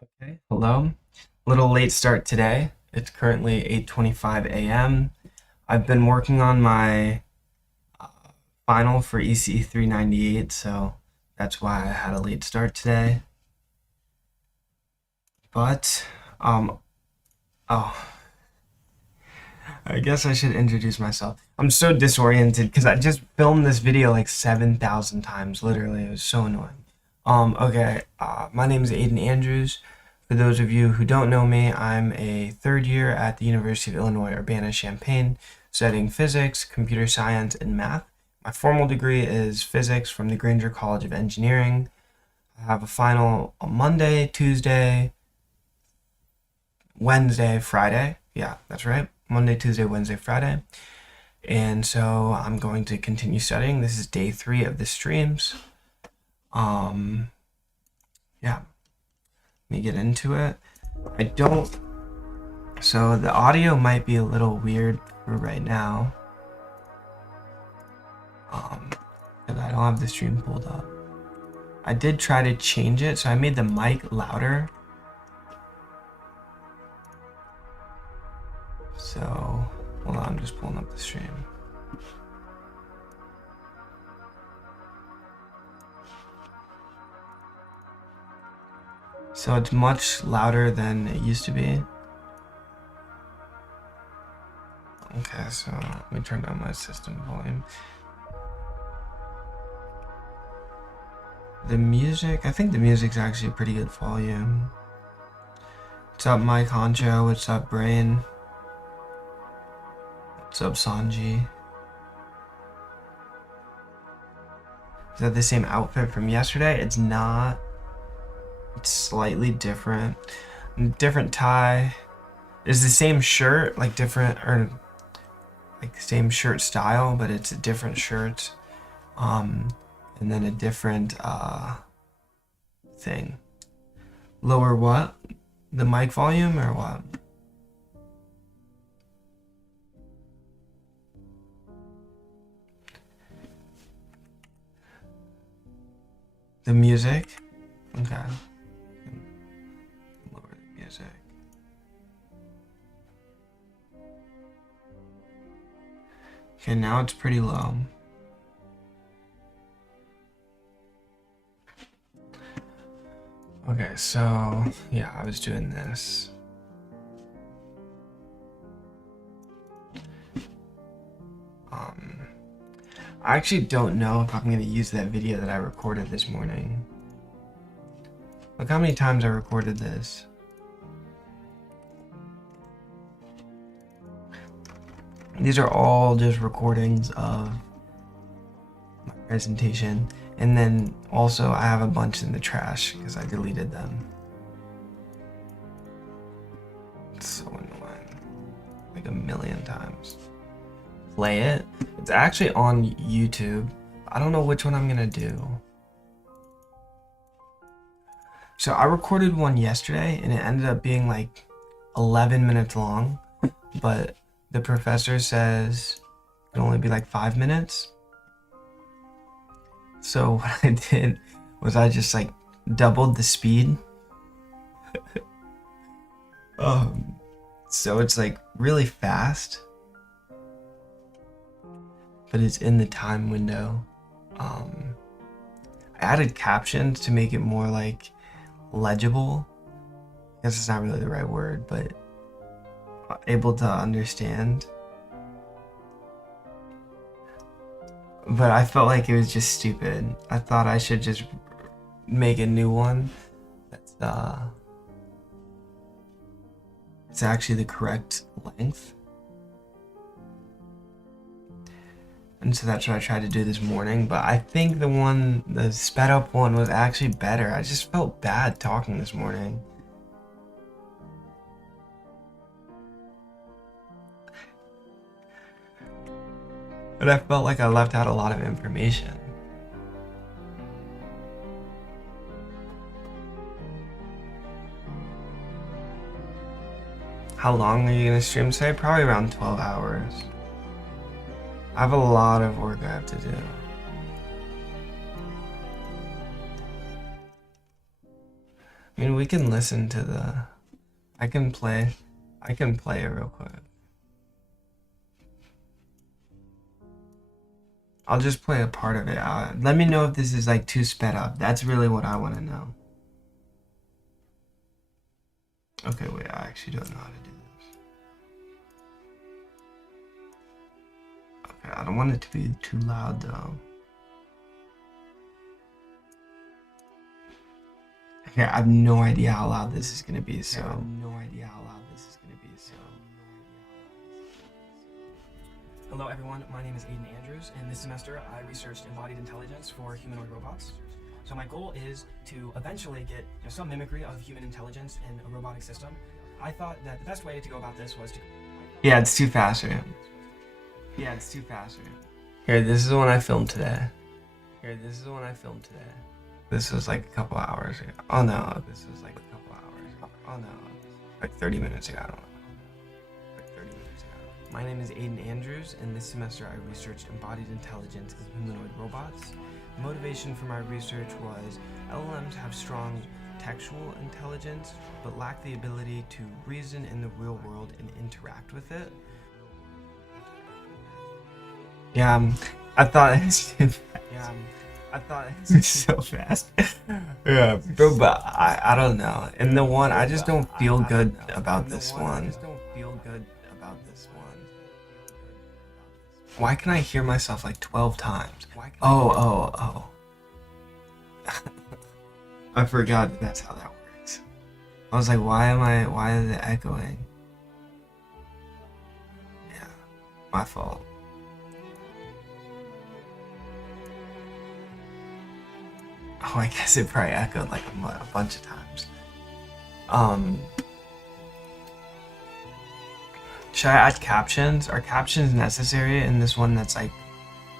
Okay, hello. Little late start today. It's currently 8:25 a.m. I've been working on my final for ECE 398, so that's why I had a late start today. But, um, oh, I guess I should introduce myself. I'm so disoriented because I just filmed this video like 7,000 times, literally. It was so annoying. Okay, my name is Aidan Andrews. For those of you who don't know me, I'm a third year at the University of Illinois Urbana-Champaign, studying physics, computer science, and math. My formal degree is physics from the Granger College of Engineering. I have a final on Monday, Tuesday, Wednesday, Friday. Yeah, that's right. Monday, Tuesday, Wednesday, Friday. And so I'm going to continue studying. This is day 3 of the streams. Yeah. Let me get into it. So the audio might be a little weird for right now. Because I don't have the stream pulled up. I did try to change it, so I made the mic louder. So, hold on, I'm just pulling up the stream. So it's much louder than it used to be. Okay, so let me turn down my system volume. The music, I think the music's actually a pretty good volume. What's up, Mike Honcho? What's up, Brain? What's up, Sanji? Is that the same outfit from yesterday? It's not. It's slightly different. Different tie. It's the same shirt, like different, or like same shirt style, but it's a different shirt. And then a different thing. Lower what? The mic volume or what? The music? Okay. Lower the music. Okay, now it's pretty low. Okay, so yeah, I was doing this. I actually don't know if I'm going to use that video that I recorded this morning. Look how many times I recorded this. These are all just recordings of my presentation. And then also I have a bunch in the trash because I deleted them. It's so annoying. Like a million times. Play it. It's actually on YouTube. I don't know which one I'm gonna do. So I recorded one yesterday and it ended up being like 11 minutes long, but the professor says it can only be like 5 minutes. So what I did was I just like doubled the speed. So it's like really fast, but it's in the time window. I added captions to make it more like legible. I guess it's not really the right word, but able to understand. But I felt like it was just stupid. I thought I should just make a new one that's it's actually the correct length. And so that's what I tried to do this morning, but I think the sped up one was actually better. I just felt bad talking this morning. But I felt like I left out a lot of information. How long are you gonna stream today? Probably around 12 hours. I have a lot of work I have to do. I mean, we can listen to the. I can play it real quick. I'll just play a part of it. Let me know if this is like too sped up. That's really what I want to know. Okay, wait, I actually don't know how to do this. Okay, I don't want it to be too loud though. Okay, I have no idea how loud this is gonna be, so. Hello everyone, my name is Aidan Andrews, and this semester I researched embodied intelligence for humanoid robots. So my goal is to eventually get some mimicry of human intelligence in a robotic system. I thought that the best way to go about this was to... Yeah, it's too fast for him. Here, this is the one I filmed today. This was like a couple hours ago. Oh no, like 30 minutes ago, I don't know. My name is Aidan Andrews, and this semester I researched embodied intelligence in humanoid robots. The motivation for my research was LLMs have strong textual intelligence, but lack the ability to reason in the real world and interact with it. Yeah, I thought it's so fast. Yeah, bro, but I don't know. In the one, I just don't feel good about this one. Why can I hear myself like 12 times? Oh. I forgot that's how that works. I was like, why is it echoing? Yeah, my fault. Oh, I guess it probably echoed like a bunch of times. Should I add captions? Are captions necessary in this one that's like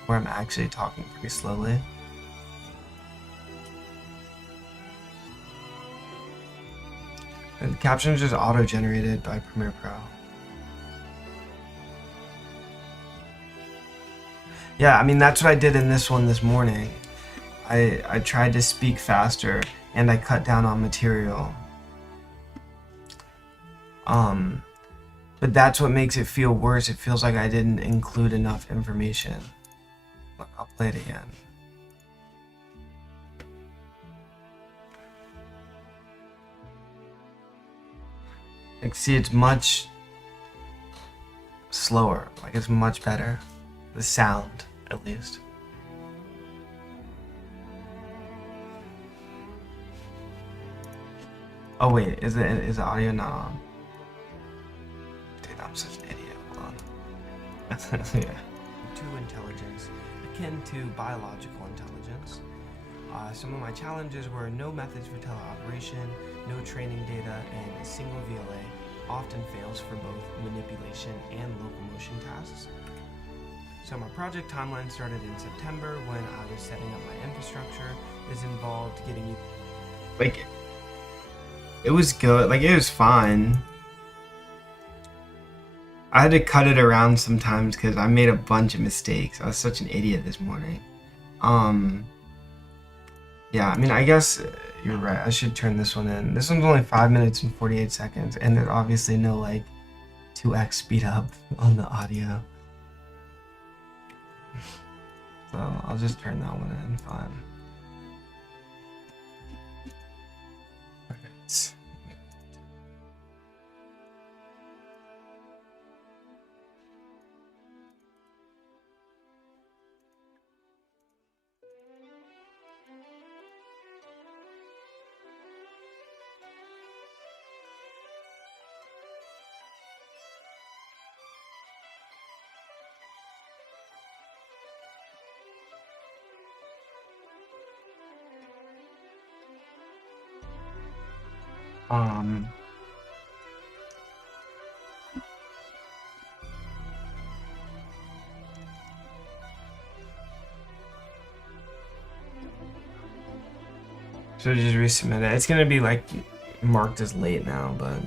where I'm actually talking pretty slowly? And the captions just auto-generated by Premiere Pro. Yeah, I mean that's what I did in this one this morning. I tried to speak faster and I cut down on material. But that's what makes it feel worse. It feels like I didn't include enough information. I'll play it again. Like, see, it's much slower. Like, it's much better. The sound, at least. Oh wait, is the audio not on? I'm such an idiot. Hold on. Yeah. To intelligence, akin to biological intelligence. Some of my challenges were no methods for teleoperation, no training data, and a single VLA often fails for both manipulation and locomotion tasks. So my project timeline started in September when I was setting up my infrastructure. This involved getting... Like, it was good. Like, it was fine. I had to cut it around sometimes because I made a bunch of mistakes. I was such an idiot this morning. Yeah, I mean, I guess you're right. I should turn this one in. This one's only 5 minutes and 48 seconds, and there's obviously no, like, 2x speed up on the audio. So I'll just turn that one in. Fine. Okay. So just resubmit it. It's gonna be like marked as late now, but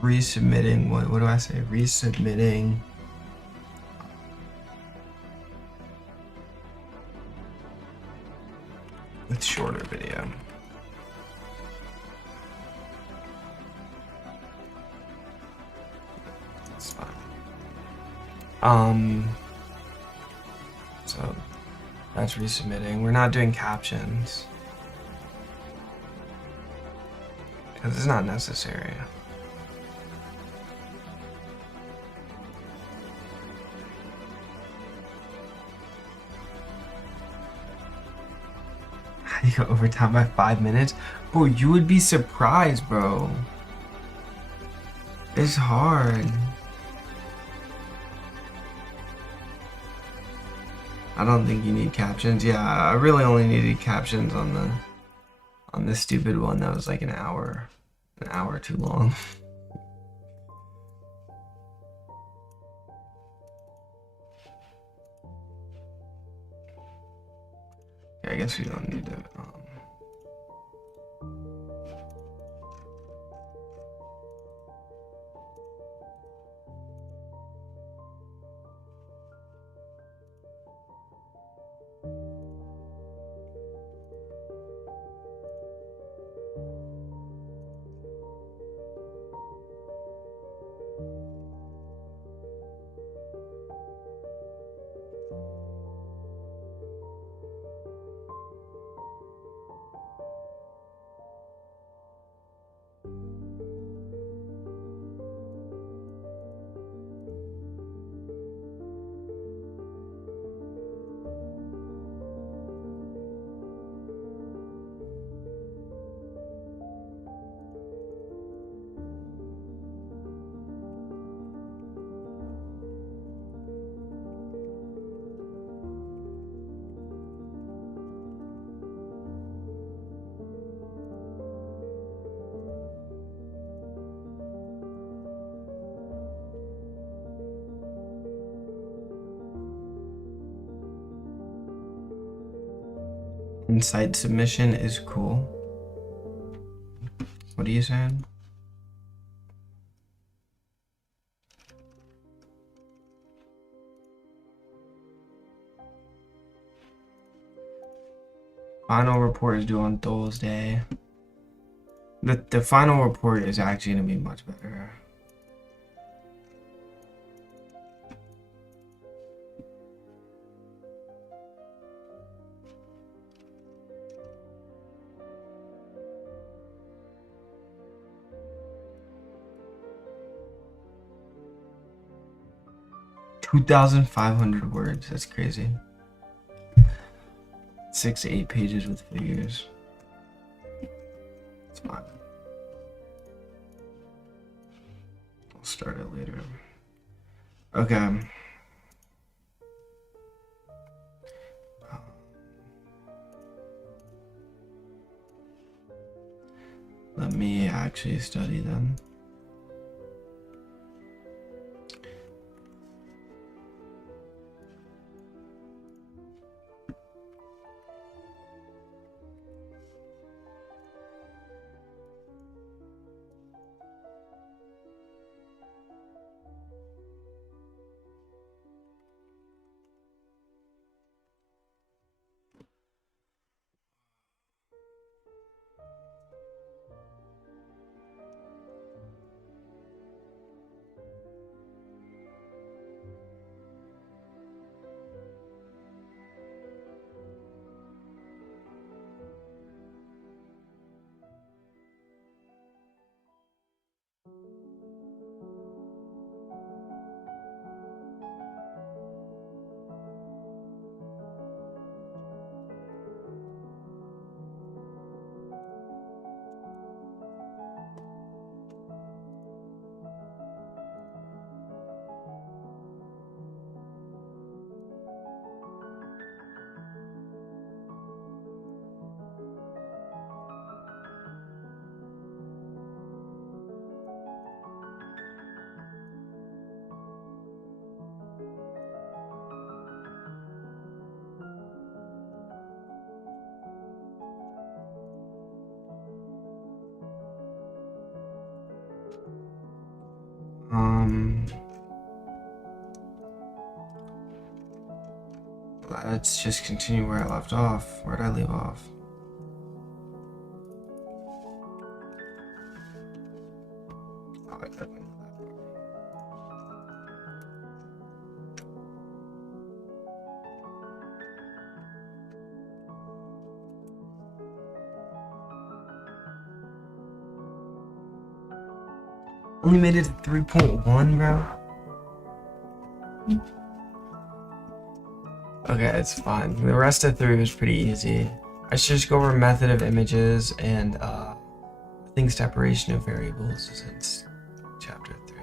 resubmitting. What do I say? Resubmitting It's shorter video. It's fine. So that's resubmitting. We're not doing captions because it's not necessary. You go overtime by 5 minutes? Bro, you would be surprised, bro. It's hard. I don't think you need captions. Yeah, I really only needed captions on this stupid one that was like an hour too long. I guess we don't need to. Insight submission is cool. What are you saying? Final report is due on Thursday. The final report is actually gonna be much better. $2,500 words. That's crazy. 6 to 8 pages with figures. It's fine. I'll start it later. Okay. Let me actually study them. Let's just continue where I left off. Where did I leave off? Only made it to 3.1, bro. Okay, it's fine. The rest of 3 was pretty easy. I should just go over method of images and thing separation of variables since chapter 3.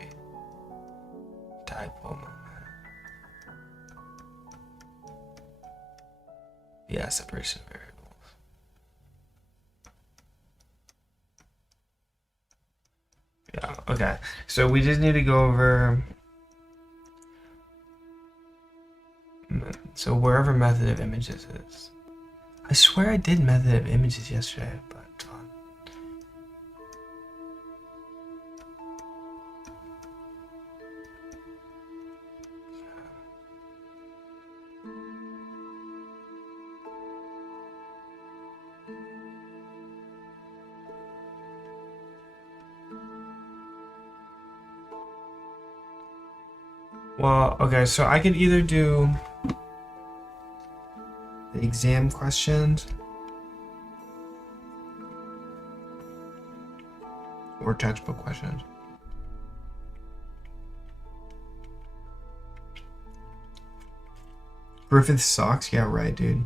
Dipole moment. Yeah, separation of variables. Yeah, okay. So we just need to go over. So wherever method of images is. I swear I did method of images yesterday, but well, okay, so I could either do the exam questions or textbook questions. Griffith sucks? Yeah, right, dude.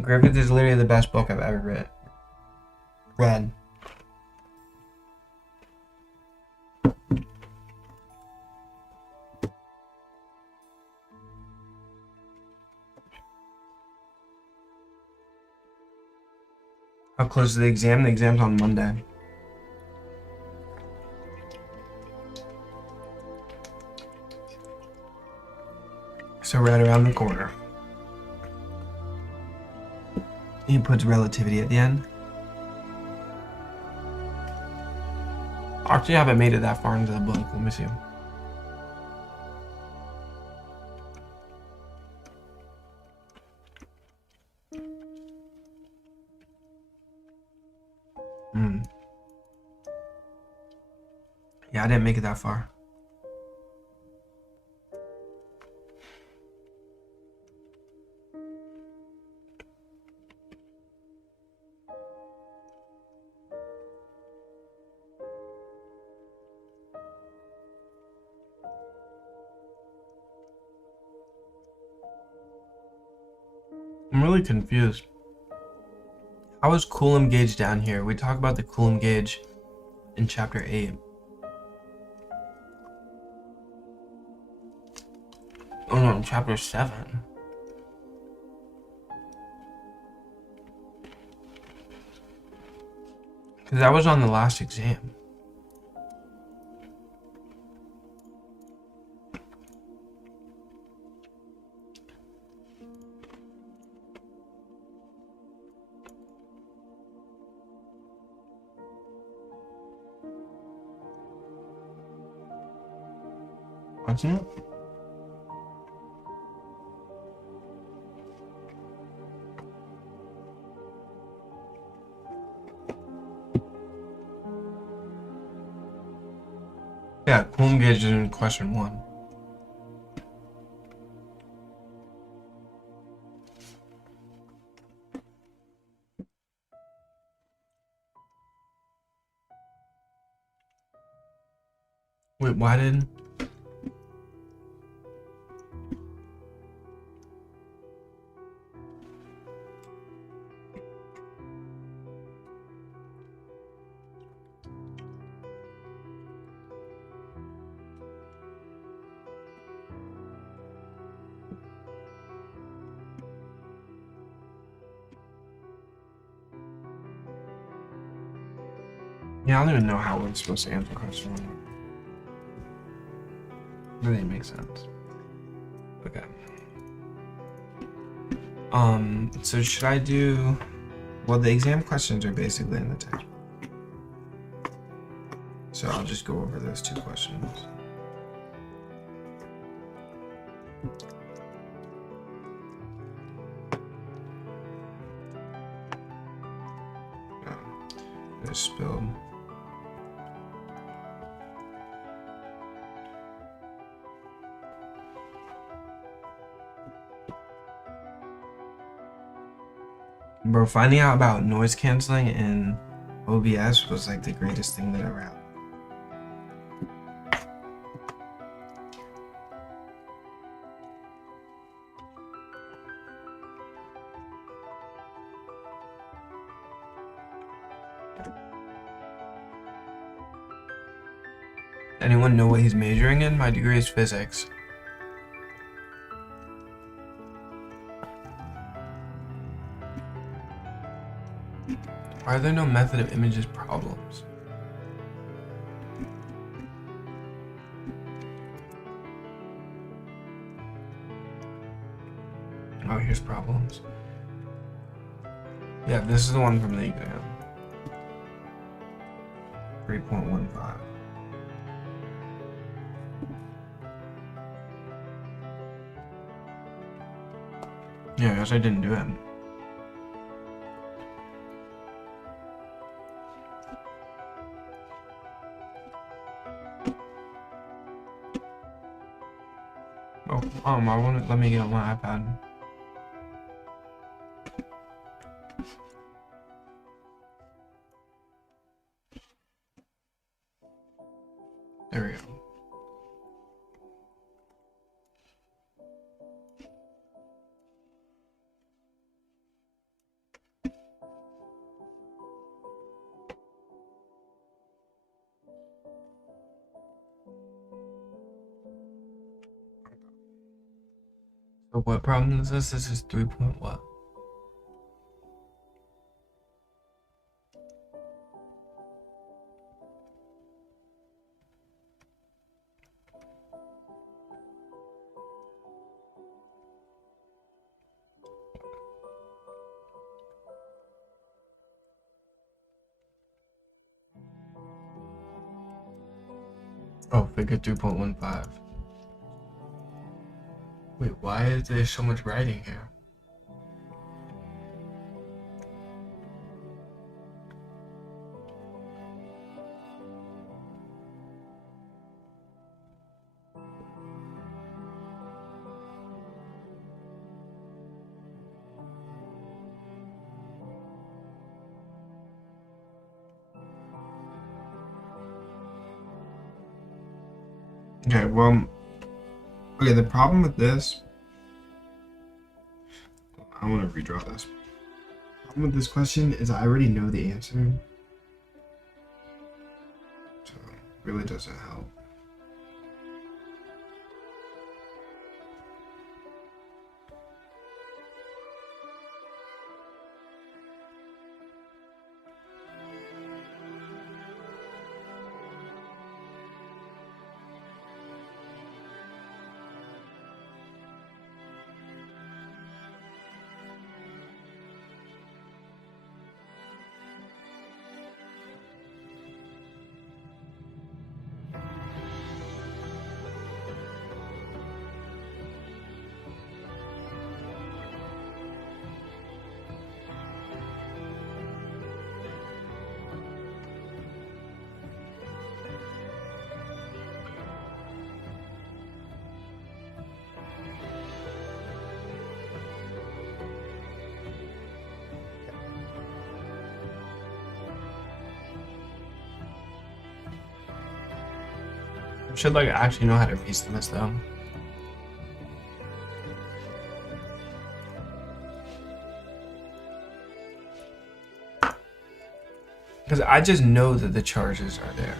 Griffith is literally the best book I've ever read. How close is the exam? The exam's on Monday. So right around the corner. He puts relativity at the end. Actually, I haven't made it that far into the book. Let me see. Yeah, I didn't make it that far. I'm really confused. How is Coulomb gauge down here? We talk about the Coulomb gauge in chapter 8. Oh no, in chapter 7. Because that was on the last exam. Wasn't it? Yeah, Coulomb gauge is in question 1. Wait, why didn't? Yeah, I don't even know how we're supposed to answer question 1. Really makes sense. Okay. So should I do... Well, the exam questions are basically in the text. So I'll just go over those 2 questions. I just spilled. Bro, finding out about noise canceling in OBS was like the greatest thing that ever happened. Anyone know what he's majoring in? My degree is physics. Why are there no method of images problems? Oh, here's problems. Yeah, this is the one from the exam. 3.15. Yeah, I guess I didn't do it. Oh, I want to let me get on my iPad. There we go. So what problem is this? This is 3 point what? Oh, figure 3.15. Wait, why is there so much writing here? Okay, well, okay, the problem with this, I want to redraw this. The problem with this question is I already know the answer, so it really doesn't help. I should like actually know how to reason this though. Because I just know that the charges are there.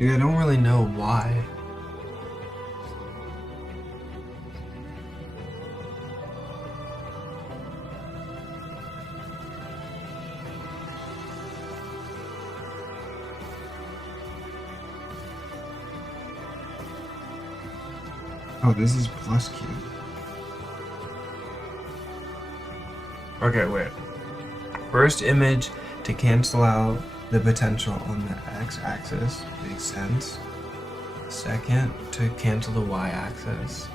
I don't really know why. Oh, this is plus Q. Okay, wait. First image to cancel out the potential on the x-axis. Makes sense. Second, to cancel the y-axis.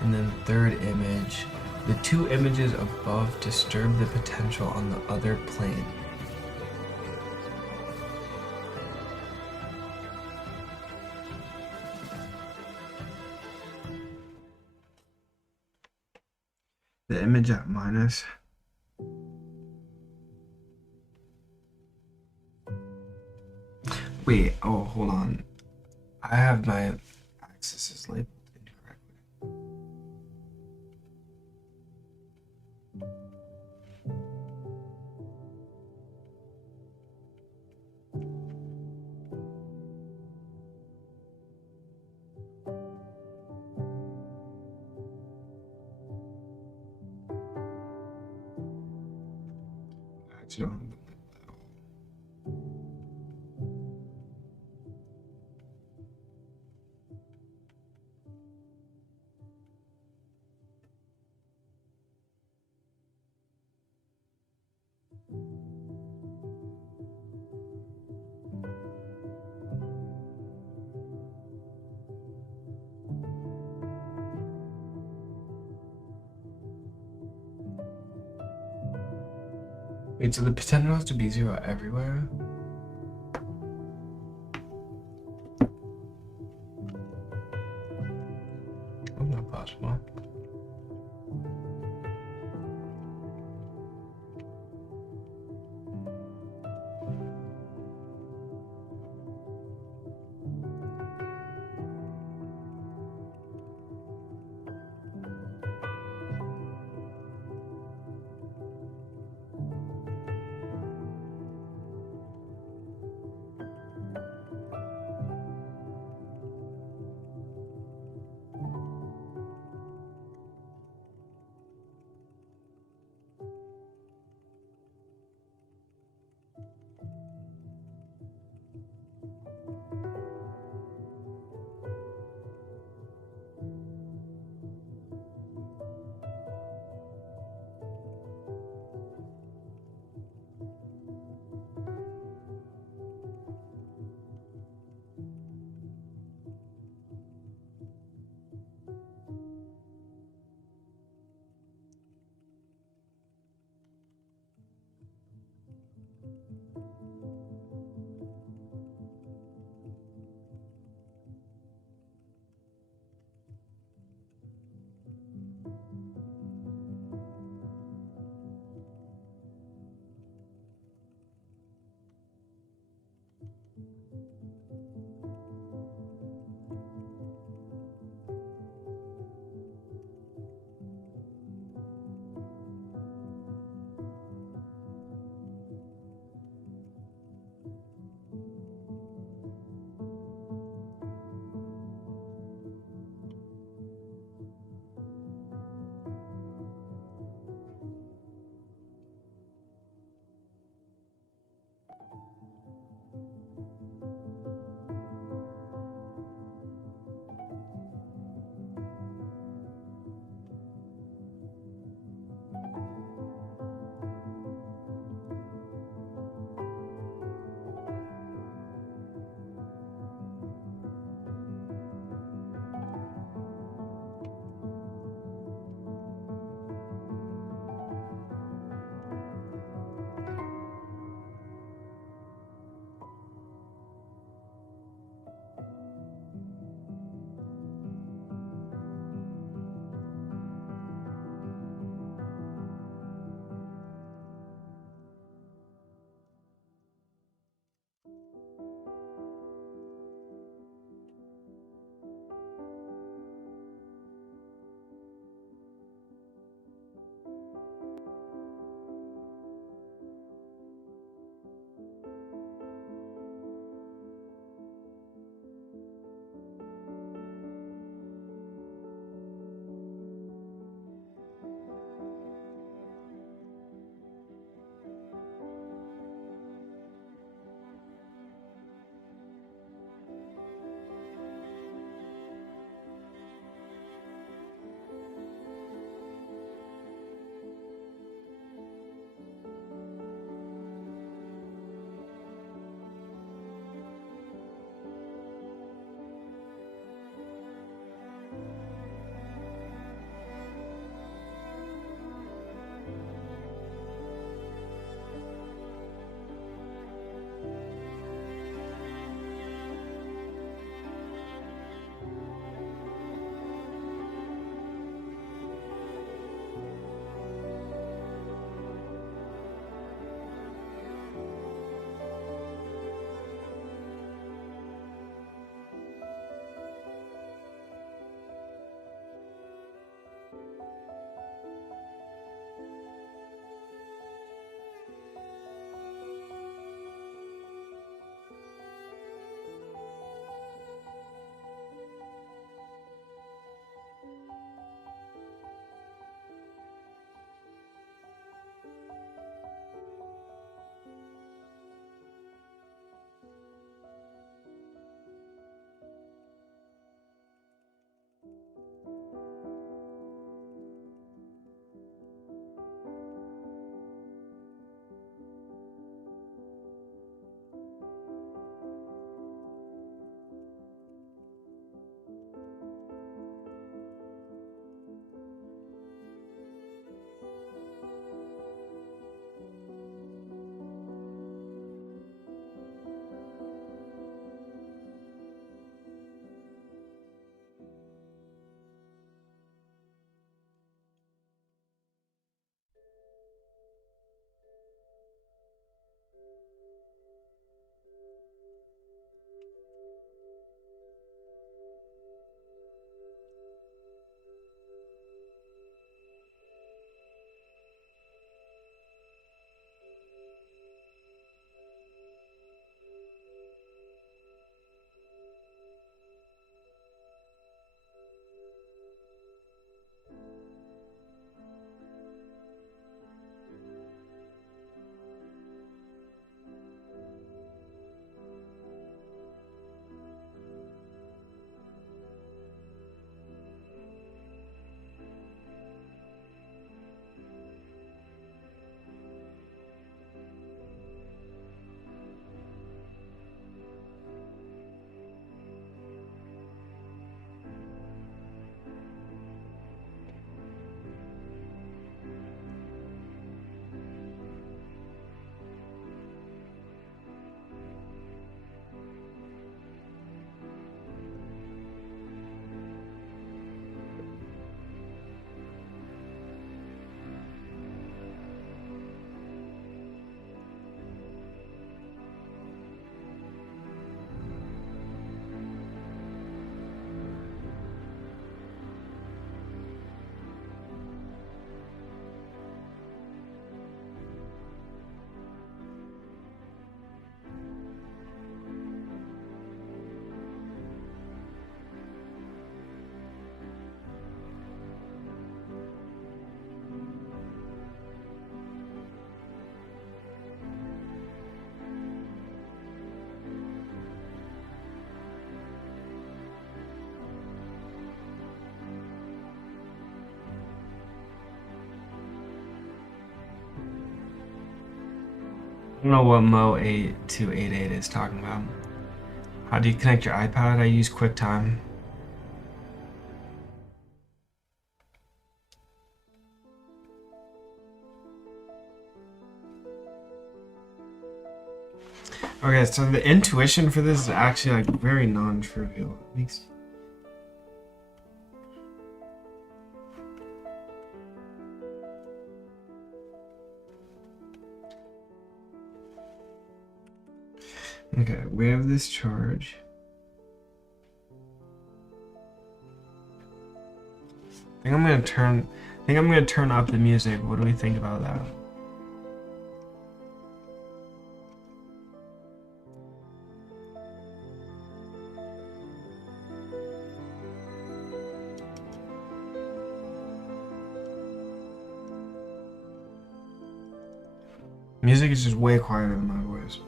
And then third image, the two images above disturb the potential on the other plane. The image at minus. Wait, oh, hold on. I have my axes labeled incorrectly. I actually don't have them labeled at all. Wait, so the potential has to be 0 everywhere? That's not possible. don't know what Mo8288 is talking about. How do you connect your iPad? I use QuickTime. Okay, so the intuition for this is actually like very non-trivial. It makes okay, we have this charge. I think I'm gonna turn up the music. What do we think about that? Music is just way quieter than my voice.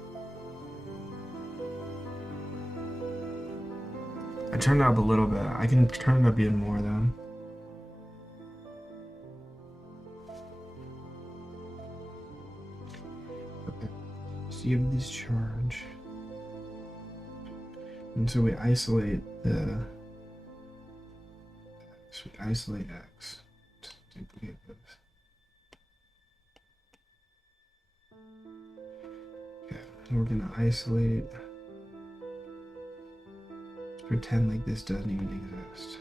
I turned it up a little bit. I can turn it up even more though. Okay. So you have this charge. And so we isolate X. Just duplicate this. We're gonna isolate. Let's pretend like this doesn't even exist.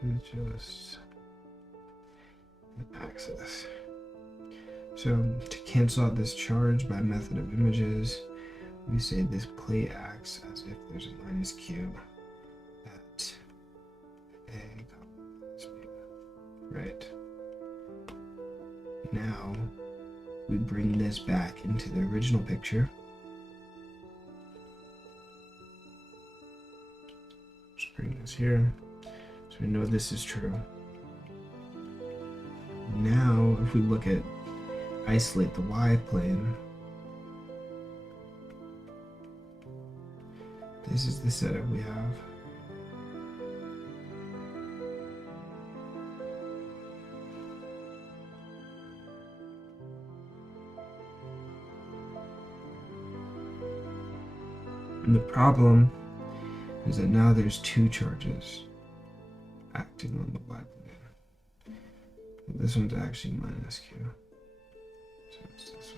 So just the axis. So to cancel out this charge by method of images, we say this plate acts as if there's a minus q at a minus b. Right. Now we bring this back into the original picture. Just bring this here, so we know this is true. Now, if we look at isolate the y-plane, this is the setup we have. And the problem is that now there's two charges acting on the y-plane. This one's actually minus q. So it's this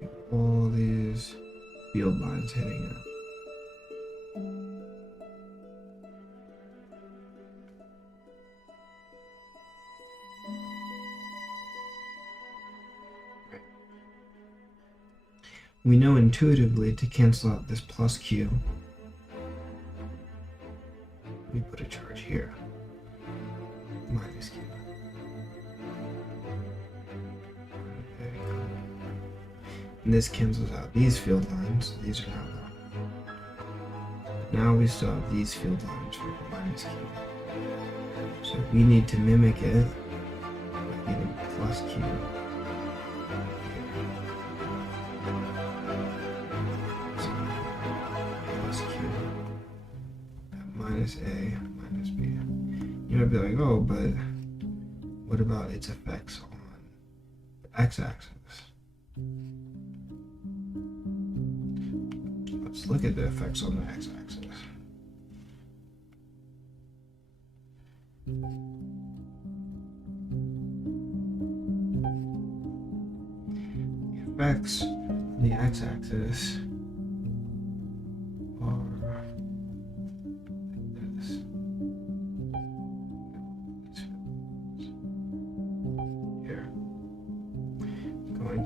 one. All these field lines hitting it. We know intuitively to cancel out this plus q, we put a charge here, minus q. Okay. And this cancels out these field lines, these are now gone. Now we still have these field lines for minus q. So we need to mimic it by getting plus q. Minus a minus b. You might be like, oh, but what about its effects on the x-axis? Let's look at the effects on the x-axis. The effects on the x-axis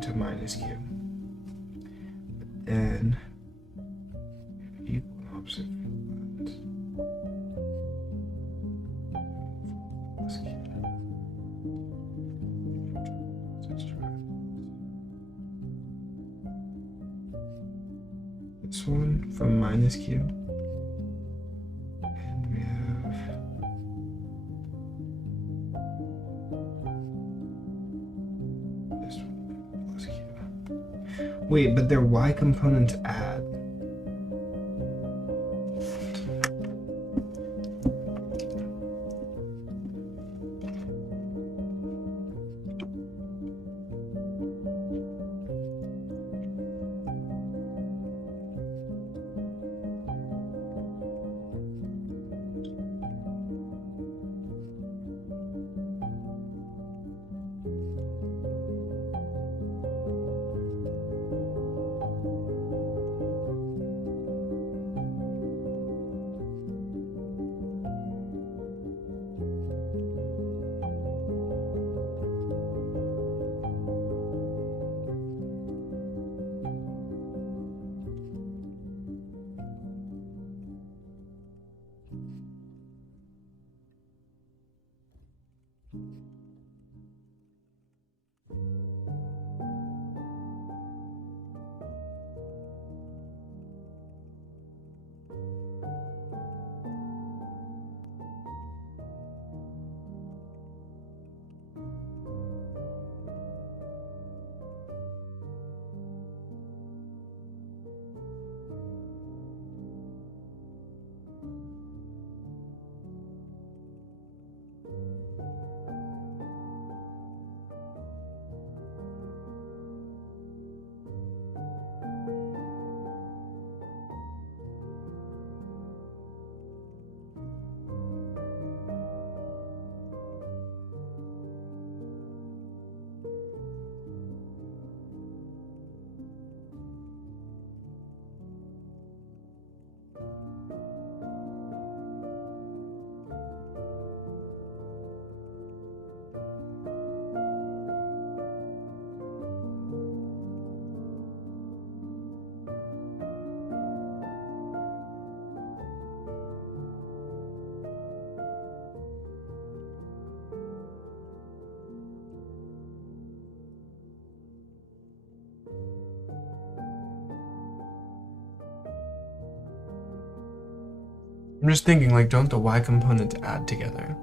to minus q. But then equal and opposite field lines. Plus q. This one from minus q. And we have this one. Wait, but their y components add. I'm just thinking, like, don't the y components add together?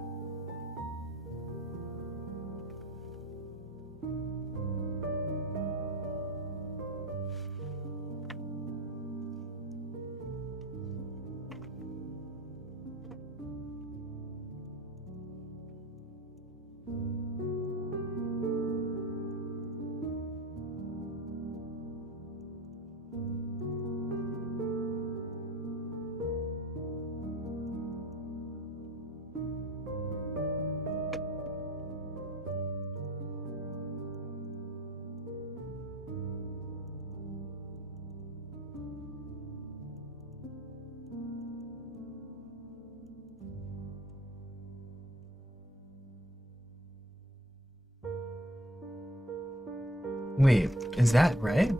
Wait, is that right?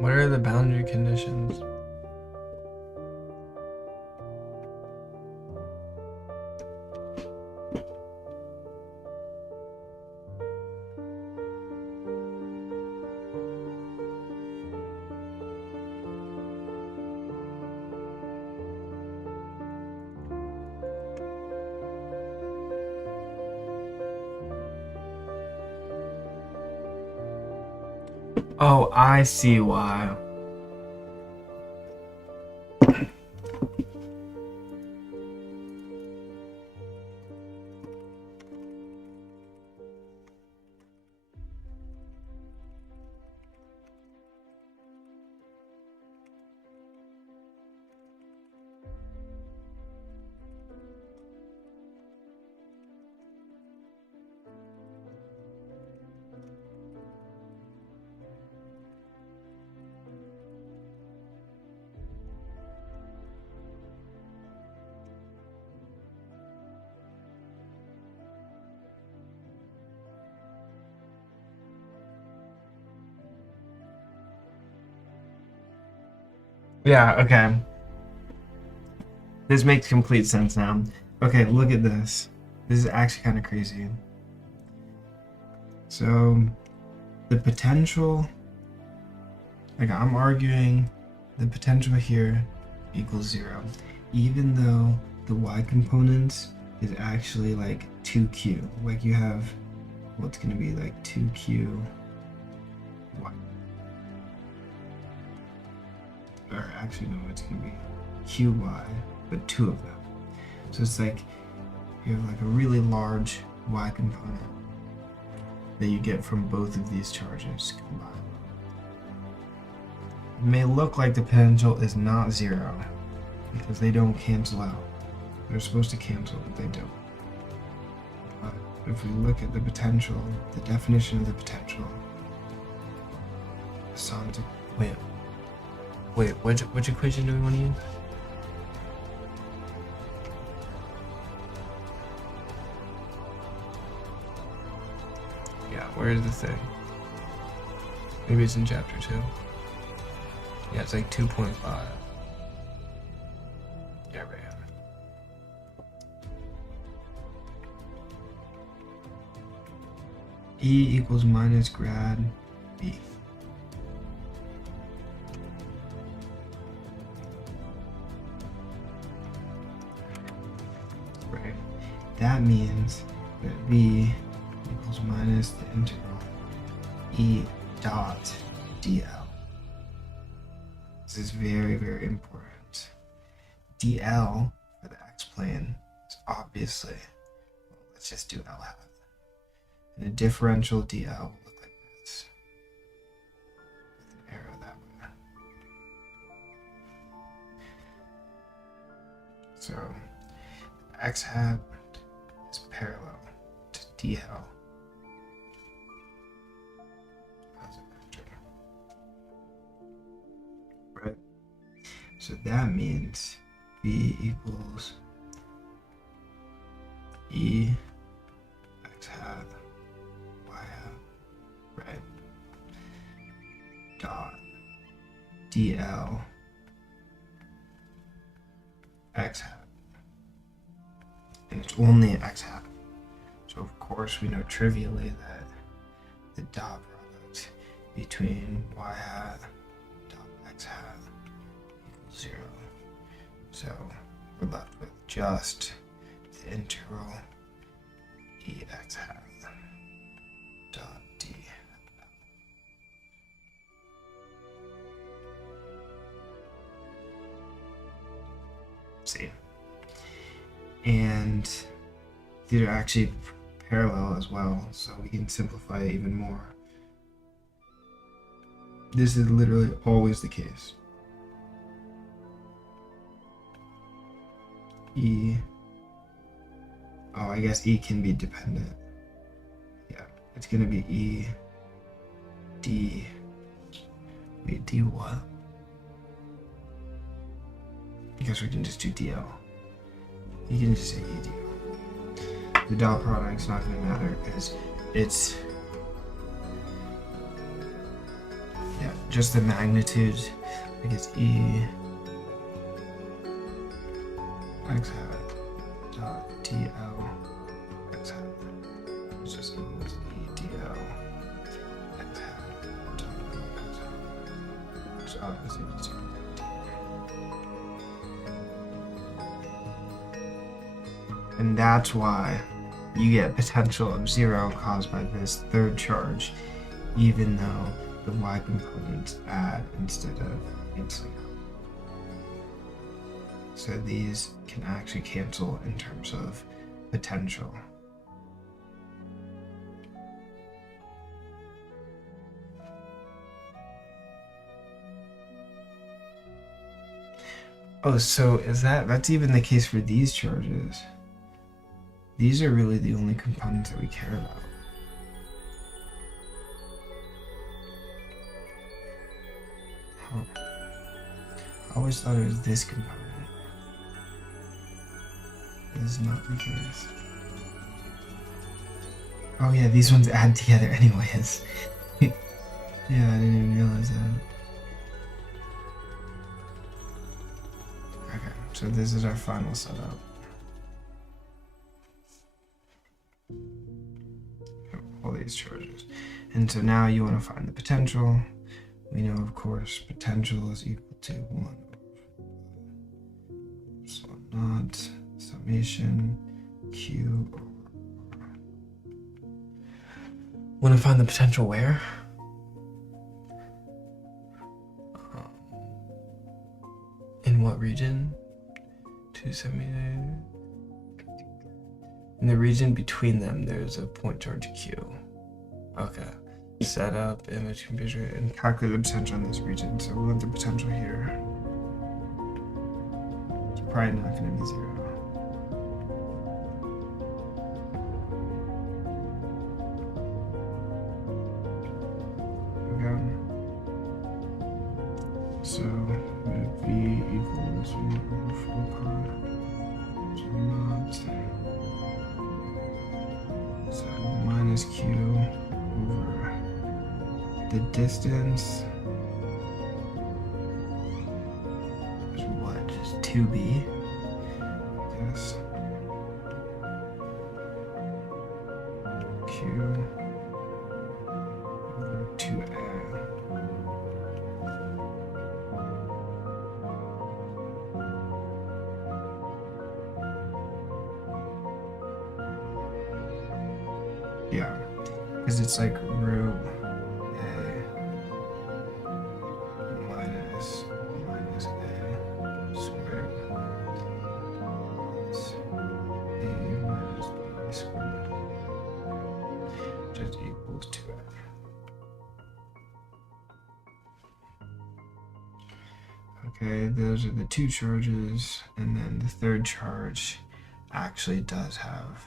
What are the boundary conditions? Oh, I see why. Yeah, okay. This makes complete sense now. Okay, look at this. This is actually kind of crazy. So, the potential, like I'm arguing, the potential here equals 0, even though the y component is actually like 2q. Like you have what's going to be like 2q y. Or actually, no, it's going to be qy, but 2 of them. So it's like you have like a really large y component that you get from both of these charges combined. It may look like the potential is not 0 because they don't cancel out. They're supposed to cancel, but they don't. But if we look at the potential, the definition of the potential, Wait, which equation do we want to use? Yeah, where is the thing? Maybe it's in chapter 2. Yeah, it's like 2.5. Yeah, right. E equals minus grad B. Right. That means that B equals minus the integral E dot dl. This is very, very important. dl for the x-plane is obviously, well, let's just do L hat. And a differential dl will look like this, with an arrow that way. So x hat is parallel to dl. Right? So that means B equals E x hat y hat, right? Dot dl x hat. And it's only x hat. So of course we know trivially that the dot product between y hat dot x hat equals 0. So we're left with just the integral ex hat dot d. See, and these are actually parallel as well, so we can simplify it even more. This is literally always the case. E. Oh, I guess E can be dependent. Yeah, it's gonna be E D. Wait, D what? I guess we can just do DL. You can just say EDL. The dot product's not gonna matter because it's, yeah, just the magnitude. I guess E x hat dot DL x hat. It's just equals EDL x hat dot x hat. So obviously it's and that's why you get potential of 0 caused by this third charge, even though the y components add instead of canceling out. So these can actually cancel in terms of potential. Oh, so is that's even the case for these charges? These are really the only components that we care about. Huh. I always thought it was this component. This is not the case. Oh yeah, these ones add together anyways. Yeah, I didn't even realize that. Okay, so this is our final setup. All these charges. And so now you want to find the potential. We know, of course, potential is equal to 1 so not summation Q over R. Want to find the potential where? In what region? 278. In the region between them, there's a point charge Q. Okay. Set up, image computer, and calculate the potential in this region. So we want the potential here. It's probably not going to be 0. Okay. So V equals 1 over 4 pi. So not. So minus Q over the distance is what? Just 2b? Yes. Q over 2a. Yeah, because it's like root a minus a squared plus a minus b squared just equals 2a. Okay, those are the two charges, and then the third charge actually does have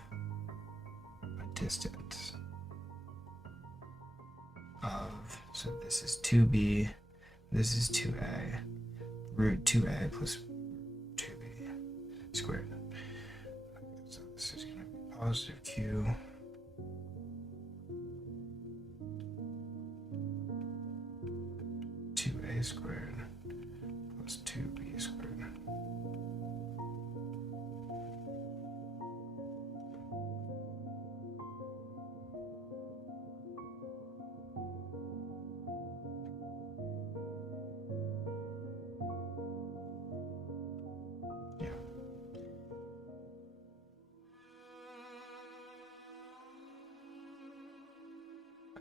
a distance of, so this is 2b, this is 2a, root 2a plus 2b squared. So this is going to be positive q squared plus 2b squared. Yeah.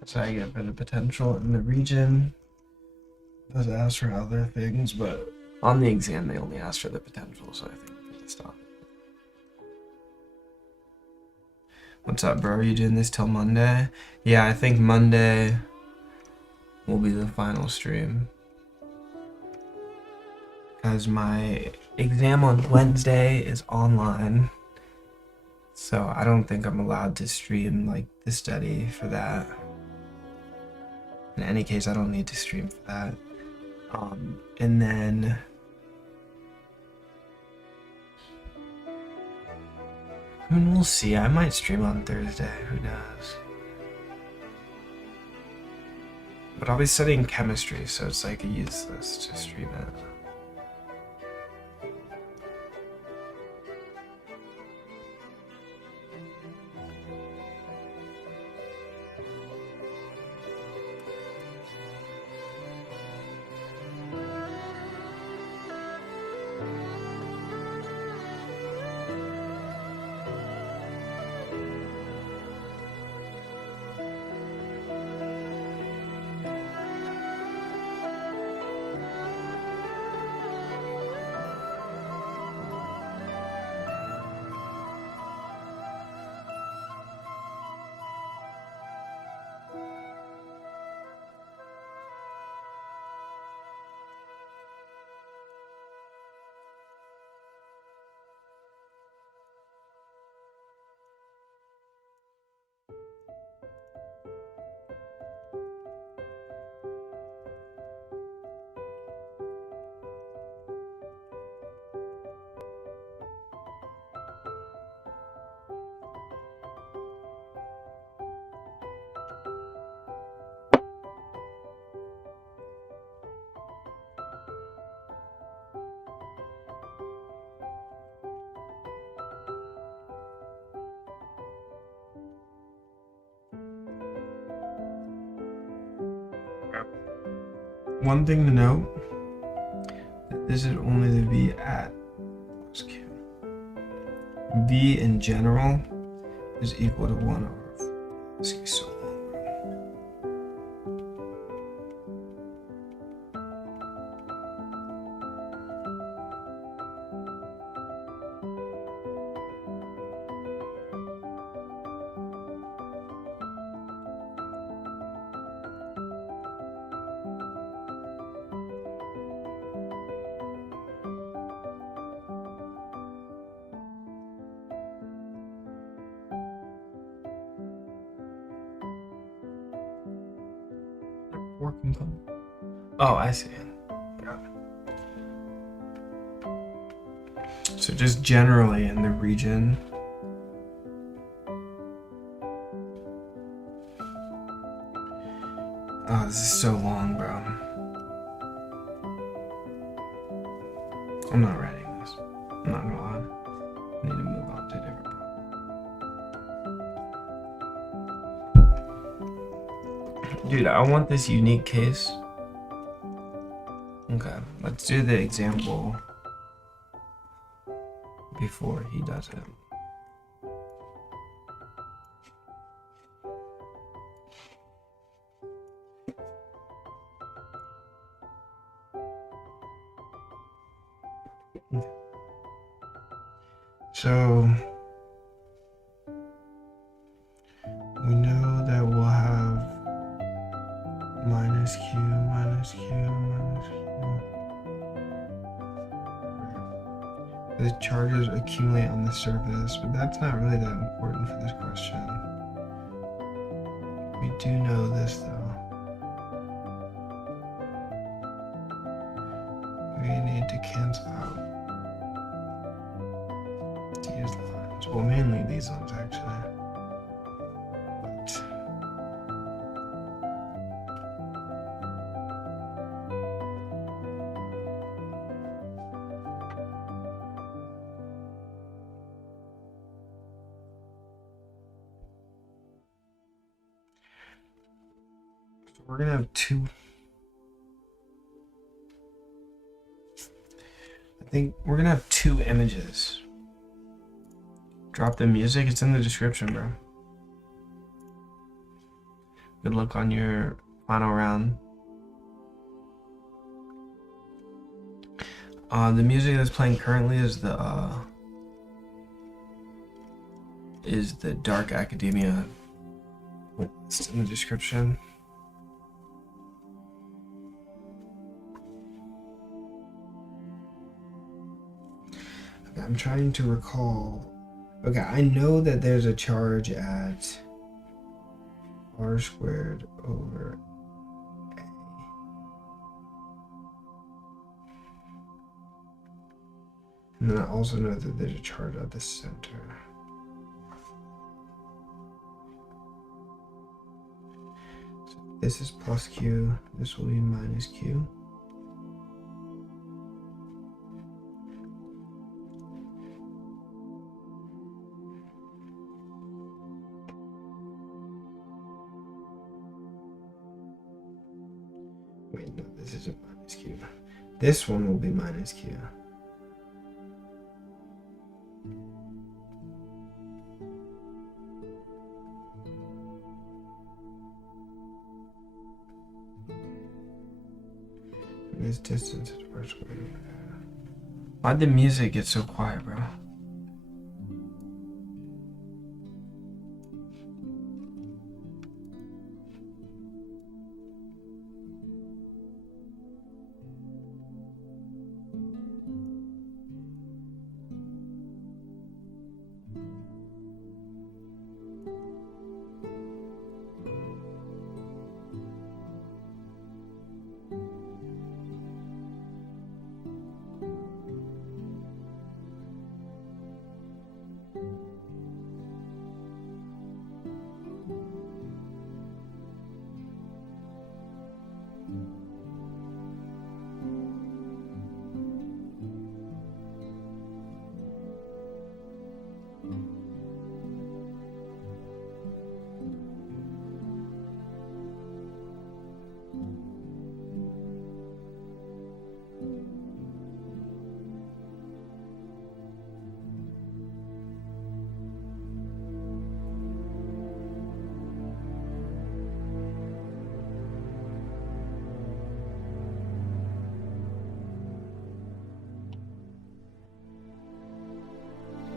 That's how you get for the potential in the region. Does ask for other things, but on the exam they only ask for the potential, so I think we can stop. What's up, bro? Are you doing this till Monday? Yeah, I think Monday will be the final stream. Because my exam on Wednesday is online. So I don't think I'm allowed to stream like the study for that. In any case, I don't need to stream for that. And then I mean, we'll see. I might stream on Thursday. Who knows? But I'll be studying chemistry, so it's like useless to stream it. One thing to note, this is only the V at V in general is equal to 1 over. This is so long. Oh, I see. Got it. So just generally in the region, oh, this is so long, bro. I'm not writing this. I'm not gonna lie. I need to move on to a different part. Dude, I want this unique case. Okay, let's do the example before he does it. Okay. So we know that we'll have minus q, minus q, minus q. The charges accumulate on the surface, but that's not really that important for this question. We do know this though. We need to cancel out these lines. Well, mainly these ones actually. But we're gonna have two. I think we're gonna have two images. Drop the music, it's in the description, bro. Good luck on your final round. The music that's playing currently is the Dark Academia. It's in the description. Okay, I'm trying to recall. Okay, I know that there's a charge at r squared over a. And then I also know that there's a charge at the center. So this is plus q, this will be minus q. Wait, no, this isn't minus q. This one will be minus q. This distance is r squared. Why'd the music get so quiet, bro?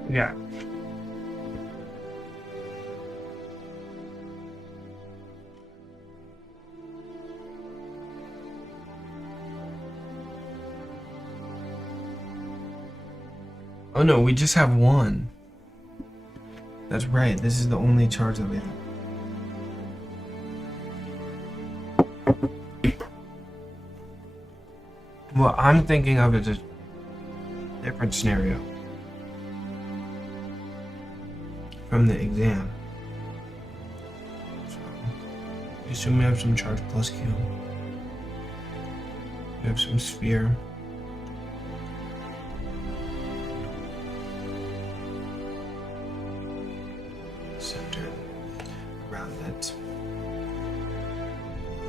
Yeah. Oh no, we just have one. That's right, this is the only charge that we have. What I'm thinking of is a different scenario from the exam. So, assume we have some charge plus Q. We have some sphere. Centered around it.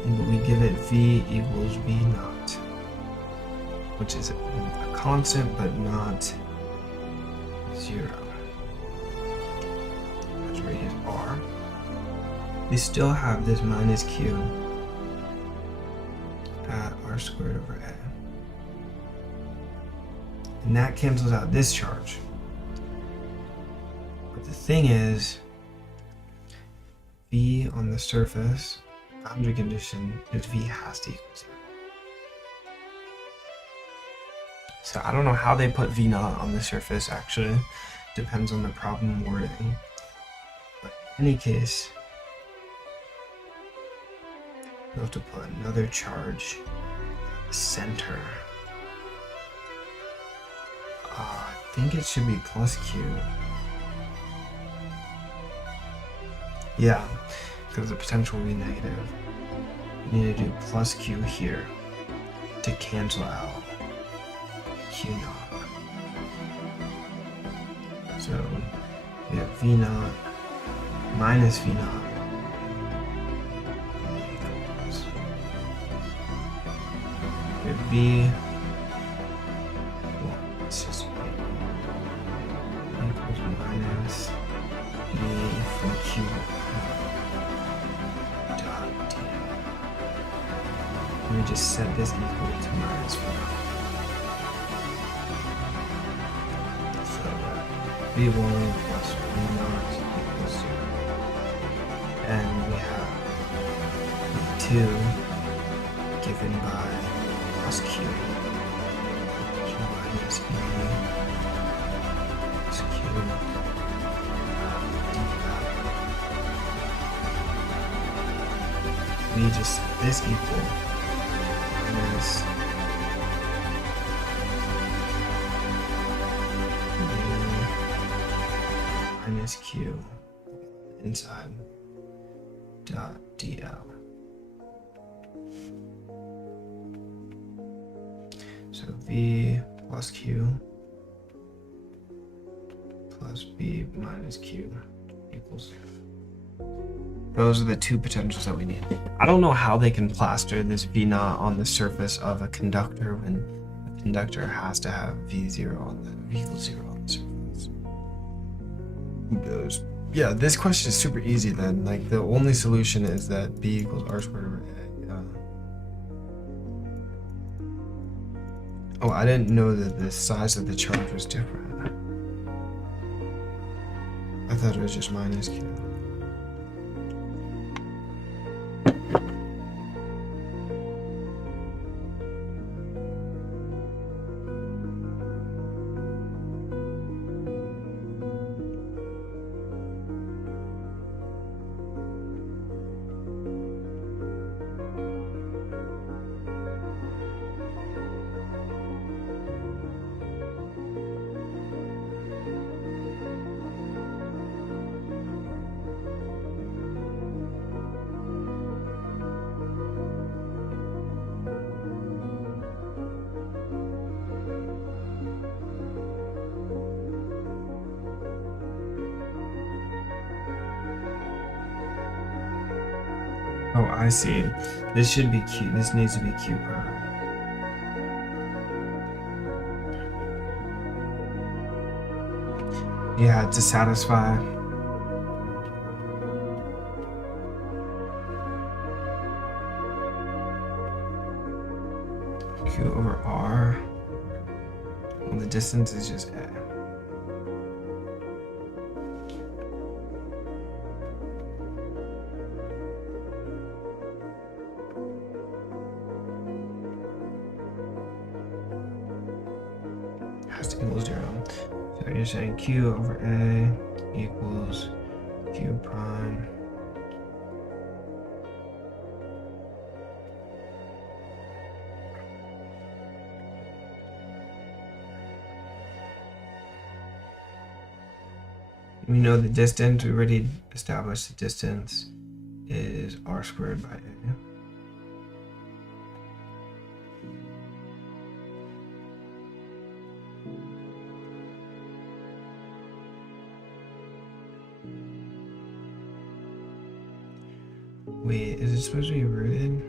And we give it V equals V naught, which is a constant but not 0. That's right, his R. We still have this minus Q at R squared over A. And that cancels out this charge. But the thing is, V on the surface, boundary condition, is V has to equal 0. So I don't know how they put V naught on the surface, actually. Depends on the problem wording. But in any case, we'll have to put another charge at the center think it should be plus Q. Yeah, because the potential will be negative. We need to do plus Q here to cancel out Q naught. So we have V naught minus V naught equals, we have V, well, it's just equals minus V from Q dot D. And we just set this equal to minus V naught. So V1 plus V naught equals 0. And we have V2 given by plus Q. So minus V plus Q dot. We just set this equal minus minus Q inside dot DL. So V plus Q plus V minus Q equals 0. Those are the two potentials that we need. I don't know how they can plaster this V naught on the surface of a conductor when a conductor has to have V0 on the V equals 0 on the surface. Who knows? Yeah, this question is super easy then. Like the only solution is that B equals R squared over A. Oh, I didn't know that the size of the charge was different. I thought it was just minus Q. Oh, I see. This should be Q. This needs to be Q prime. Yeah, to satisfy. Q over R. Well, the distance is just A. Has to equal 0. So you're saying Q over A equals Q prime. We know the distance, we already established the distance is R squared by A. Wait, is it supposed to be rooted?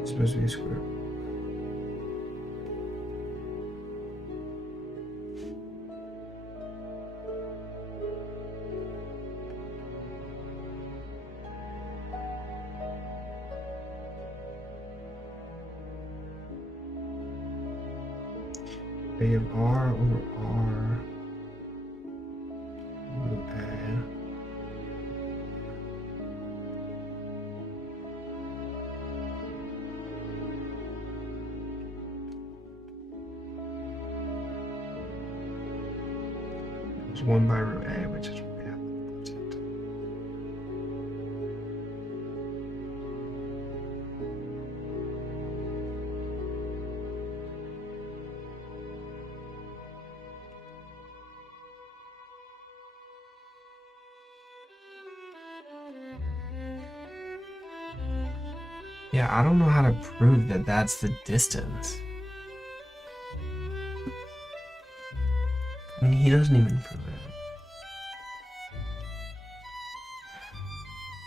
It's supposed to be a square. We have R over R root A. is 1 by root a, which is what we have. Yeah, I don't know how to prove that that's the distance. I mean, he doesn't even prove it.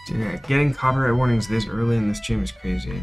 Dude, getting copyright warnings this early in the stream is crazy.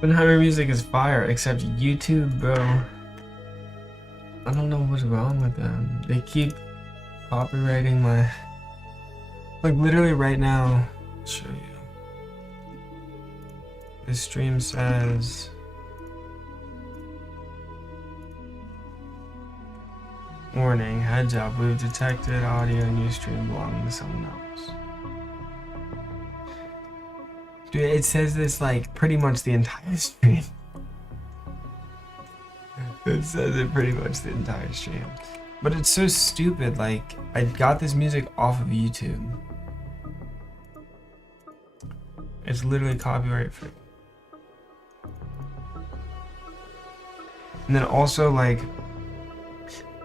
Oppenheimer music is fire, except YouTube, bro. I don't know what's wrong with them. They keep copywriting my... Like, literally right now, I'll show you. This stream says... Warning, heads up, we've detected audio in your stream belonging to someone else. Dude, it says this like pretty much the entire stream. It says it pretty much the entire stream. But it's so stupid, like, I got this music off of YouTube. It's literally copyright free. And then also, like,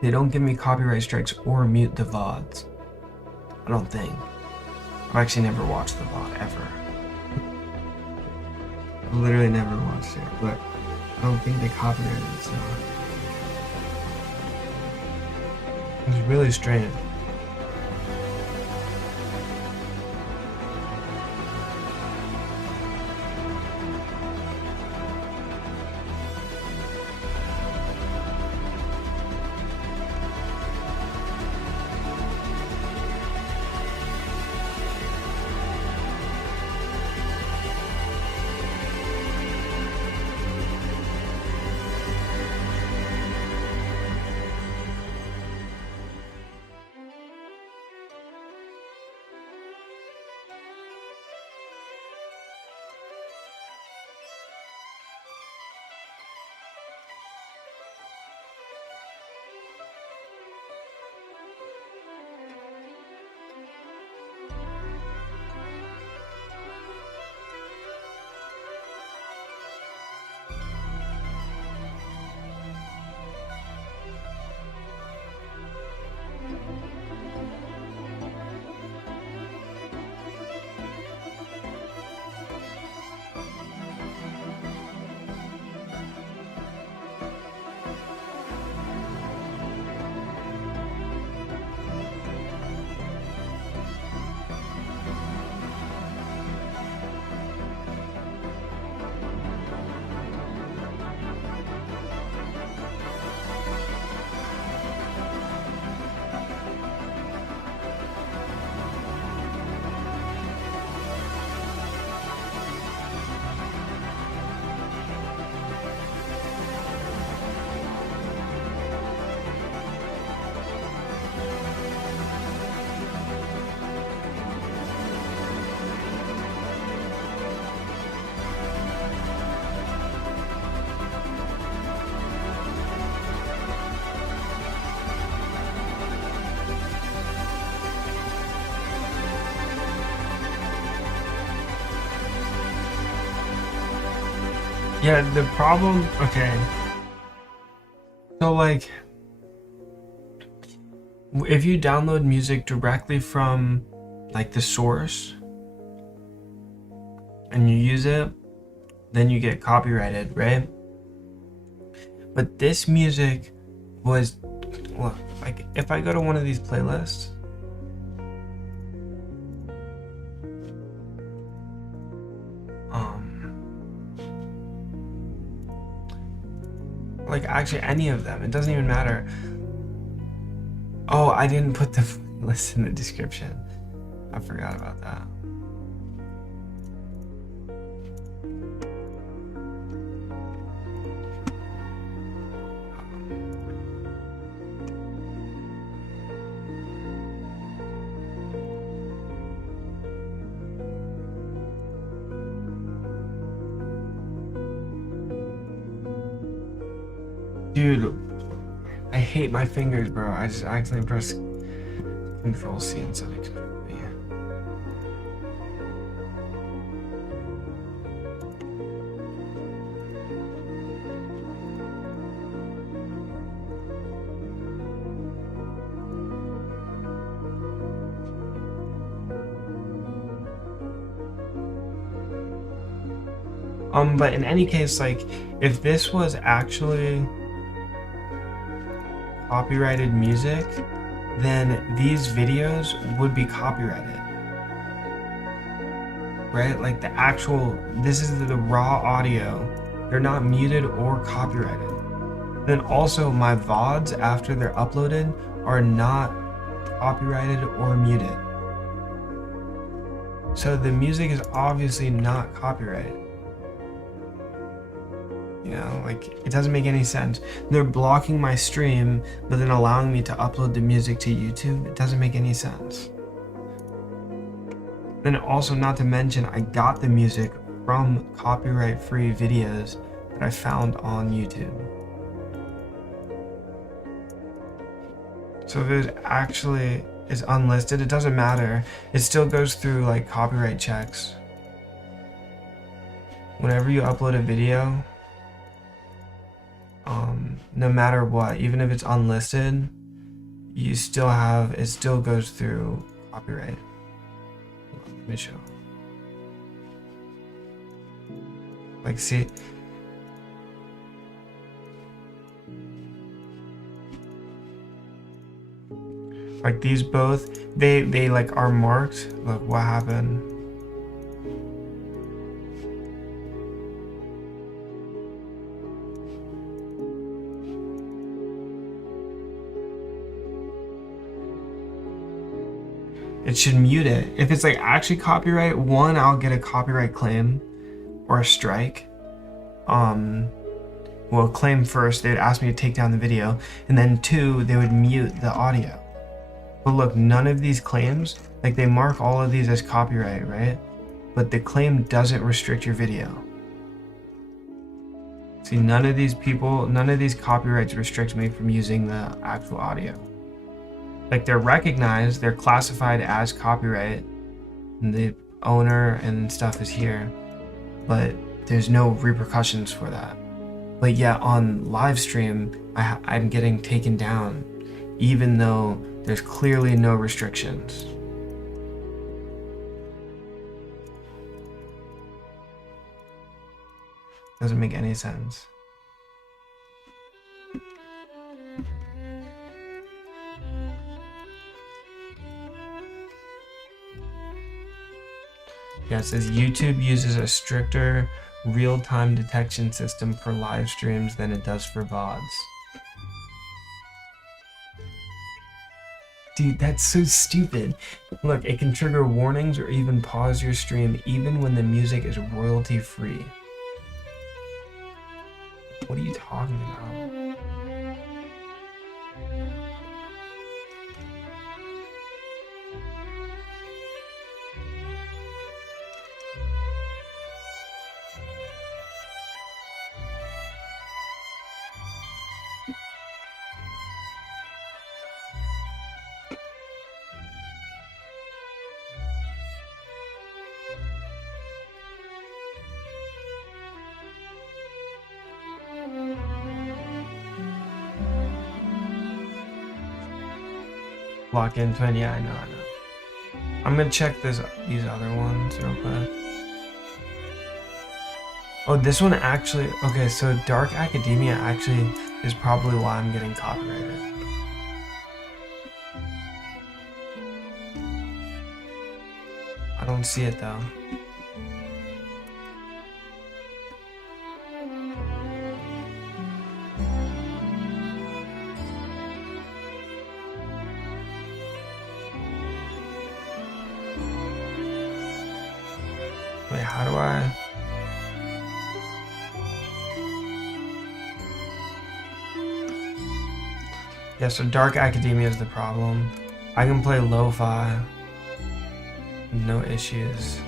they don't give me copyright strikes or mute the VODs. I don't think. I've actually never watched the VOD, ever. I've literally never watched it, but I don't think they copyrighted it, so... It's really strange. Yeah, the problem, okay. So like, if you download music directly from like the source and you use it, then you get copyrighted, right? But this music was, look, like if I go to one of these playlists, like actually any of them, it doesn't even matter. Oh, I didn't put the list in the description. I forgot about that. Dude, I hate my fingers, bro. I just accidentally pressed Control C instead of Control V. But in any case, like, if this was actually copyrighted music, then these videos would be copyrighted, right? Like the actual, this is the raw audio They're not muted or copyrighted. Then also my VODs after they're uploaded are not copyrighted or muted. So the music is obviously not copyrighted. You know, like, it doesn't make any sense. They're blocking my stream, but then allowing me to upload the music to YouTube. It doesn't make any sense. Then also, not to mention, I got the music from copyright-free videos that I found on YouTube. So if it actually is unlisted, it doesn't matter. It still goes through like copyright checks. Whenever you upload a video, no matter what, even if it's unlisted, you still have, it still goes through copyright. Let me show. Like, see, like these both, they like are marked. Look what happened. It should mute it. If it's like actually copyright, one, I'll get a copyright claim or a strike. Well, claim first, they'd ask me to take down the video, and then two, they would mute the audio. But look, none of these claims, like they mark all of these as copyright, right? But the claim doesn't restrict your video. See, none of these people, none of these copyrights restrict me from using the actual audio. Like, they're recognized, they're classified as copyright, and the owner and stuff is here, but there's no repercussions for that. But yet on live stream, I'm getting taken down, even though there's clearly no restrictions. Doesn't make any sense. Yeah, it says YouTube uses a stricter real-time detection system for live streams than it does for VODs. Dude, that's so stupid. Look, it can trigger warnings or even pause your stream even when the music is royalty-free. What are you talking about? Lock in twin, yeah, I know. I'm gonna check these other ones real quick. Oh, this one actually, okay, so Dark Academia actually is probably why I'm getting copyrighted. I don't see it though. Wait, how do I? Yeah, so Dark Academia is the problem. I can play lo-fi, no issues.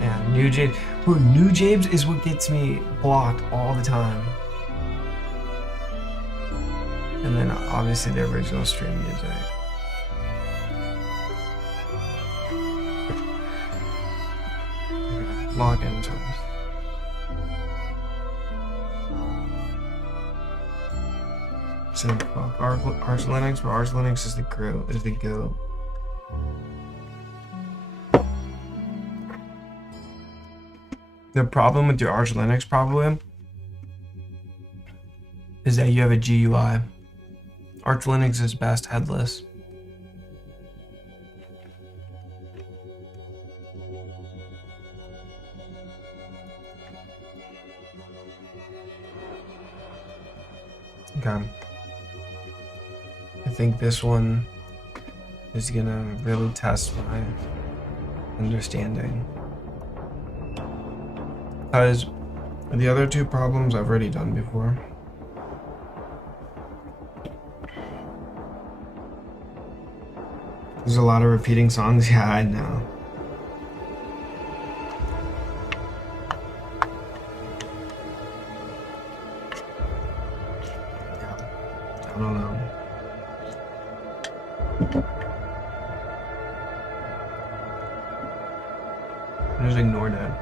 Yeah, New Jabes. Bro, New Jabes is what gets me blocked all the time. And then obviously the original stream music. Log into it. So Arch Linux, but Arch Linux is the GOAT. The problem with your Arch Linux probably is that you have a GUI. Arch Linux is best headless. Okay. I think this one is gonna really test my understanding. Because the other two problems I've already done before. There's a lot of repeating songs. Yeah, I know. Yeah, I don't know. I just ignored it.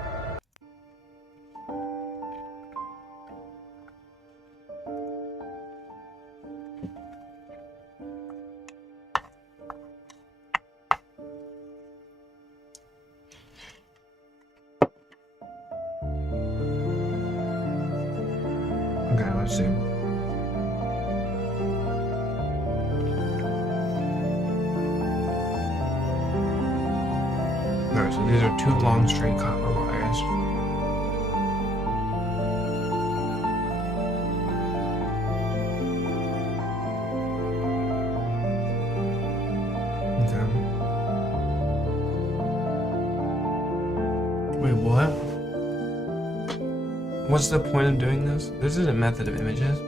Okay, let's see. Alright, so these are two long straight copper wires. Okay. Wait, what? What's the point of doing this? This is a method of images.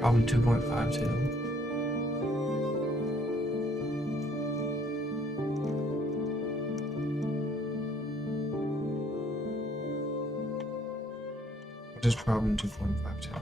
Problem 2.52. What is problem 2.52?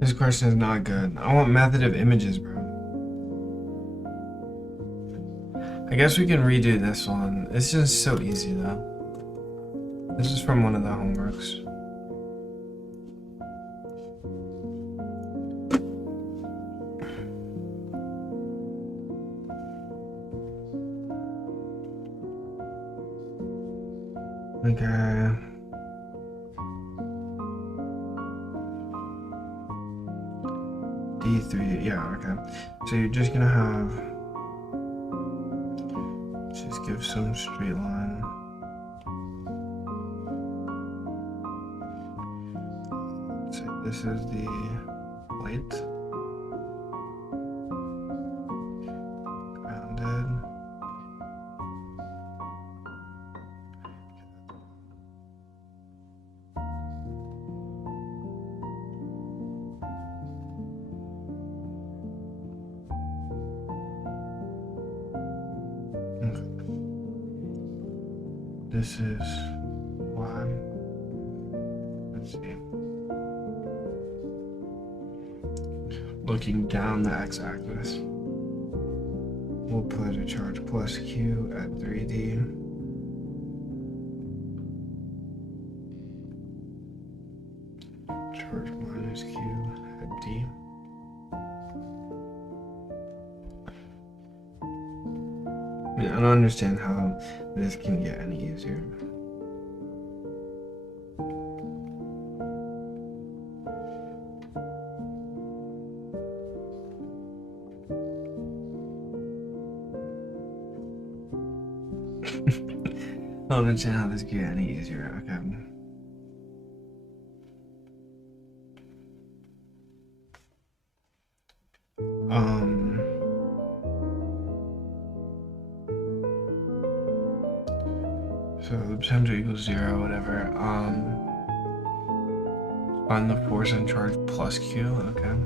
This question is not good. I want method of images, bro. I guess we can redo this one. It's just so easy, though. This is from one of the homeworks. Okay. D3, yeah, okay. So you're just gonna have, just give some straight line. So this is the plate. Grounded. This is Y. Let's see. Looking down the x-axis, we'll put a charge plus Q at 3D. Charge minus Q at D. I mean, I don't understand how this can get any easier. don't understand how this get any easier. Okay. So the potential equals 0, whatever. Find the force and charge plus Q, okay.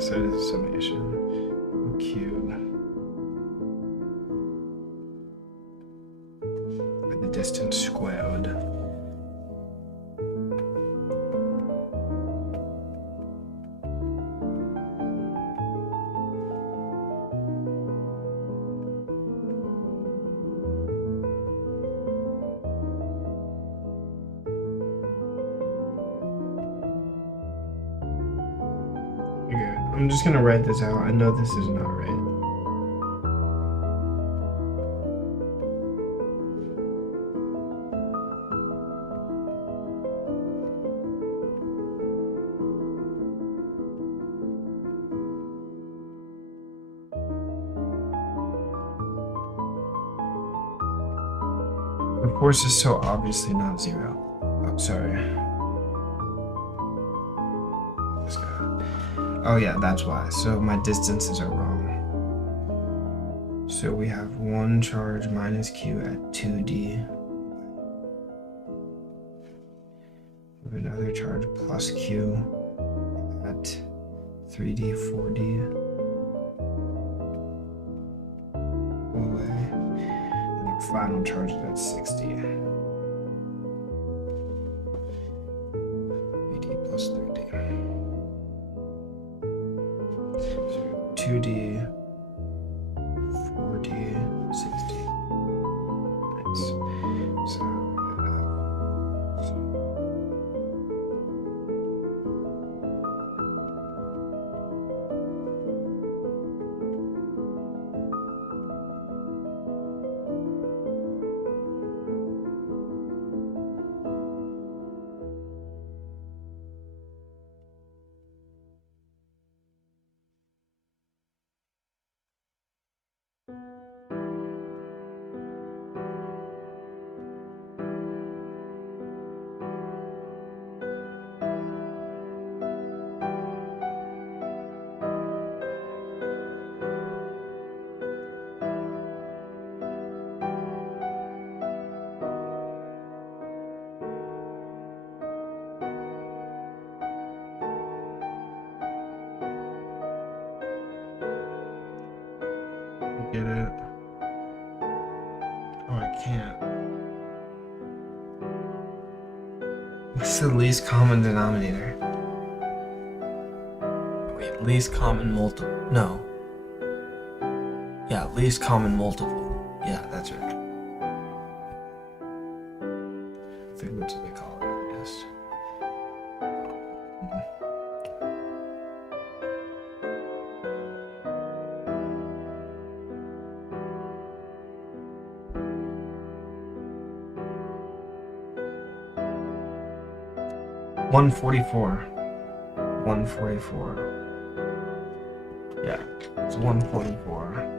So it is a summation of Q with the distance squared. Okay, I'm just gonna write this out. I know this is not right. The force is so obviously not 0. Oh, sorry. This guy. Oh yeah, that's why. So my distances are wrong. So we have 1 charge minus Q at 2D. We have another charge plus Q at 3D, 4D. Away. And the final charge is at 60. 3D plus 3D. So 2D, 4D, 60. Nice. So get it. Oh, I can't. What's the least common denominator? Wait, least common multiple. No. Yeah, least common multiple. Yeah, that's right. I think that's what they call it, I guess. 144. 144. Yeah, it's 144.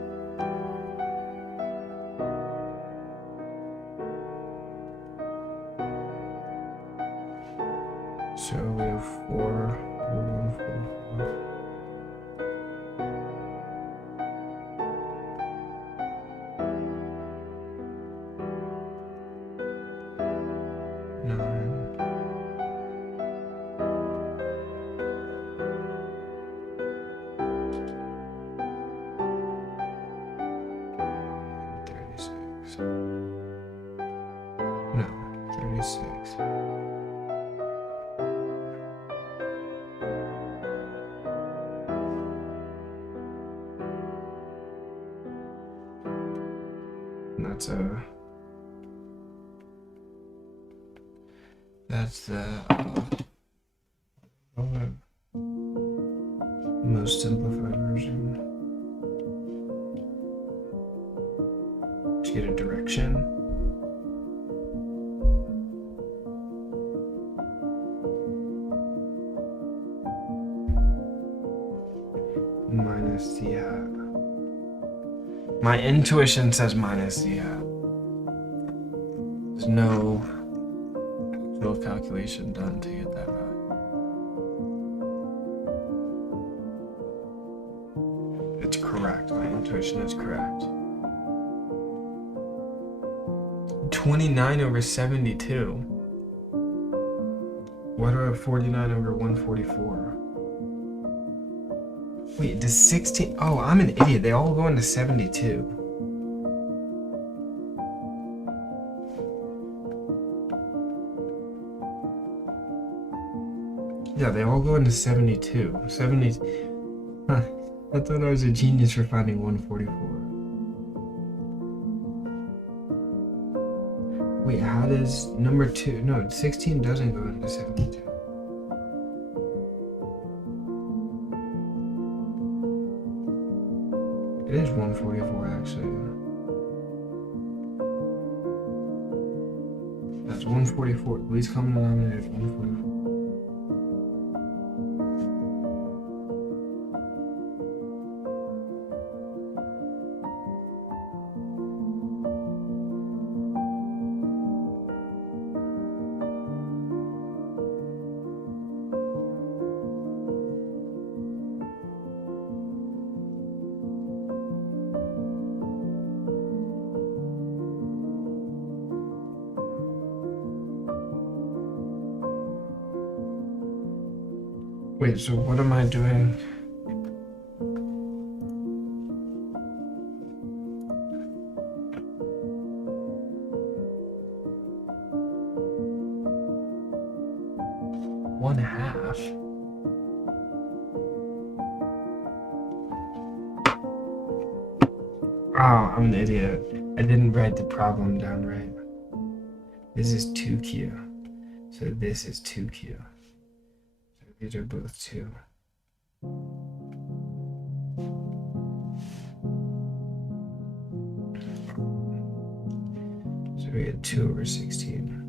So we have 4, 144. No, 36. And that's the most simplified version. To get a direction. Minus the app. My intuition says minus the app. There's no actual calculation done to get that value. It's correct. My intuition is correct. 29 over 72. What about 49 over 144? Wait, does 16... Oh, I'm an idiot. They all go into 72. Yeah, they all go into 72. 70... Huh. I thought I was a genius for finding 144. Wait, how does number 2... No, 16 doesn't go into 72. It is 144, actually. That's 144. Least common denominator is 144. Wait, so what am I doing? One half? Oh, I'm an idiot. I didn't write the problem down right. This is 2q. So this is 2q. These are both 2. So we get 2 over 16.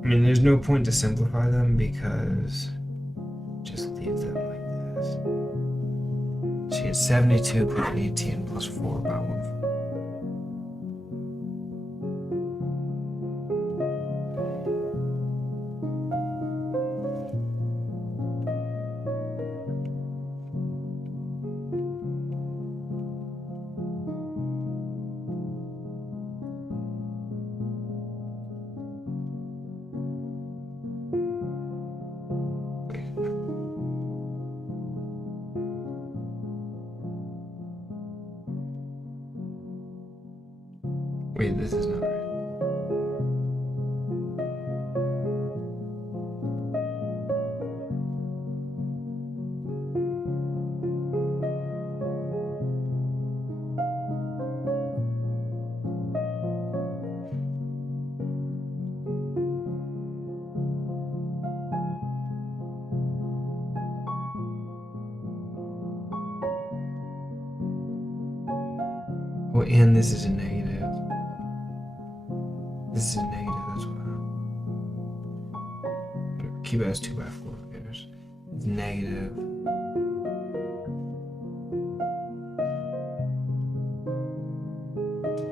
I mean, there's no point to simplify them because just leave them like this. So you get 72 plus 18 plus 4 by 1. Wait, this is not right. Oh, and this is a negative. This is a negative as well. Keep it as 2 by 4, who cares? It's negative.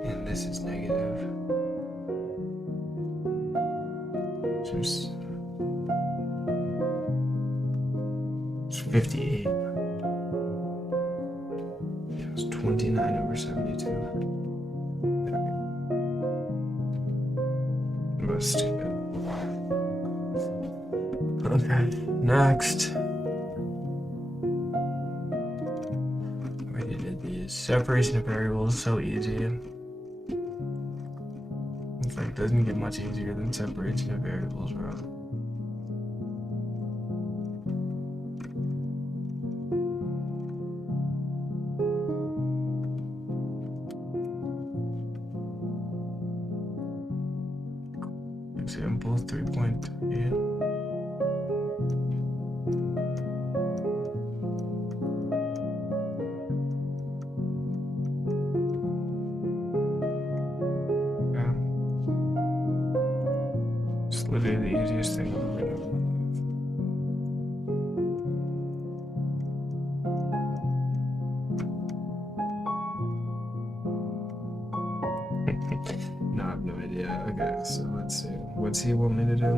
And this is negative. So it's 58. Yeah, it's 29 over 72. Stupid. Okay, next. Already did these. Separation of variables, so easy. It's like, doesn't get much easier than separation of variables, bro. Example 3.2. Yeah. It's literally the easiest thing I've ever done in my life. No, I have no idea. Okay, so let's see. What's he want me to do?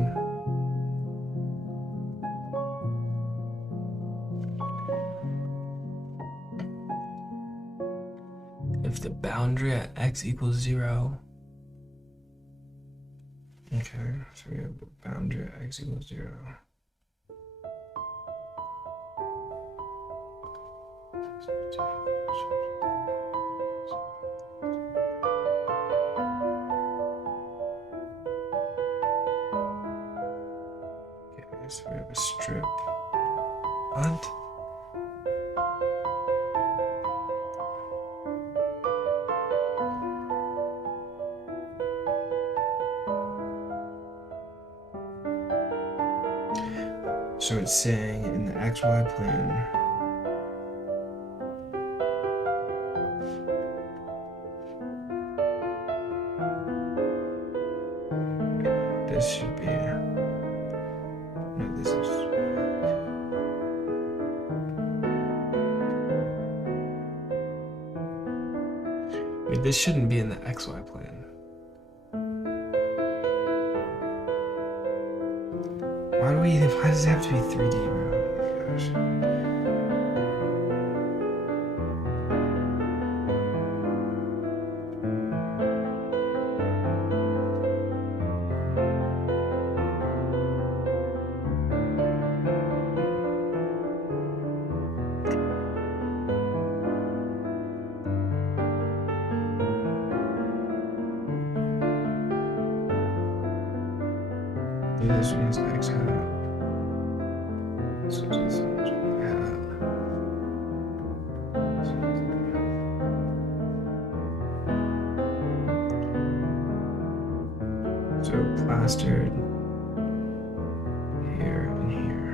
If the boundary at x equals 0. Okay, so we have the boundary at x equals 0. Okay, so we have a strip. What? So it's saying in the xy plane, this should be, no, this is, wait, this shouldn't be in the xy plane. Why does it have to be 3D, bro? Oh my gosh. This one is x hat. So this one's y hat. So plastered here and here.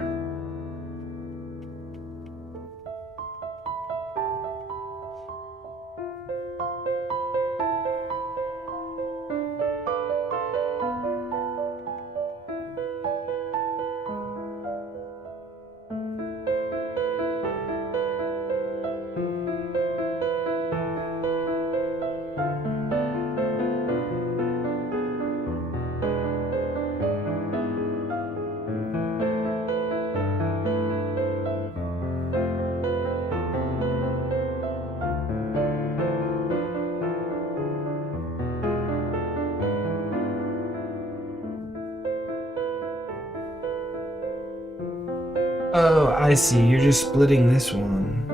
Oh, I see. You're just splitting this one.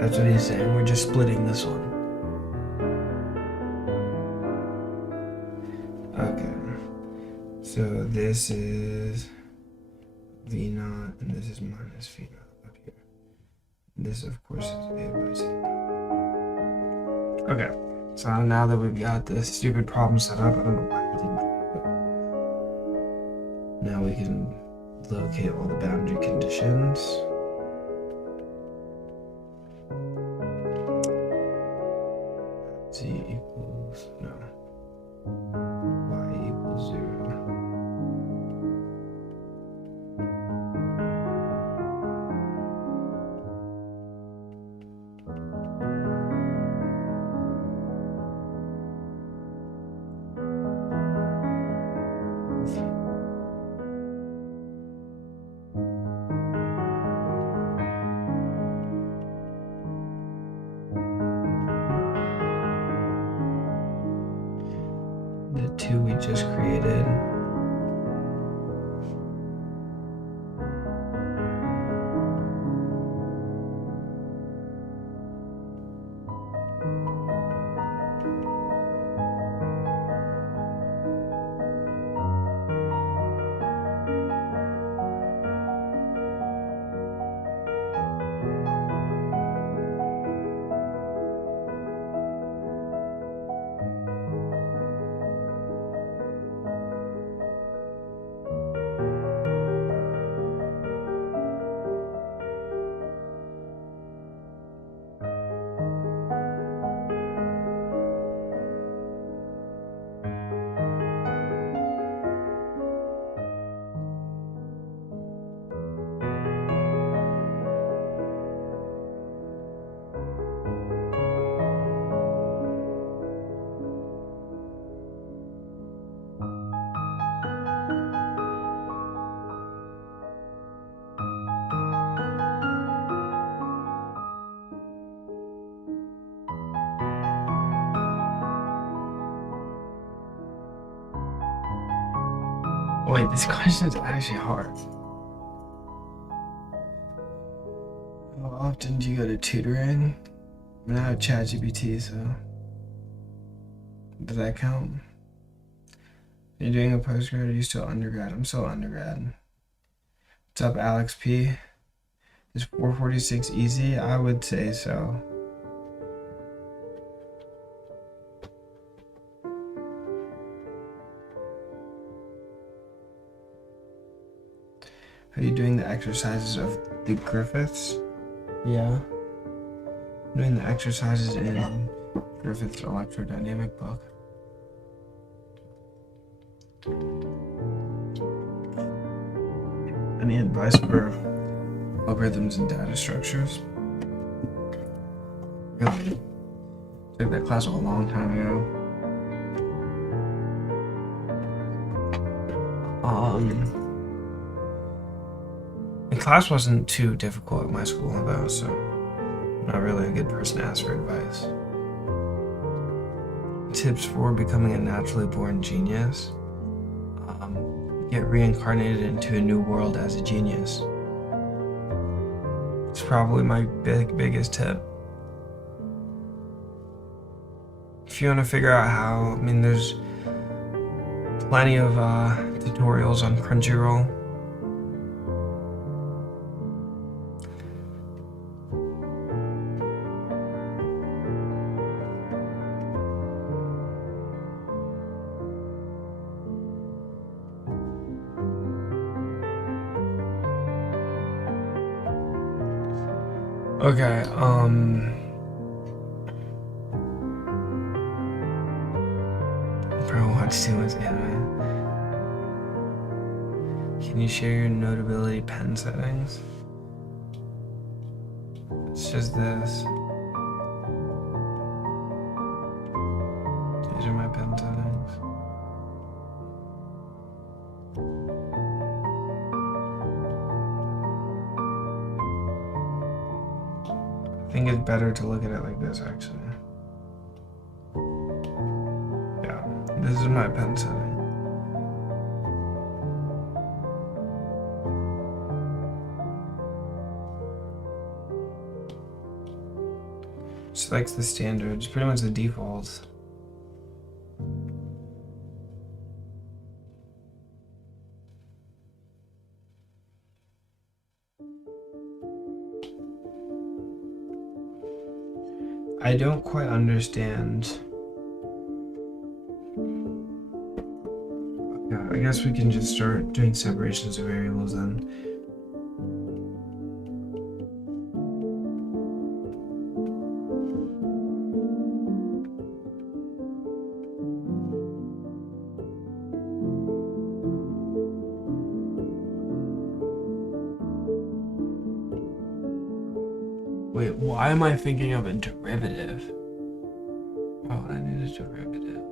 That's what he's saying. We're just splitting this one. Okay. So this is V naught, and this is minus V naught up here. This, of course, is A by Z. Okay. So now that we've got this stupid problem set up, I don't know why we didn't. Now we can locate all the boundary conditions. Z equals, no, y equals 0. The two we just created. Wait, this question is actually hard. How often do you go to tutoring? I mean, I have ChatGPT, so does that count? Are you doing a postgrad or are you still undergrad? I'm still undergrad. What's up, Alex P? Is 446 easy? I would say so. Are you doing the exercises of the Griffiths? Yeah. I'm doing the exercises in Griffith's electrodynamic book. Any advice for algorithms and data structures? Really? Took that class a long time ago. The class wasn't too difficult at my school though, so I'm not really a good person to ask for advice. Tips for becoming a naturally born genius. Get reincarnated into a new world as a genius. It's probably my biggest tip. If you want to figure out how, I mean, there's plenty of tutorials on Crunchyroll. Okay, bro, watch too much anime. Can you share your Notability pen settings? It's just this. These are my pen settings. I think it's better to look at it like this, actually. Yeah, this is my pen setting. It's like the standard, it's pretty much the default. I don't quite understand. Yeah, I guess we can just start doing separations of variables then. Wait, why am I thinking of a derivative? Oh, I need a derivative.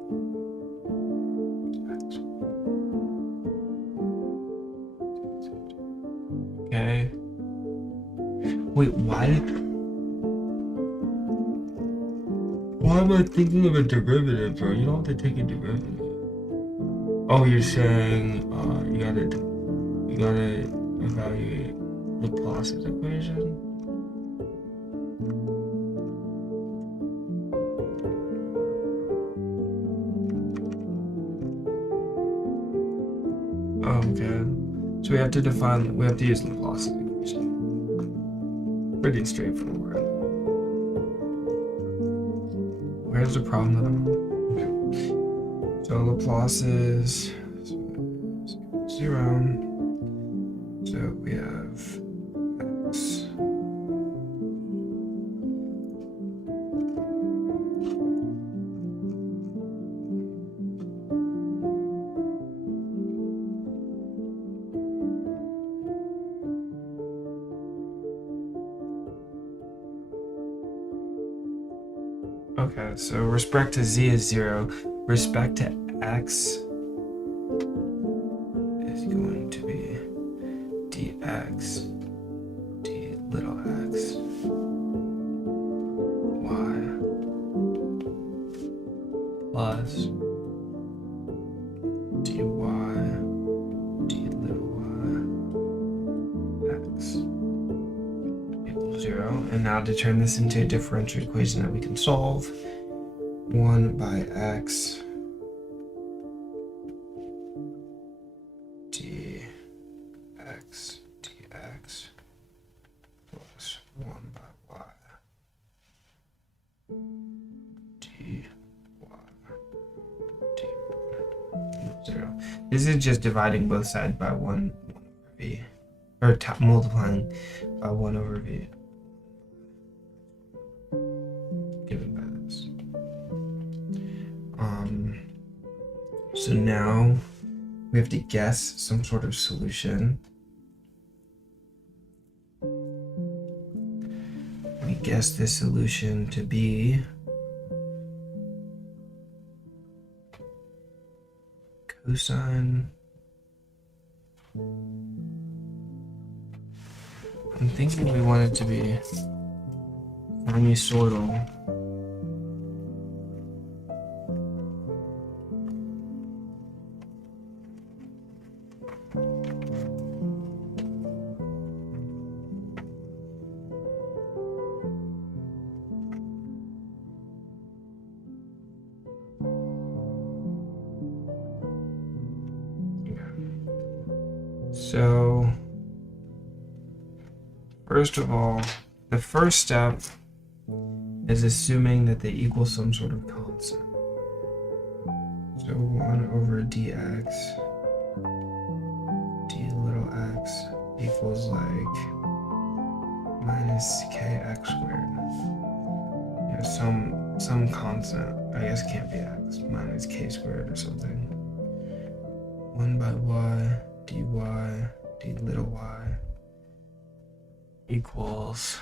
Okay. Wait, why am I thinking of a derivative, bro? You don't have to take a derivative. Oh, you're saying you gotta evaluate Laplace's equation? Okay, so we have to use Laplace's equation. Pretty straightforward. Where's the problem that I'm on? Okay. So Laplace is 0. So we have x. Okay, so respect to z is 0. Respect to x is going to be dx d little x y plus dy And now to turn this into a differential equation that we can solve, 1 by x dx dx plus 1 by y dy dy 0. This is just dividing both sides by 1 over v, or multiplying by 1 over v. Given by this. So now we have to guess some sort of solution. We guess this solution to be cosine. I'm thinking we want it to be sinusoidal. So, first of all, the first step is assuming that they equal some sort of constant. So 1 over dx d little x equals like minus kx squared. You know, some constant, I guess can't be x, minus k squared or something. 1 by y dy d little y equals,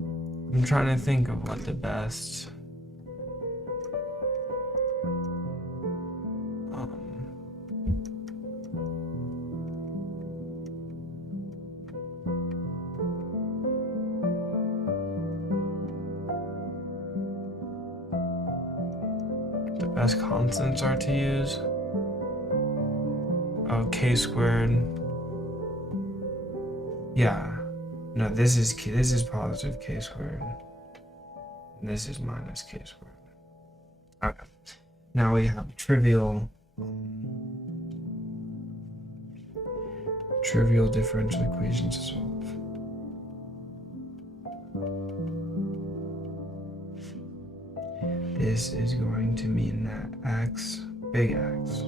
I'm trying to think of what the best constants are to use. Oh, k squared. Yeah. No, this is positive k squared. And this is minus k squared. Okay. Now we have trivial differential equations to solve. This is going to mean that x, big X,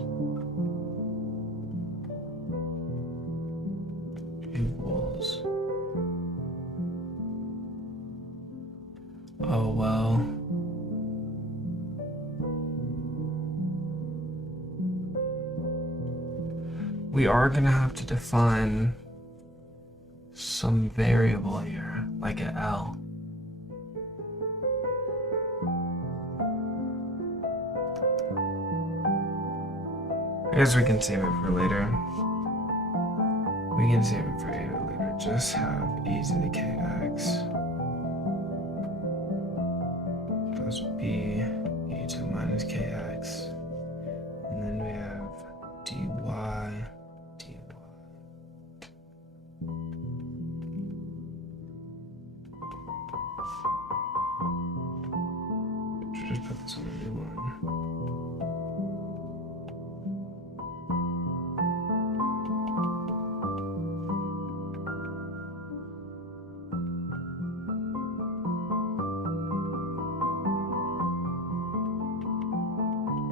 equals, oh well, we are going to have to define some variable here, like an L. I guess we can save it for later. We can save it for later. Just have e to the kx plus b e to the minus kx. And then we have dy dy. Just put this on a new one.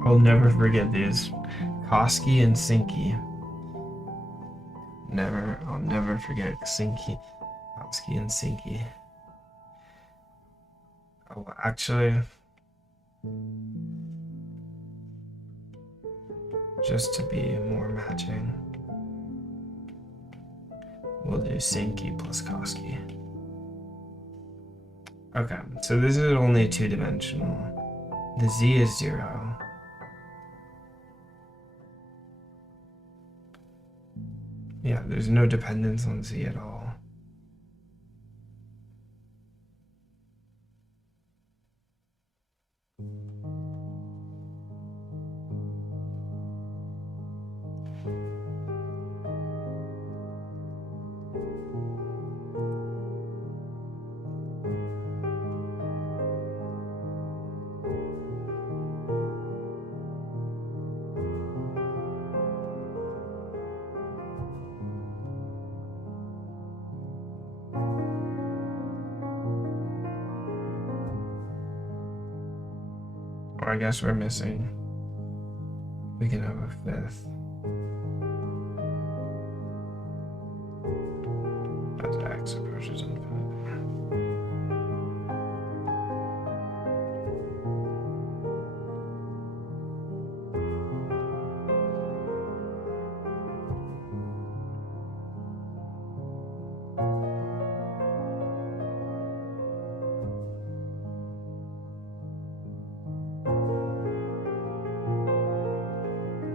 I'll never forget these. Koski and Sinky. I'll never forget Sinky. Koski and Sinky. Oh, actually, just to be more matching, we'll do Sinky plus Koski. Okay, so this is only two-dimensional. The z is 0. Yeah, there's no dependence on z at all. I guess we're missing. We can have a fifth. As x approaches infinity.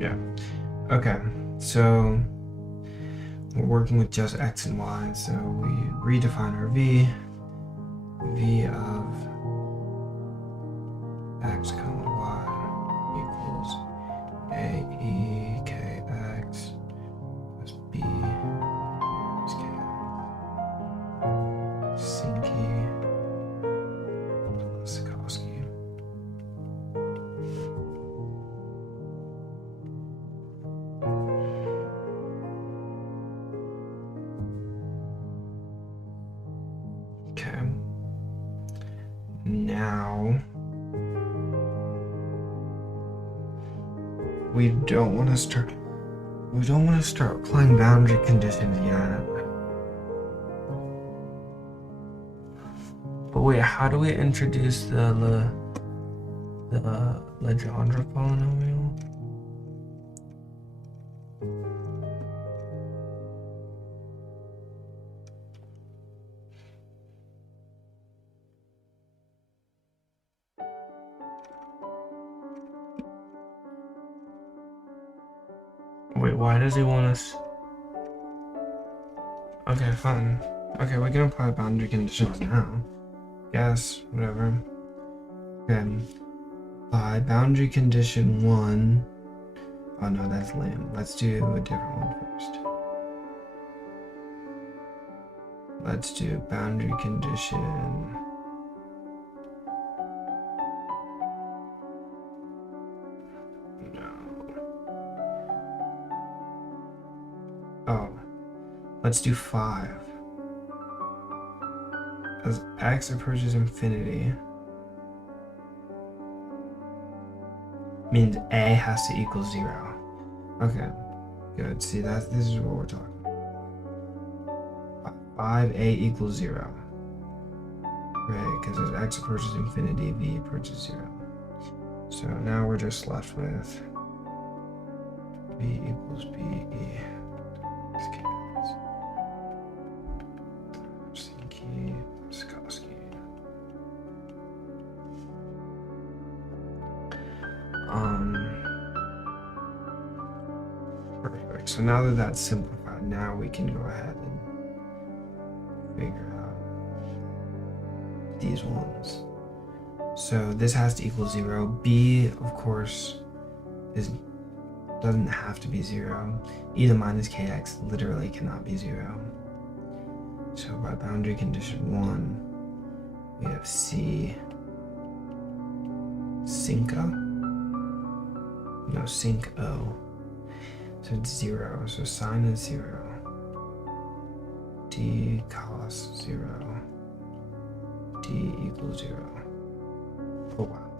Yeah. Okay, so we're working with just x and y, so we redefine our v of x comma y equals a e k x plus b plus k sinky plus Sikorsky. Okay. Now we don't want to start applying boundary conditions yet. But wait, how do we introduce the Legendre polynomial? Wait, why does he want us? Okay, fine. Okay, we can apply boundary conditions now. Yes, whatever. Okay. Apply boundary condition 1. Oh no, that's lame. Let's do a different one first. Let's do boundary condition. Oh, let's do 5. As x approaches infinity, means a has to equal 0. Okay, good. See, this is what we're talking about. 5a equals 0. Right, because as x approaches infinity, v approaches 0. So now we're just left with v equals b e. Perfect. So now that that's simplified, now we can go ahead and figure out these ones. So this has to equal 0. B, of course, doesn't have to be 0. E to the minus kx literally cannot be 0. So by boundary condition 1, we have C sinc O. No, sinc O. So it's 0. So sine is 0. D cos 0. D equals 0. Oh wow.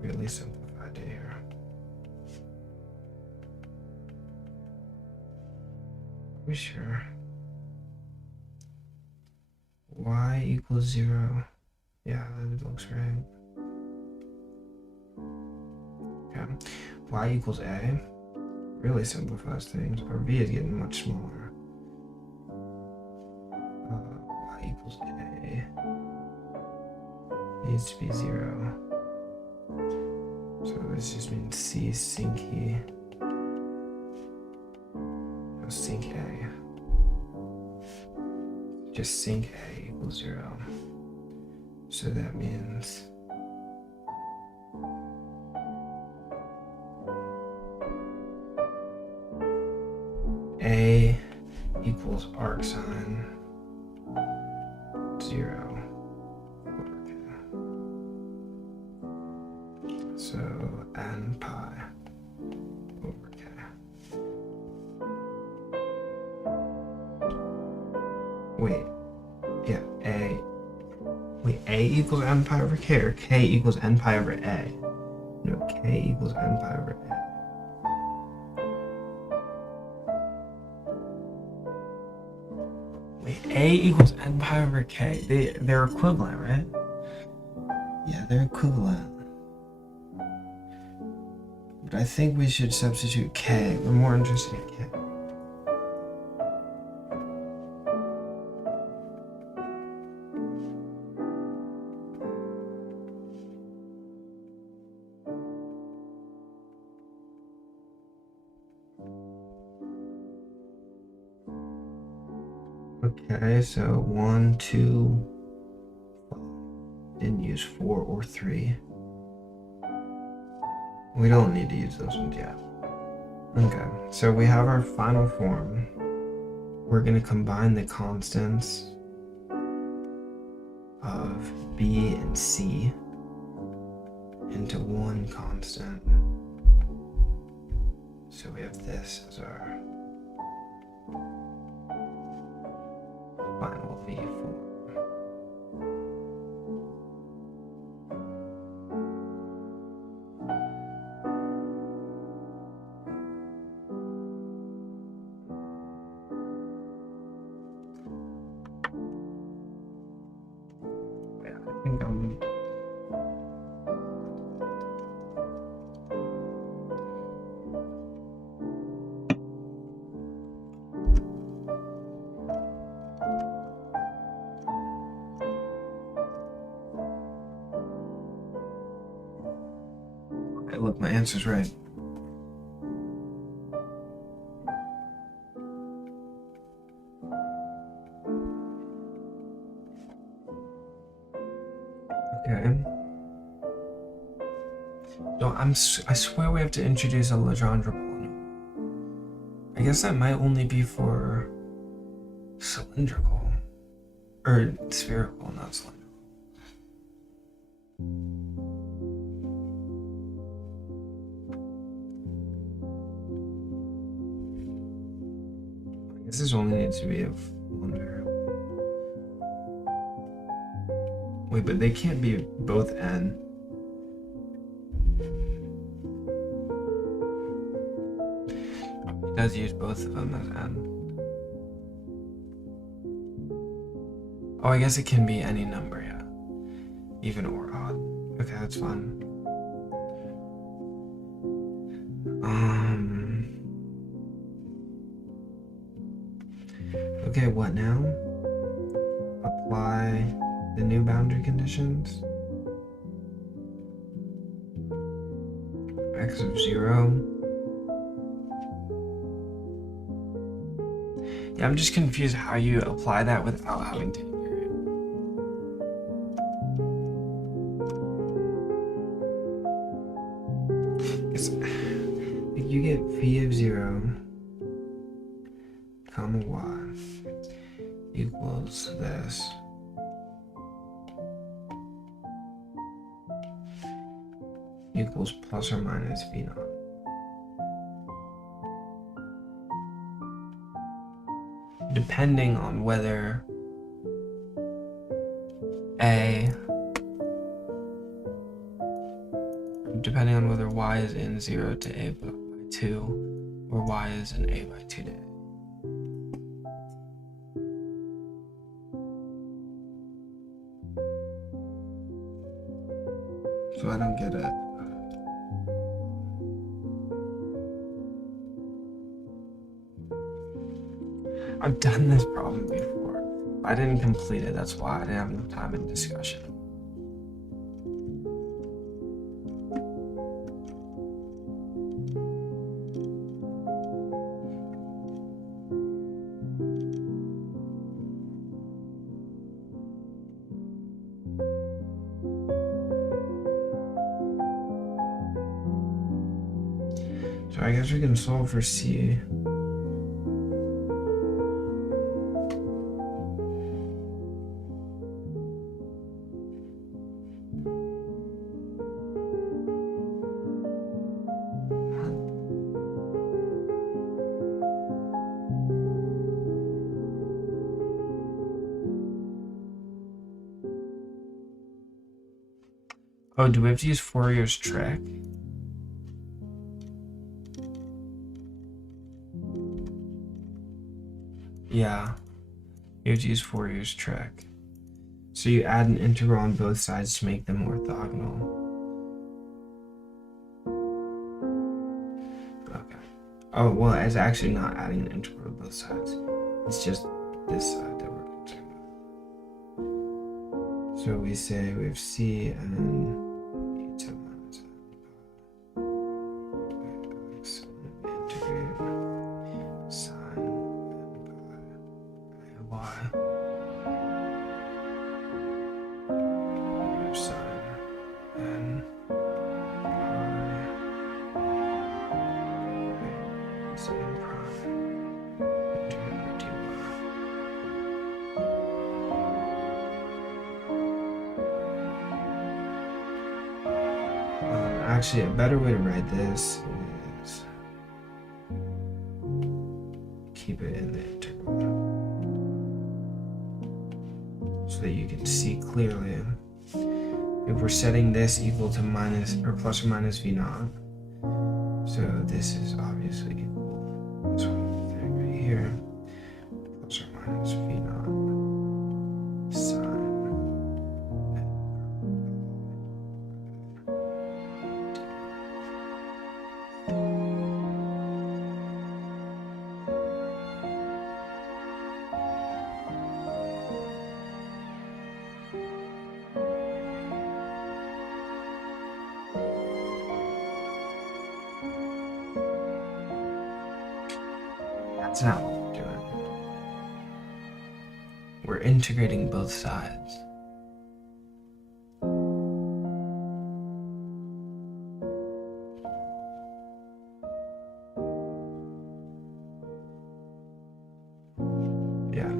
Really simplified it here. Are we sure? Y equals 0. Yeah, that looks right. Okay. Y equals A. Really simplifies things. Our V is getting much smaller. Y equals A. Needs to be 0. So this just means C sinc E. No, sinc A. Just sinc A equals 0. So that means A equals arcsine 0. So n pi over k. Wait, yeah, A Wait, a equals n pi over k or k equals n pi over a? No, k equals n pi over a. Wait, a equals n pi over k. They're equivalent, right? Yeah, they're equivalent. But I think we should substitute k. We're more interested in k. Okay, so 1, 2, didn't use 4 or 3. We don't need to use those ones yet. Okay, so we have our final form. We're going to combine the constants of b and c into one constant. So we have this as our final v form. Yeah, I think I'm... Okay, look, my answer's right. Okay. So I swear we have to introduce a Legendre polynomial. I guess that might only be for cylindrical. Or spherical, not cylindrical. I guess this only needs to be of one variable. Wait, but they can't be both n. It does use both of them as n. Oh, I guess it can be any number, yeah. Even or odd. Okay, that's fine. Okay, what now? Apply the new boundary conditions. X of 0. Yeah, I'm just confused how you apply that without having to integrate. If you get v of 0, comma y equals this. Equals plus or minus v naught. Depending on whether depending on whether y is in 0 to a by 2 or y is in a by 2 to a. So I don't get it. I've done this problem before. I didn't complete it, that's why I didn't have enough time in discussion. So I guess we can solve for C. Oh, do we have to use Fourier's trick? Yeah, you have to use Fourier's trick. So you add an integral on both sides to make them orthogonal. Okay. Oh, well, it's actually not adding an integral on both sides. It's just this side that we're concerned with. So we say we have C and e to minus x integrate sine and y. Actually, a better way to write this is keep it in the integral so that you can see clearly if we're setting this equal to minus or plus or minus v naught. So this is obviously equal to this one thing right here, plus or minus v naught sine. That's not what we're doing. We're integrating both sides. Yeah,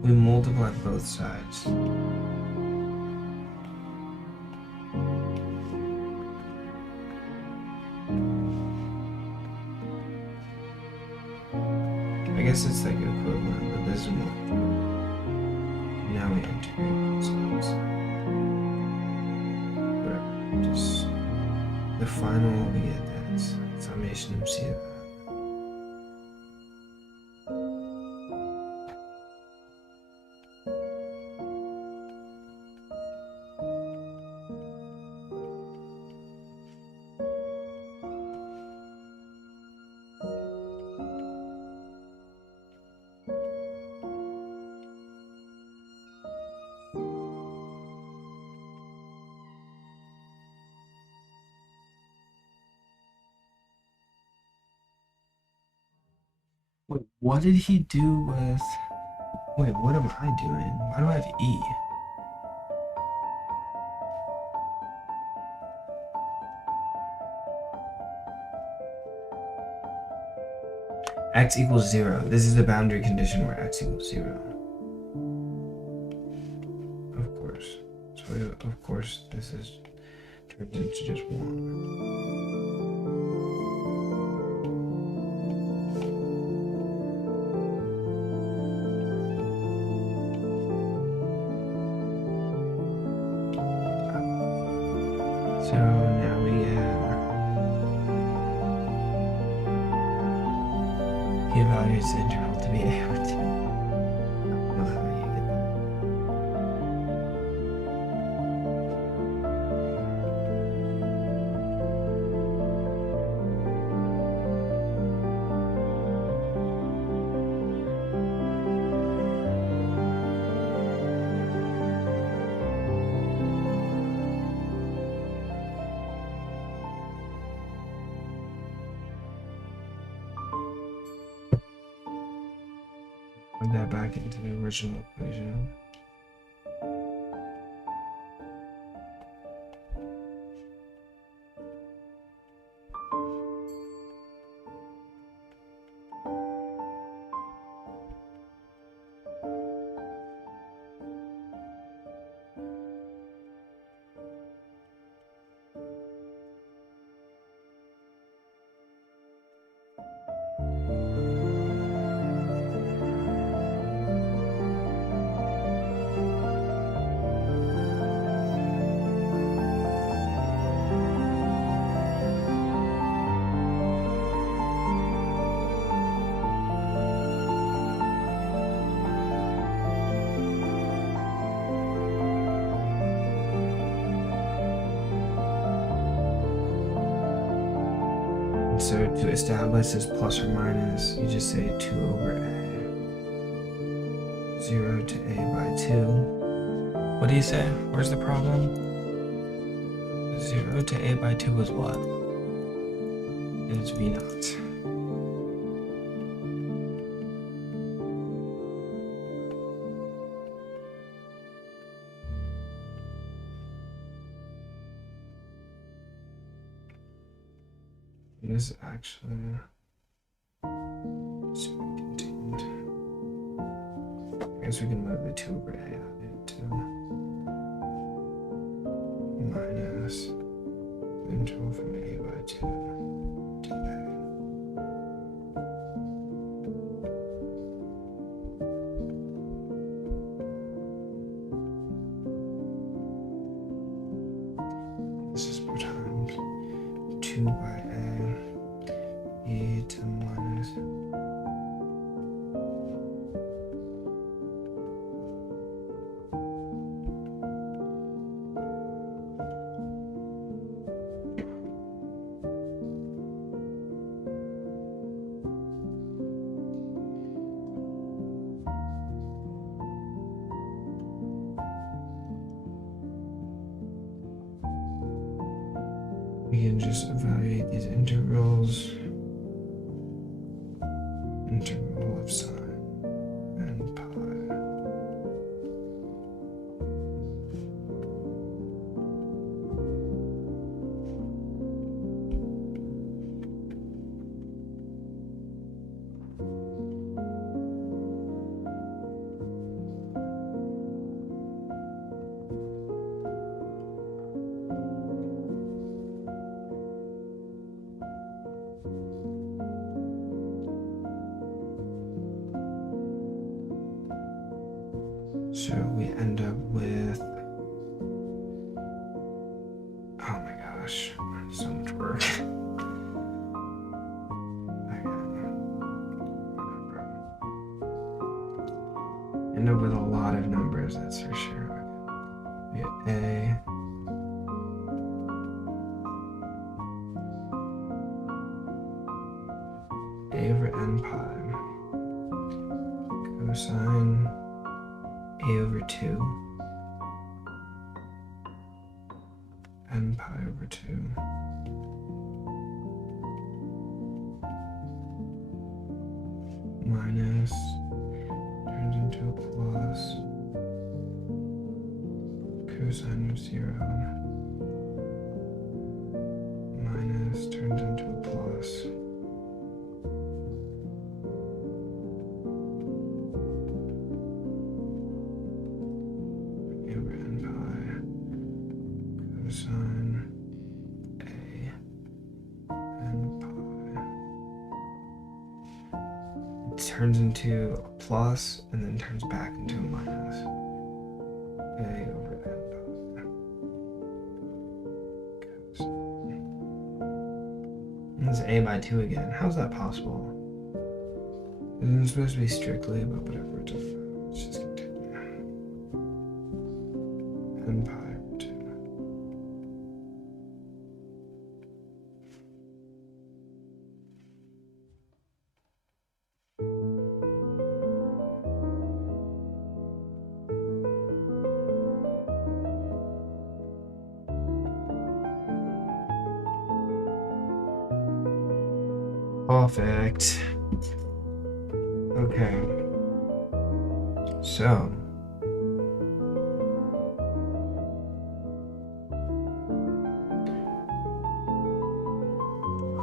we multiply both sides. I guess it's like equivalent, but this is more. Now we integrate both sides. Whatever, just the final we get this summation of C of that. Wait, what did he do with... Wait, what am I doing? Why do I have E? X equals 0. This is the boundary condition where x equals 0. Of course. So of course this is turns into just 1. So now we he evaluates the integral to be able to. I don't know how you get that. Put that back into the original equation. So to establish this plus or minus, you just say 2 over a. 0 to a by 2. What do you say? Where's the problem? 0 to a by 2 is what? It's v naught. This actually should be contained. I guess we can move the 2 over a out into minus the integral from a by 2 to a. This is per times 2 by e to minus we can just evaluate these integrals. Integral of sine and pi. So we end up with, oh my gosh, so much work. End up with a lot of numbers, that's for sure. We get a over n pi cosine a over 2 n pi over 2 minus turns into a plus cosine of 0 minus turns into a plus cosine a and pi. It turns into a plus and then turns back into a minus. A over n pi. And it's a by 2 again. How's that possible? It's supposed to be strictly, but whatever. It's just continue. N pi. Perfect. Okay. So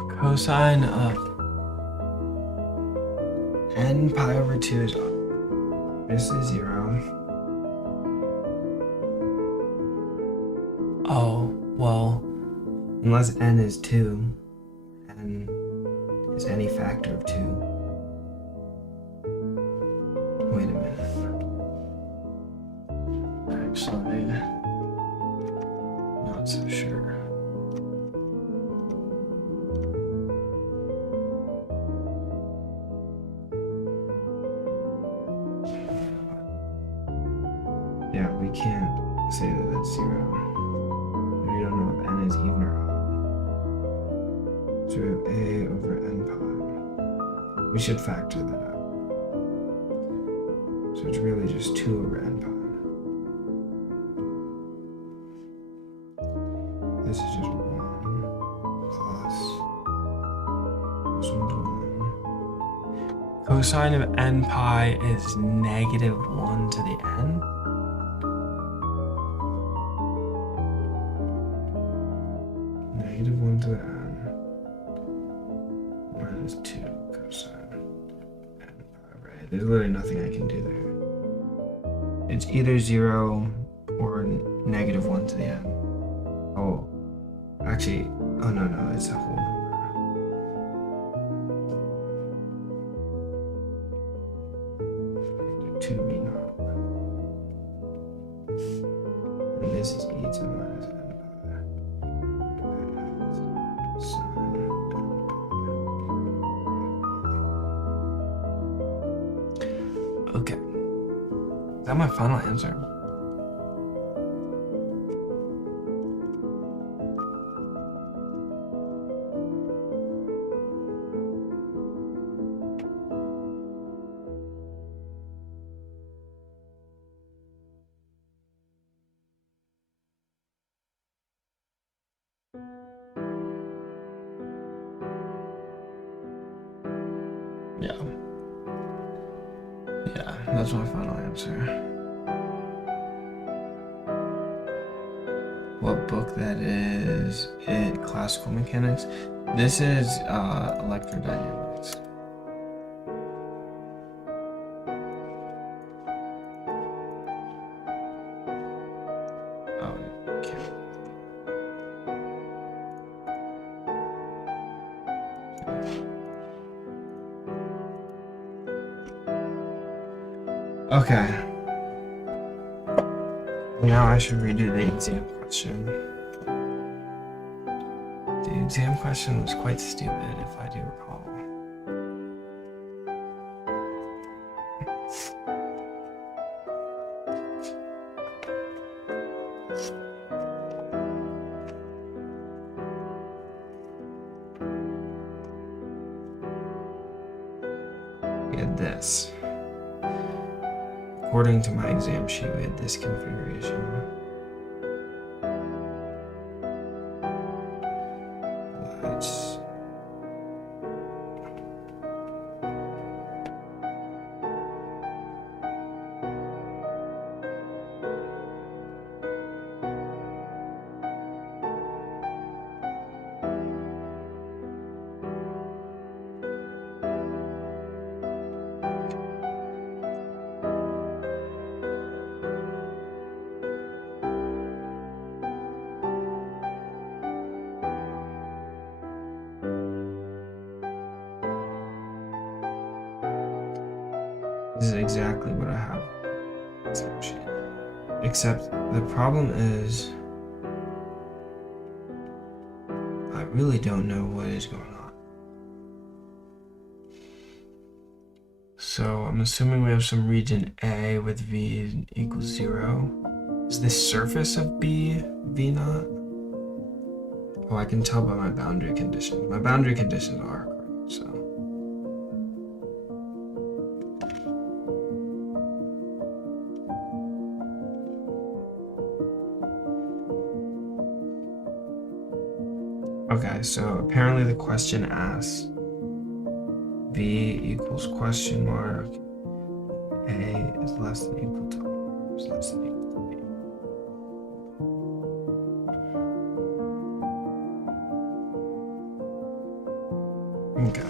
cosine of n pi over 2 is obviously 0. Oh, well, unless n is 2, n is any factor of 2. Wait a minute. Actually, not so sure. Yeah, we can't say that that's 0. We don't know if n is even or odd. So we have A over N pi. We should factor that out. So it's really just 2 over N pi. This is just 1 plus 1 to 1. Cosine of N pi is negative 1 to the N. Negative 1 to the N. Minus 2 cosine N pi, right? There's literally nothing I can do there. It's either 0 or negative 1 to the N. Oh, actually, oh no, it's a whole number. Two B naught. And this is e to the minus N pi. Okay. Is that my final answer? Yeah, that's my final answer. What book that is? Classical Mechanics. This is electrodynamics. Oh, okay. Okay. Now I should redo the exam question. The exam question was quite stupid, if I do recall. We had this. According to my exam sheet, we had this configuration. Lights. This is exactly what I have. Except the problem is I really don't know what is going on. So I'm assuming we have some region A with V equals 0. Is this surface of B V naught? Oh, I can tell by my boundary conditions. My boundary conditions are correct, so. Okay, so apparently the question asks V equals question mark, A is less than equal to R is less than equal to B. Okay,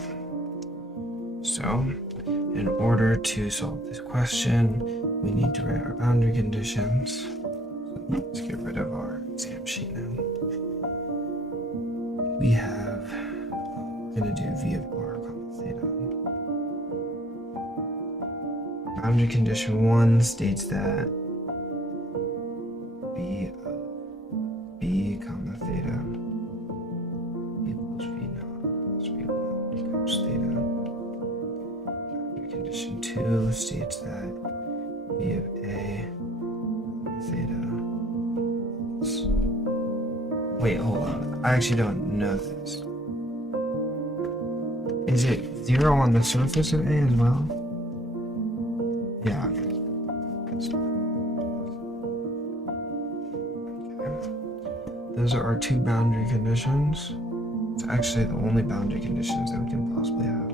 so in order to solve this question, we need to write our boundary conditions. So let's get rid of our exam sheet now. We have, we're going to do V of R comma theta. Boundary condition 1 states that V of B comma theta equals V naught plus V1 equals theta. Boundary condition 2 states that V of A comma theta is... Wait, hold on. I actually don't know this. Is it 0 on the surface of A as well? Yeah, okay. Those are our two boundary conditions. It's actually the only boundary conditions that we can possibly have.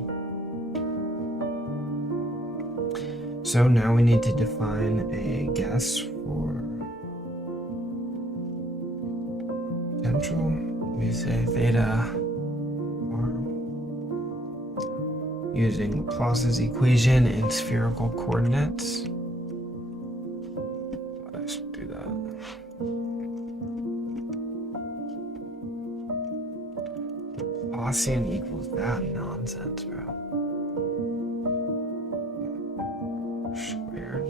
So now we need to define a guess for potential. We say theta r using Laplace's equation in spherical coordinates. I should do that. Laplacian equals that nonsense, bro. Squared.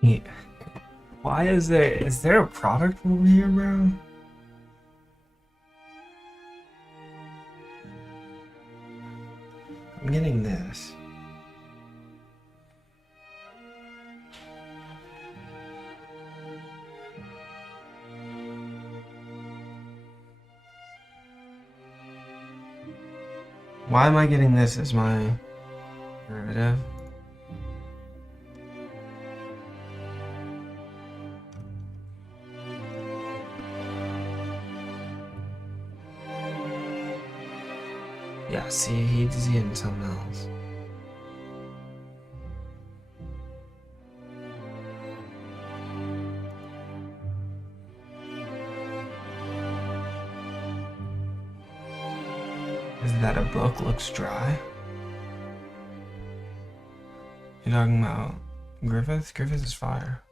Yeah. Why is there a product over here, bro? I'm getting this. Why am I getting this as my derivative? Yeah, see, he's getting something else. Is that a book looks dry? You talking about Griffith? Griffith is fire.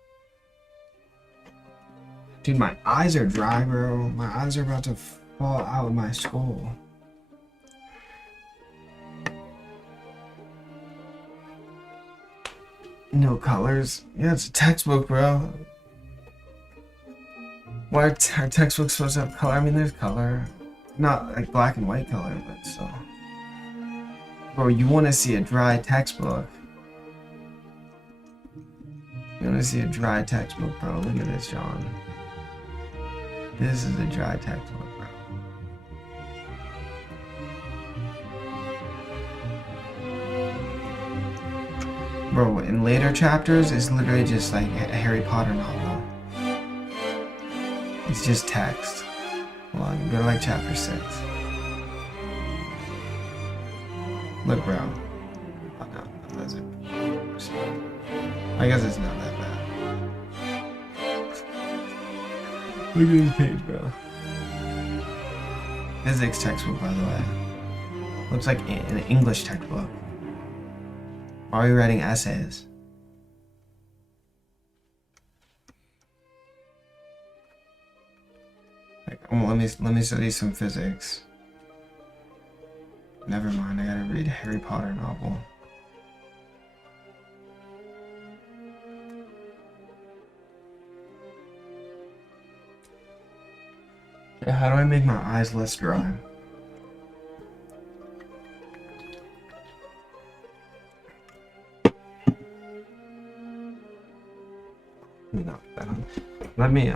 Dude, my eyes are dry, bro. My eyes are about to fall out of my skull. No colors. Yeah, it's a textbook, bro. Why are our textbooks supposed to have color? I mean, there's color. Not like black and white color, but still. Bro, you want to see a dry textbook. You want to see a dry textbook, bro. Look at this, John. This is a dry textbook, bro. Bro, in later chapters, it's literally just like a Harry Potter novel. It's just text. Hold on, go to like chapter 6. Look, bro. Oh, no, that's it. I guess it's not that bad. Look at this page, bro. Physics textbook, by the way. Looks like an English textbook. Why are you writing essays? Like, let me study some physics. Never mind, I gotta read a Harry Potter novel. Yeah, how do I make my eyes less dry? Let me knock that on. Let me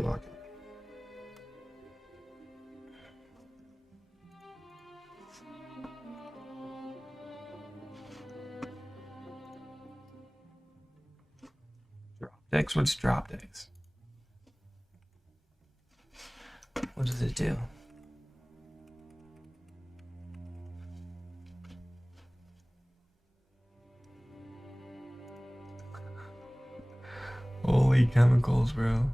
lock it. Dropdicks? What's Dropdicks? What does it do? Holy chemicals, bro.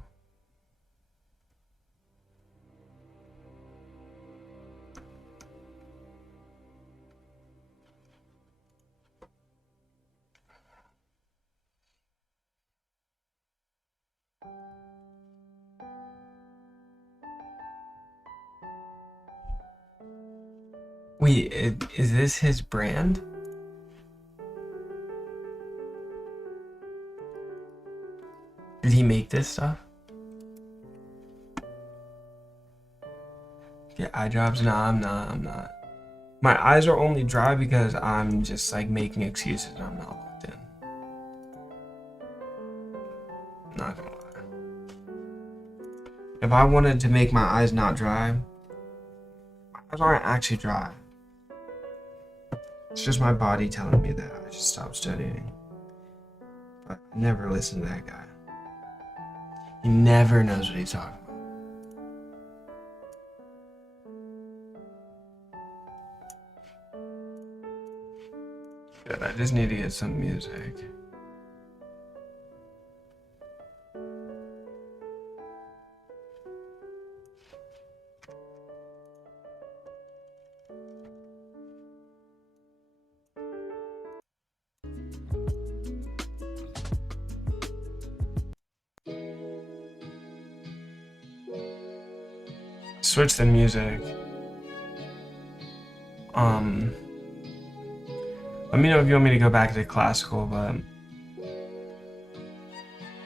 Wait, is this his brand? Did he make this stuff? Yeah, eye drops? Nah, I'm not. My eyes are only dry because I'm just like making excuses and I'm not locked in. Not gonna lie. If I wanted to make my eyes not dry, my eyes aren't actually dry. It's just my body telling me that I should stop studying. But I never listen to that guy. He never knows what he's talking about. Good, I just need to get some music. Switch the music. Let me know if you want me to go back to classical, but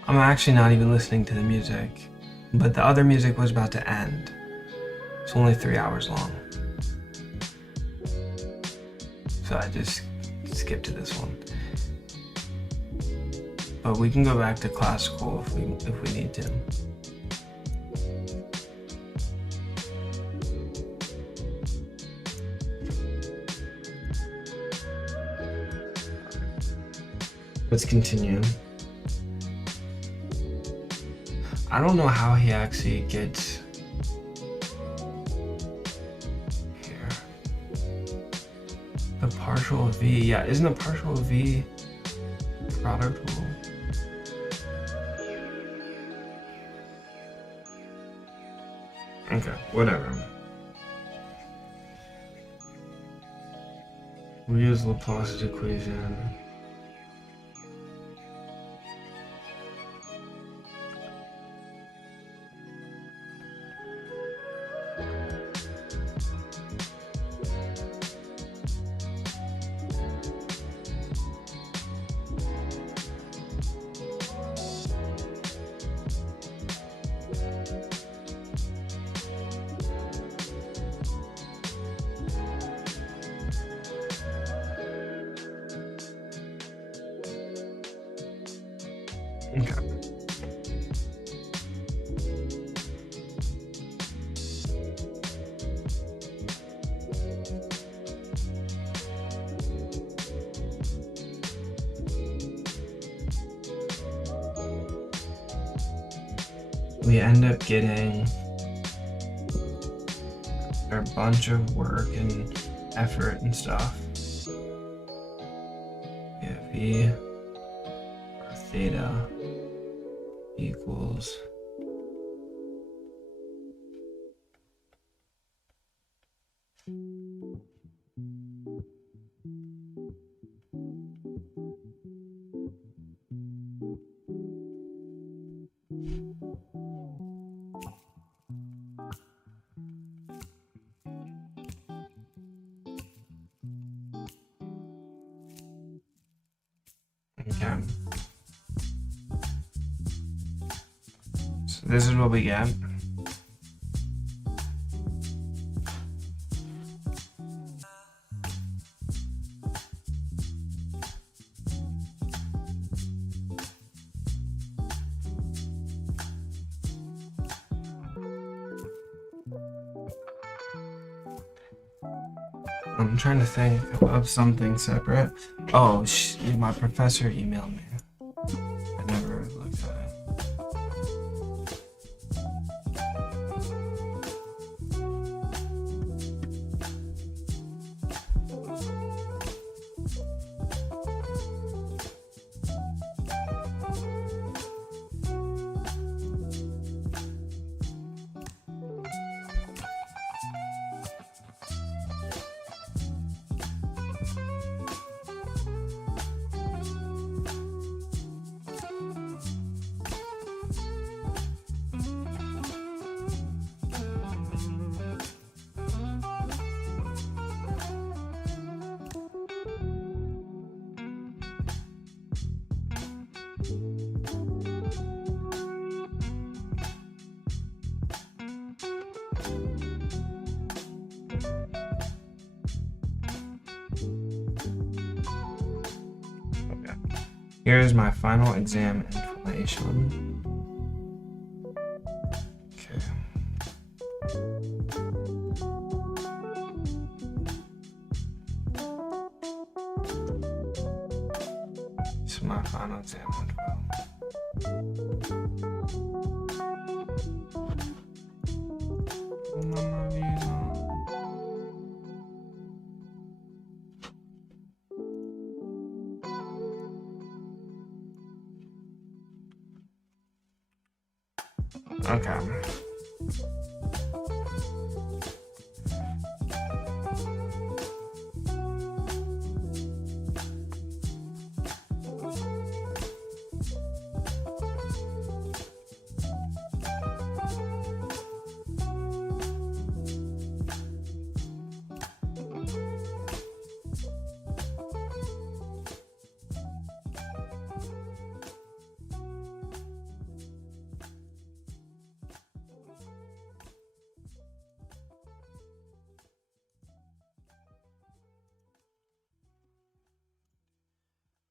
I'm actually not even listening to the music. But the other music was about to end. It's only 3 hours long. So I just skipped to this one. But we can go back to classical if we need to. Let's continue. I don't know how he actually gets here. The partial of V, yeah, isn't the partial of V product rule? Okay, whatever. We use Laplace's equation. Okay. We end up getting a bunch of work and effort and stuff. We have V or theta equals okay. So this is what we get. I'm trying to think of something separate. Oh, my professor emailed me. I never looked at it. Here's my final exam information. Okay. This is my final exam info. Okay.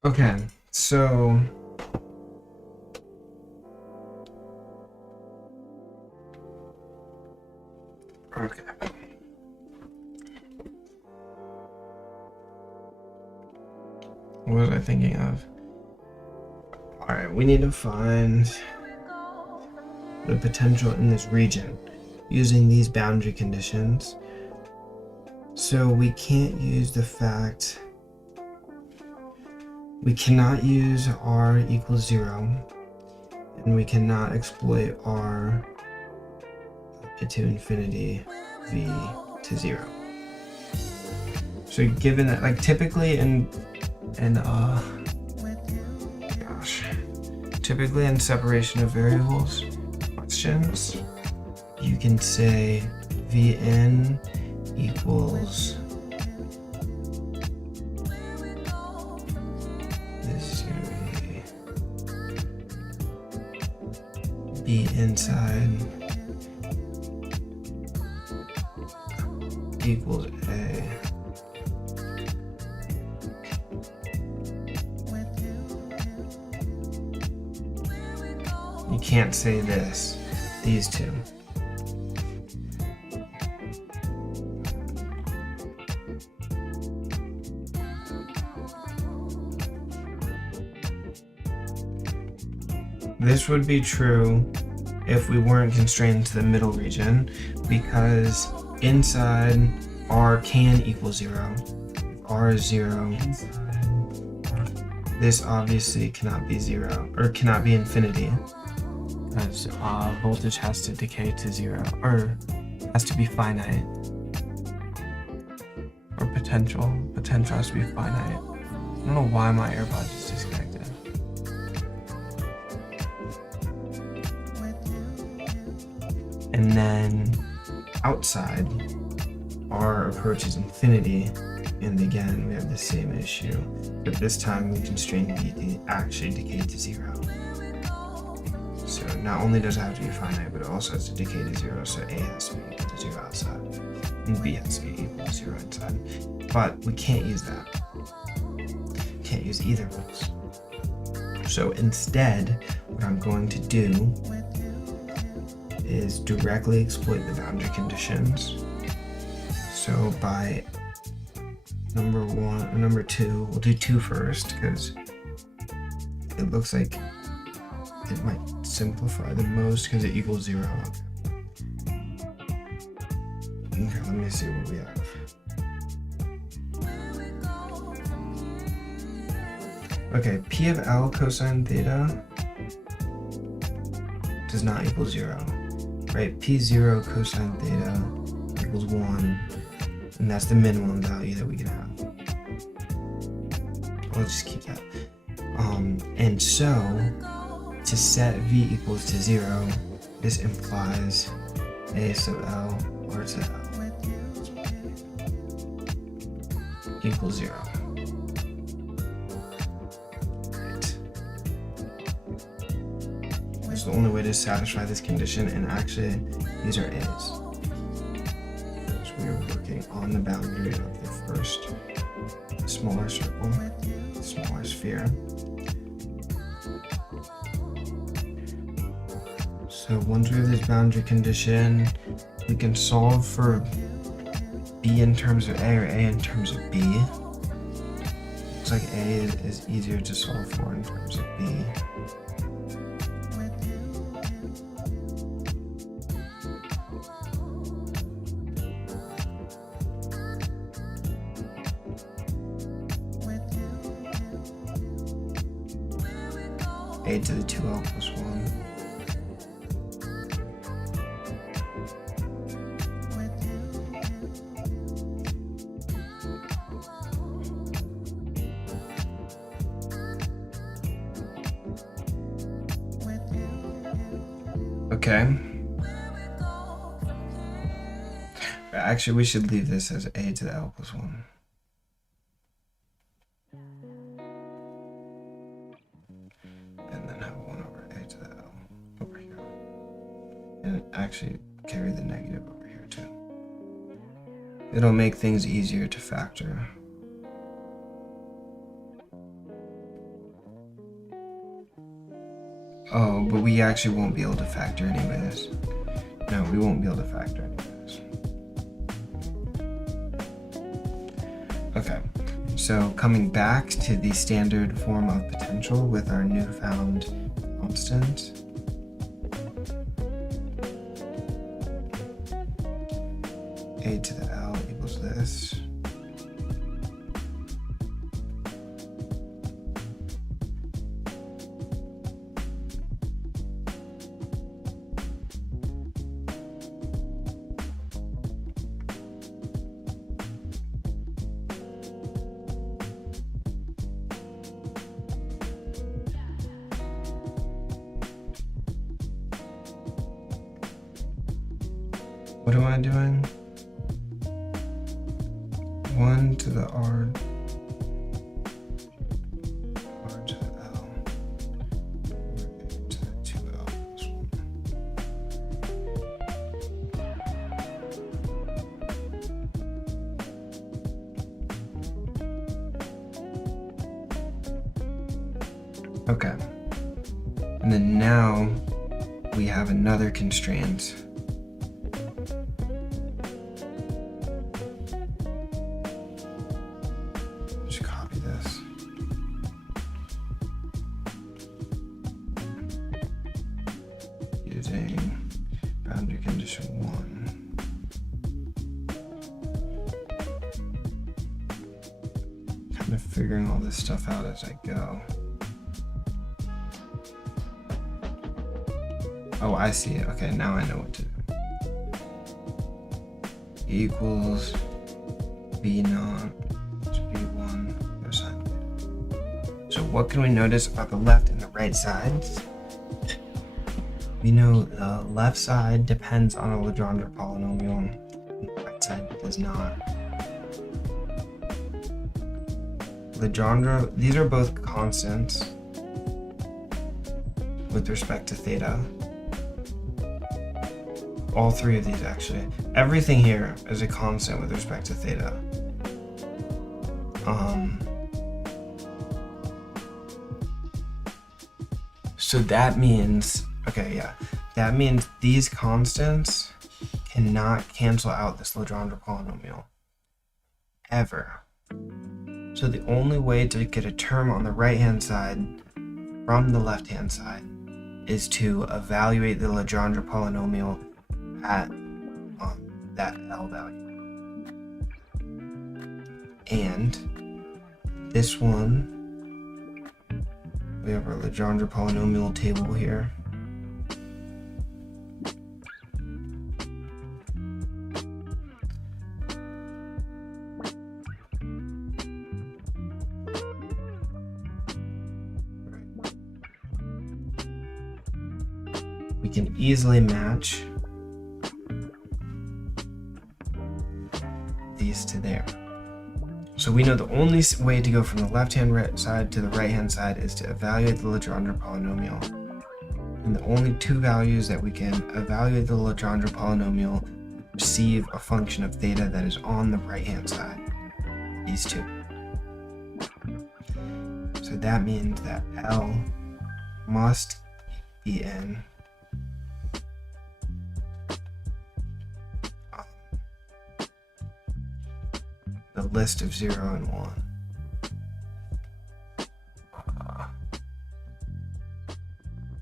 Okay, so okay. What was I thinking of? All right, we need to find the potential in this region using these boundary conditions. So we can't use the fact, we cannot use r equals 0, and we cannot exploit r to infinity v to 0. So given that, like typically typically in separation of variables questions, you can say Vn equals this B inside equals A. You can't say this, these two. This would be true if we weren't constrained to the middle region, because inside r can equal 0. If r is 0, this obviously cannot be 0, or cannot be infinity. Because voltage has to decay to 0, or has to be finite. Or potential has to be finite. I don't know why my AirPods is disconnected. And then outside, r approaches infinity, and again we have the same issue, but this time we constrain v to actually decay to 0. So not only does it have to be finite, but it also has to decay to 0, so a has to be equal to 0 outside, and b has to be equal to 0 inside. But we can't use that. Can't use either of those. So instead, what I'm going to do is directly exploit the boundary conditions. So by number 1 or number 2, we'll do 2 first, because it looks like it might simplify the most because it equals 0. Okay, let me see what we have. Okay, P of L cosine theta does not equal 0, right? P0 cosine theta equals 1, and that's the minimum value that we can have. I'll just keep that. And so, to set v equals to 0, this implies a sub L or to L equals 0. That's the only way to satisfy this condition, and actually these are A's. So we are working on the boundary of the first smaller circle, smaller sphere. So once we have this boundary condition, we can solve for b in terms of a or a in terms of b. Looks like a is easier to solve for in terms of b. A to the 2l plus 1. Okay. Actually, we should leave this as a to the l plus 1. And then have 1 over a to the l over here. And actually carry the negative over here too. It'll make things easier to factor. Oh, but we actually won't be able to factor anyways. No, we won't be able to factor anyways. Okay, so coming back to the standard form of potential with our newfound constant. A to the L equals this. What am I doing? 1 to the R to the L, to the 2L plus 1. Okay. And then now we have another constraint. Using boundary condition 1. Kind of figuring all this stuff out as I go. Oh, I see it. Okay, now I know what to do. Equals b naught to b1 cosine theta. So what can we notice about the left and the right sides? We know the left side depends on a Legendre polynomial, and the right side does not. Legendre, these are both constants with respect to theta. All three of these actually. Everything here is a constant with respect to theta. So that means, okay, yeah. That means these constants cannot cancel out this Legendre polynomial. Ever. So the only way to get a term on the right-hand side from the left-hand side is to evaluate the Legendre polynomial at that L value. And this one, we have our Legendre polynomial table here. We can easily match these to there. So we know the only way to go from the left-hand side to the right-hand side is to evaluate the Legendre polynomial. And the only two values that we can evaluate the Legendre polynomial receive a function of theta that is on the right-hand side. These two. So that means that L must be in list of 0 and 1.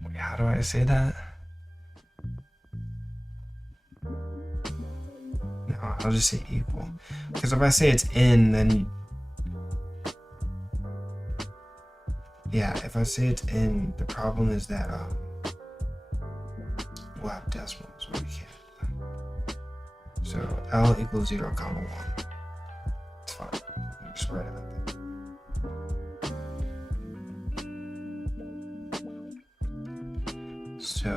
Wait, how do I say that? No, I'll just say equal. Because if I say it's in, then... Yeah, if I say it's in, the problem is that we'll have decimals, but we can't. So L equals 0, 1. It's fine. Just write it like that. So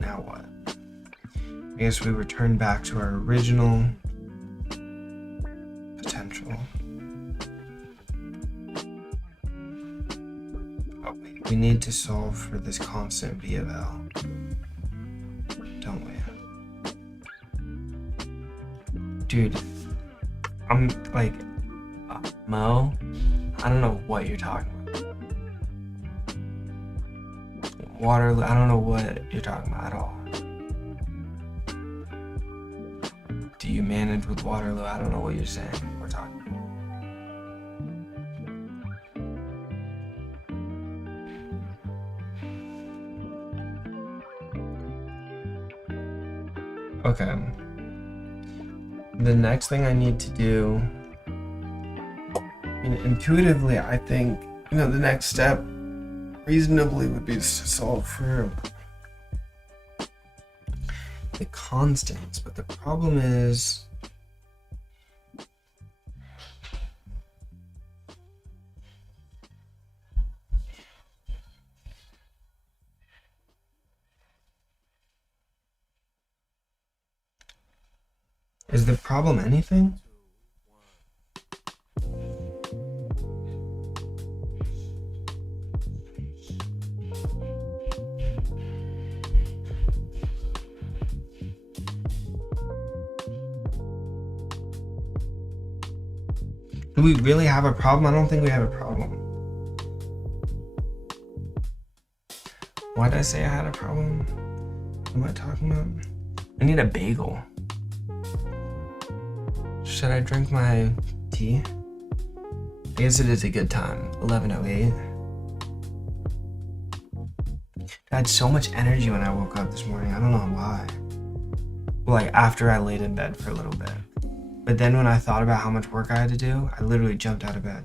now what? I guess we return back to our original potential. Oh wait, we need to solve for this constant V of L, don't we? Dude, I'm like, Mo, I don't know what you're talking about. Waterloo, I don't know what you're talking about at all. Do you manage with Waterloo? I don't know what you're saying. We're talking about. Okay. The next thing I need to do, intuitively, I think, the next step reasonably would be to solve for the constants, but the problem is the problem anything? Do we really have a problem? I don't think we have a problem. Why did I say I had a problem? What am I talking about? I need a bagel. Should I drink my tea? I guess it is a good time. 11:08. I had so much energy when I woke up this morning. I don't know why. Well, like after I laid in bed for a little bit. But then when I thought about how much work I had to do, I literally jumped out of bed.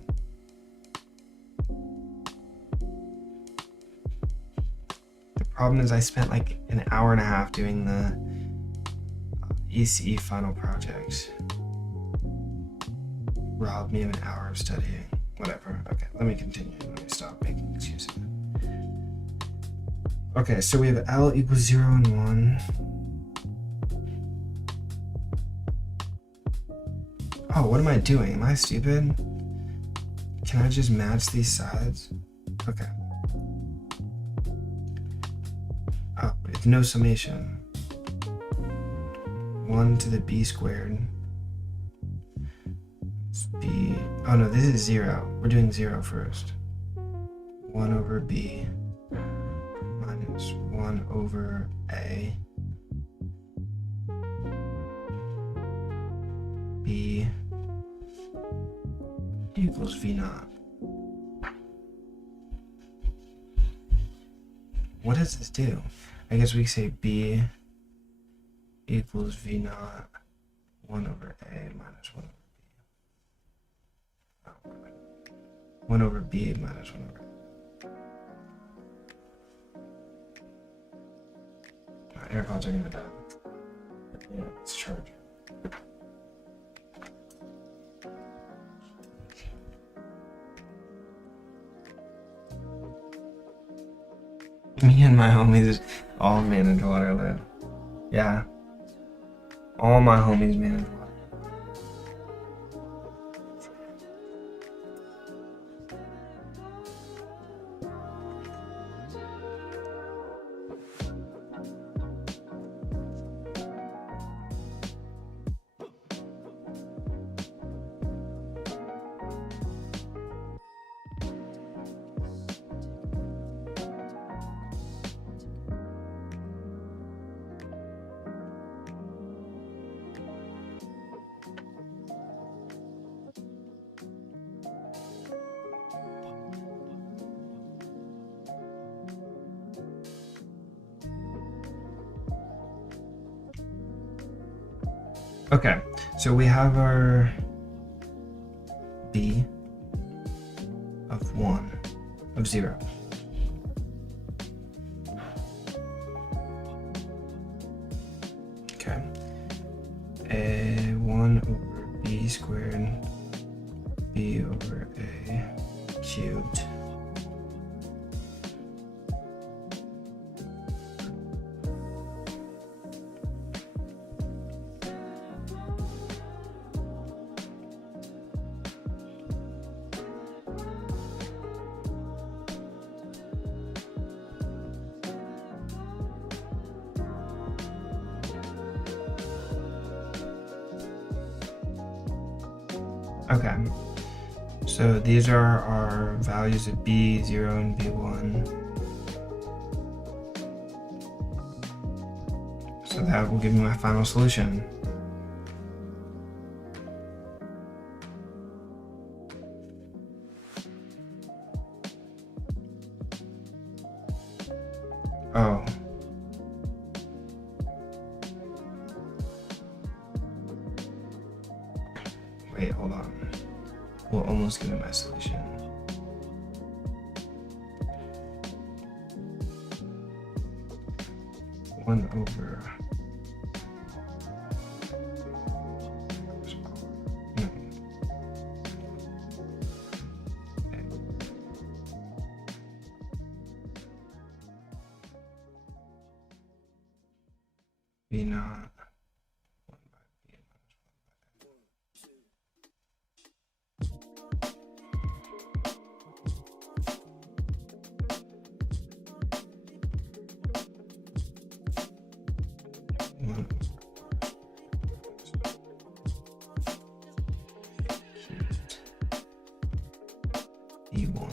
The problem is I spent like an hour and a half doing the ECE final projects. Robbed me of an hour of studying. Whatever. Okay, let me continue. Let me stop making excuses. Okay, so we have L equals 0 and 1. Oh, what am I doing? Am I stupid? Can I just match these sides? Okay. Oh, it's no summation. 1 to the b squared. It's b. Oh no, this is 0. We're doing 0 first. 1 over b minus 1 over a. B equals V naught. What does this do? I guess we can say B equals V naught 1 over A minus 1 over B. 1 over B minus 1 over A. My AirPods are gonna die. Yeah, it's charged. Me and my homies all manage Waterloo. Yeah. All my homies manage Waterloo. Okay, so we have our b of 1 of 0. Okay, a 1 over b squared, b over a cubed. Okay, so these are our values of b0 and b1. So that will give me my final solution. Oh. Wait, hold on. We'll almost give me my solution. One over. B naught. E1.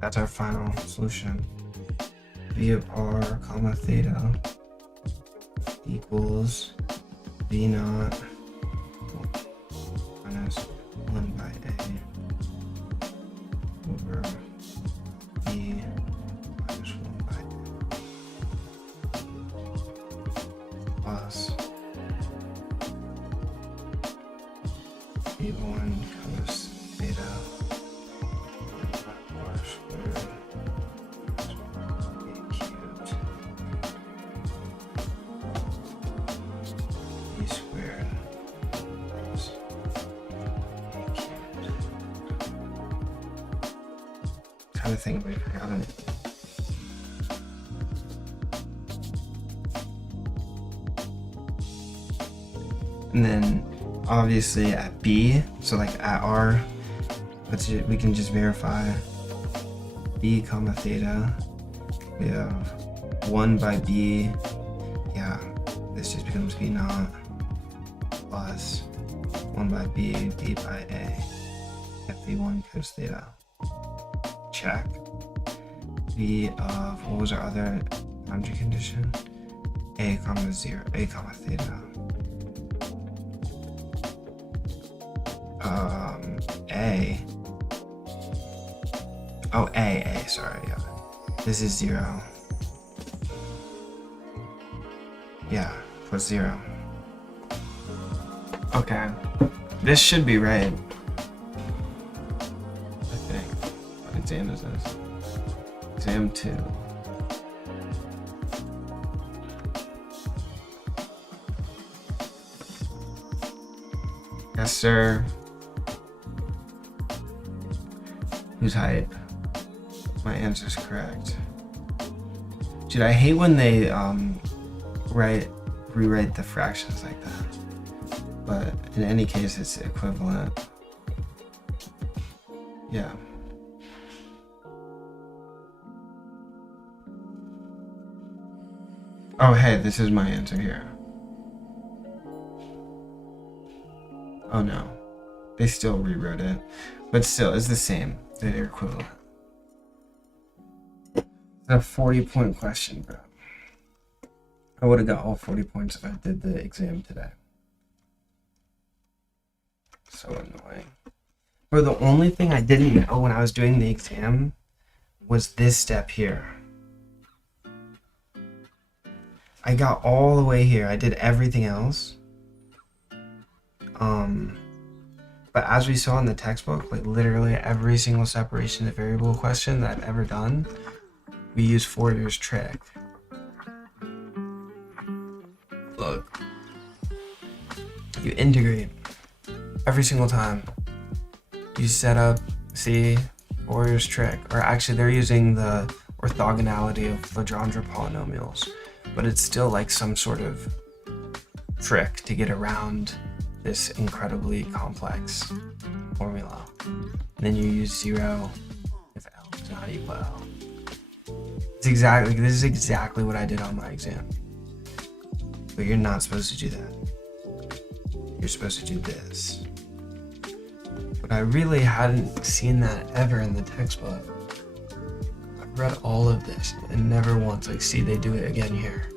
That's our final solution. V of r comma theta equals v naught minus 1 by a over v minus 1 by a plus v1 cos theta r squared a cubed b squared plus a cubed. Kind of think we forgot it. And then obviously at b, so like at r, we can just verify b comma theta. We have 1 by b. Yeah, this just becomes b naught plus 1 by b, b by a, f(v1) cos theta. Check. V of, what was our other boundary condition? A comma 0, a comma theta. A. Oh, A, sorry, yeah. This is 0. Yeah, plus 0. Okay. This should be right. I think. What exam is this? Exam 2. Yes, sir. Who's hype? My answer's correct. Dude, I hate when they rewrite the fractions like that. But in any case, it's equivalent. Yeah. Oh, hey, this is my answer here. Oh no, they still rewrote it, but still, it's the same. They're equivalent. It's a 40-point question, bro. I would have got all 40 points if I did the exam today. So annoying. But the only thing I didn't know when I was doing the exam was this step here. I got all the way here. I did everything else. But as we saw in the textbook, like literally every single separation of variable question that I've ever done, we use Fourier's trick. Look. You integrate every single time. You set up, see, Fourier's trick. Or actually, they're using the orthogonality of Legendre polynomials. But it's still like some sort of trick to get around this incredibly complex formula. And then you use 0 if L is not equal L. This is exactly what I did on my exam. But you're not supposed to do that. You're supposed to do this. But I really hadn't seen that ever in the textbook. I've read all of this and never once, like, see, they do it again here.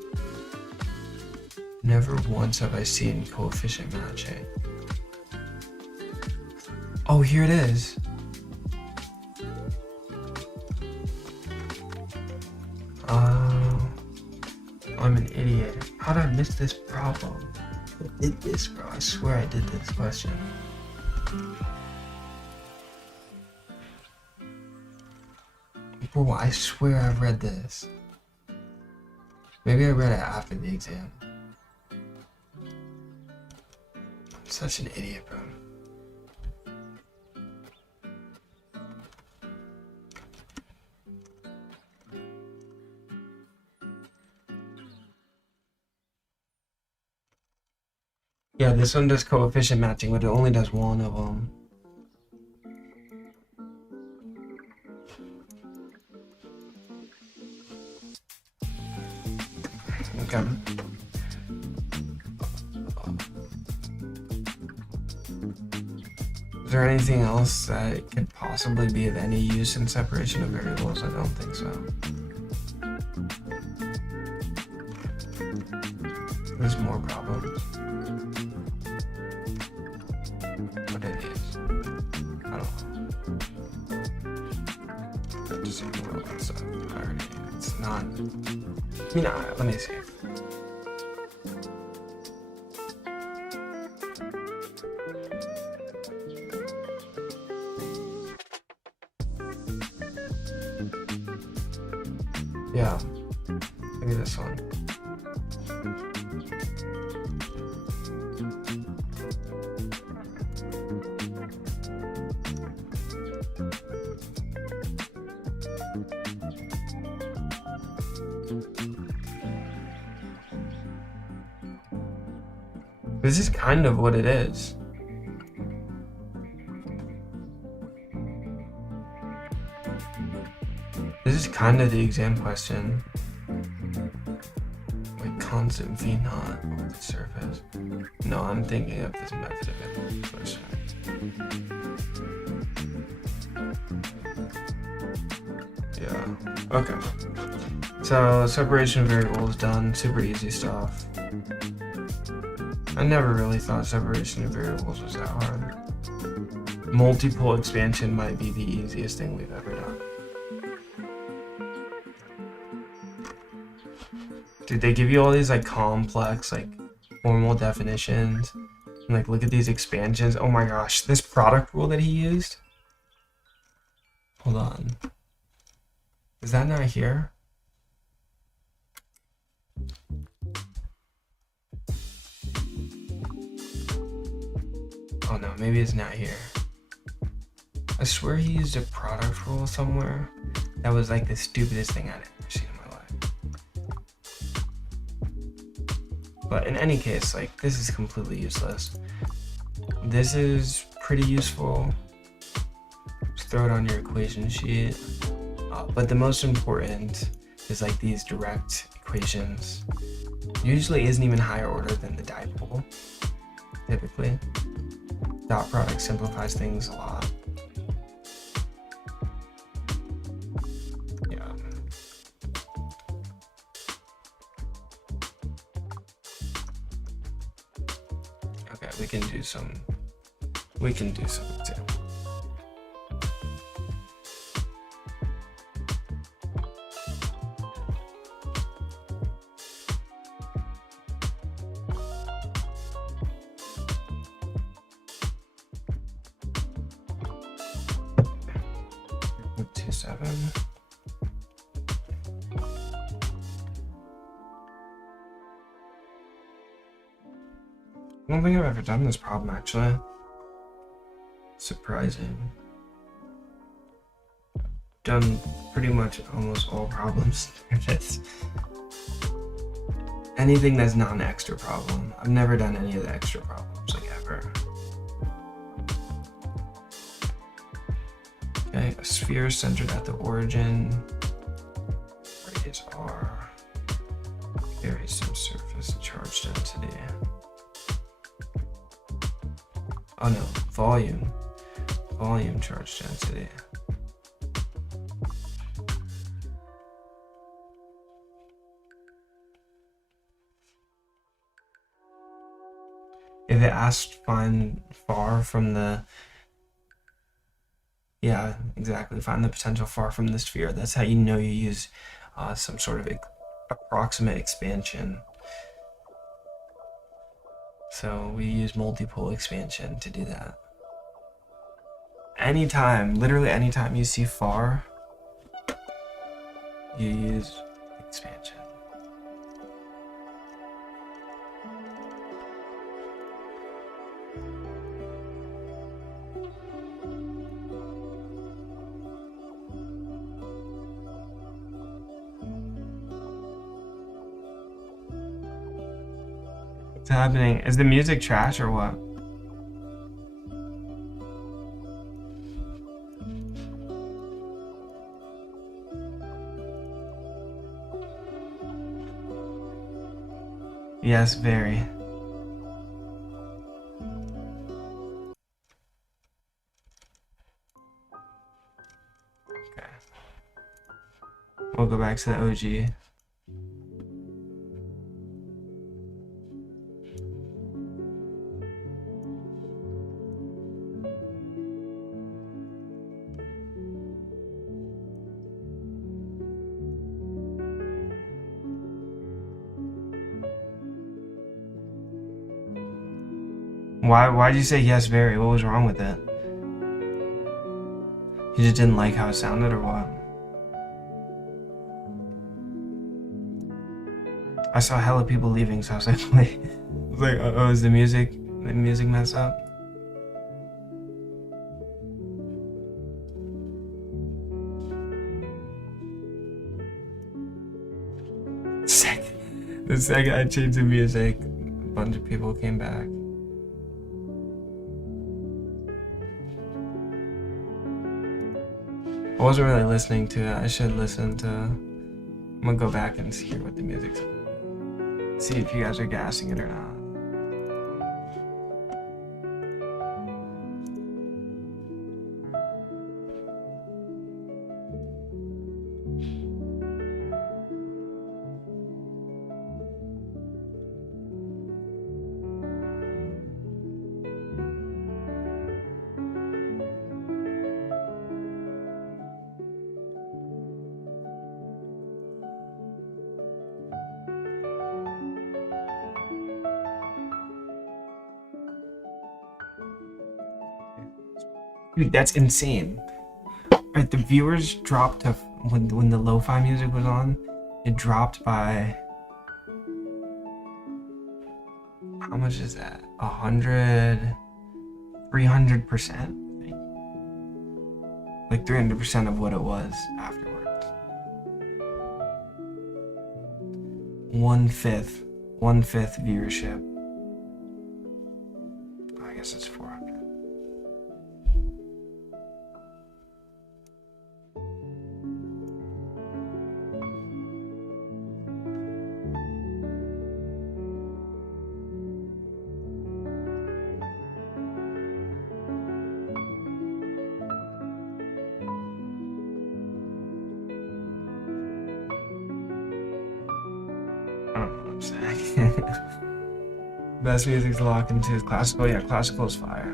Never once have I seen coefficient matching. Oh, here it is. I'm an idiot. How did I miss this problem? I did this, bro. I swear I did this question. Bro, I swear I've read this. Maybe I read it after the exam. I'm such an idiot, bro. Yeah, this one does coefficient matching, but it only does one of them. Okay. Is there anything else that could possibly be of any use in separation of variables? I don't think so. There's more problems. But it is. I don't know. I just ignore that stuff. It's not. I mean, let me see. Yeah, maybe this one. This is kind of what it is. This is kind of the exam question. Like constant V naught over the surface. No, I'm thinking of this method of inversion. Yeah, okay. So separation of variables done, super easy stuff. I never really thought separation of variables was that hard. Multipole expansion might be the easiest thing we've ever done. Dude, they give you all these like complex, like formal definitions. And like, look at these expansions. Oh my gosh, this product rule that he used. Hold on. Is that not here? Oh no, maybe it's not here. I swear he used a product rule somewhere. That was like the stupidest thing I'd ever seen in my life. But in any case, like, this is completely useless. This is pretty useful. Just throw it on your equation sheet. But the most important is like these direct equations. Usually isn't even higher order than the dipole, typically. Dot product simplifies things a lot. Yeah. Okay, we can do some We can do something too. I don't think I've ever done this problem, actually. Surprising. Done pretty much almost all problems. Anything that's not an extra problem. I've never done any of the extra problems, like ever. Okay, a sphere centered at the origin. Radius r. Carries some surface charge density. Oh no, volume charge density. If it asked find far from the, yeah, exactly, find the potential far from the sphere, that's how you know you use some sort of approximate expansion. So we use multipole expansion to do that. Anytime, literally anytime you see far, you use expansion. What's happening? Is the music trash or what? Yes, very. Okay. We'll go back to the OG. Why'd you say yes, very? What was wrong with it? You just didn't like how it sounded, or what? I saw hella people leaving, so I was like, wait. I was like, oh, is the music messed up? The second I changed the music, a bunch of people came back. I wasn't really listening to it. I should listen to. I'm gonna go back and hear what the music's. See if you guys are gassing it or not. Dude, that's insane. Right, the viewers dropped to when the lo-fi music was on, it dropped by how much is that? 300%, I think. Like 300% of what it was afterwards. One fifth viewership. I guess it's 400. Best music's locked into is classical. Yeah, classical is fire.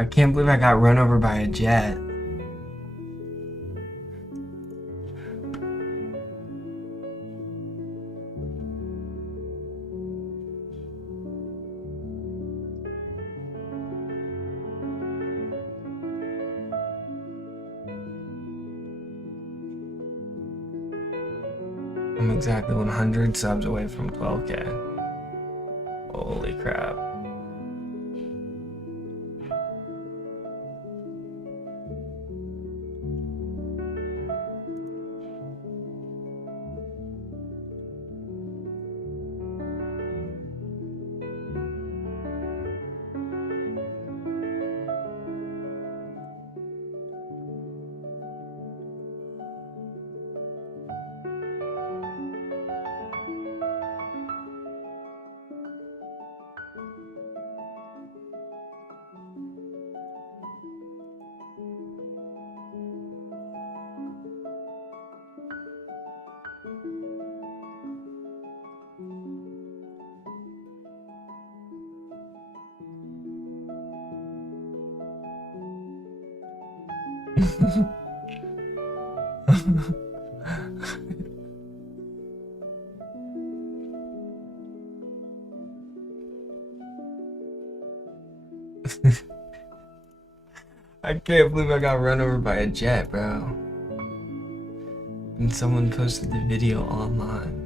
I can't believe I got run over by a jet. I'm exactly 100 subs away from 12K. Holy crap. I can't believe I got run over by a jet, bro. And someone posted the video online.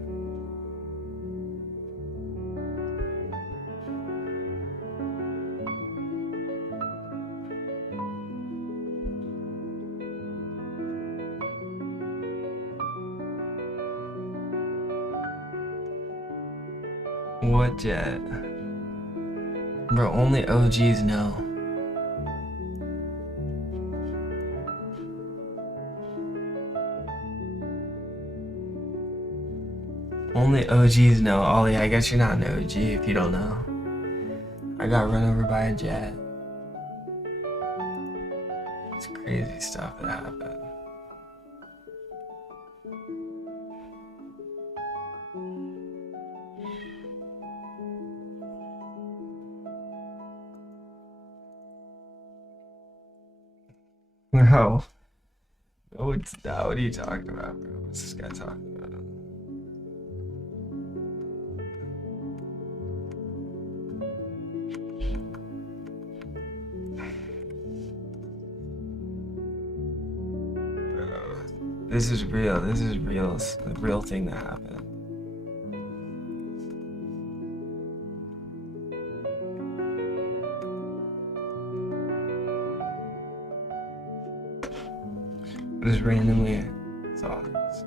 What jet? Bro, only OGs know. Only OGs know. Ollie, I guess you're not an OG if you don't know. I got run over by a jet. It's crazy stuff that happened. No. No, it's not. What are you talking about, bro? What's this guy talking about? Bro, this is real. This is real. It's the real thing that happened. Just randomly saw this.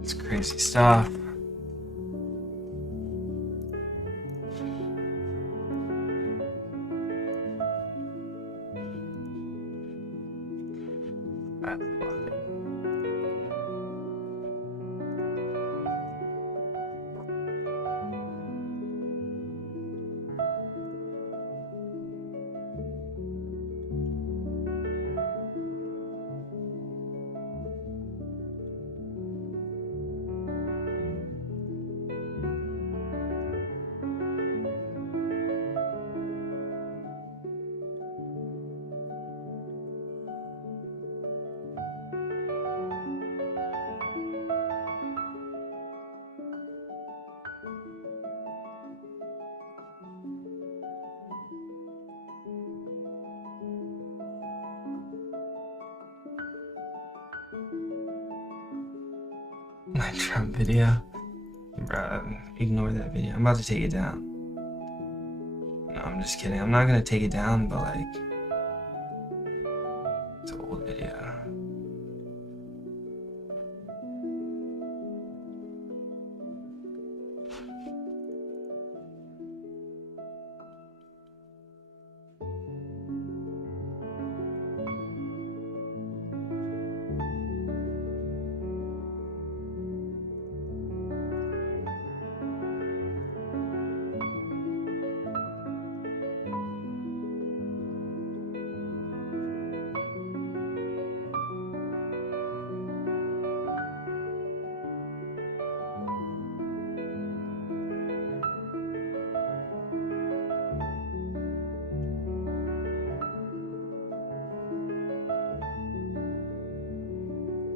It's crazy stuff. My Trump video. Bruh, ignore that video. I'm about to take it down. No, I'm just kidding. I'm not gonna take it down, but like, it's an old video.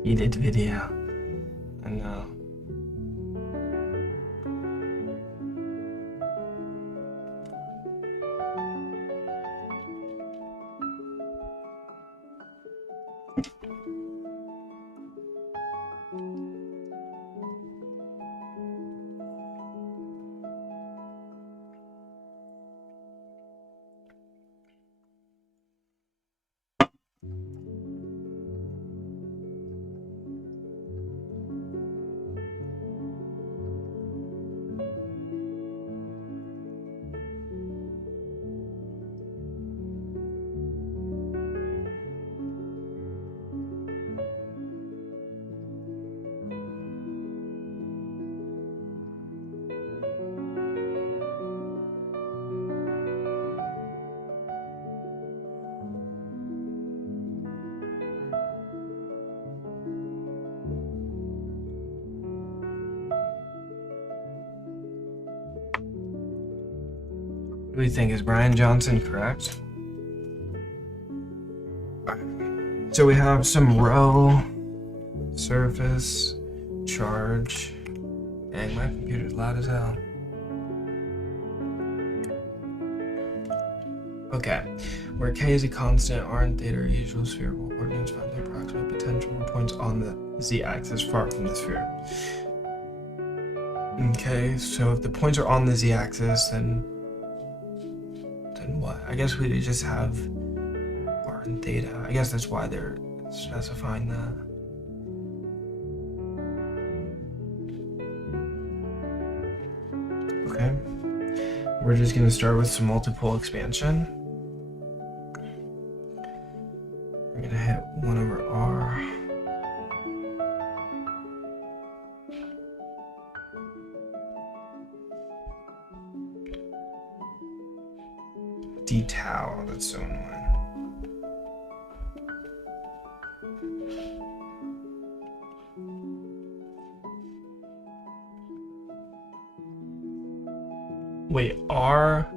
Heated video. I know. What do you think? Is Brian Johnson correct? So we have some rho, surface, charge. Dang, my computer's loud as hell. Okay, where k is a constant, r and theta are usual spherical coordinates, find the approximate potential for points on the z-axis far from the sphere. Okay, so if the points are on the z-axis, then what? I guess we just have r and theta. I guess that's why they're specifying that. Okay, we're just going to start with some multipole expansion. We're going to hit 1 over r. D tau, that's so annoying. Wait, R?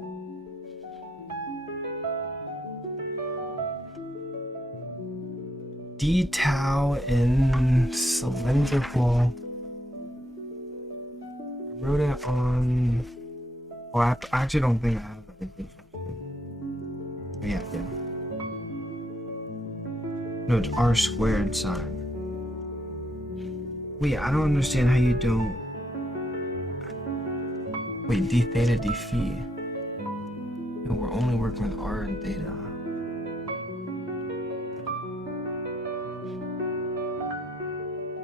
D tau in cylindrical. I wrote it on. Oh, I actually don't think I have that. Yeah. No, it's r squared sine. Wait, I don't understand how you don't. Wait, d theta, d phi. No, we're only working with r and theta.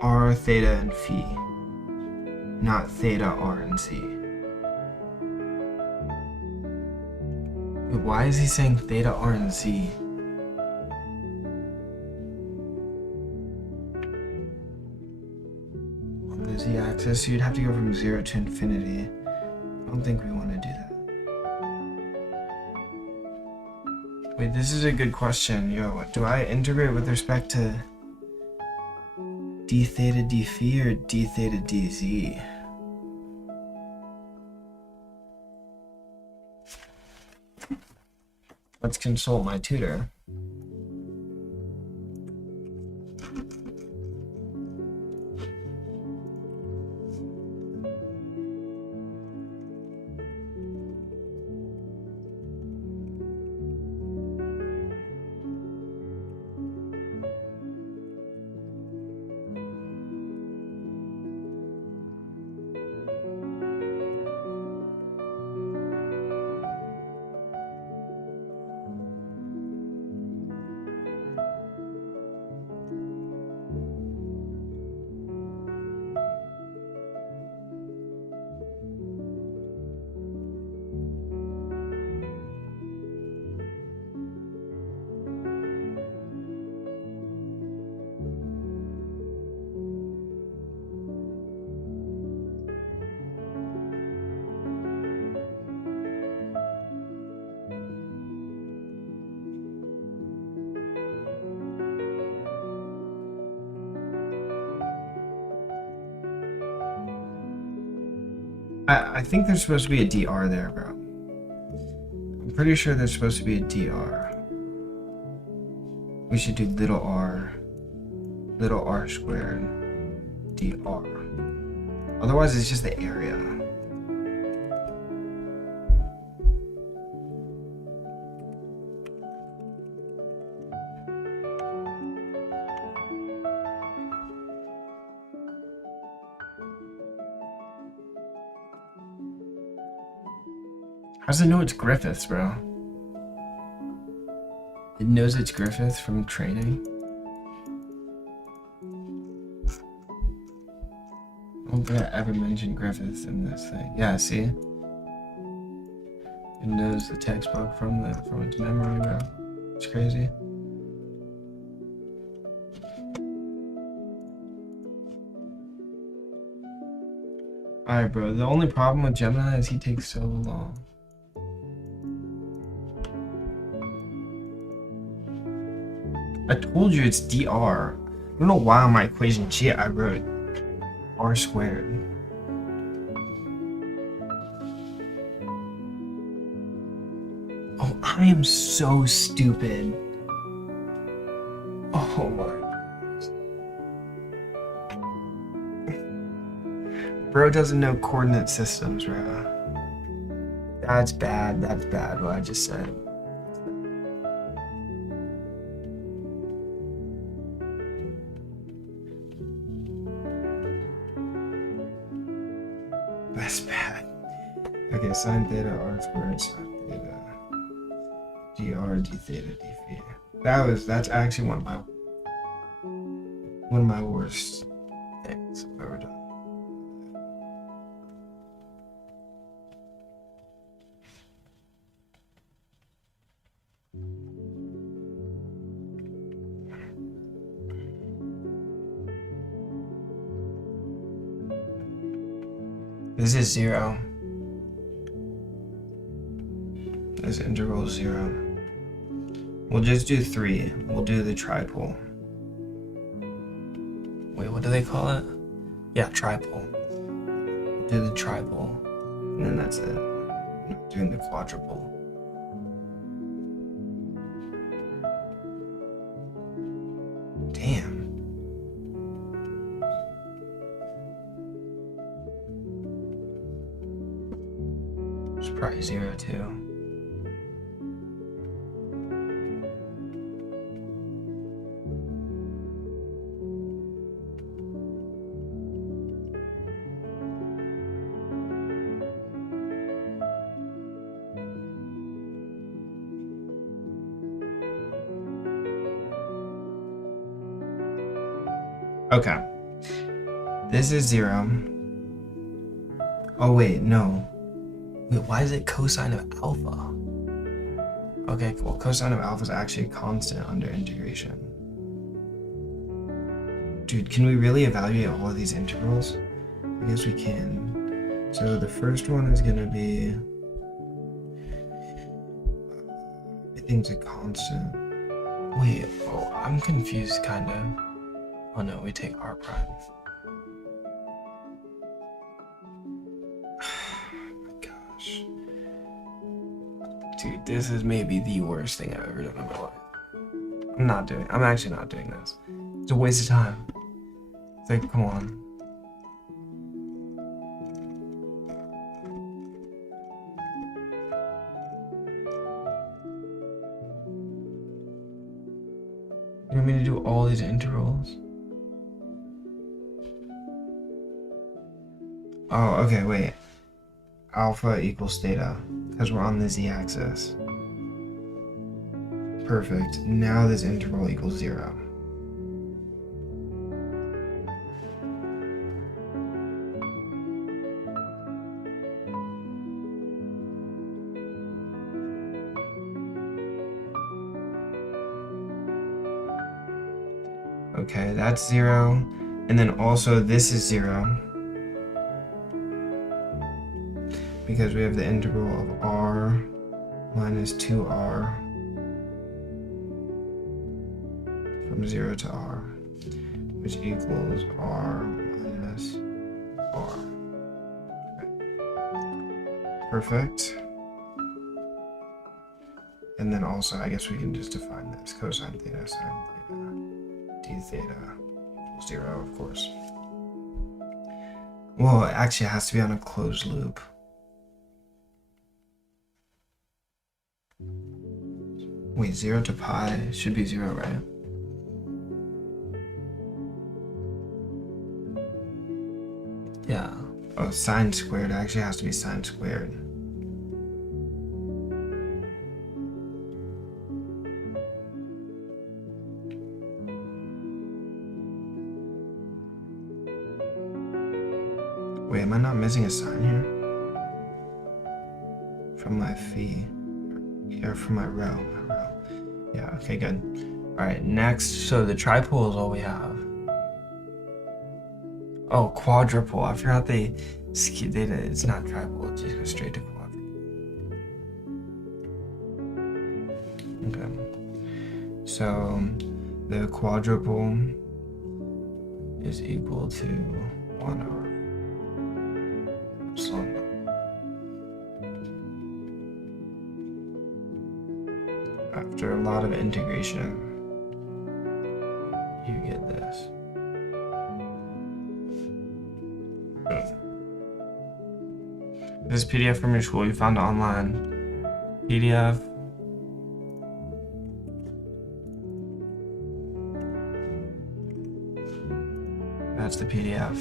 R, theta, and phi. Not theta, r, and z. Wait, why is he saying theta, r, and z? On the z-axis, so you'd have to go from 0 to infinity. I don't think we want to do that. Wait, this is a good question. Yo, do I integrate with respect to d theta, d phi, or d theta, dz? Let's consult my tutor. I think there's supposed to be a dr there, bro. I'm pretty sure there's supposed to be a dr. We should do little r little r squared dr. Otherwise, it's just the area. How does it know it's Griffiths, bro? It knows it's Griffiths from training. I don't think I ever mentioned Griffiths in this thing. Yeah, see? It knows the textbook from its memory, bro. It's crazy. Alright, bro. The only problem with Gemini is he takes so long. I told you it's dr. I don't know why on my equation sheet I wrote r squared. Oh, I am so stupid. Oh my gosh. Bro doesn't know coordinate systems, bro. That's bad. That's bad what I just said. That's bad. Okay, sine theta r squared sine theta dr d theta d theta. That's actually one of my worst things I've ever done. This is 0. This integral is 0. We'll just do 3. We'll do the tripole. Wait, what do they call it? Yeah, tripole. We'll do the tripole. And then that's it. I'm not doing the quadruple. Damn. It's probably 0 too. Okay. This is 0. Oh wait, no. Wait, why is it cosine of alpha? Okay, well, cosine of alpha is actually a constant under integration. Dude, can we really evaluate all of these integrals? I guess we can. So the first one is gonna be, I think it's a constant. Wait, oh, I'm confused kinda. Oh no, we take r prime. Dude, this is maybe the worst thing I've ever done in my life. I'm actually not doing this. It's a waste of time. It's like, come on. You want me to do all these integrals? Oh, okay, wait. Alpha equals theta, because we're on the z-axis. Perfect. Now this integral equals 0. Okay, that's 0. And then also this is 0. Because we have the integral of r minus 2r from 0 to r, which equals r minus r. Okay. Perfect. And then also, I guess we can just define this cosine theta, sine theta, d theta equals 0, of course. Well, actually, it has to be on a closed loop. Wait, 0 to pi should be 0, right? Yeah. Oh, sine squared actually has to be sine squared. Wait, am I not missing a sign here? From my phi. Or from my rho. Yeah, okay, good. Alright, next, so the tripole is all we have. Oh, quadrupole. I forgot it's not tripole, it just goes straight to quadrupole. Okay. So the quadrupole is equal to 1 over epsilon. After a lot of integration, you get this. This is PDF from your school. You found it online. PDF. That's the PDF.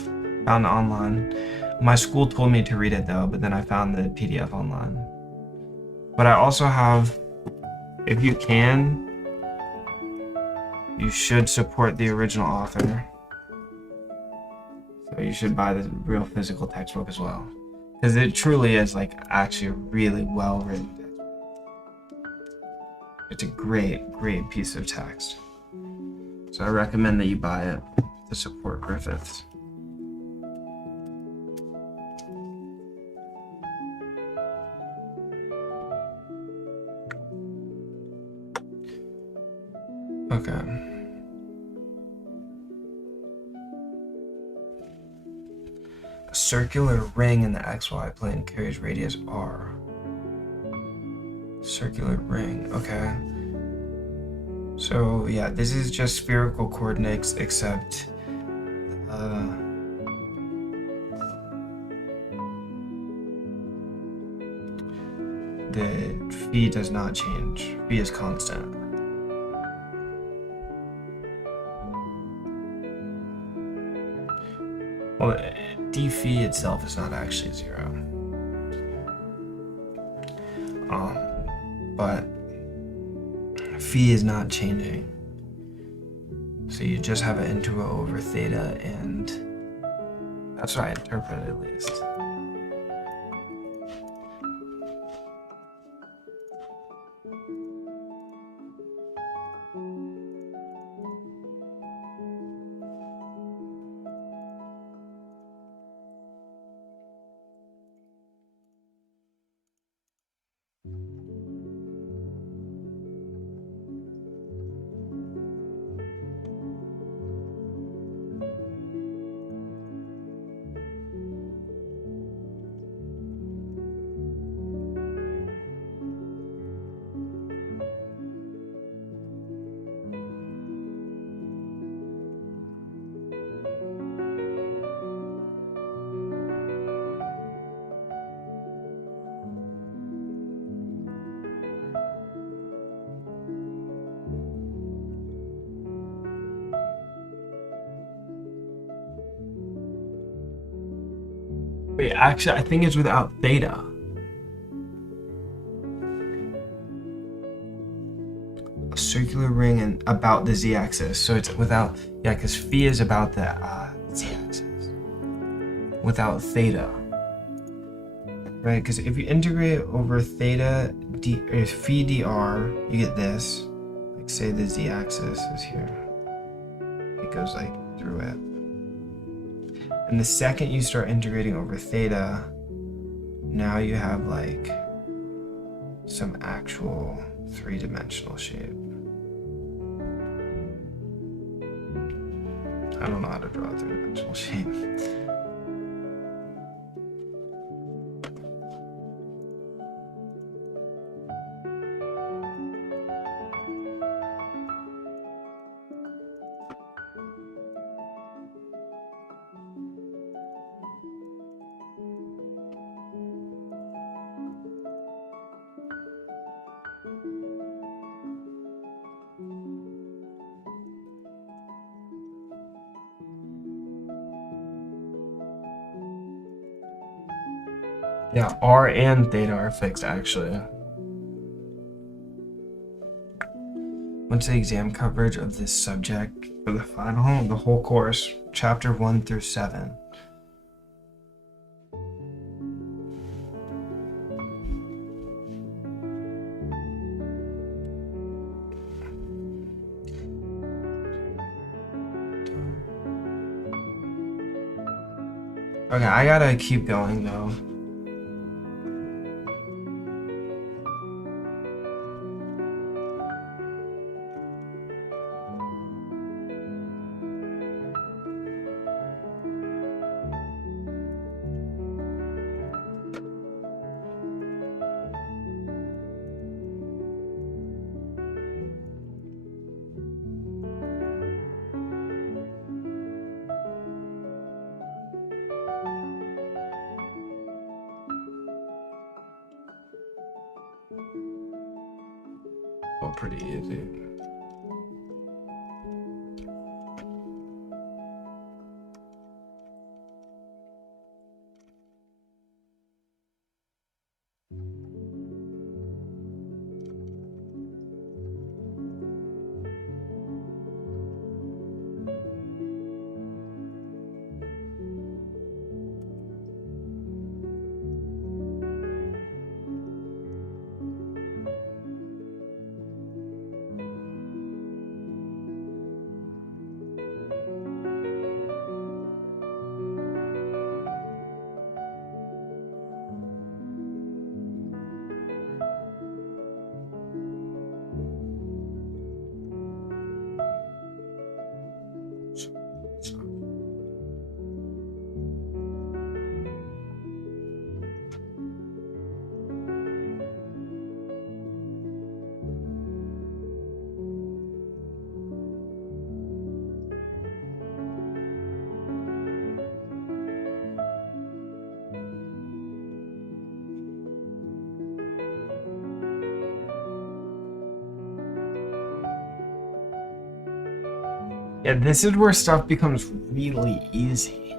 Found it online. My school told me to read it though, but then I found the PDF online. But I also have, if you can, you should support the original author. So you should buy the real physical textbook as well. Because it truly is like actually a really well written textbook. It's a great, great piece of text. So I recommend that you buy it to support Griffiths. Okay. A circular ring in the xy plane carries radius r. Circular ring, okay. So yeah, this is just spherical coordinates except the phi does not change. Phi is constant. Well, d phi itself is not actually 0. But phi is not changing. So you just have an integral over theta, and that's what I interpret at least. Wait, actually, I think it's without theta. A circular ring and about the z-axis. So it's without, yeah, because phi is about the z-axis. Without theta. Right, because if you integrate over theta, or phi dr, you get this. Like say the z-axis is here. It goes like through it. And the second you start integrating over theta, now you have like some actual three-dimensional shape. I don't know how to draw a three-dimensional shape. Yeah, r and theta are fixed actually. What's the exam coverage of this subject for the final? The whole course, chapter 1 through 7. Okay, I gotta keep going though. Oh, pretty easy. Yeah, this is where stuff becomes really easy.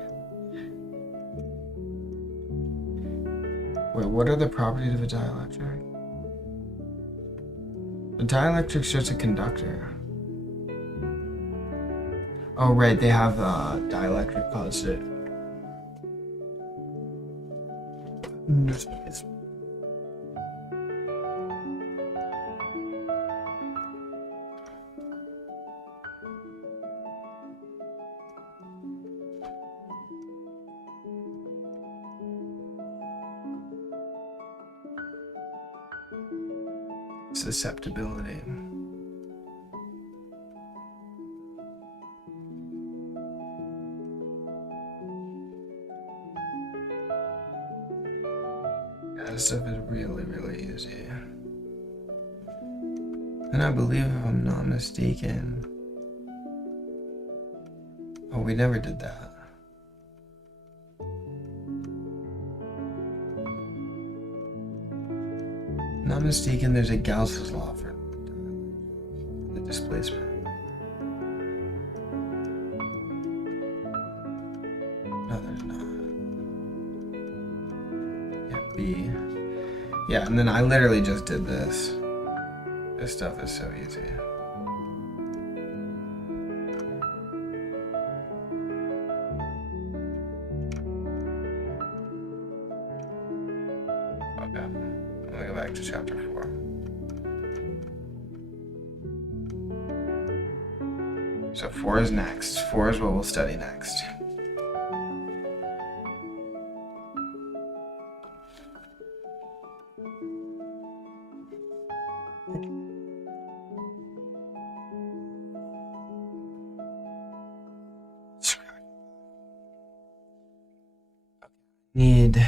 Wait, what are the properties of a dielectric? A dielectric's just a conductor. Oh, right, they have dielectric constant. Susceptibility. Yeah, this stuff is really, really easy. And I believe, if I'm not mistaken... Oh, we never did that. Not mistaken, there's a Gauss's law for the displacement. No, there's not. Yeah, B. Yeah, and then I literally just did this. This stuff is so easy. Okay, let me go back to chapter 4. So 4 is next. 4 is what we'll study next. Need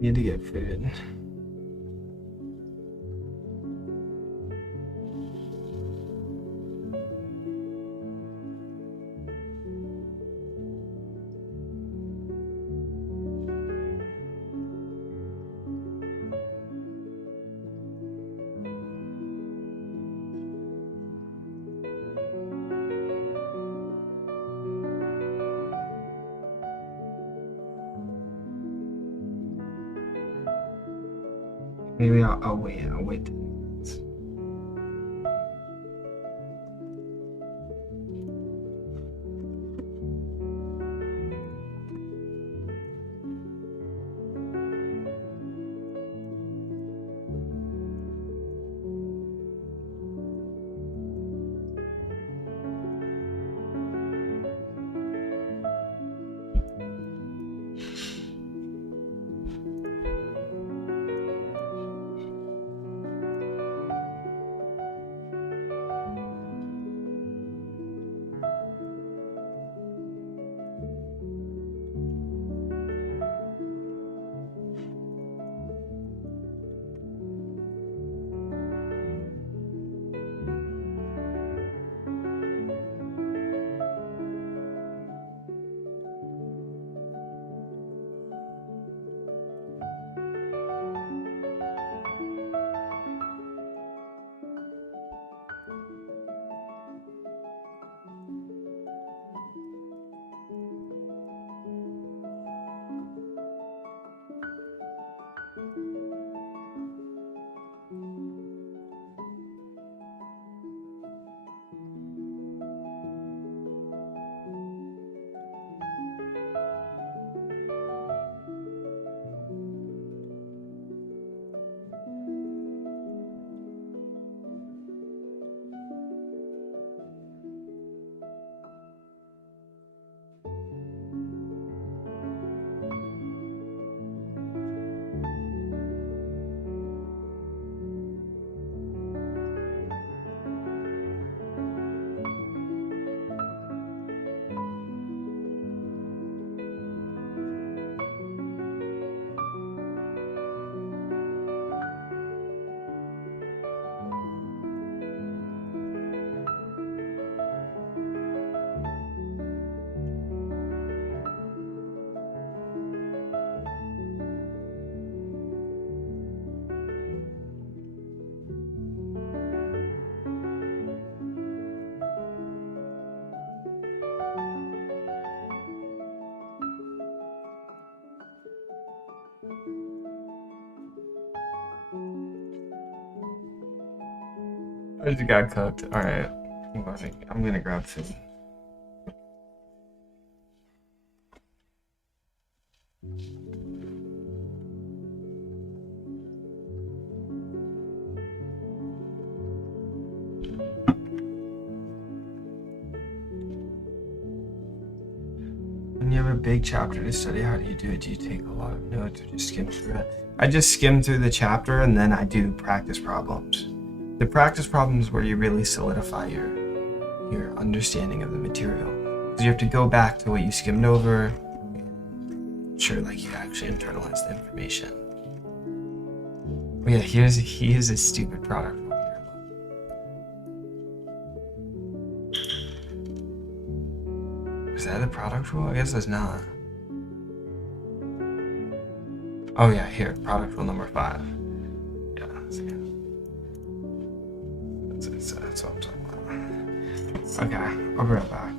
Need to get food. Maybe I'll wait. I'll wait 10 minutes. I just got cooked. All right, I'm gonna grab food. When you have a big chapter to study, how do you do it? Do you take a lot of notes or just skim through it? I just skim through the chapter and then I do practice problems. The practice problems where you really solidify your understanding of the material. Because you have to go back to what you skimmed over, and ensure like you actually internalize the information. Oh yeah, he is a stupid product rule here. Is that a product rule? I guess it's not. Oh yeah, here, product rule number 5. Yeah, that's what I'm talking about. Okay, I'll be right back.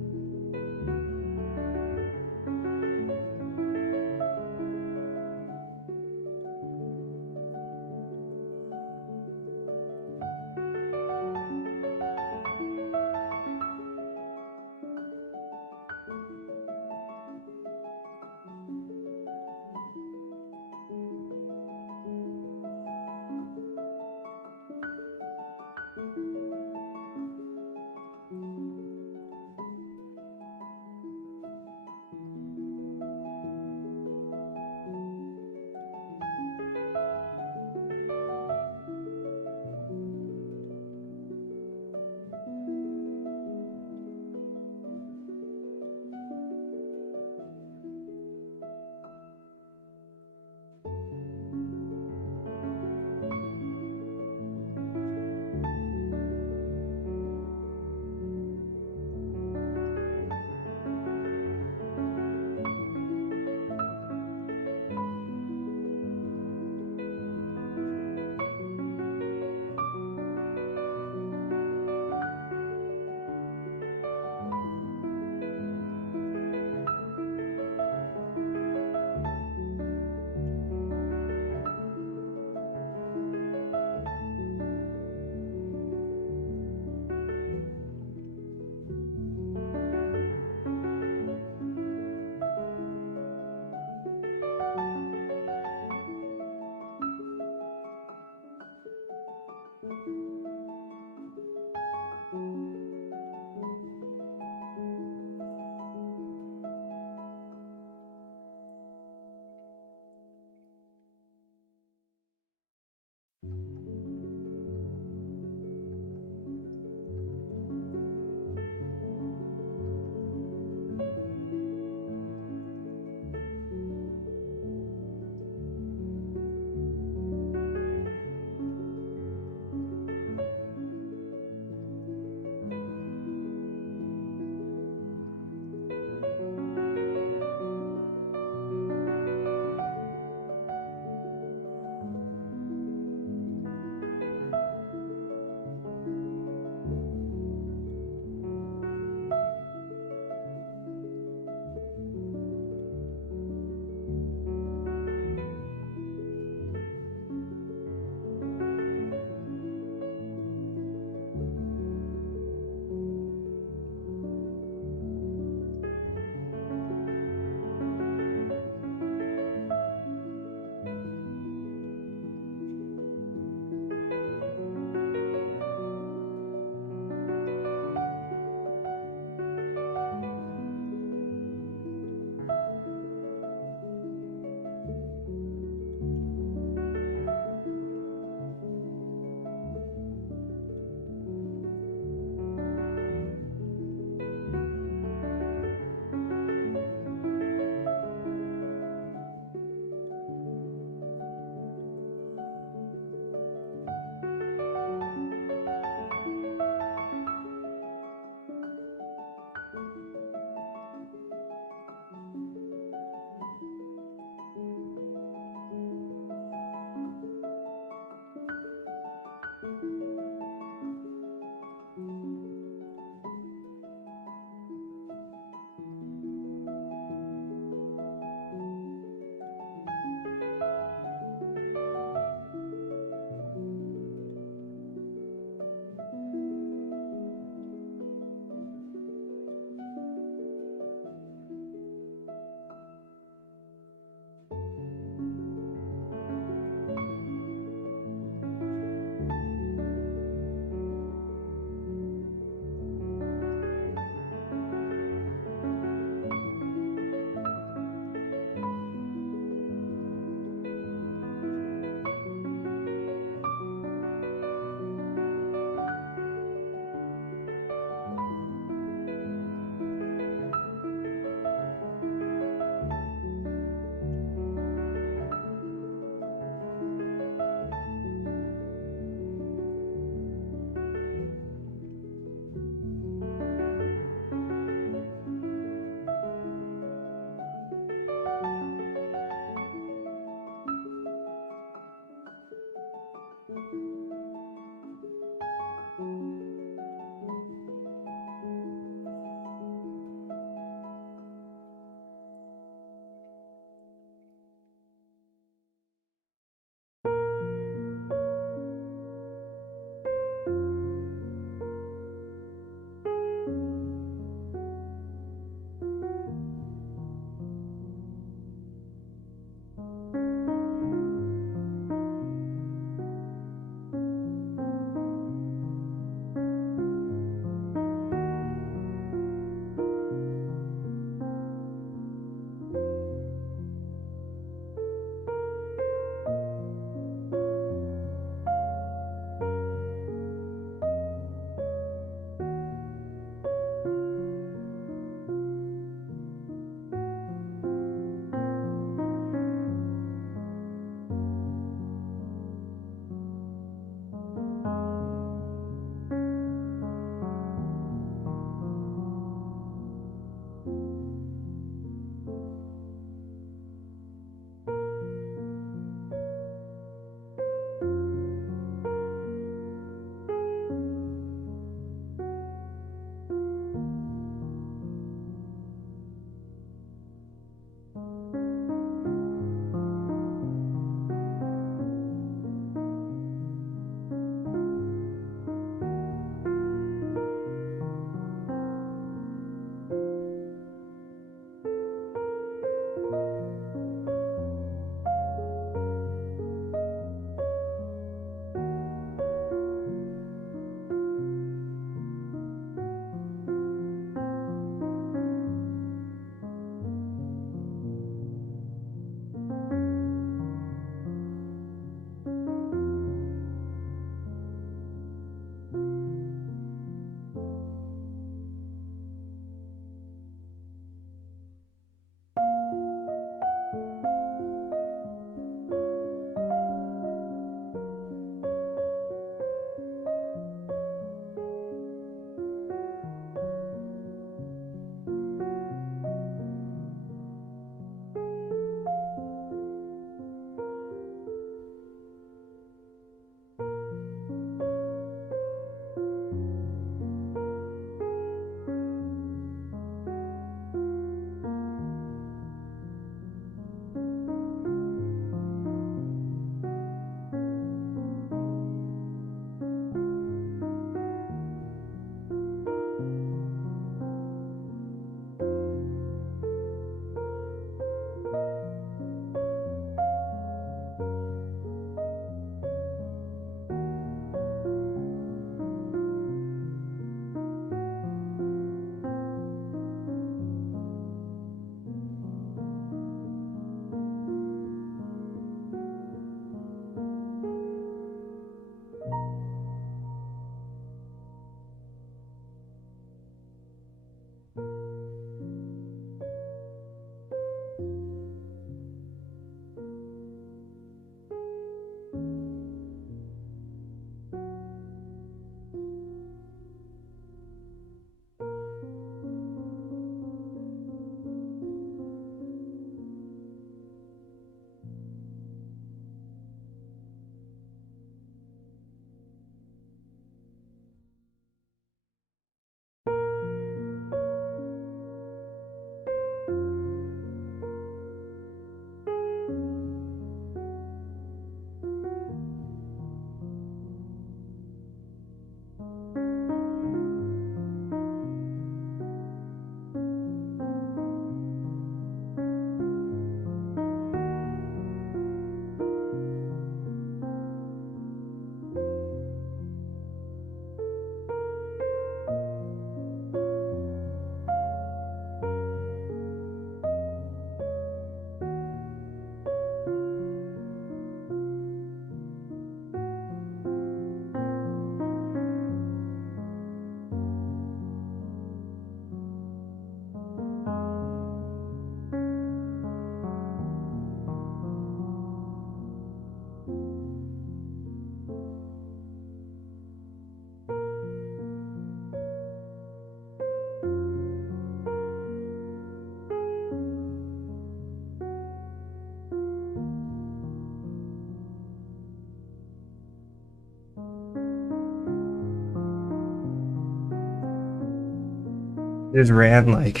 Just ran like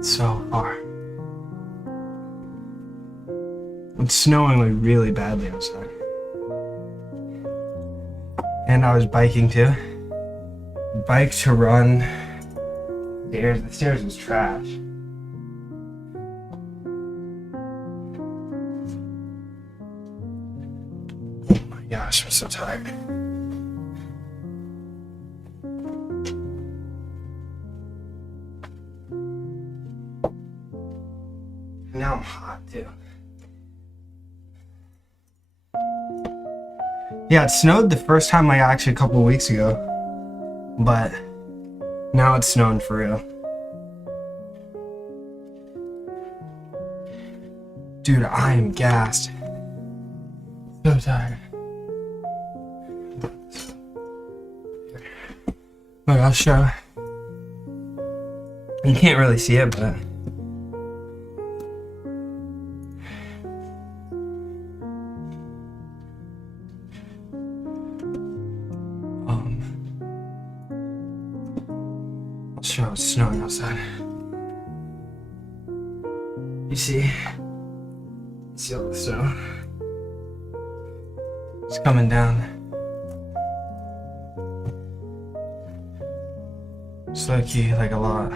so far. It's snowing like really badly outside. And I was biking too. Bike to run. Stairs. The stairs was trash. Oh my gosh, I'm so tired. Now I'm hot too. Yeah, it snowed the first time like actually a couple of weeks ago, but now it's snowing for real. Dude, I am gassed. So tired. Look, I'll show. You can't really see it, but I'll show it's snowing outside. You see all the snow? It's coming down. It's low-key, like a lot.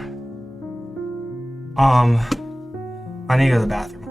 I need to go to the bathroom.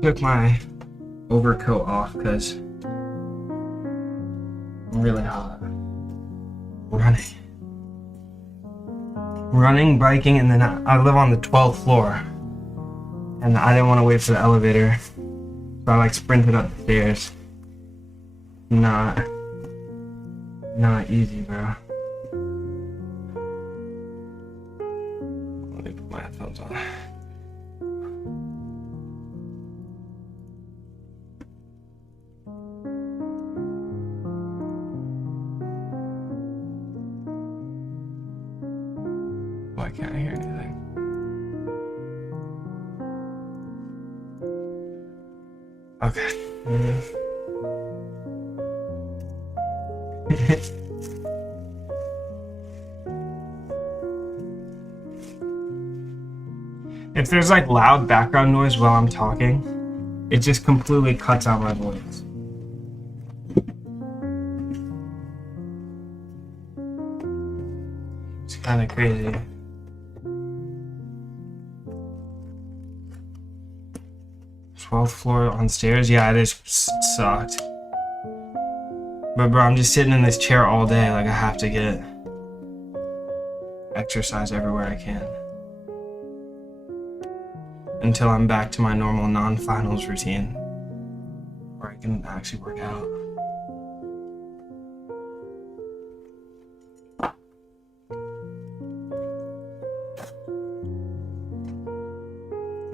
Took my overcoat off because I'm really hot. Running, biking, and then I live on the 12th floor, and I didn't want to wait for the elevator, so I like sprinted up the stairs. Not easy, bro. Let me put my headphones on. I can't hear anything. Okay. If there's like loud background noise while I'm talking, it just completely cuts out my voice. It's kind of crazy. 12th floor on stairs? Yeah, it just sucked. But bro, I'm just sitting in this chair all day. Like, I have to get exercise everywhere I can. Until I'm back to my normal non-finals routine, where I can actually work out.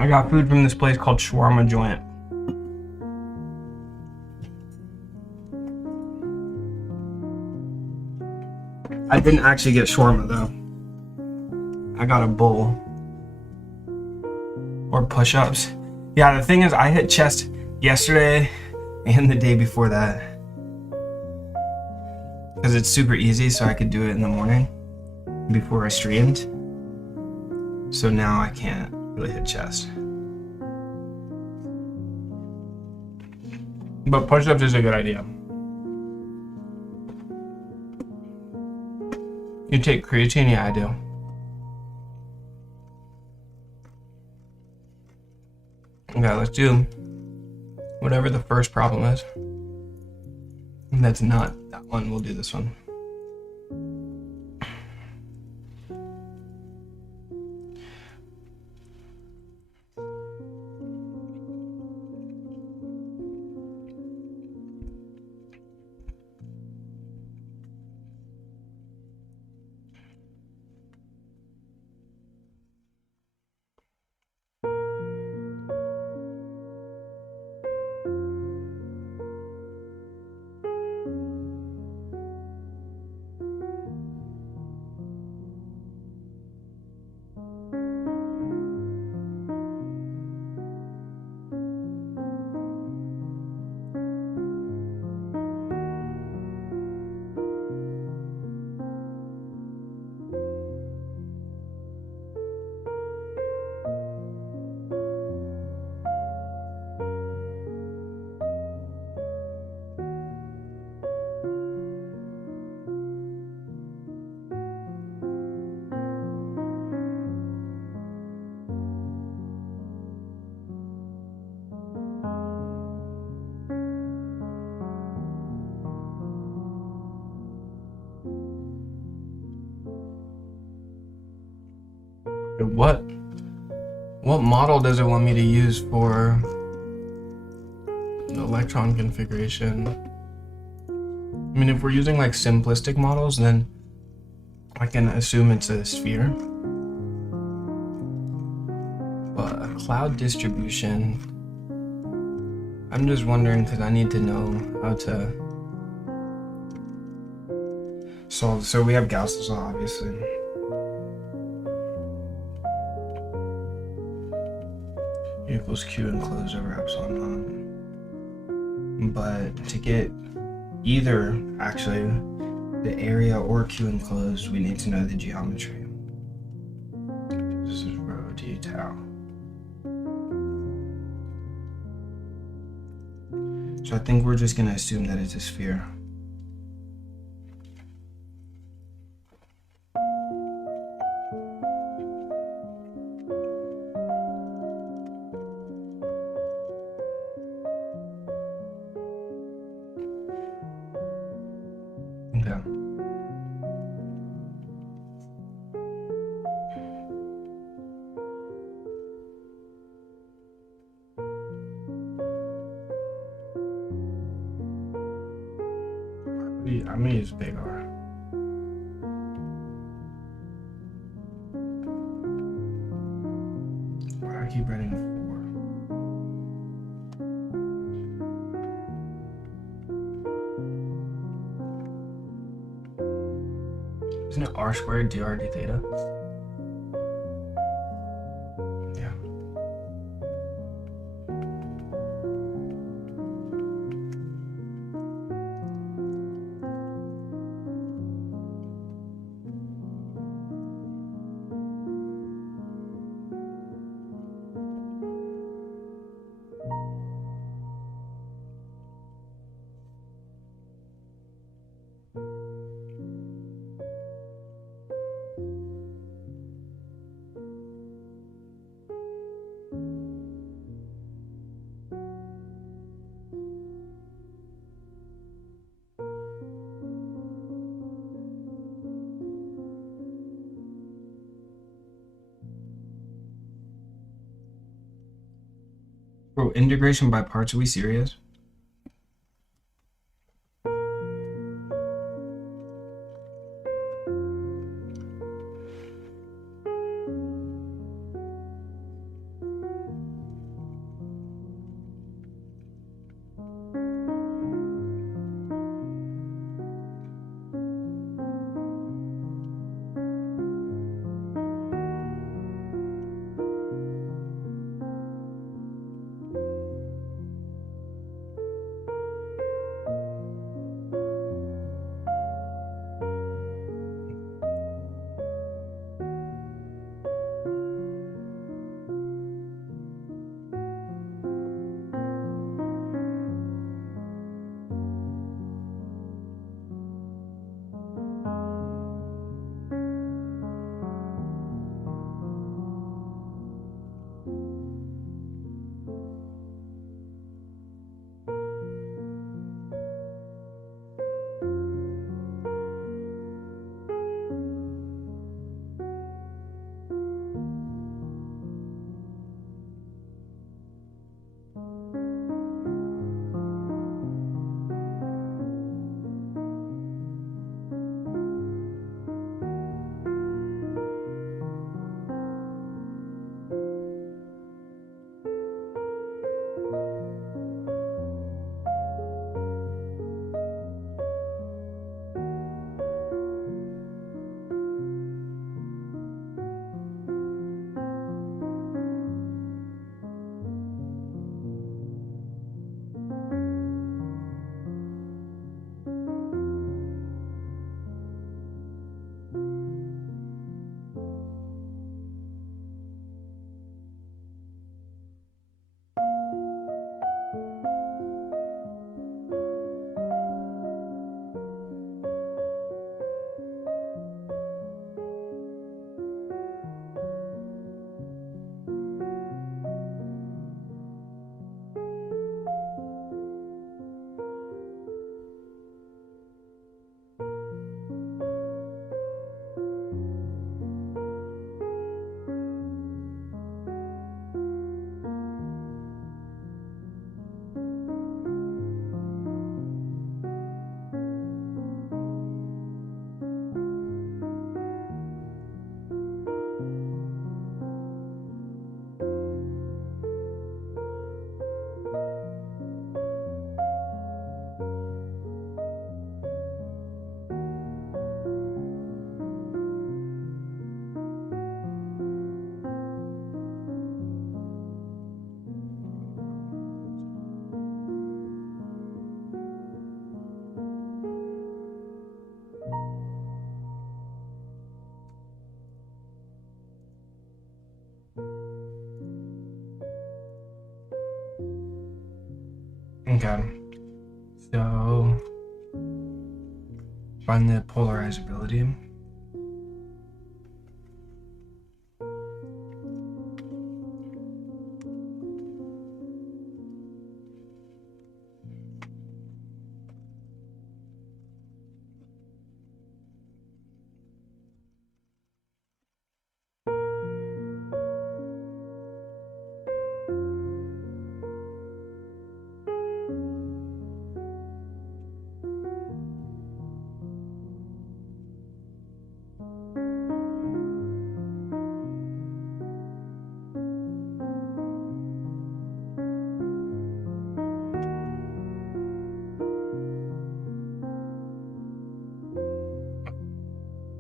I got food from this place called Shawarma Joint. I didn't actually get shawarma though. I got a bowl. Or push-ups. Yeah, the thing is, I hit chest. yesterday and the day before that. Because it's super easy, so I could do it in the morning before I streamed. So now I can't really hit chest. But push-ups is a good idea. You take creatine? Yeah, I do. Okay, let's do whatever the first problem is. And that's not that one, we'll do this one. What model does it want me to use for the electron configuration? I mean, if we're using like simplistic models, then I can assume it's a sphere. But a cloud distribution, I'm just wondering because I need to know how to solve. So we have Gauss's law, obviously. Equals Q enclosed over epsilon naught. But to get either actually the area or Q enclosed, we need to know the geometry. This is rho d tau. So I think we're just going to assume that it's a sphere. I'm gonna use big R. Why do I keep writing 4? Isn't it R squared dr d theta? Yeah. Bro, integration by parts, are we serious? Okay. So find the polarizability.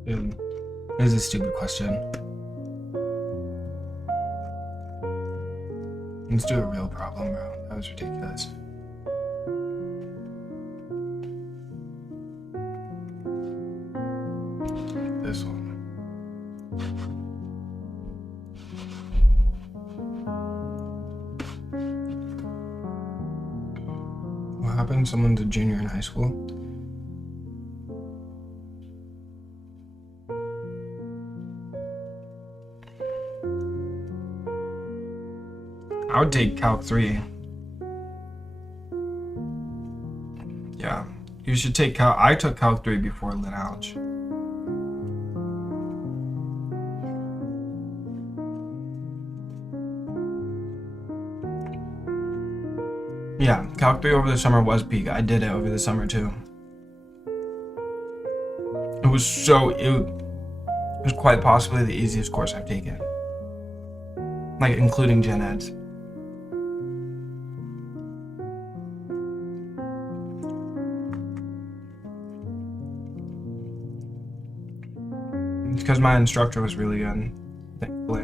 Dude, this is a stupid question. Let's do a real problem, bro. That was ridiculous. This one. What happened? Someone's a junior in high school? I would take Calc 3. Yeah, you should take Calc. I took Calc 3 before Lit Alg. Yeah, Calc 3 over the summer was peak. I did it over the summer too. It was quite possibly the easiest course I've taken. Like, including Gen Eds. It's because my instructor was really good, thankfully.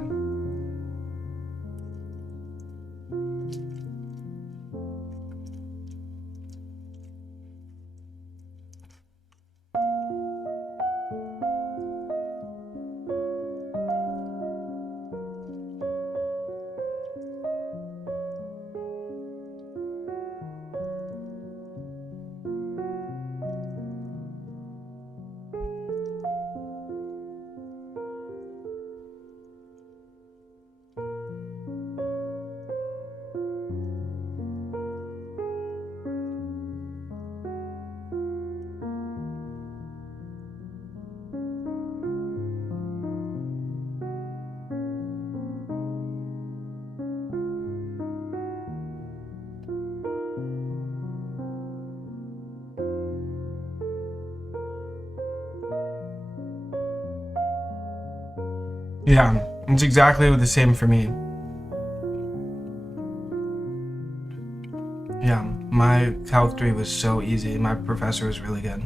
Yeah, it's exactly the same for me. Yeah, my Calc 3 was so easy. My professor was really good.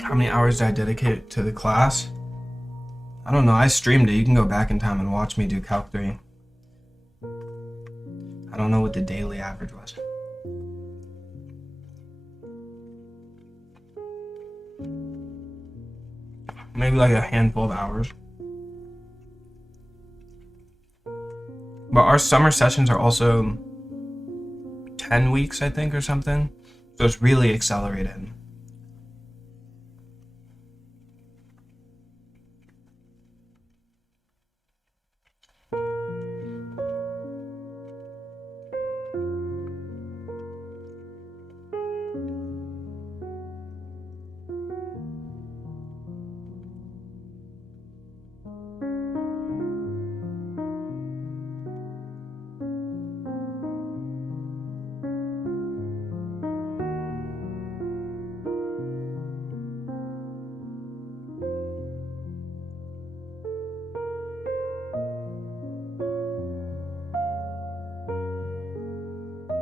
How many hours did I dedicate to the class? I don't know, I streamed it. You can go back in time and watch me do Calc 3. I don't know what the daily average was. Maybe like a handful of hours. But our summer sessions are also 10 weeks, I think, or something. So it's really accelerated.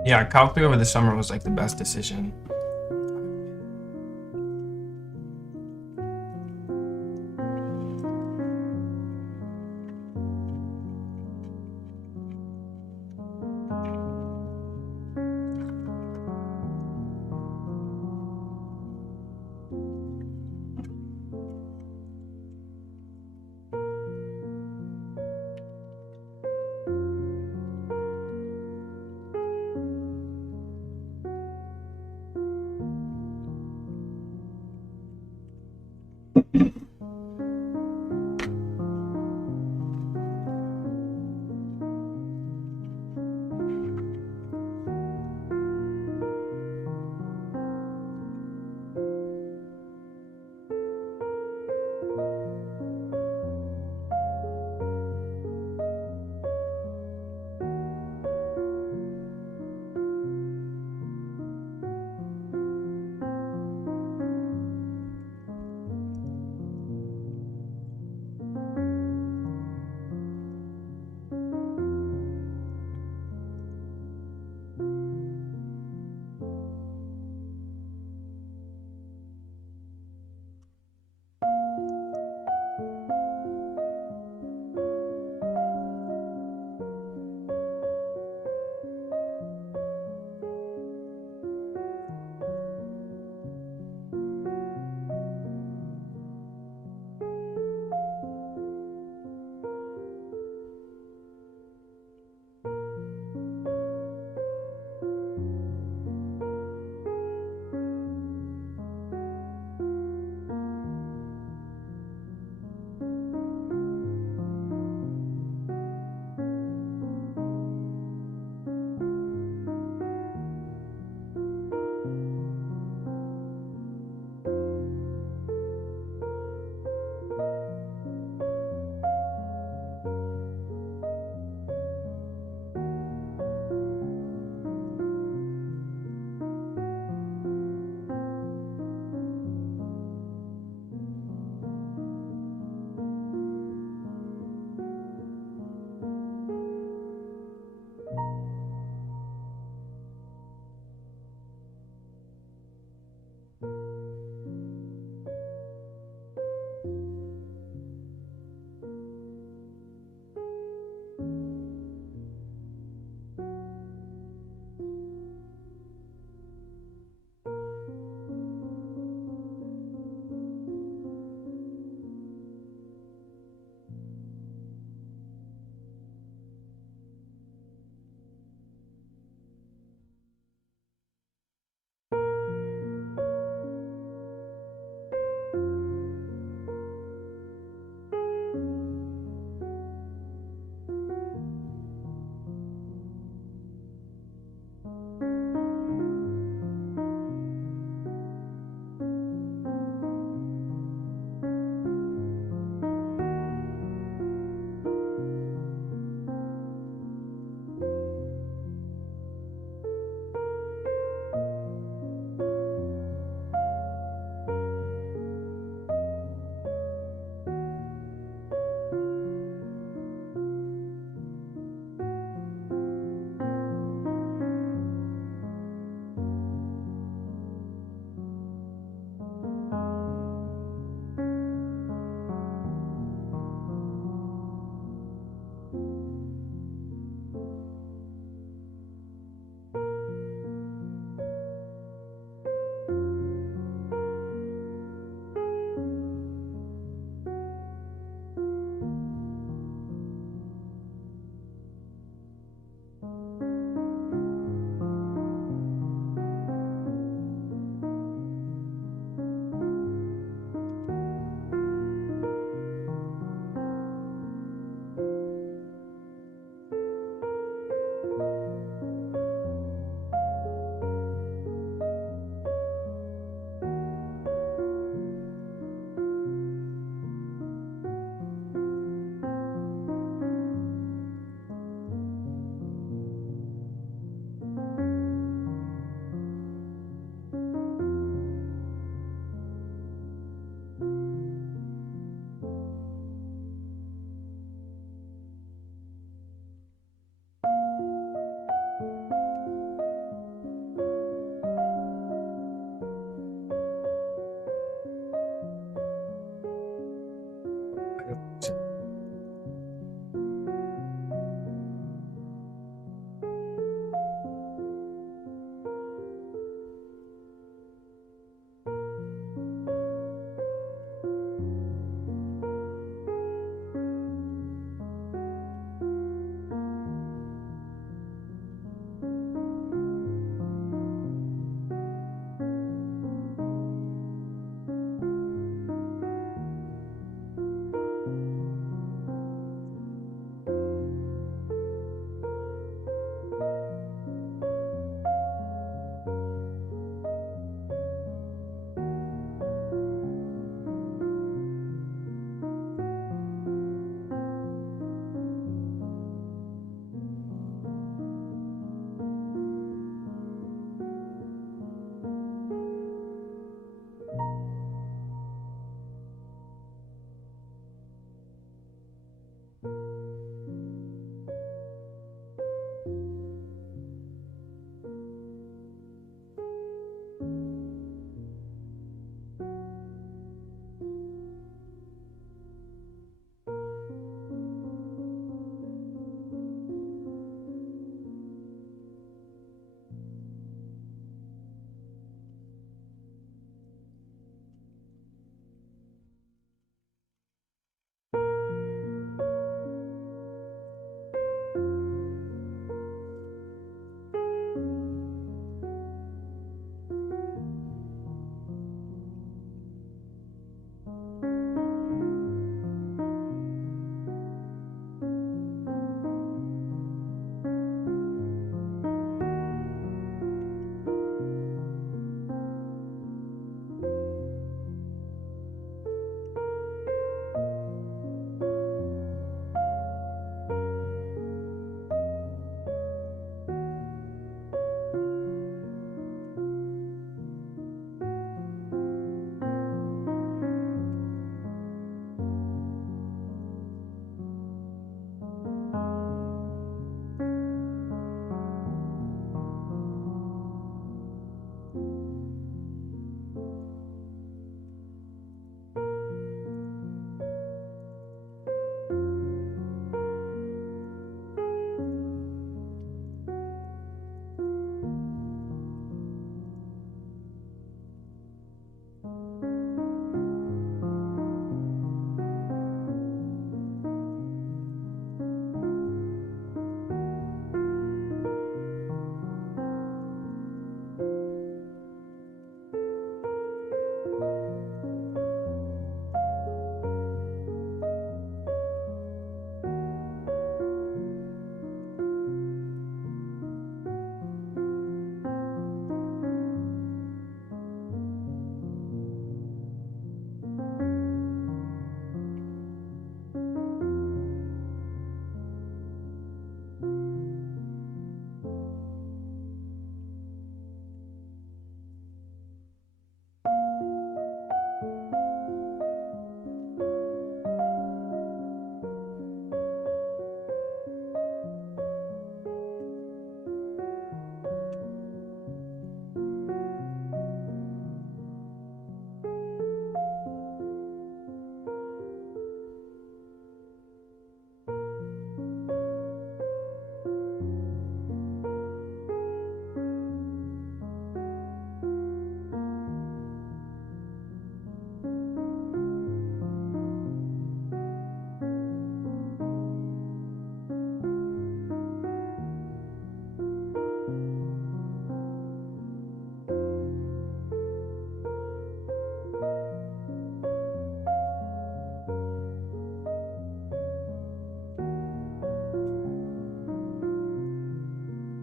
Yeah, Calc 3 over the summer was like the best decision.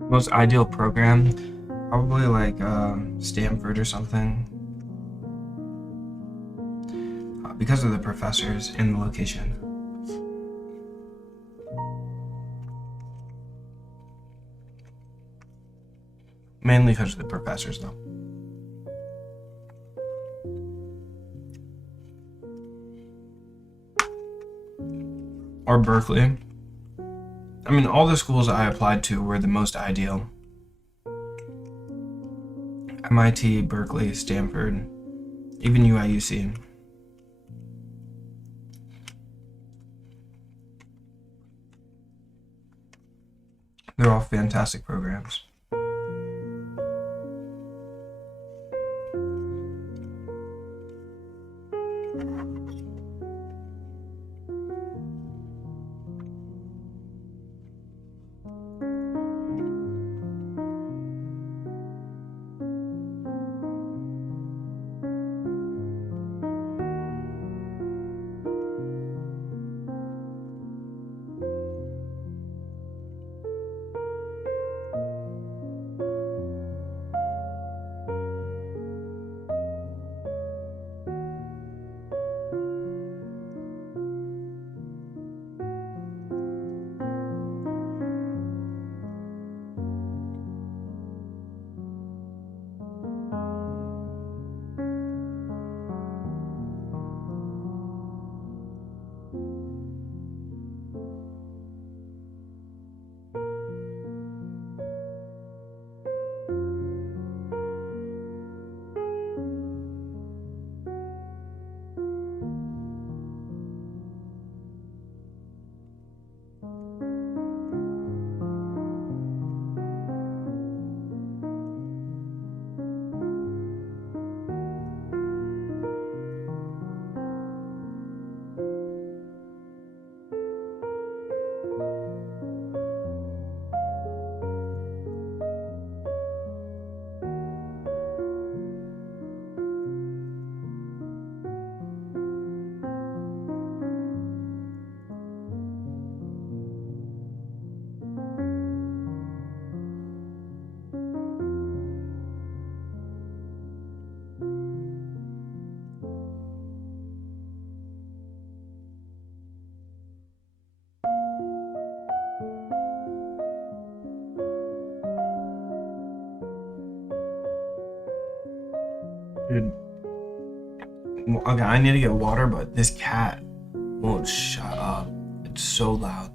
Most ideal program, probably like Stanford or something, because of the professors and the location. Mainly because of the professors, though. Or Berkeley. I mean, all the schools I applied to were the most ideal. MIT, Berkeley, Stanford, even UIUC. They're all fantastic programs. Dude. Okay, I need to get water, but this cat won't shut up. It's so loud.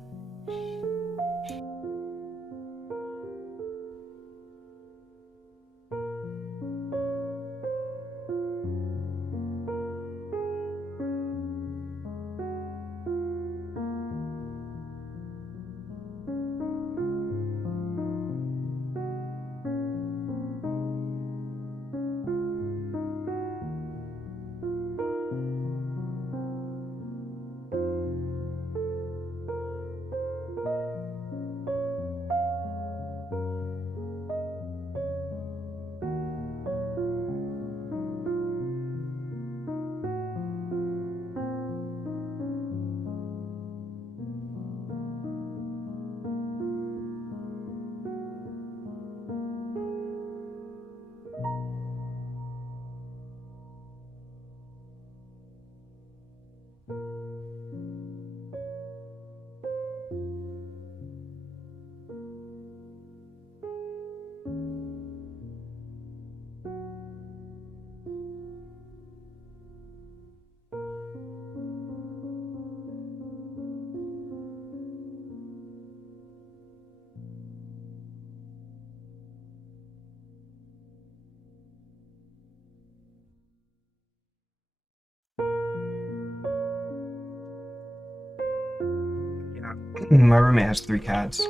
My roommate has 3 cats.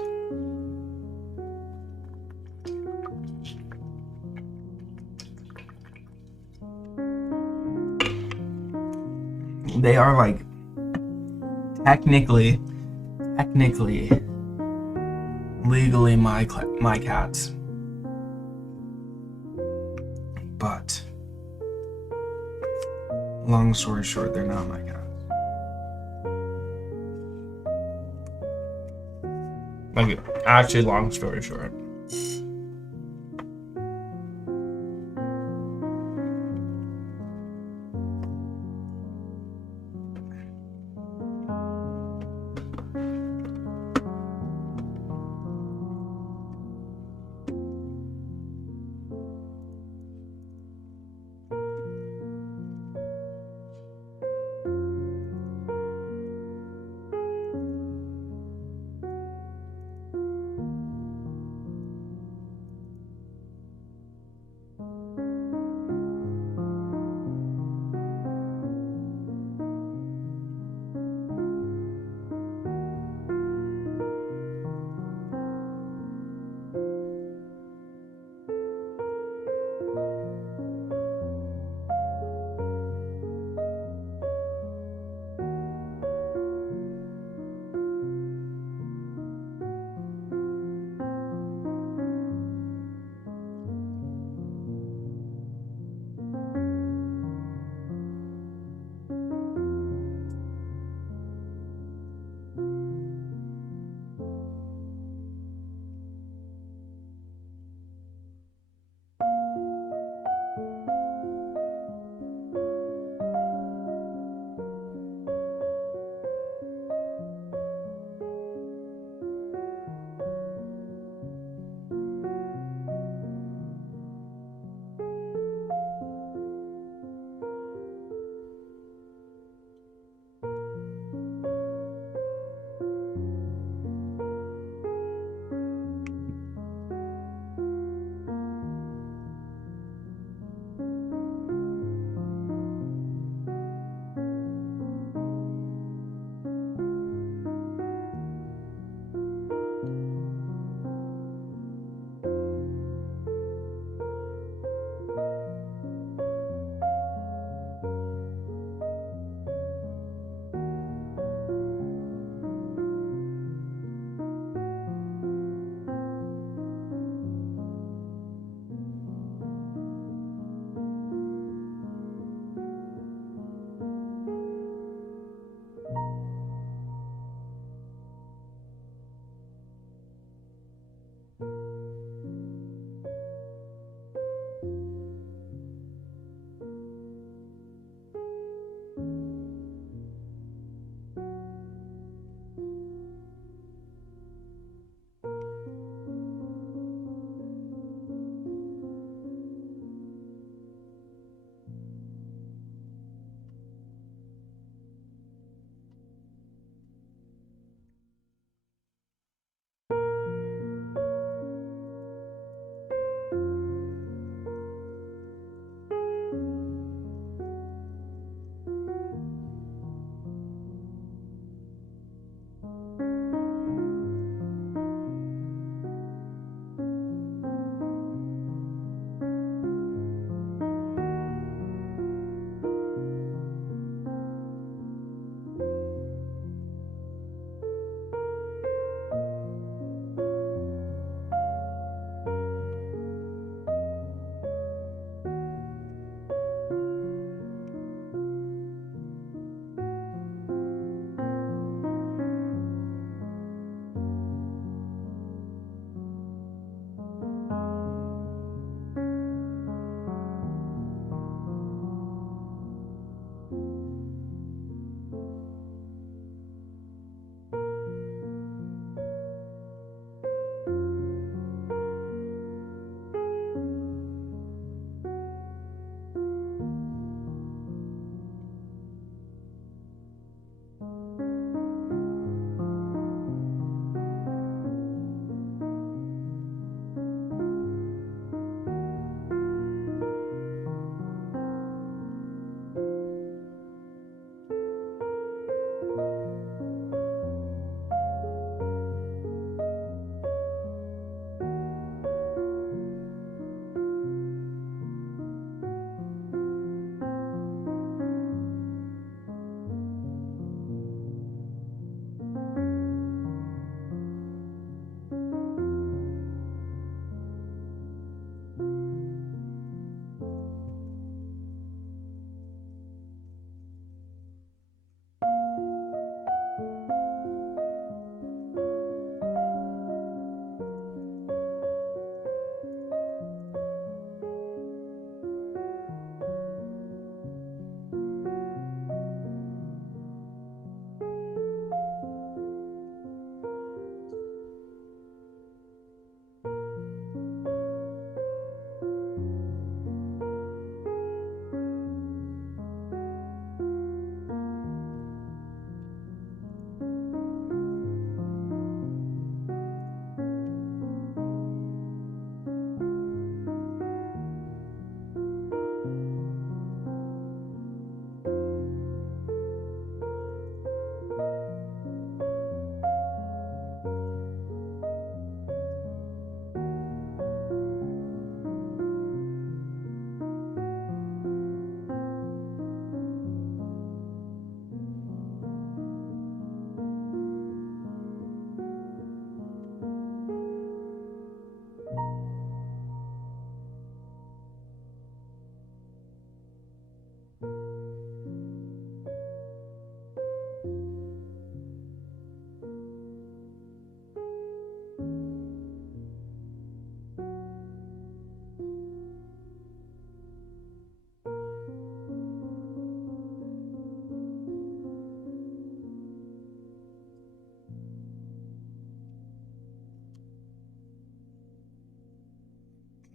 They are like technically legally my cats, but long story short, they're not my cats. Like, actually, long story short.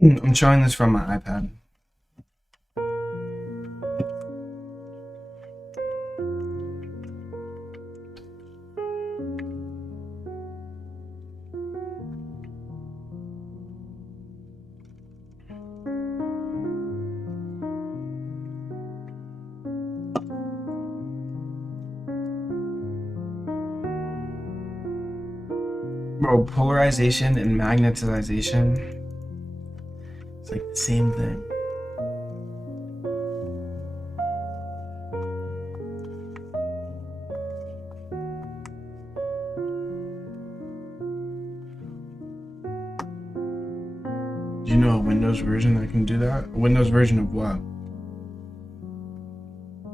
I'm showing this from my iPad. Bro, polarization and magnetization, it's like the same thing. Do you know a Windows version that can do that? A Windows version of what?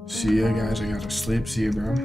See ya, guys. I gotta sleep. See you, bro.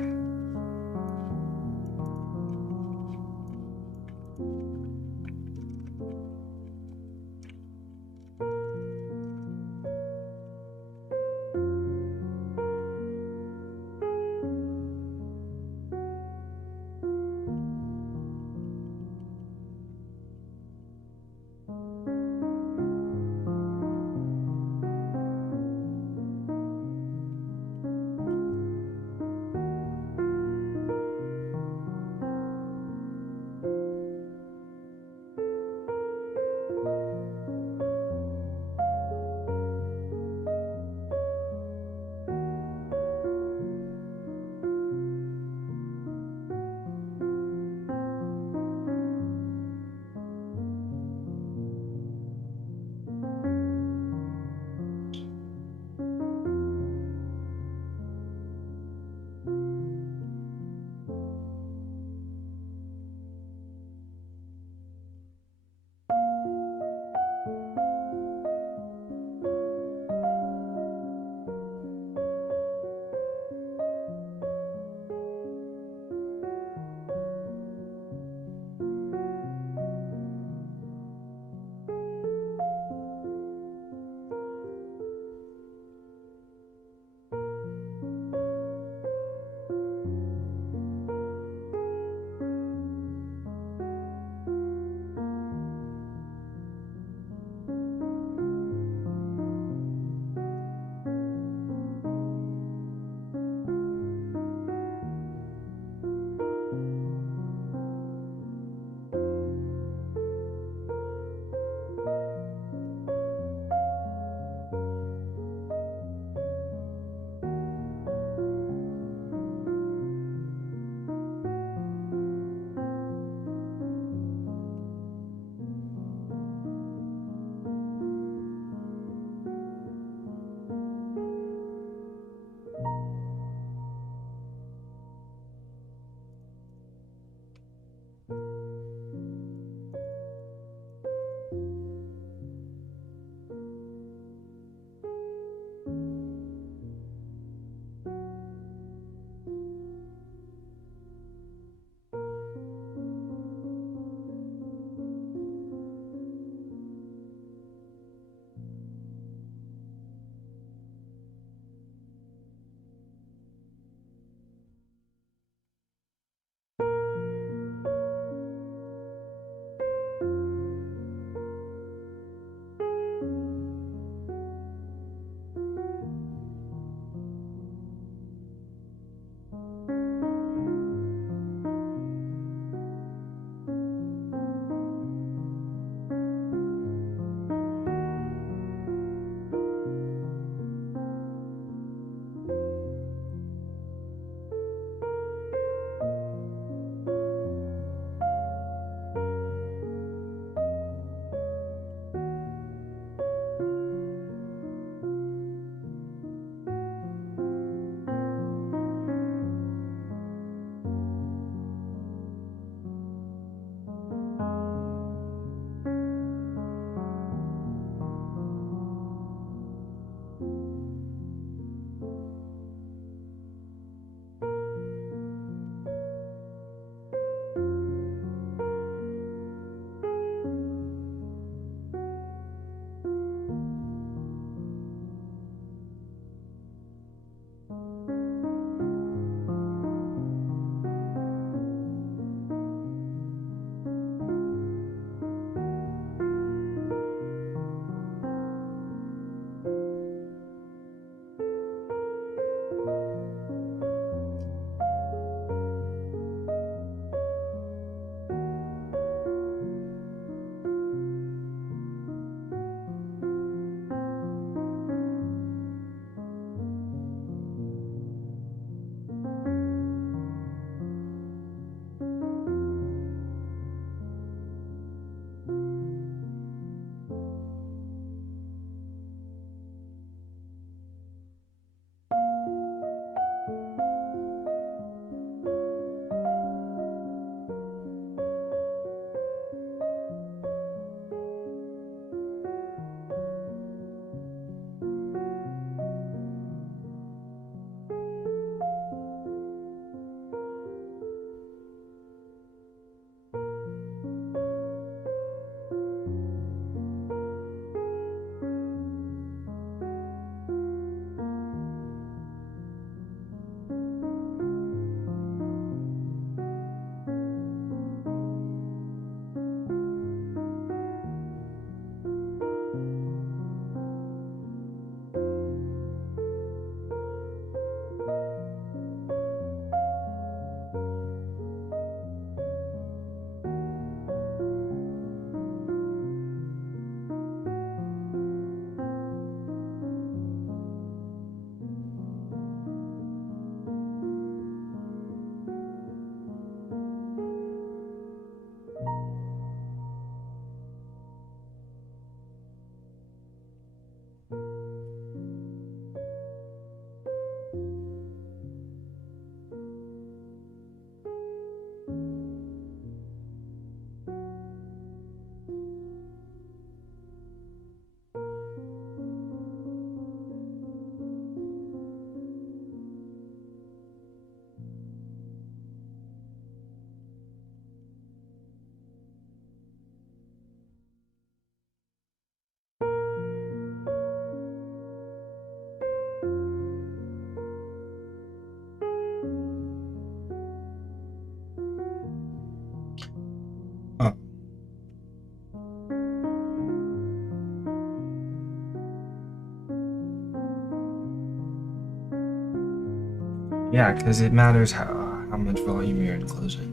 Yeah, because it matters how much volume you're enclosing.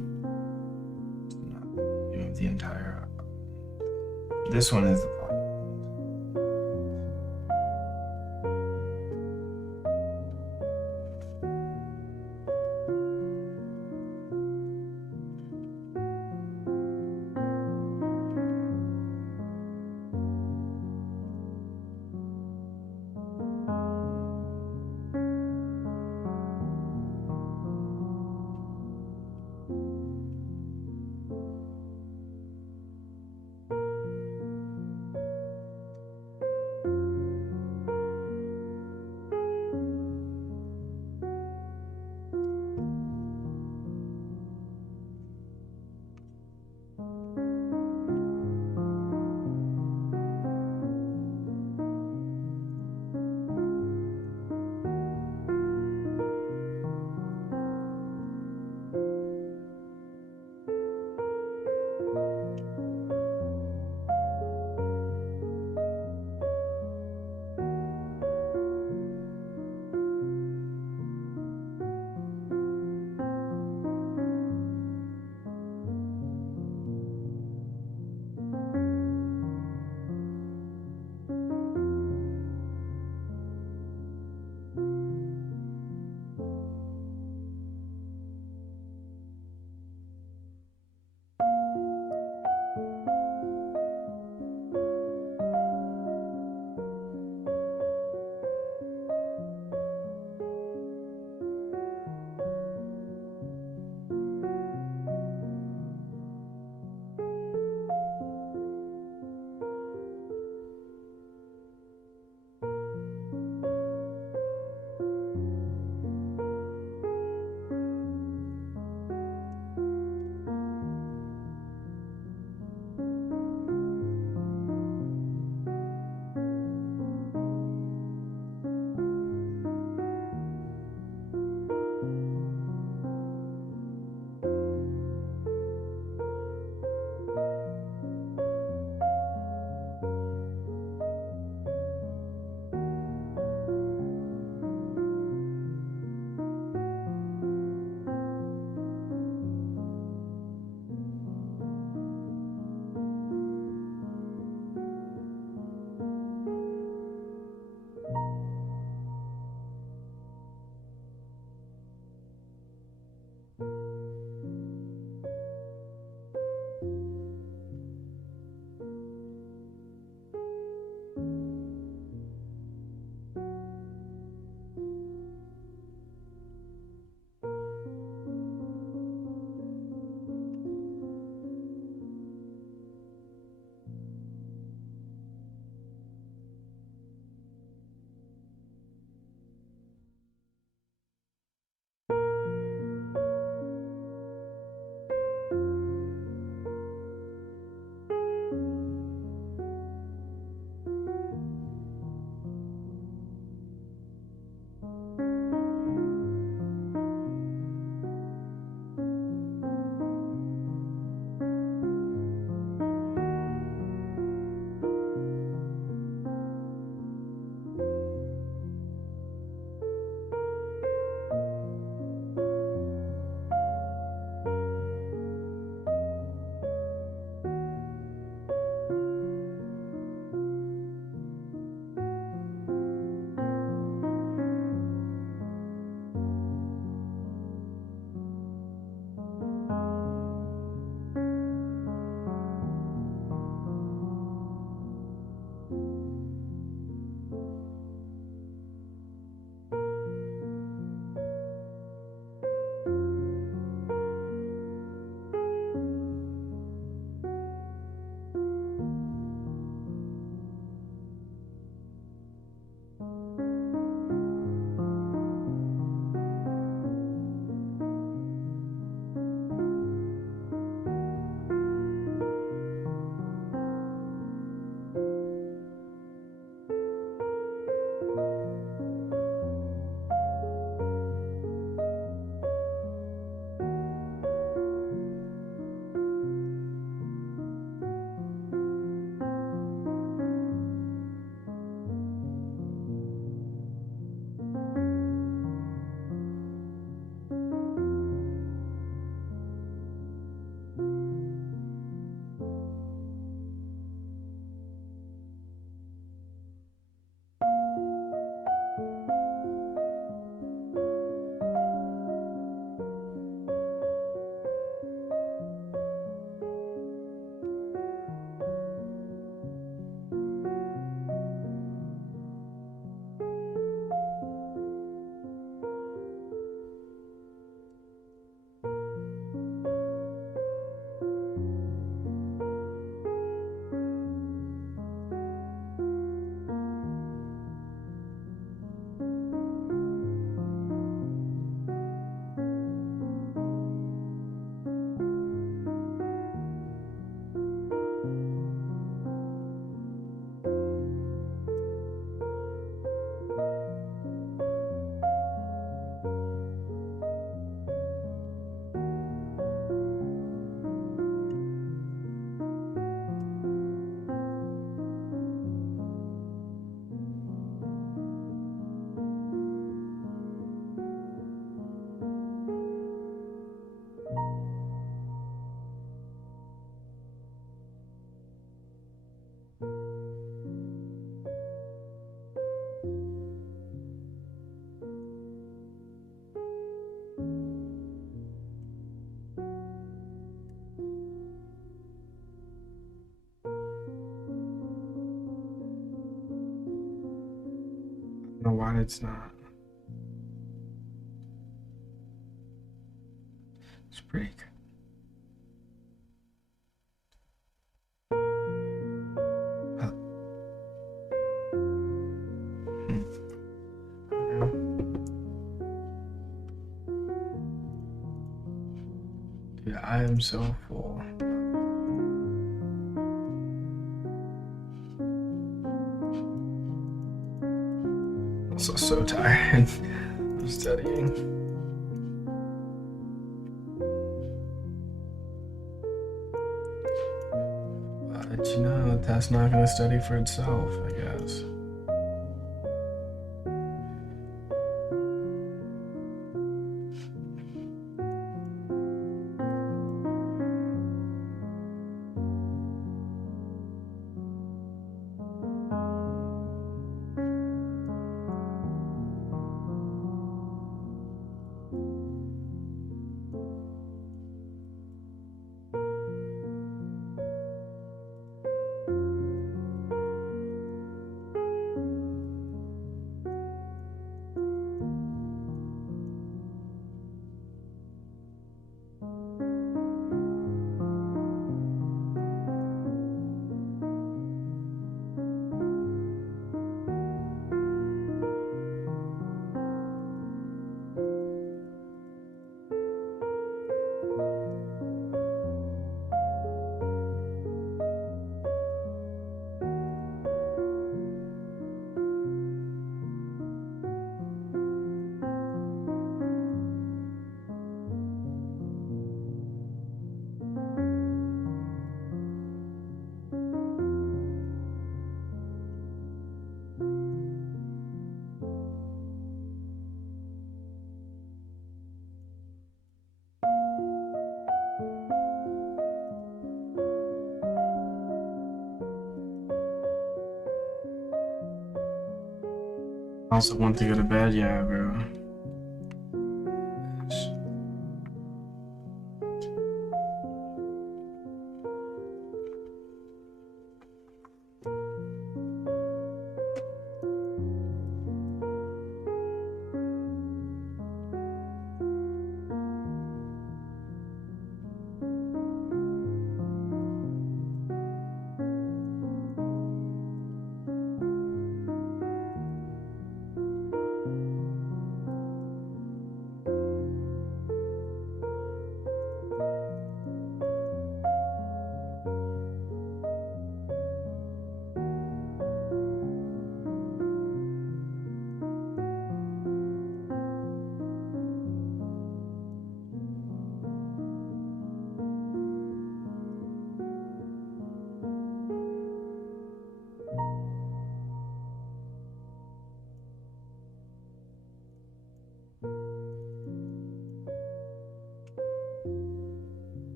You have the entire. This one is the volume. I don't know why it's not. It's pretty good. Yeah, I am so full. Also so tired of studying. But you know, that's not gonna study for itself, I guess. I also want to go to bed, yeah, bro.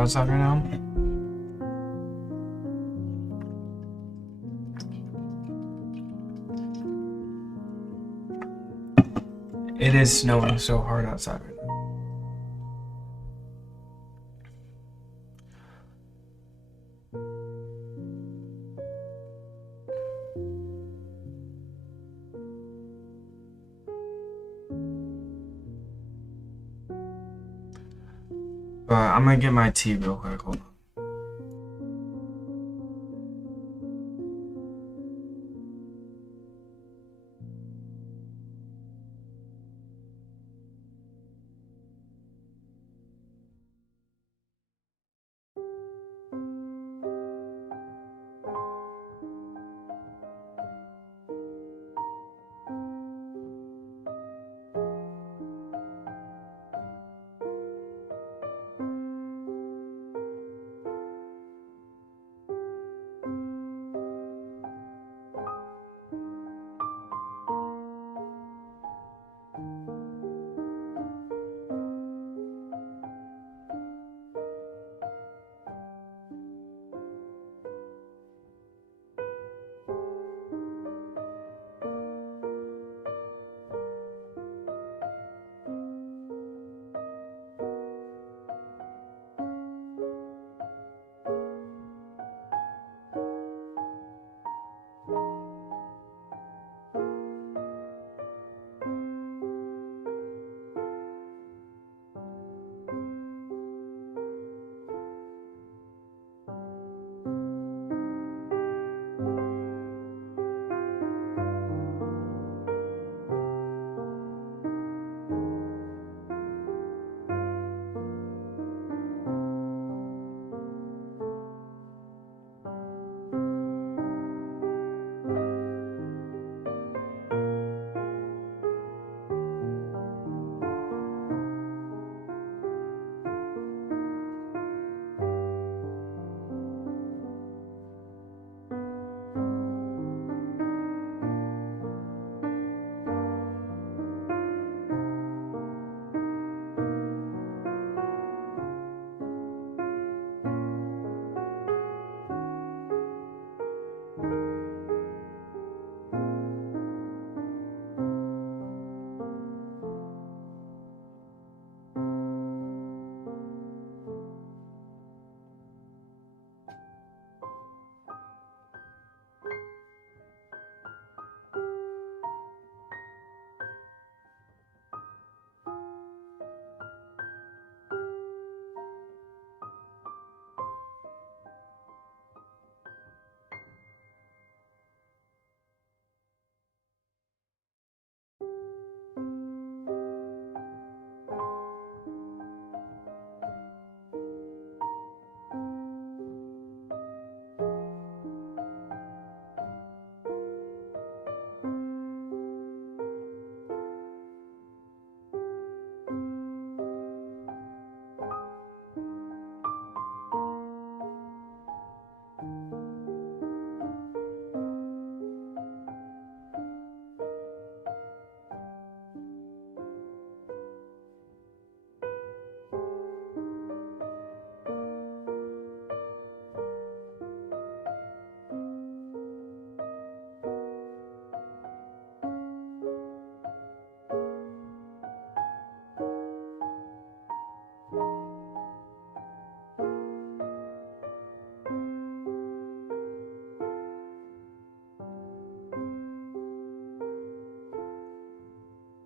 outside right now. It is snowing so hard outside right now. I'm gonna get my tea real quick. Hold on.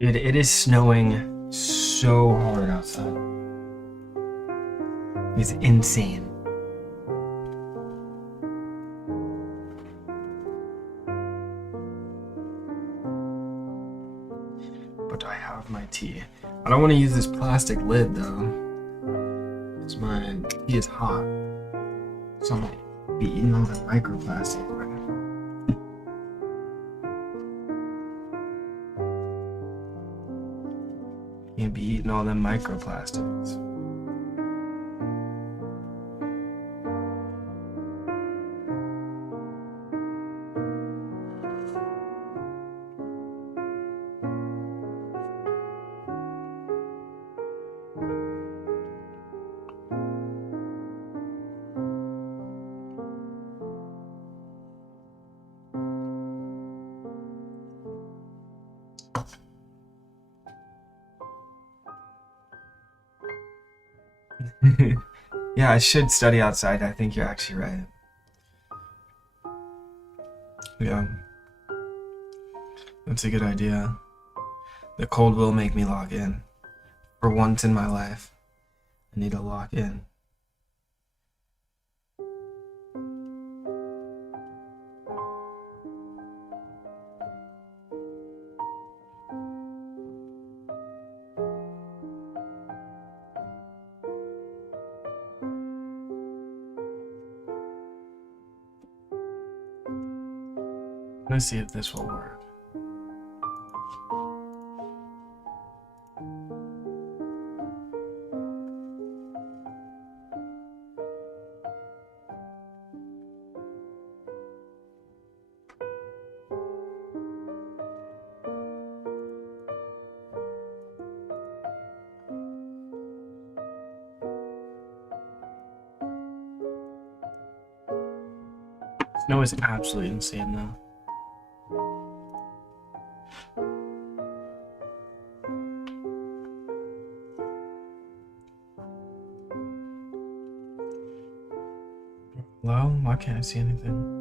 It is snowing so hard outside. It's insane. But I have my tea. I don't want to use this plastic lid though, because my tea is hot. So I'm gonna be eating all the microplastic right now. Can't be eating all them microplastics. Yeah, I should study outside. I think you're actually right. Yeah, that's a good idea. The cold will make me lock in. For once in my life, I need to lock in. Let's see if this will work. Snow is absolutely insane though. Hello? Why can't I see anything?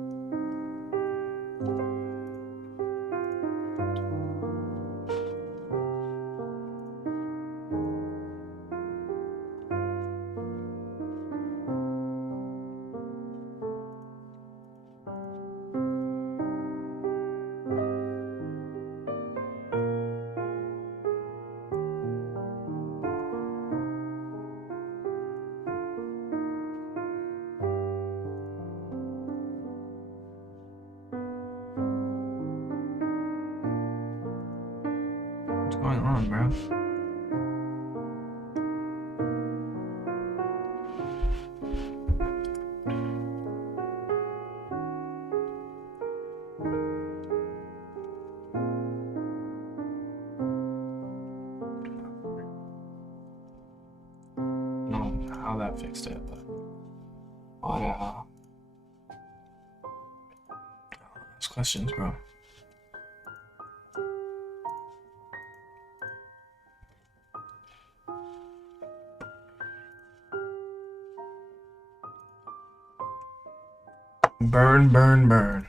What's going on, bro? No, how that fixed it, but what those questions, bro. Burn, burn, burn.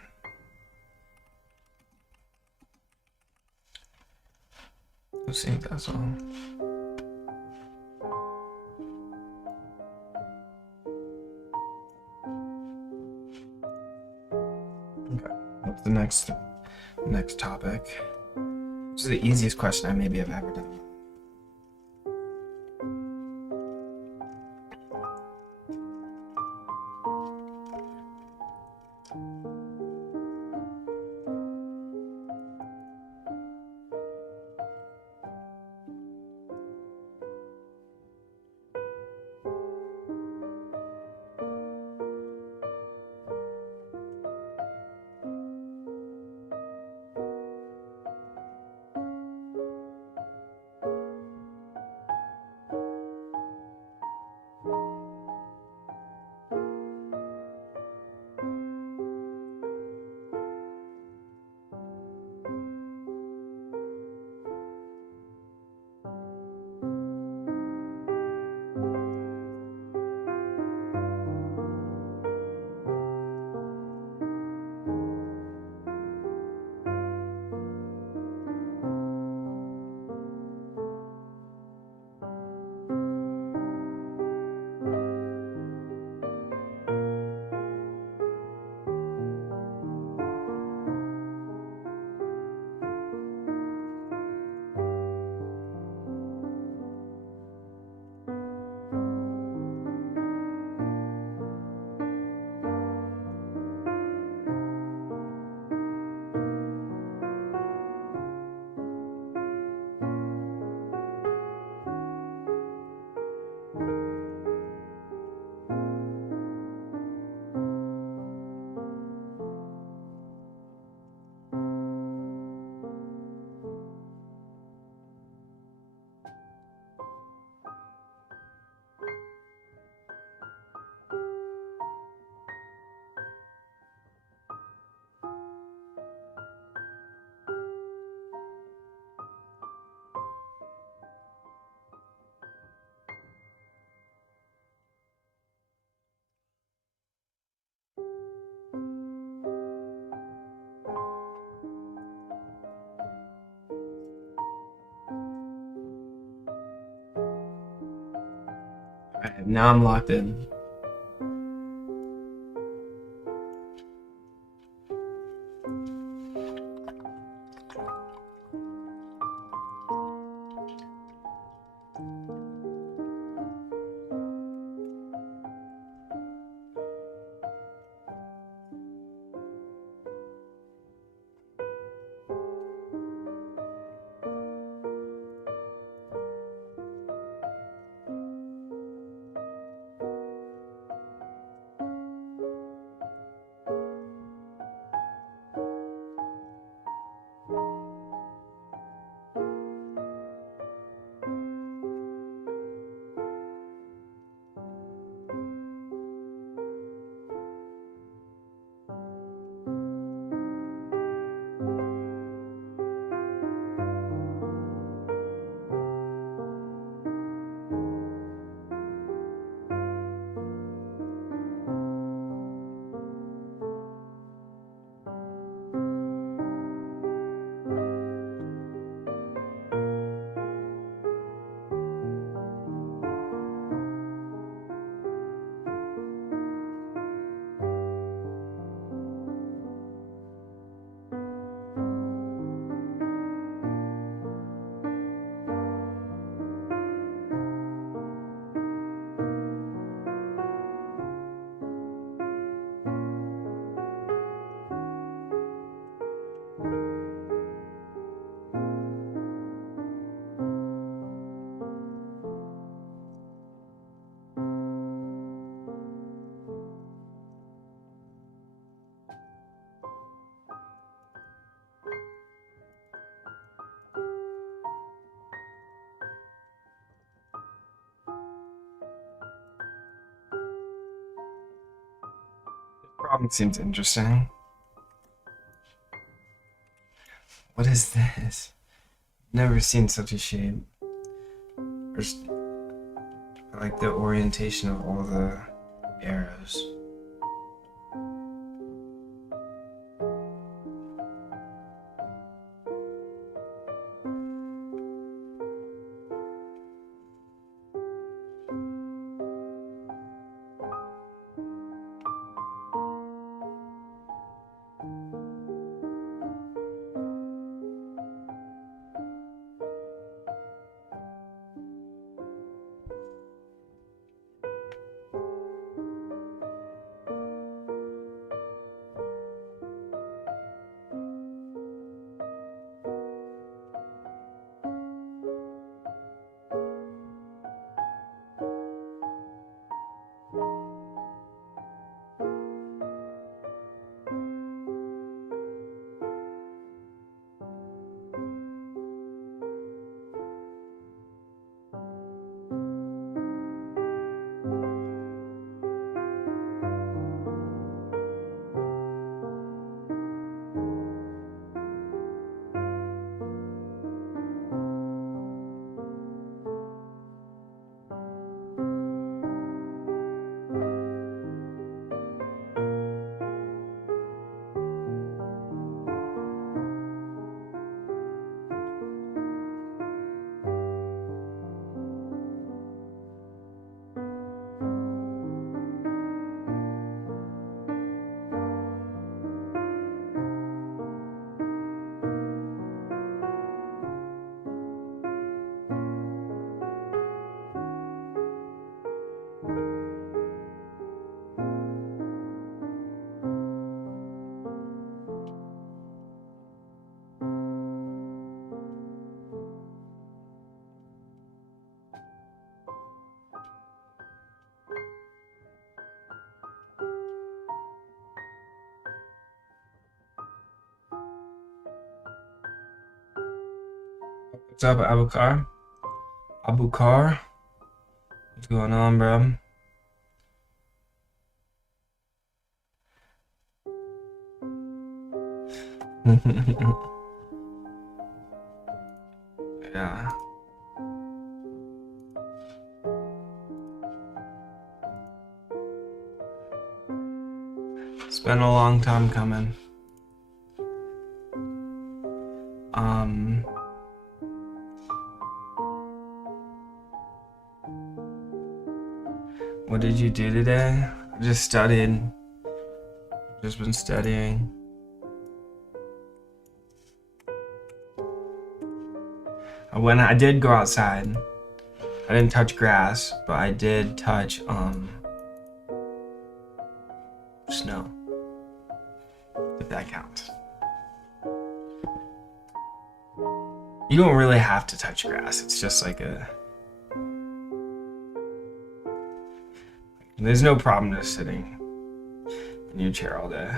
I think that's all. Okay, what's the next topic? This is the easiest question I maybe have ever done. Alright, now I'm locked in. Problem seems interesting. What is this? Never seen such a shape. I like the orientation of all the arrows. What's up, Abukar? Abukar? What's going on, bro? Yeah. It's been a long time coming. What did you do today? I just studied. Just been studying. I did go outside. I didn't touch grass, but I did touch snow. If that counts. You don't really have to touch grass. It's just like there's no problem just sitting in your chair all day.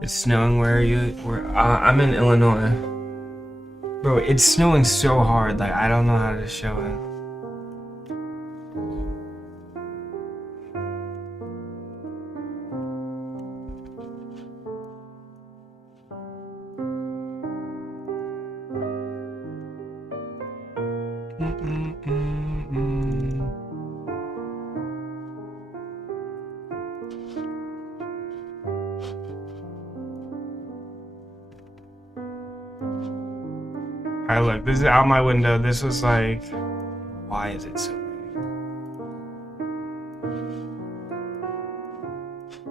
It's snowing. Where are you? I'm in Illinois. Bro, it's snowing so hard, like I don't know how to show it. Alright, look, this is out my window. This was like, why is it so big?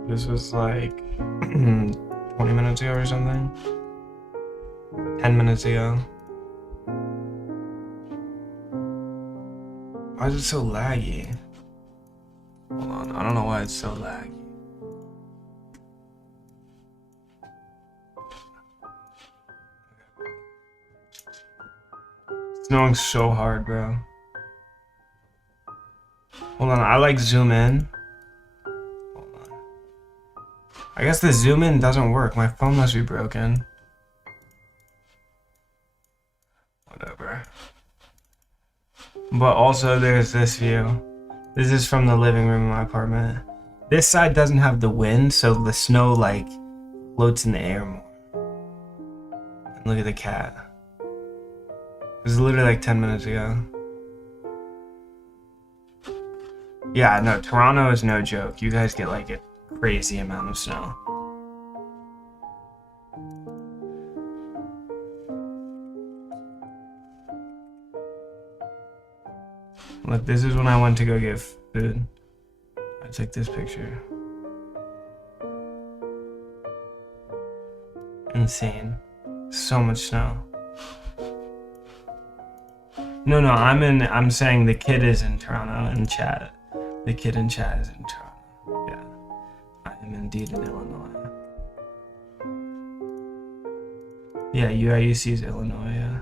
This was like 20 minutes ago or something. 10 minutes ago. Why is it so laggy? Hold on, I don't know why it's so laggy. It's snowing so hard, bro. Hold on, I like zoom in. Hold on. I guess the zoom in doesn't work. My phone must be broken. Whatever. But also there's this view. This is from the living room of my apartment. This side doesn't have the wind, so the snow like floats in the air more. And look at the cat. It was literally like 10 minutes ago. Yeah, no, Toronto is no joke. You guys get like a crazy amount of snow. Look, this is when I went to go get food. I took this picture. Insane. So much snow. No, I'm saying the kid is in Toronto in chat. The kid in chat is in Toronto. Yeah. I am indeed in Illinois. Yeah, UIUC is Illinois, yeah.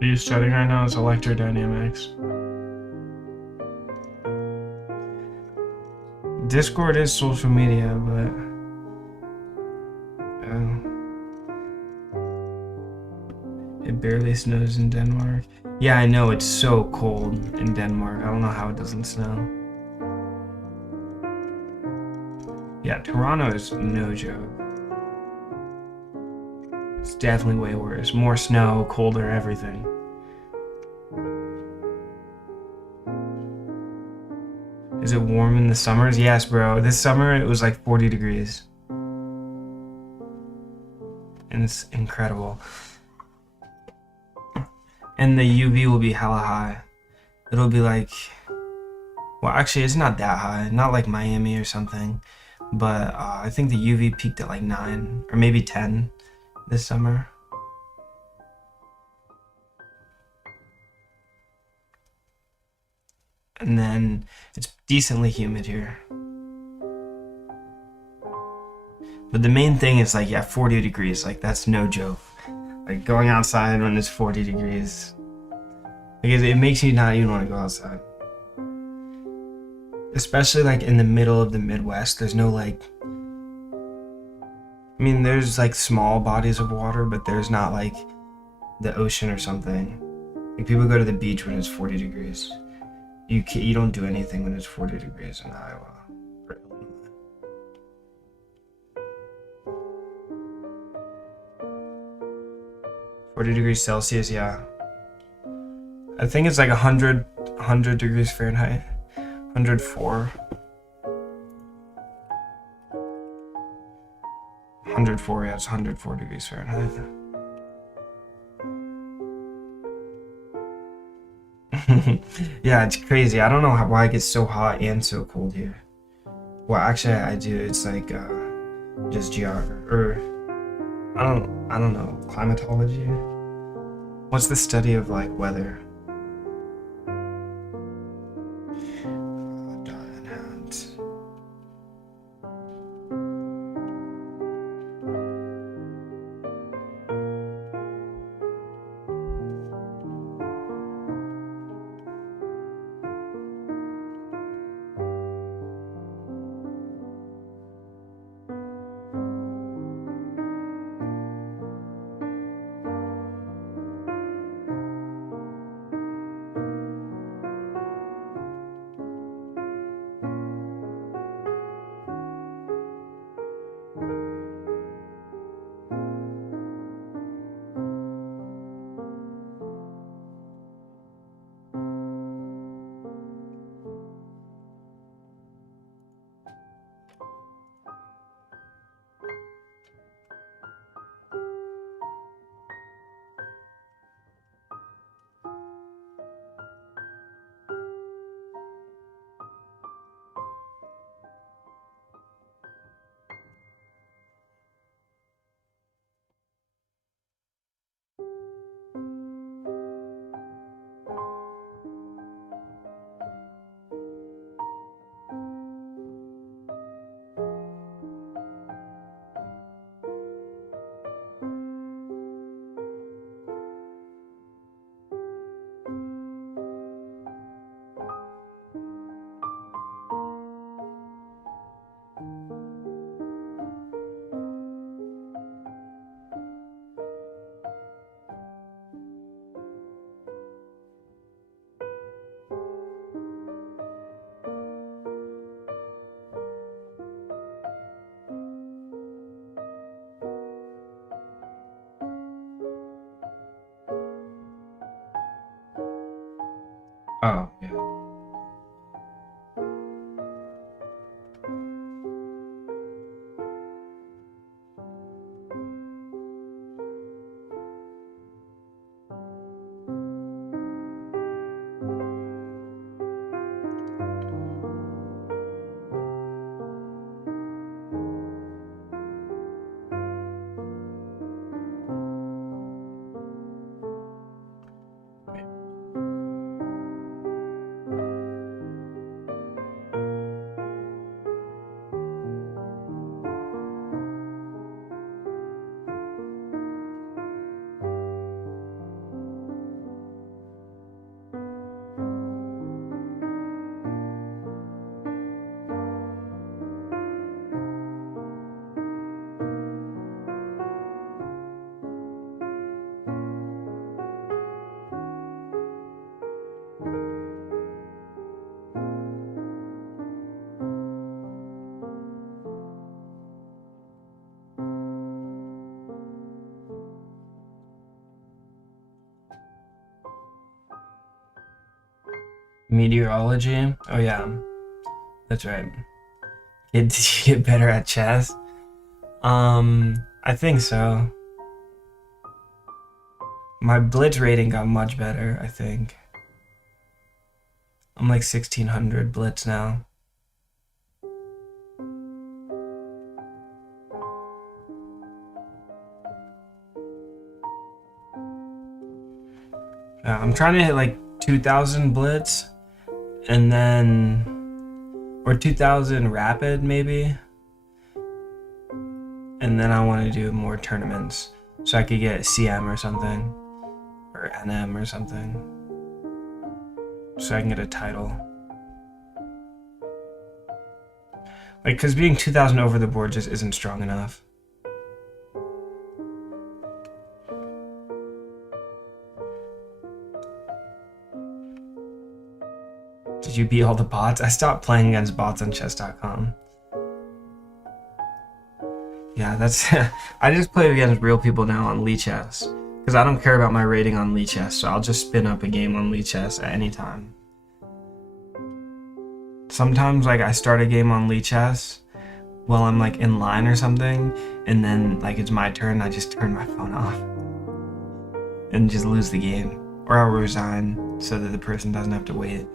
Are you studying right now? It's electrodynamics. Discord is social media, but it barely snows in Denmark. Yeah, I know, it's so cold in Denmark. I don't know how it doesn't snow. Yeah, Toronto is no joke. It's definitely way worse. More snow, colder, everything. Is it warm in the summers? Yes, bro. This summer it was like 40 degrees. And it's incredible. And the UV will be hella high. It'll be like, well, actually it's not that high. Not like Miami or something. But I think the UV peaked at like 9 or maybe 10 this summer. And then it's decently humid here. But the main thing is like, yeah, 40 degrees. Like that's no joke. Like going outside when it's 40 degrees. Because it makes you not even want to go outside. Especially like in the middle of the Midwest, there's no like, I mean, there's like small bodies of water, but there's not like the ocean or something. Like people go to the beach when it's 40 degrees. You don't do anything when it's 40 degrees in Iowa. 40 degrees Celsius, yeah. I think it's like 100 degrees Fahrenheit. 104. 104, yeah, it's 104 degrees Fahrenheit. Yeah, it's crazy. I don't know why it gets so hot and so cold here. Well, actually, I do. It's like just I don't know, climatology. What's the study of like weather? Oh, yeah. Meteorology? Oh yeah, that's right. Did you get better at chess? I think so. My blitz rating got much better, I think. I'm like 1600 blitz now. I'm trying to hit like 2000 blitz and then, or 2000 rapid maybe. And then I want to do more tournaments so I could get CM or something, or NM or something, so I can get a title. Like, cause being 2000 over the board just isn't strong enough. Did you beat all the bots? I stopped playing against bots on chess.com. Yeah, that's I just play against real people now on Lee Chess. Because I don't care about my rating on Lichess, so I'll just spin up a game on Lichess at any time. Sometimes, like, I start a game on Lichess while I'm, like, in line or something, and then, like, it's my turn, I just turn my phone off and just lose the game. Or I'll resign so that the person doesn't have to wait.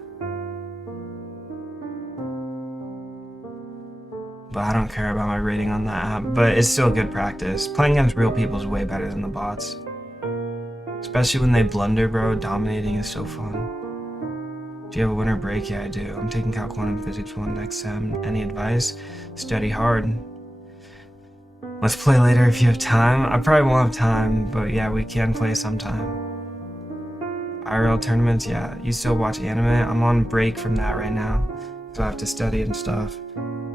But I don't care about my rating on that app, but it's still good practice. Playing against real people is way better than the bots. Especially when they blunder, bro. Dominating is so fun. Do you have a winter break? Yeah, I do. I'm taking Calc 1 and Physics 1 next sem. Any advice? Study hard. Let's play later if you have time. I probably won't have time, but yeah, we can play sometime. IRL tournaments, yeah. You still watch anime? I'm on break from that right now, so I have to study and stuff.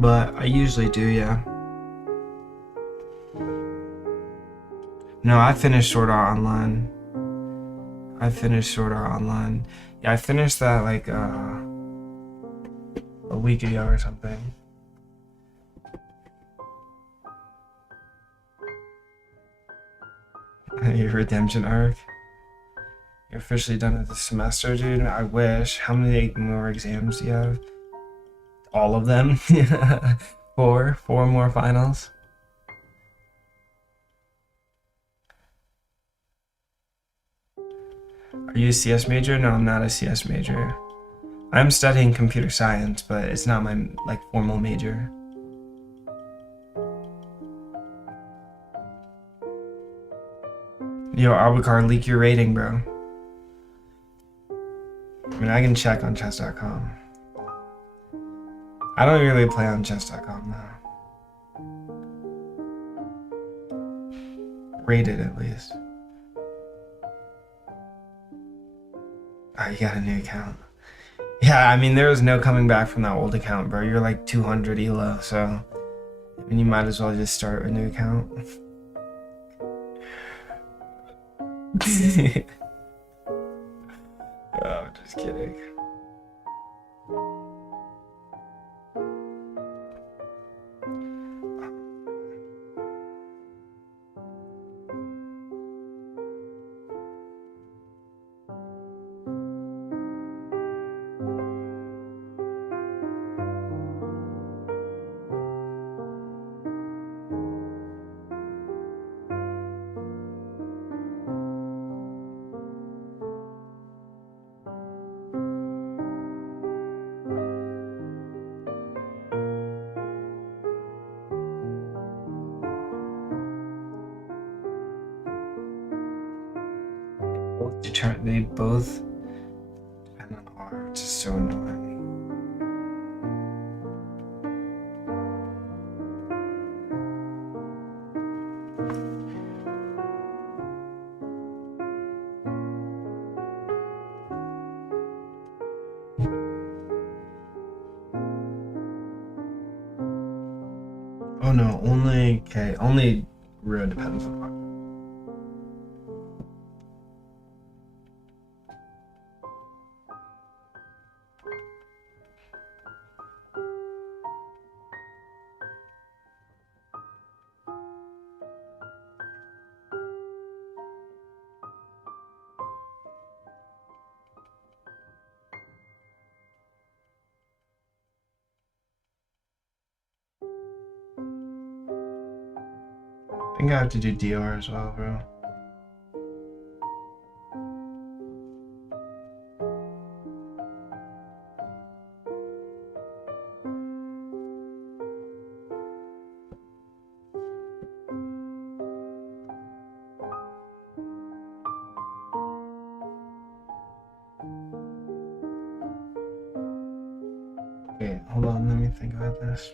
But I usually do, yeah. No, I finished Sword Art Online. Yeah, I finished that like a week ago or something. Your redemption arc. You're officially done with the semester, dude. I wish. How many more exams do you have? All of them. Four more finals. Are you a CS major? No, I'm not a CS major. I'm studying computer science, but it's not my like formal major. Yo, Albucar, leak your rating, bro. I mean, I can check on chess.com. I don't really play on chess.com now. Rated at least. Oh, you got a new account. Yeah, I mean, there was no coming back from that old account, bro. You're like 200 ELO, so I mean, you might as well just start a new account. Oh, just kidding. They both depend on R, which is so annoying. Oh no, only row depends on R. I think I have to do DR as well, bro. Wait, hold on, let me think about this.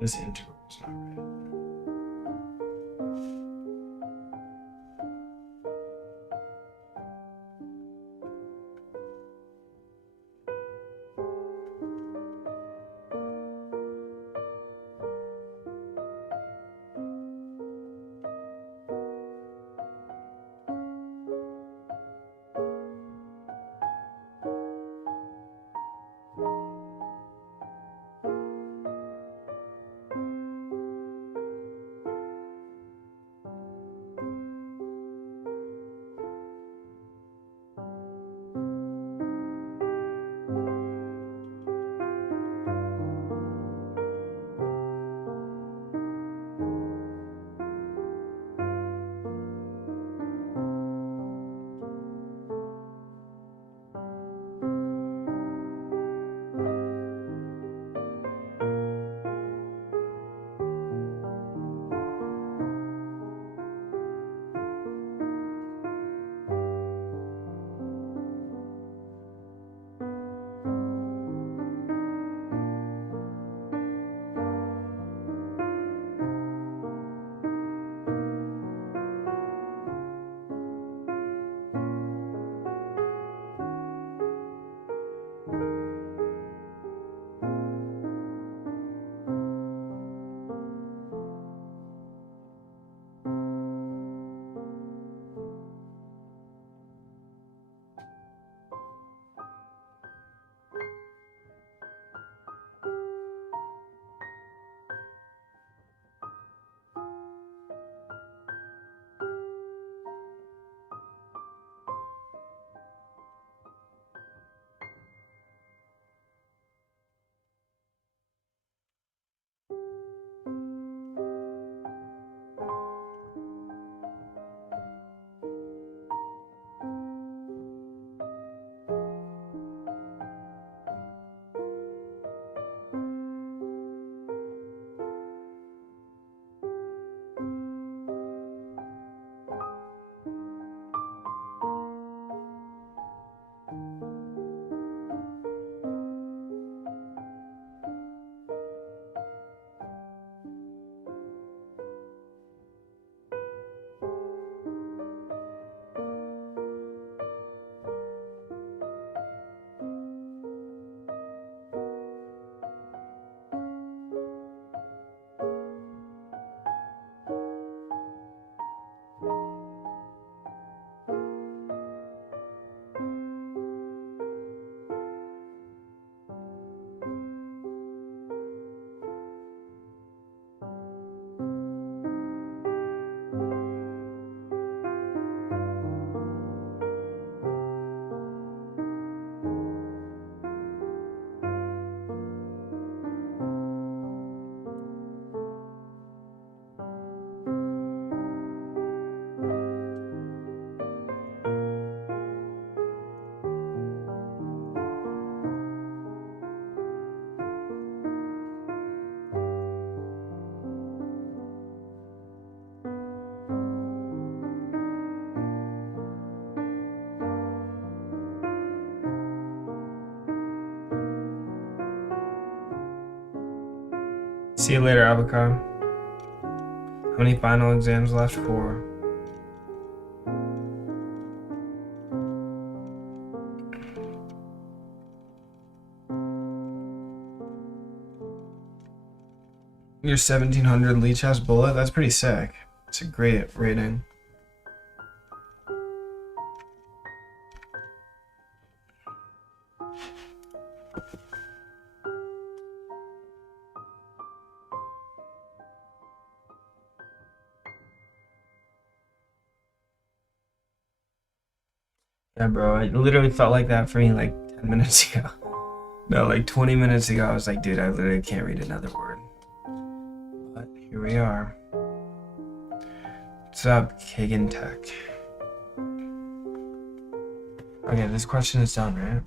This integral is not right. See you later, Abakar. How many final exams left? 4. Your 1700 Leech House bullet? That's pretty sick. It's a great rating. Yeah, bro, it literally felt like that for me like 10 minutes ago. No, like 20 minutes ago, I was like, dude, I literally can't read another word. But here we are. What's up, Kagan Tech? Okay, this question is done, right?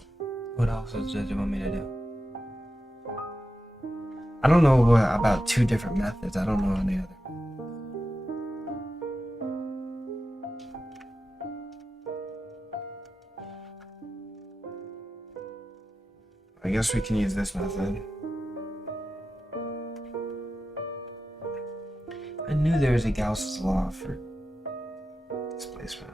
What else does you want me to do? I don't know about 2 different methods. I don't know any other. I guess we can use this method. knew there was a Gauss's law for displacement.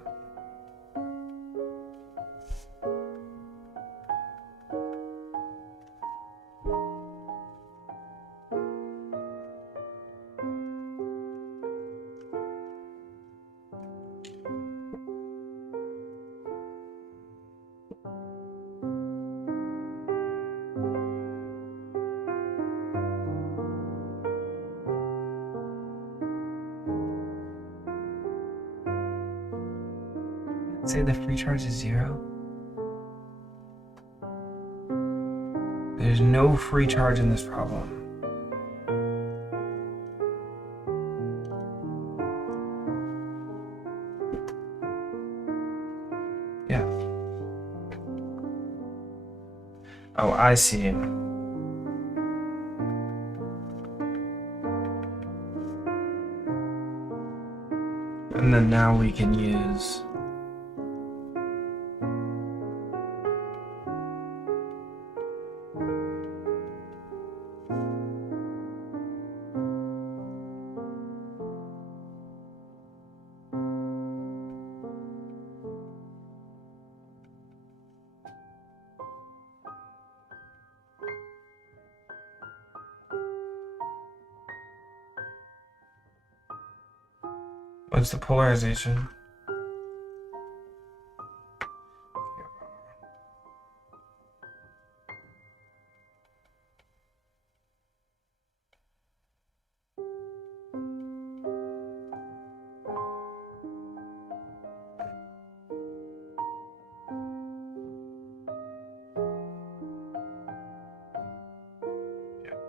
Say the free charge is 0. There's no free charge in this problem. Yeah. Oh, I see. And then now we can use what's the polarization?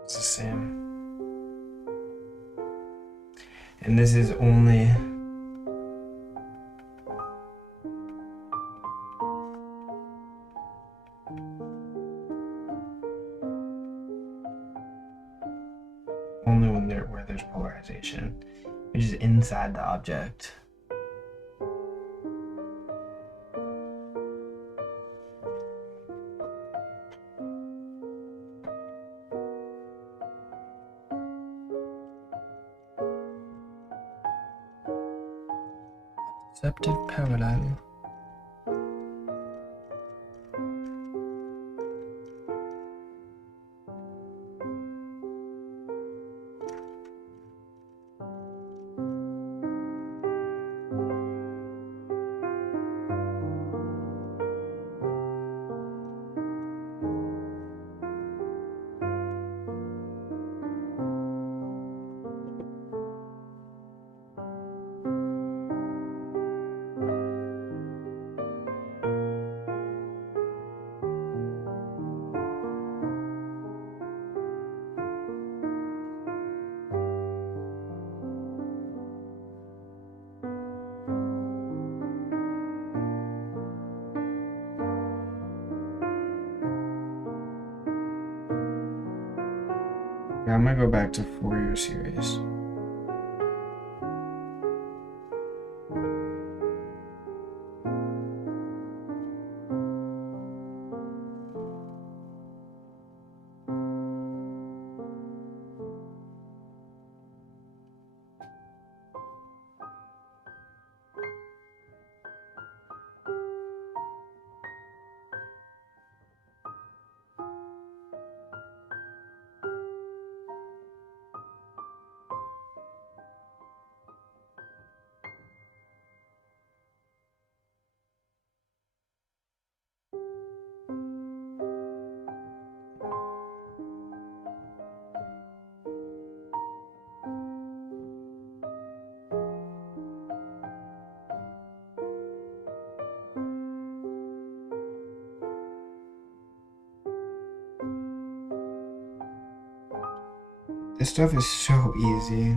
It's the same. And this is only when where there's polarization, which is inside the object. Deceptive parallel. Yeah, I'm gonna go back to Fourier series. This stuff is so easy.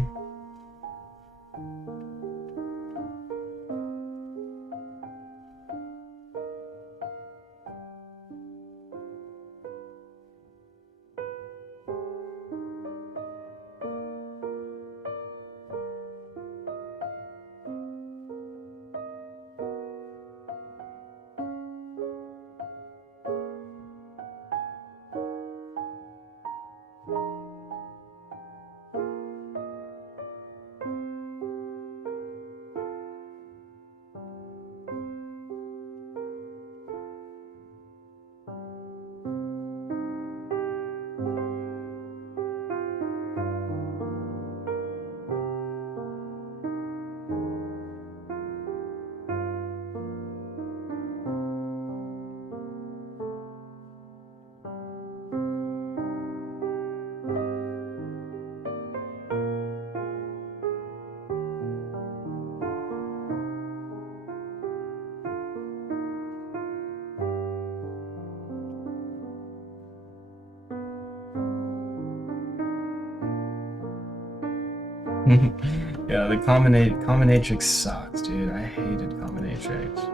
Yeah, the combinatrix sucks, dude. I hated combinatrix.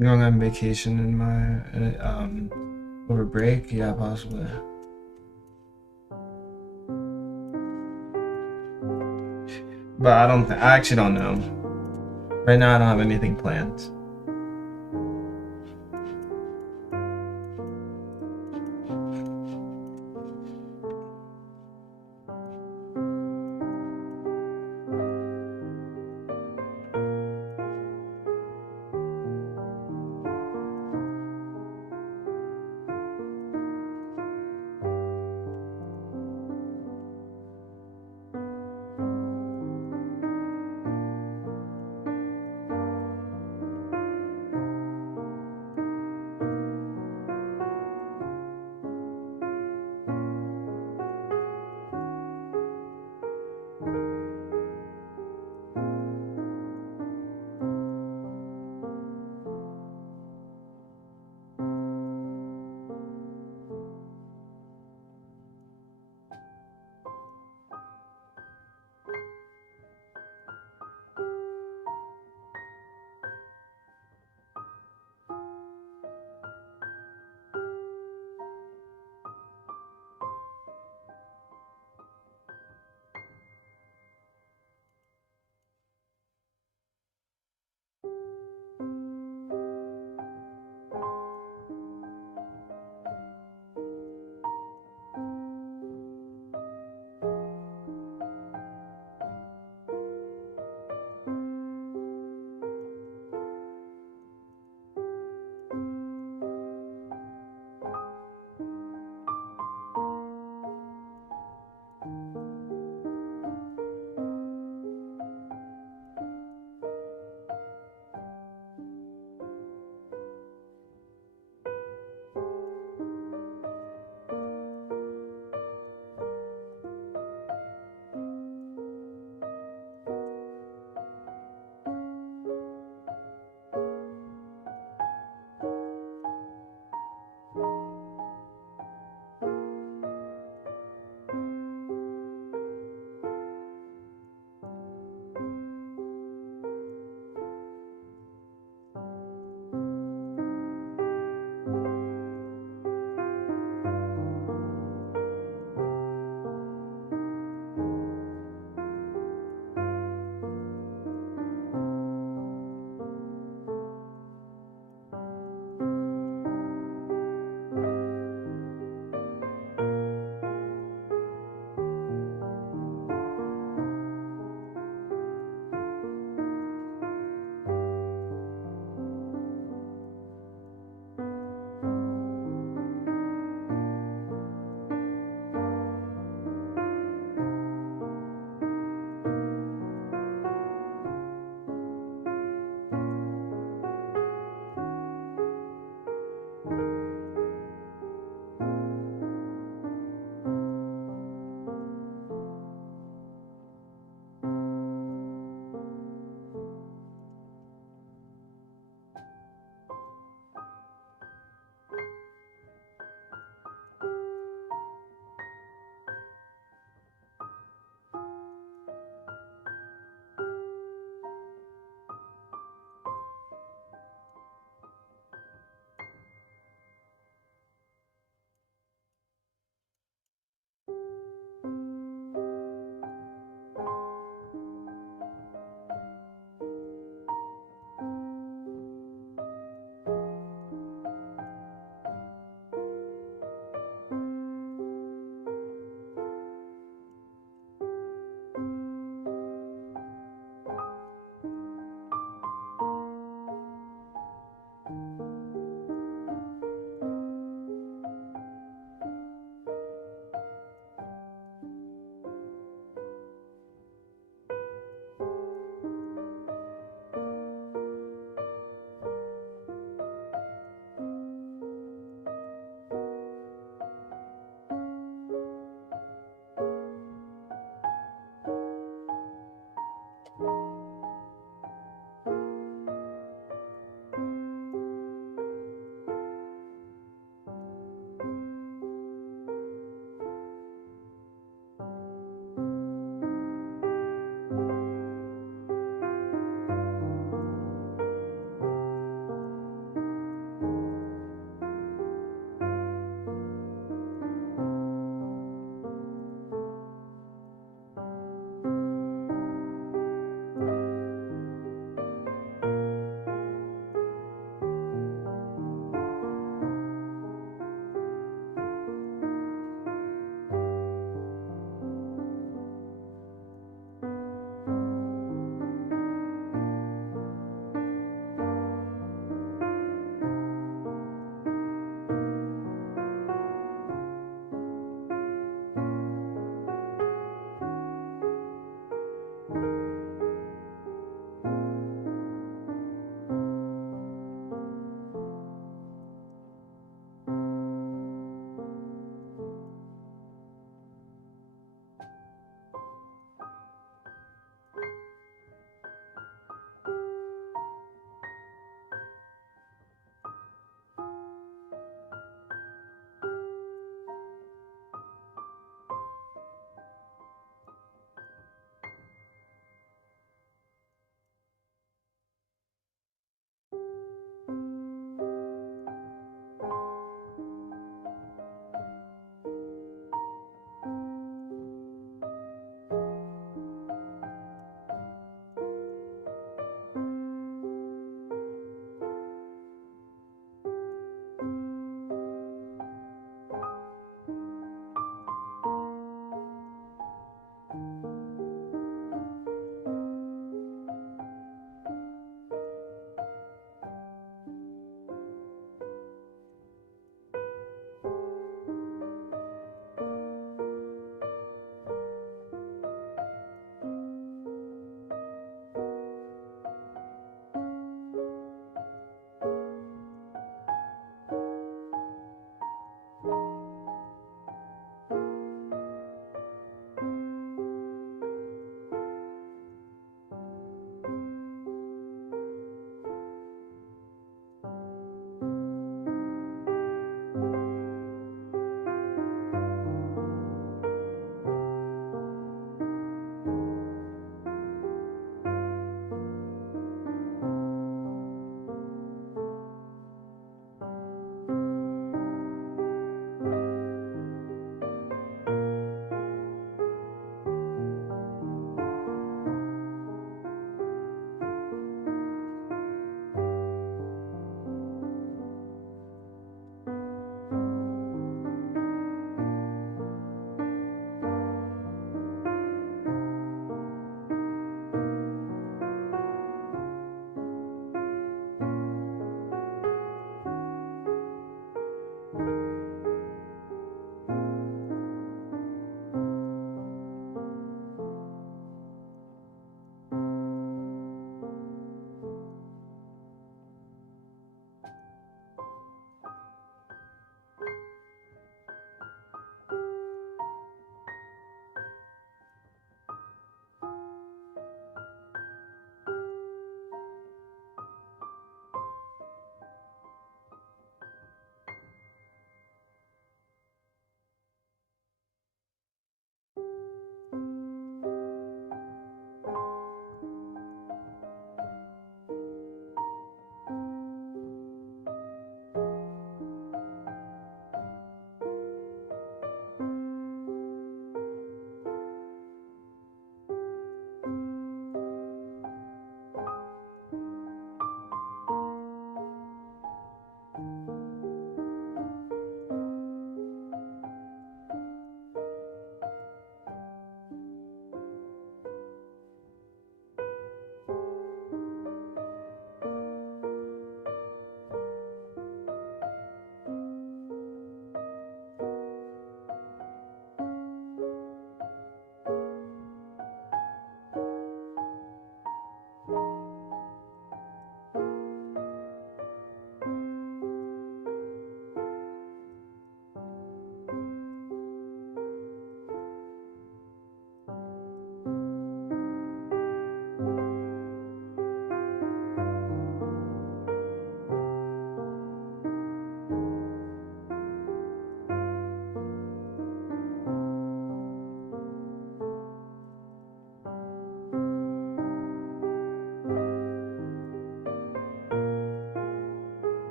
Going on vacation in my over break? Yeah, possibly. But I actually don't know. Right now I don't have anything planned.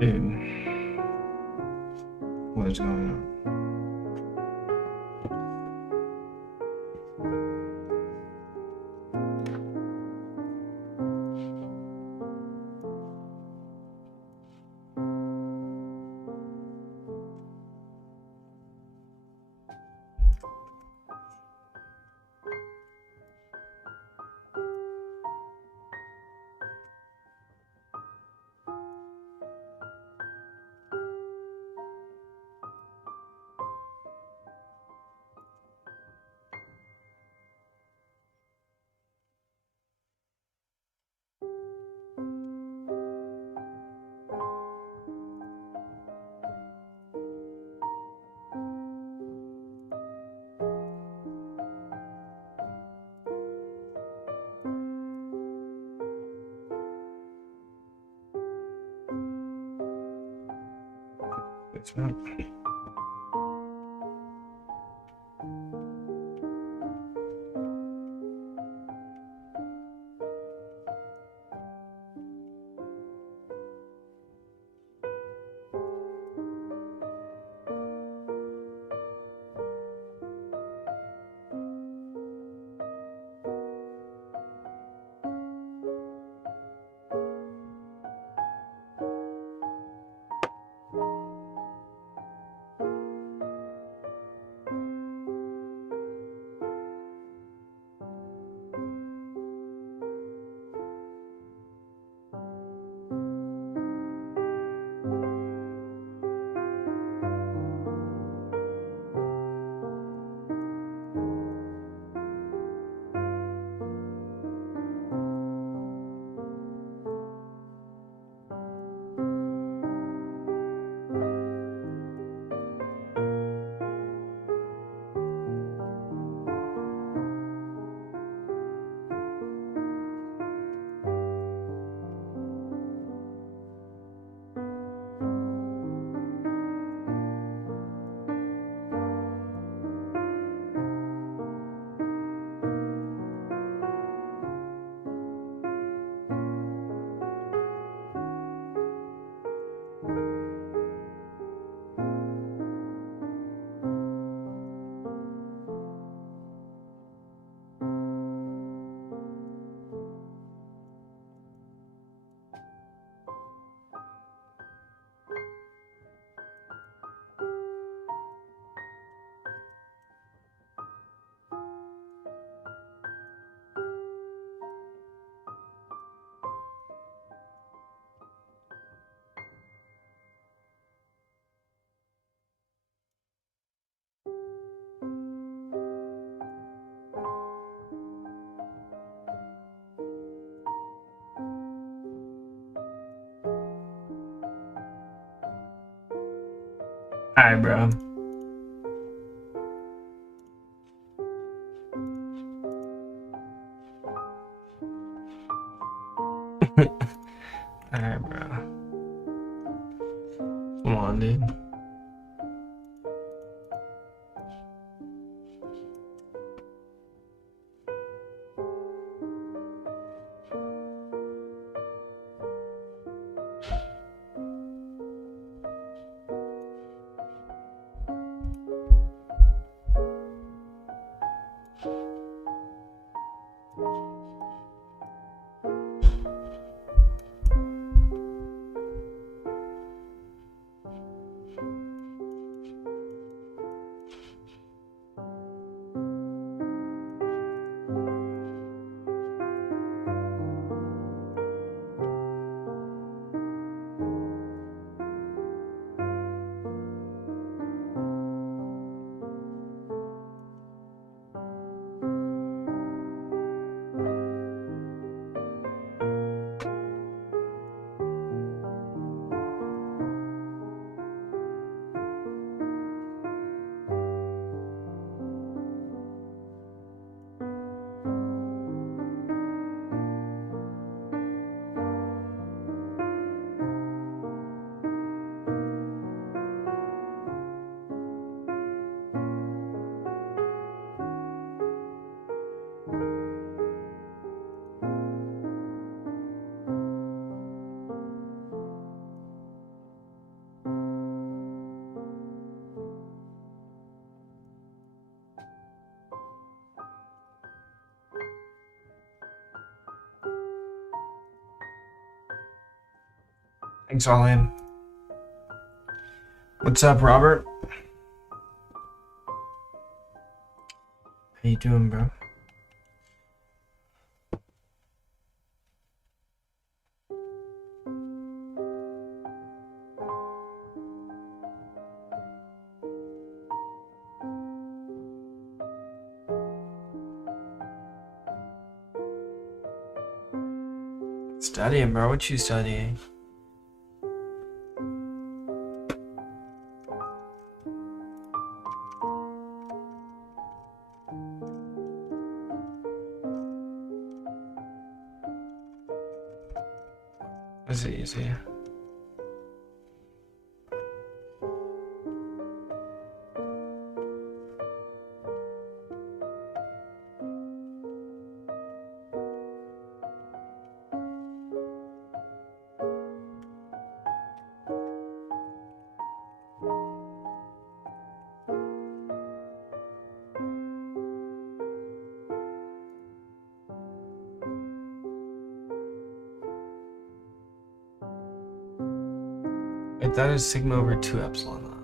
Dude, what is going on? It's not. Alright, bro. Alright, bro. Come on, dude. Thanks, Ollie. What's up, Robert? How you doing, bro? Studying, bro. What you studying? Is it easy? Wait, that is sigma over 2 epsilon naught.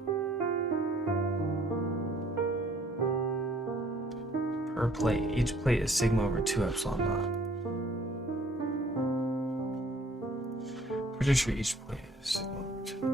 Per plate. Each plate is sigma over 2 epsilon naught. Pretty sure each plate is sigma over 2.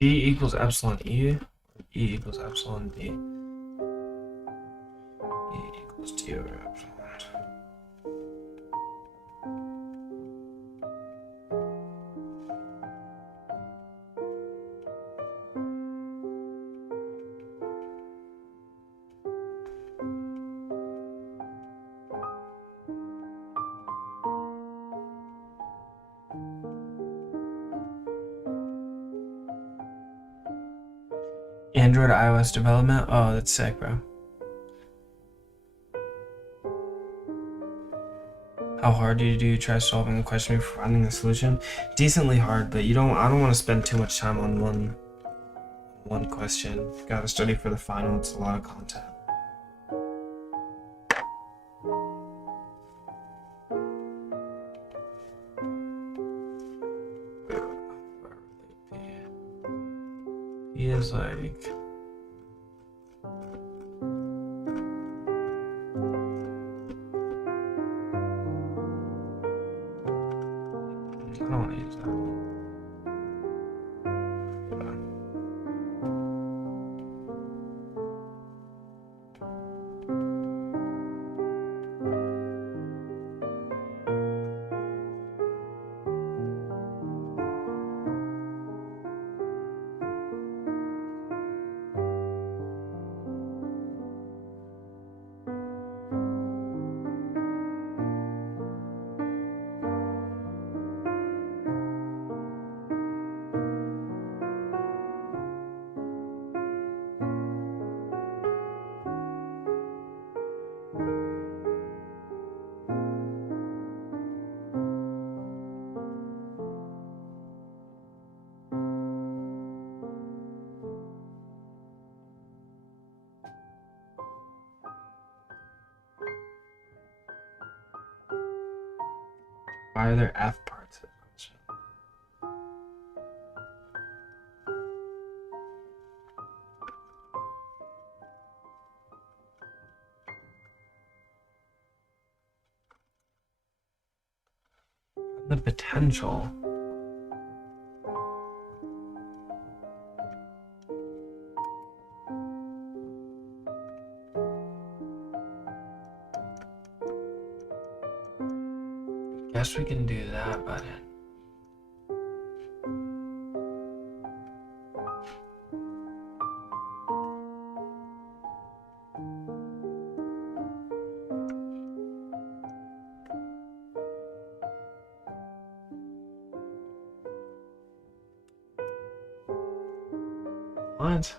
D equals epsilon E, or E equals epsilon D. E equals D over epsilon. Android iOS development? Oh, that's sick, bro. How hard do you try solving a question before finding a solution? Decently hard, but I don't want to spend too much time on one question. Gotta study for the final. It's a lot of content. He is like... I don't want to use that. Why are there F parts of the function? The potential. Guess we can do that, but what?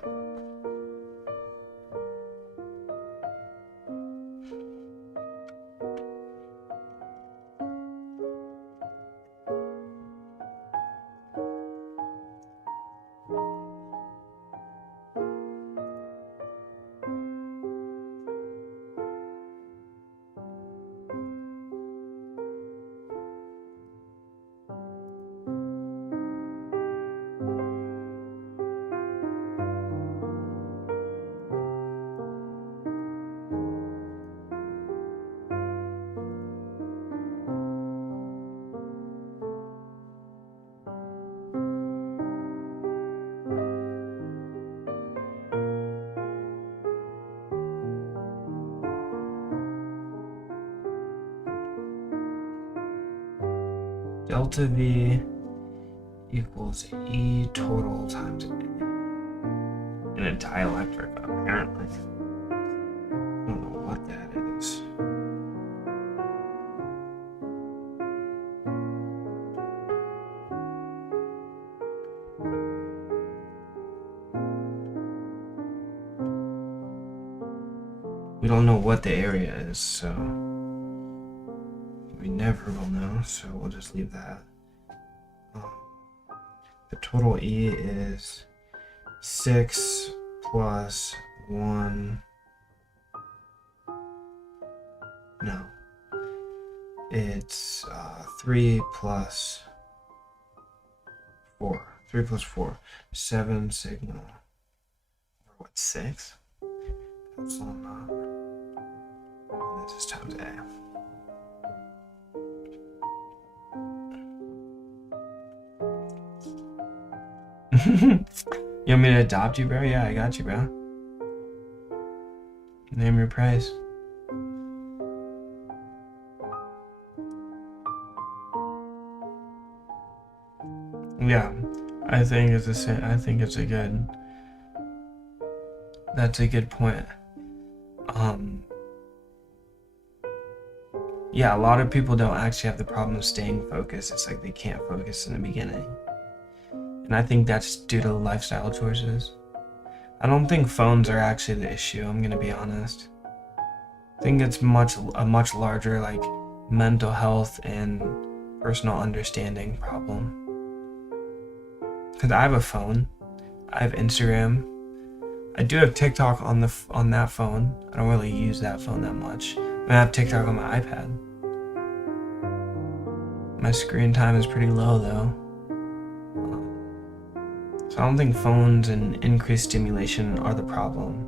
Delta V equals E total times A in a dielectric, apparently. I don't know what that is. We don't know what the area is, so we never will know, so we'll just leave that. The total E is 6 plus 1. No. It's 3 plus 4. 3 plus 4. 7 sigma. What, 6? Epsilon naught. And this is times A. You want me to adopt you, bro? Yeah, I got you, bro. Name your price. Yeah, I think it's that's a good point. Yeah, a lot of people don't actually have the problem of staying focused. It's like they can't focus in the beginning. And I think that's due to lifestyle choices. I don't think phones are actually the issue, I'm gonna be honest. I think it's a much larger like mental health and personal understanding problem. Cause I have a phone, I have Instagram, I do have TikTok on that phone. I don't really use that phone that much. I have TikTok on my iPad. My screen time is pretty low though. So I don't think phones and increased stimulation are the problem.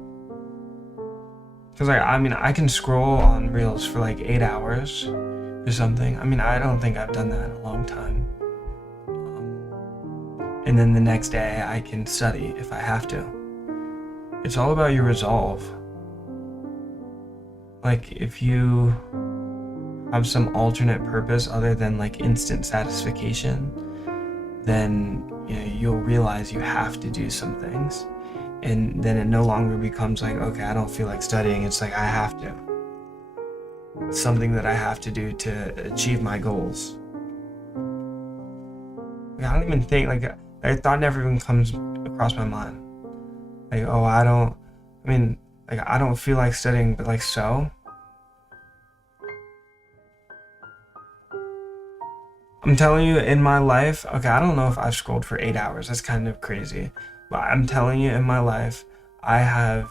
Cause I can scroll on Reels for like 8 hours or something. I don't think I've done that in a long time. And then the next day I can study if I have to. It's all about your resolve. Like if you have some alternate purpose other than like instant satisfaction, then you'll realize you have to do some things. And then it no longer becomes like, okay, I don't feel like studying. It's like I have to. It's something that I have to do to achieve my goals. I don't even think a thought never even comes across my mind. Like, oh, I don't feel like studying, but like, so? I'm telling you, in my life, okay, I don't know if I've scrolled for 8 hours. That's kind of crazy. But I'm telling you, in my life, I have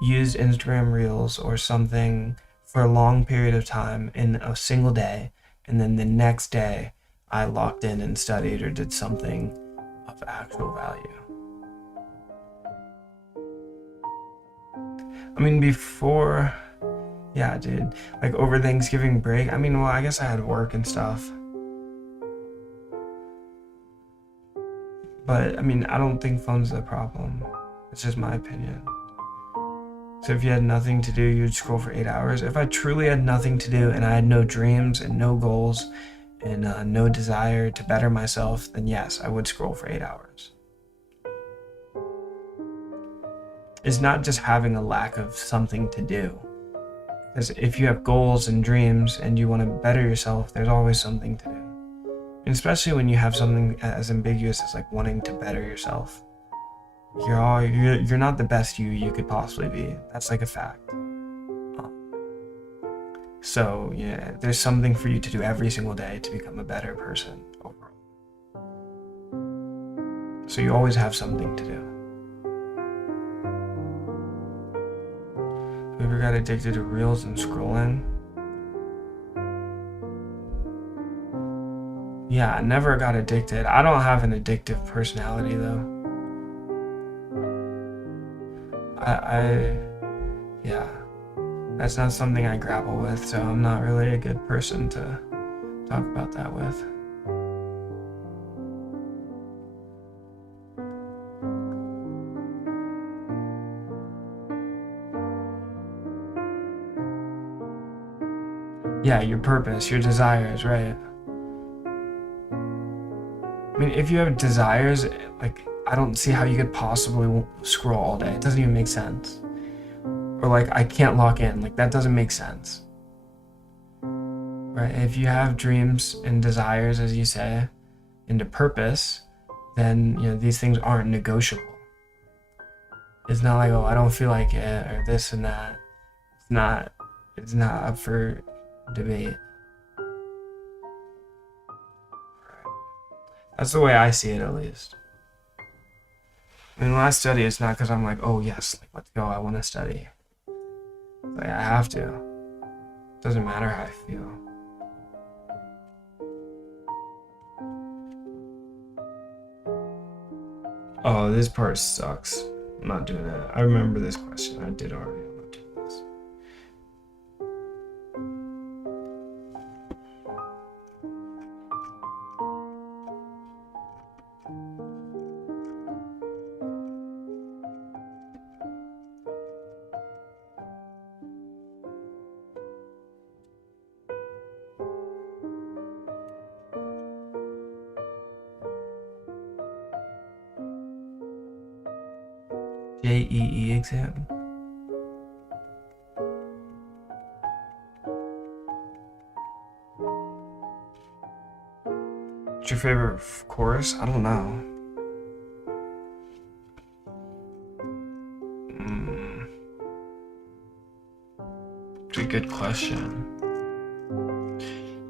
used Instagram Reels or something for a long period of time in a single day. And then the next day, I locked in and studied or did something of actual value. Before, yeah, dude, like over Thanksgiving break, I guess I had work and stuff. But I mean, I don't think phone's the problem. It's just my opinion. So if you had nothing to do, you'd scroll for 8 hours. If I truly had nothing to do and I had no dreams and no goals and no desire to better myself, then yes, I would scroll for 8 hours. It's not just having a lack of something to do. Because if you have goals and dreams and you want to better yourself, there's always something to do. And especially when you have something as ambiguous as like wanting to better yourself. You're not the best you could possibly be. That's like a fact. So yeah, there's something for you to do every single day to become a better person overall. So you always have something to do. Have you ever got addicted to reels and scrolling? Yeah, I never got addicted. I don't have an addictive personality though. Yeah, that's not something I grapple with, so I'm not really a good person to talk about that with. Yeah, your purpose, your desires, right? I mean, if you have desires, like, I don't see how you could possibly scroll all day. It doesn't even make sense. Or like, I can't lock in. Like, that doesn't make sense. Right? If you have dreams and desires, as you say, and a purpose, then, you know, these things aren't negotiable. It's not like, oh, I don't feel like it, or this and that. It's not up for debate. That's the way I see it, at least. I mean, when I study, it's not because I'm like, oh yes, like, let's go, I want to study. Like, I have to. It doesn't matter how I feel. Oh, this part sucks. I'm not doing it. I remember this question. I did already. I'm not doing this. JEE exam. What's your favorite course? I don't know. It's a good question.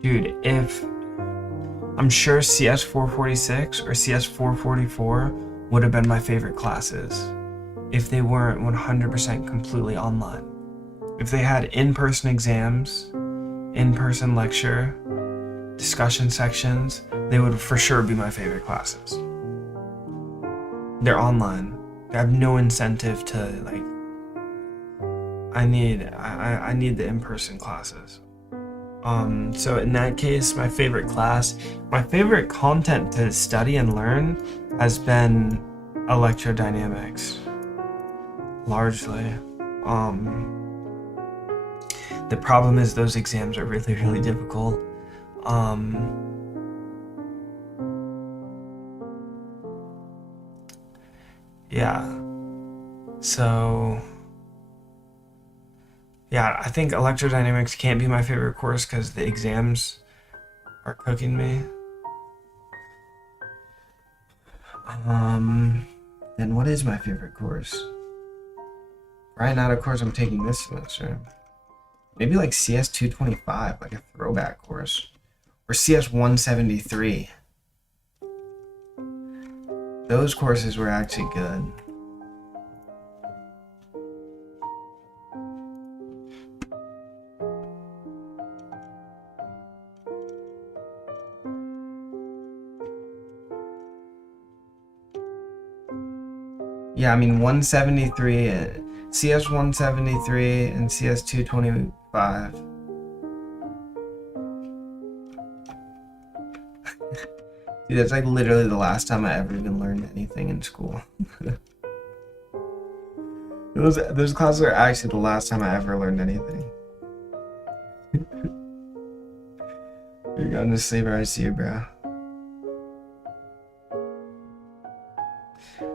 Dude, I'm sure CS 446 or CS 444 would have been my favorite classes if they weren't 100% completely online. If they had in-person exams, in-person lecture, discussion sections, they would for sure be my favorite classes. They're online. I have no incentive to, like, I need the in-person classes. So in that case, my favorite content to study and learn has been electrodynamics, largely. The problem is those exams are really, really difficult. Yeah. So, yeah, I think electrodynamics can't be my favorite course because the exams are cooking me. Then what is my favorite course? Right now, of course, I'm taking this semester. Maybe like CS 225, like a throwback course. Or CS 173. Those courses were actually good. Yeah, I mean 173, CS 173 and CS 225. Dude, that's like literally the last time I ever even learned anything in school. Those classes are actually the last time I ever learned anything. You're going to sleep, I see you, bro.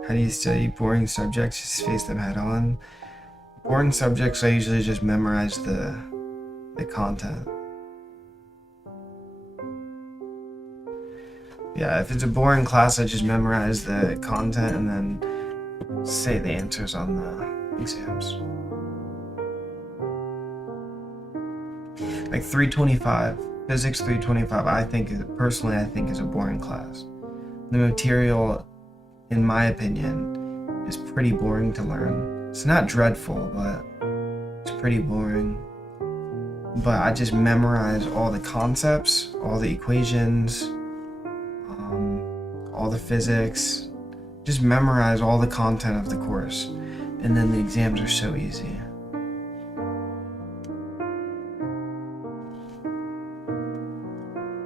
How do you study boring subjects? Just face them head on. Boring subjects, I usually just memorize the content. Yeah, if it's a boring class, I just memorize the content and then say the answers on the exams. Like 325, physics 325, personally I think is a boring class. The material, in my opinion, is pretty boring to learn. It's not dreadful, but it's pretty boring. But I just memorize all the concepts, all the equations, all the physics, just memorize all the content of the course, and then the exams are so easy.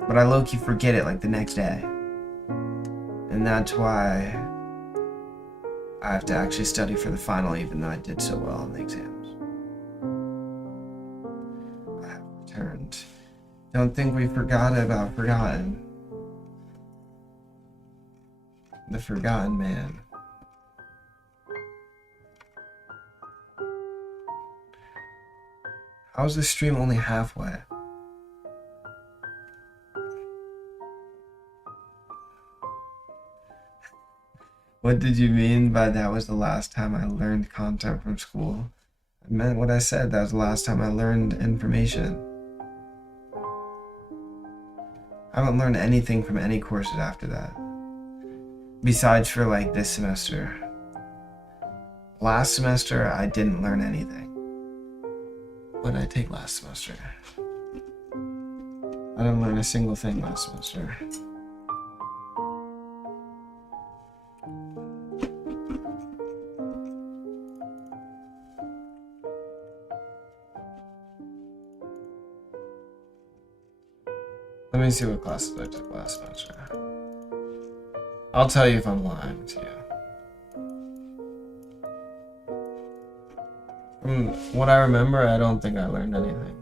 But I low-key forget it like the next day, and that's why I have to actually study for the final, even though I did so well in the exams. I have returned. Don't think we forgot about Forgotten. The Forgotten Man. How's this stream only halfway? What did you mean by that was the last time I learned content from school? I meant what I said, that was the last time I learned information. I haven't learned anything from any courses after that. Besides for like this semester. Last semester, I didn't learn anything. What did I take last semester? I didn't learn a single thing last semester. Let me see what classes I took last semester. I'll tell you if I'm lying to you. From what I remember, I don't think I learned anything.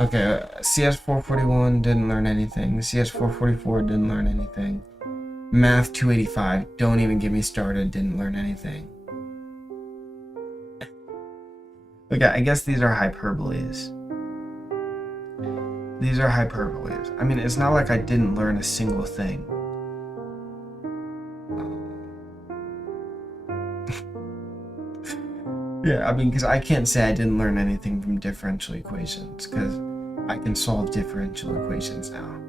Okay, CS 441 didn't learn anything. CS 444 didn't learn anything. Math 285, don't even get me started, didn't learn anything. Okay, I guess these are hyperboles. These are hyperboles. I mean, it's not like I didn't learn a single thing. Yeah, I mean, because I can't say I didn't learn anything from differential equations, because I can solve differential equations now.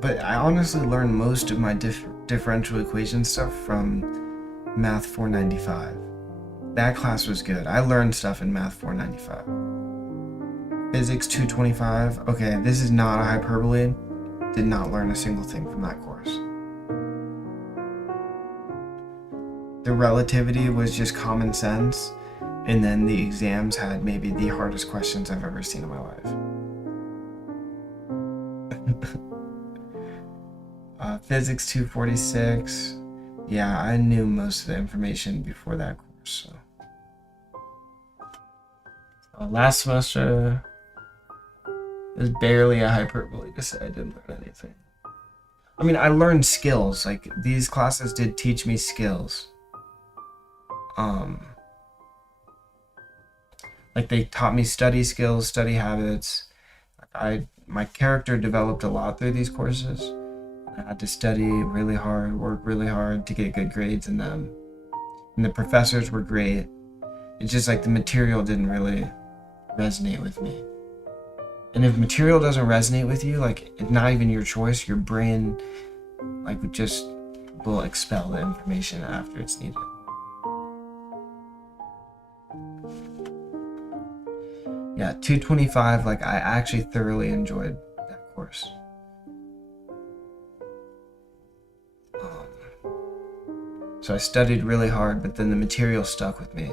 But I honestly learned most of my differential equation stuff from Math 495. That class was good. I learned stuff in Math 495. Physics 225. Okay, this is not a hyperbole. Did not learn a single thing from that course. The relativity was just common sense, and then the exams had maybe the hardest questions I've ever seen in my life. Physics 246. Yeah, I knew most of the information before that course. So. Last semester, it was barely a hyperbole to say I didn't learn anything. I mean, I learned skills. Like, these classes did teach me skills. Like, they taught me study skills, study habits. My character developed a lot through these courses. I had to study really hard, work really hard to get good grades in them. And the professors were great. It's just like the material didn't really resonate with me. And if material doesn't resonate with you, like, it's not even your choice, your brain, like, just will expel the information after it's needed. Yeah, 225, like, I actually thoroughly enjoyed that course. So I studied really hard, but then the material stuck with me.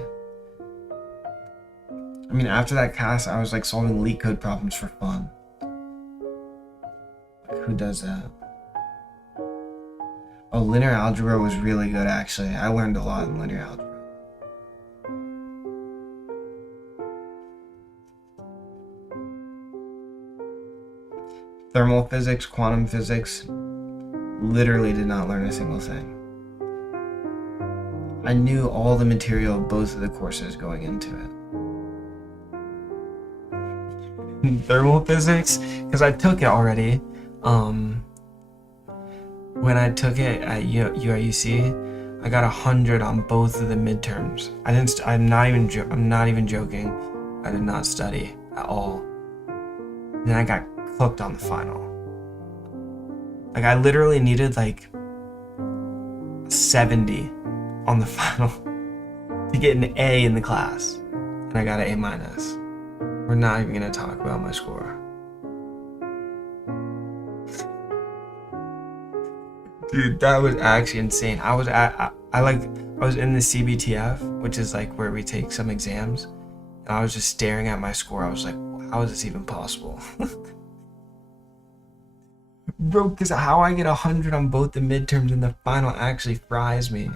I mean, after that class, I was like solving LeetCode problems for fun. Who does that? Oh, linear algebra was really good, actually. I learned a lot in linear algebra. Thermal physics, quantum physics, literally did not learn a single thing. I knew all the material of both of the courses going into it. Thermal physics, because I took it already. When I took it at UIUC, I got 100 on both of the midterms. I'm not even joking. I did not study at all. Then I got cooked on the final. Like, I literally needed like 70 on the final to get an A in the class, and I got an A-. We're not even gonna talk about my score. Dude, that was actually insane. I was in the CBTF, which is like where we take some exams, and I was just staring at my score. I was like, how is this even possible? Bro, because how I get 100 on both the midterms and the final actually fries me.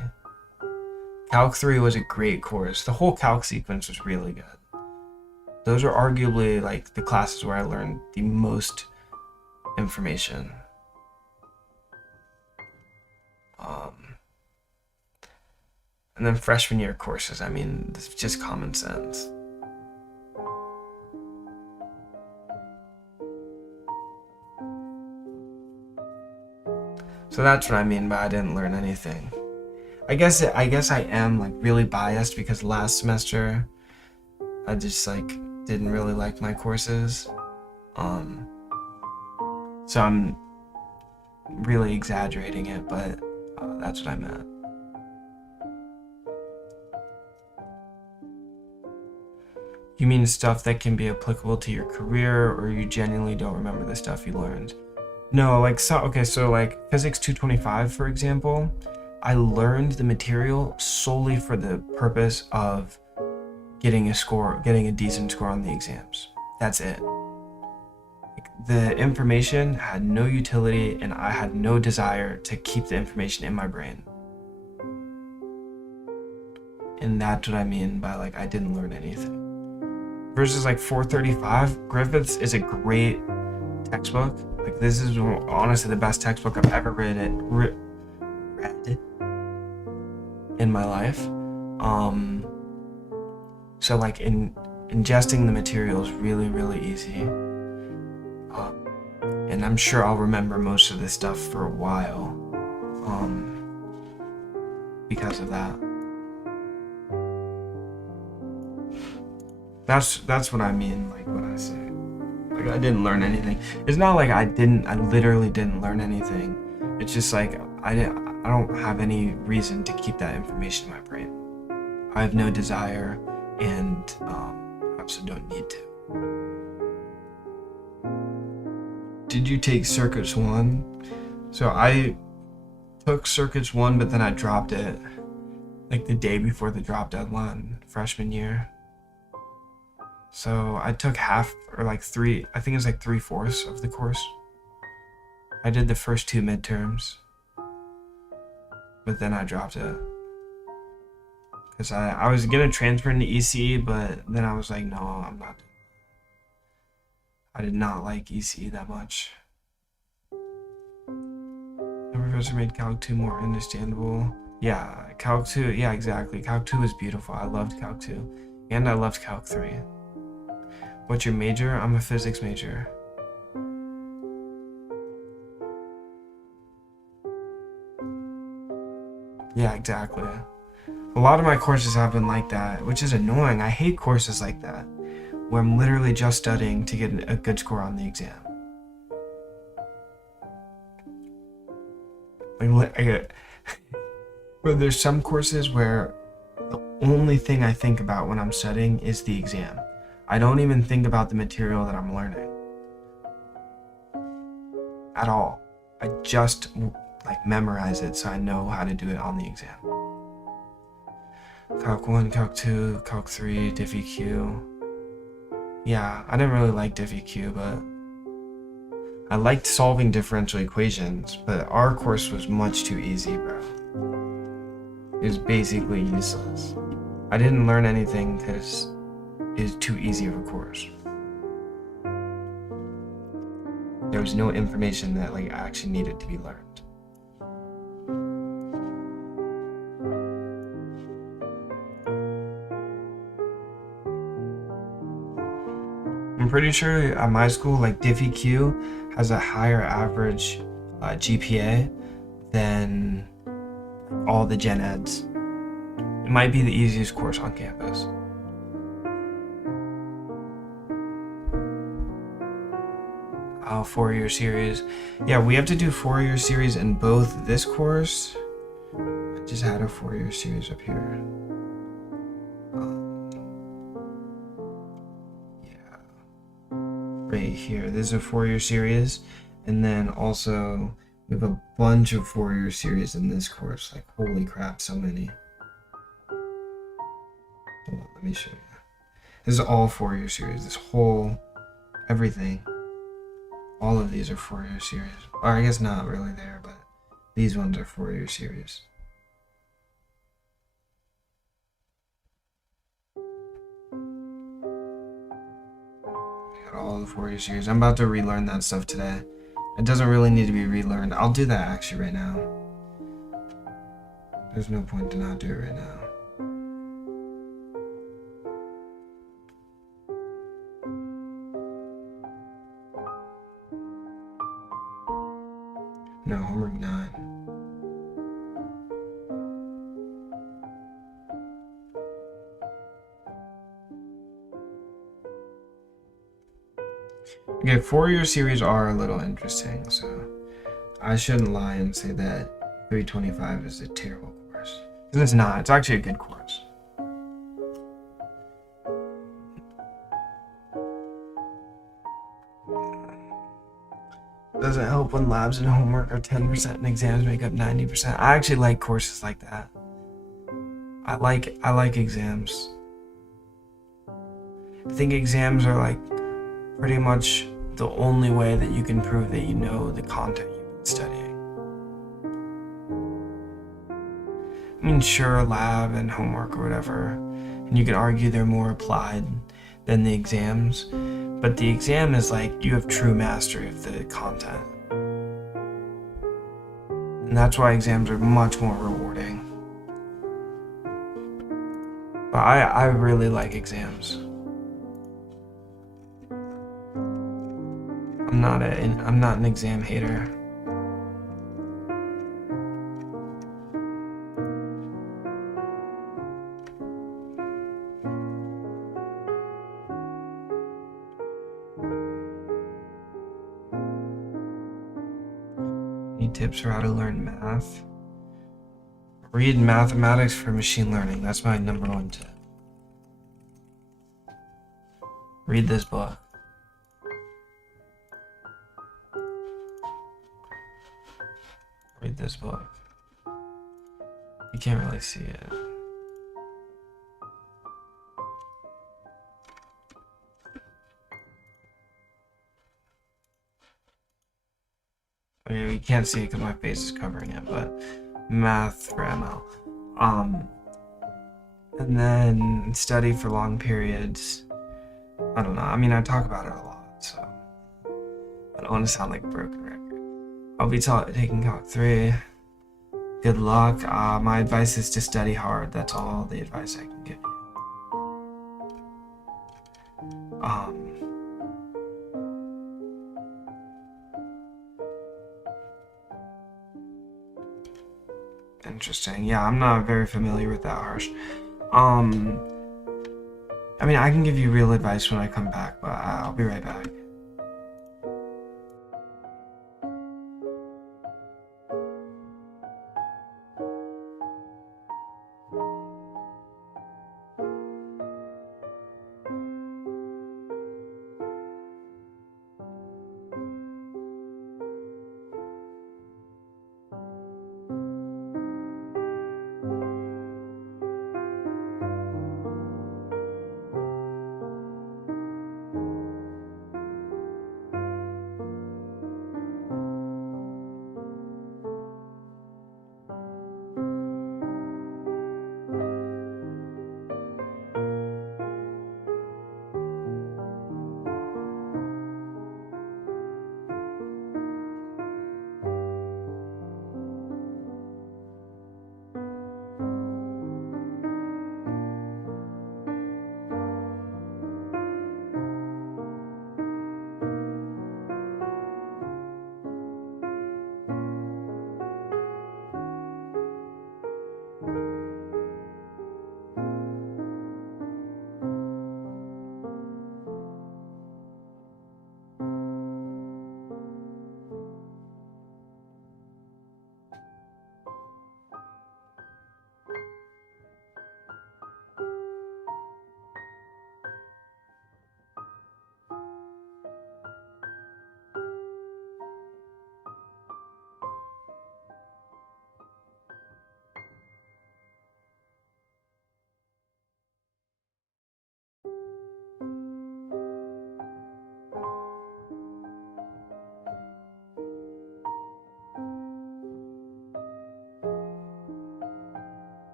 Calc 3 was a great course. The whole calc sequence was really good. Those are arguably like the classes where I learned the most information. And then freshman year courses, I mean, it's just common sense. So that's what I mean by I didn't learn anything. I guess I am like really biased because last semester I just like didn't really like my courses. So I'm really exaggerating it, but that's what I meant. You mean stuff that can be applicable to your career, or you genuinely don't remember the stuff you learned? No, like, so like physics 225, for example, I learned the material solely for the purpose of getting a decent score on the exams. That's it. Like, the information had no utility, and I had no desire to keep the information in my brain. And that's what I mean by like I didn't learn anything. Versus like 435, Griffiths is a great textbook. Like, this is honestly the best textbook I've ever read in my life. So like ingesting the material is really, really easy. And I'm sure I'll remember most of this stuff for a while. Because of that. That's what I mean, like, when I say, like, I didn't learn anything. It's not like I literally didn't learn anything. It's just like, I don't have any reason to keep that information in my brain. I have no desire, and I also don't need to. Did you take Circuits 1? So I took Circuits 1, but then I dropped it, like, the day before the drop deadline, freshman year. So I took half, or like three, I think it was like 3/4 of the course. I did the first 2 midterms, but then I dropped it. Because I was going to transfer into ECE, but then I was like, no, I'm not. I did not like ECE that much. The professor made Calc 2 more understandable. Yeah, Calc 2, yeah, exactly. Calc 2 was beautiful. I loved Calc 2. And I loved Calc 3. What's your major? I'm a physics major. Yeah, exactly. A lot of my courses have been like that, which is annoying. I hate courses like that, where I'm literally just studying to get a good score on the exam. But there's some courses where the only thing I think about when I'm studying is the exam. I don't even think about the material that I'm learning at all. I just like memorize it so I know how to do it on the exam. Calc 1, Calc 2, Calc 3, DiffEq. Yeah, I didn't really like DiffEq, but I liked solving differential equations, but our course was much too easy, bro. It was basically useless. I didn't learn anything because it was too easy of a course. There was no information that like actually needed to be learned. I'm pretty sure at my school, like DiffyQ has a higher average GPA than all the gen eds. It might be the easiest course on campus. Fourier series. Yeah, we have to do Fourier series in both this course. I just had a Fourier series up here. Right here, this is a Fourier series, and then also we have a bunch of Fourier series in this course. Like, holy crap, so many. Hold on, let me show you. This is all Fourier series. This whole everything, all of these are Fourier series. Or I guess not really there, but these ones are Fourier series. All the Fourier series. I'm about to relearn that stuff today. It doesn't really need to be relearned. I'll do that actually right now. There's no point to not do it right now. No, homework 9. Okay, Fourier series are a little interesting, so I shouldn't lie and say that 325 is a terrible course. Because it's not. It's actually a good course. Doesn't help when labs and homework are 10% and exams make up 90%. I actually like courses like that. I like exams. I think exams are like pretty much the only way that you can prove that you know the content you've been studying. I mean, sure, lab and homework or whatever, and you can argue they're more applied than the exams, but the exam is like you have true mastery of the content. And that's why exams are much more rewarding. But I really like exams. I'm not an exam hater. Need tips for how to learn math? Read Mathematics for Machine Learning. That's my #1 tip. Read this book. Read this book. You can't really see it. Okay, you can't see it because my face is covering it, but Math for ML. And then study for long periods. I don't know. I mean, I talk about it a lot, so I don't want to sound like a broken record. I'll be taking Calc 3. Good luck. My advice is to study hard. That's all the advice I can give you. Interesting. Yeah, I'm not very familiar with that, Harsh. I mean, I can give you real advice when I come back, but I'll be right back.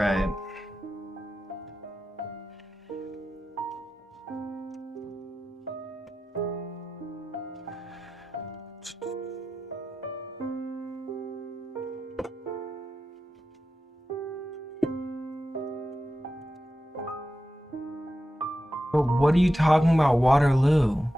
Right. But what are you talking about, Waterloo?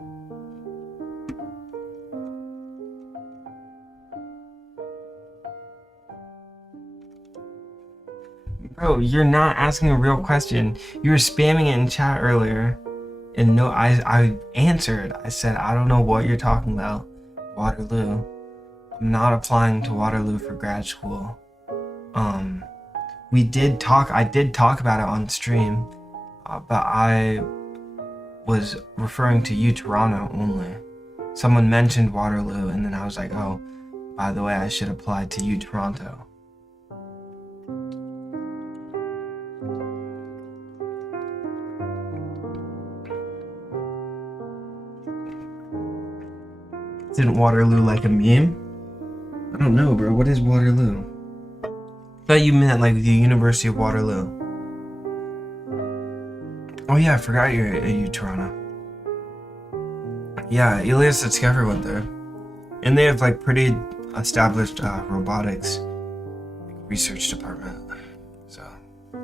Bro, you're not asking a real question. You were spamming it in chat earlier. And no, I answered. I said, I don't know what you're talking about. Waterloo. I'm not applying to Waterloo for grad school. I did talk about it on stream, but I was referring to U Toronto only. Someone mentioned Waterloo, and then I was like, oh, by the way, I should apply to U Toronto. Isn't Waterloo like a meme? I don't know, bro. What is Waterloo? I thought you meant like the University of Waterloo. Oh yeah, I forgot you're at U Toronto. Yeah, Elias Sutskever went there. And they have like pretty established robotics research department. So I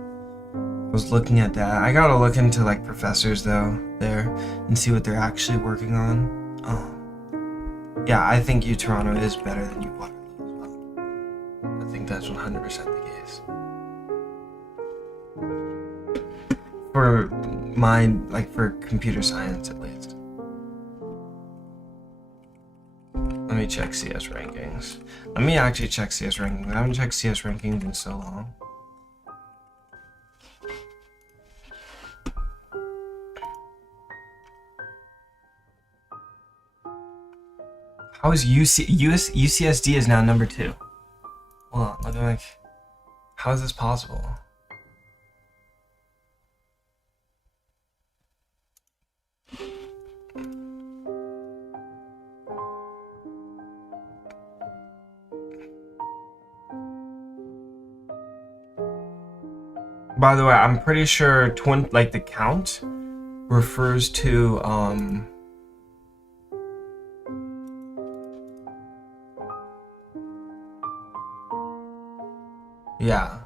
was looking at that. I gotta look into like professors though there and see what they're actually working on. Yeah, I think U Toronto is better than U Waterloo as well. I think that's 100% the case. For mine, like for computer science at least. Let me check CS rankings. Let me actually check CS rankings. I haven't checked CS rankings in so long. How is UCSD is now number 2? Hold on, let me like, how is this possible? By the way, I'm pretty sure like the count refers to yeah.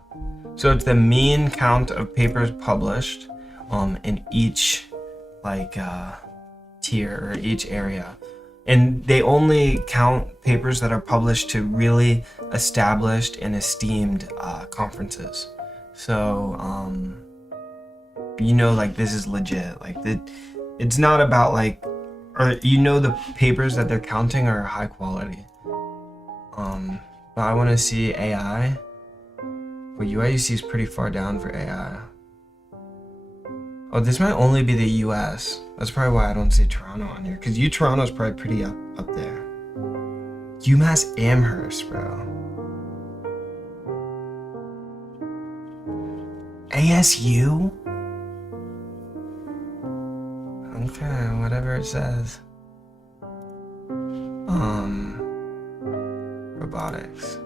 So it's the mean count of papers published in each like tier or each area. And they only count papers that are published to really established and esteemed conferences. So you know, like this is legit. Like it's not about like, or you know, the papers that they're counting are high quality. But I want to see AI. Well, UIUC is pretty far down for AI. Oh, this might only be the US. That's probably why I don't see Toronto on here. Because U Toronto is probably pretty up there. UMass Amherst, bro. ASU? Okay, whatever it says. Robotics.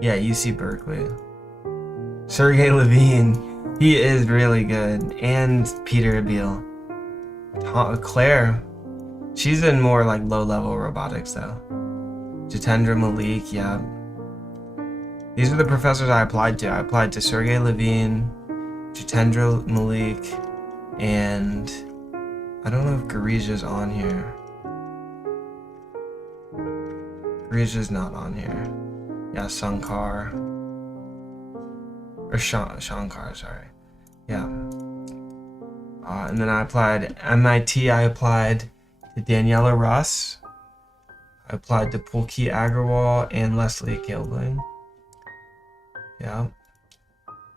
Yeah, UC Berkeley. Sergey Levine, he is really good. And Peter Abil. Claire, she's in more like low-level robotics though. Jitendra Malik, yeah. These are the professors I applied to. I applied to Sergey Levine, Jitendra Malik, and I don't know if Girija's on here. Girija's not on here. Yeah, Sankar. Or Shankar, sorry. Yeah. And then I applied MIT. I applied to Daniela Russ. I applied to Pulki Agarwal and Leslie Kilbling. Yeah.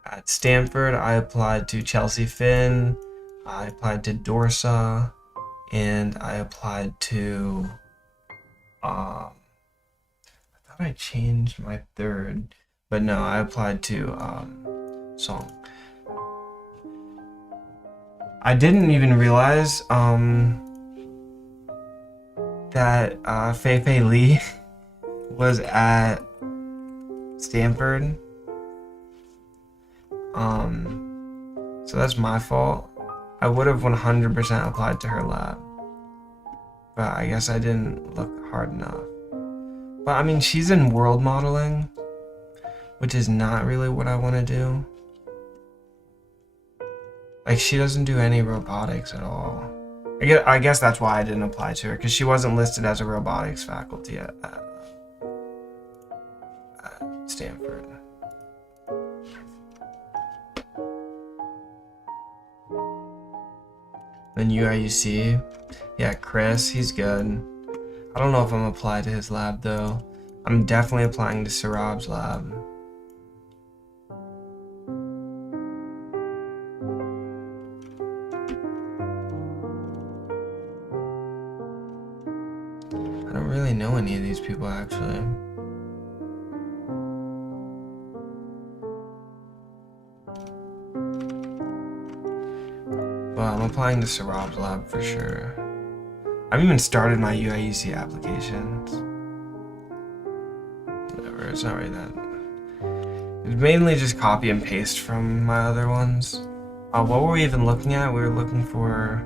At Stanford, I applied to Chelsea Finn. I applied to Dorsa, and I applied to. I thought I changed my third, but no, I applied to Song. I didn't even realize that Fei Fei Li was at Stanford. So that's my fault. I would have 100% applied to her lab, but I guess I didn't look hard enough. But I mean, she's in world modeling, which is not really what I want to do. Like, she doesn't do any robotics at all. I guess that's why I didn't apply to her, because she wasn't listed as a robotics faculty at Stanford. Then UIUC, yeah, Chris, he's good. I don't know if I'm applied to his lab though. I'm definitely applying to Sarab's lab. I don't really know any of these people actually. But I'm applying to Sarab's lab for sure. I've even started my UIUC applications. Whatever, it's not really that. It's mainly just copy and paste from my other ones. What were we even looking at? We were looking for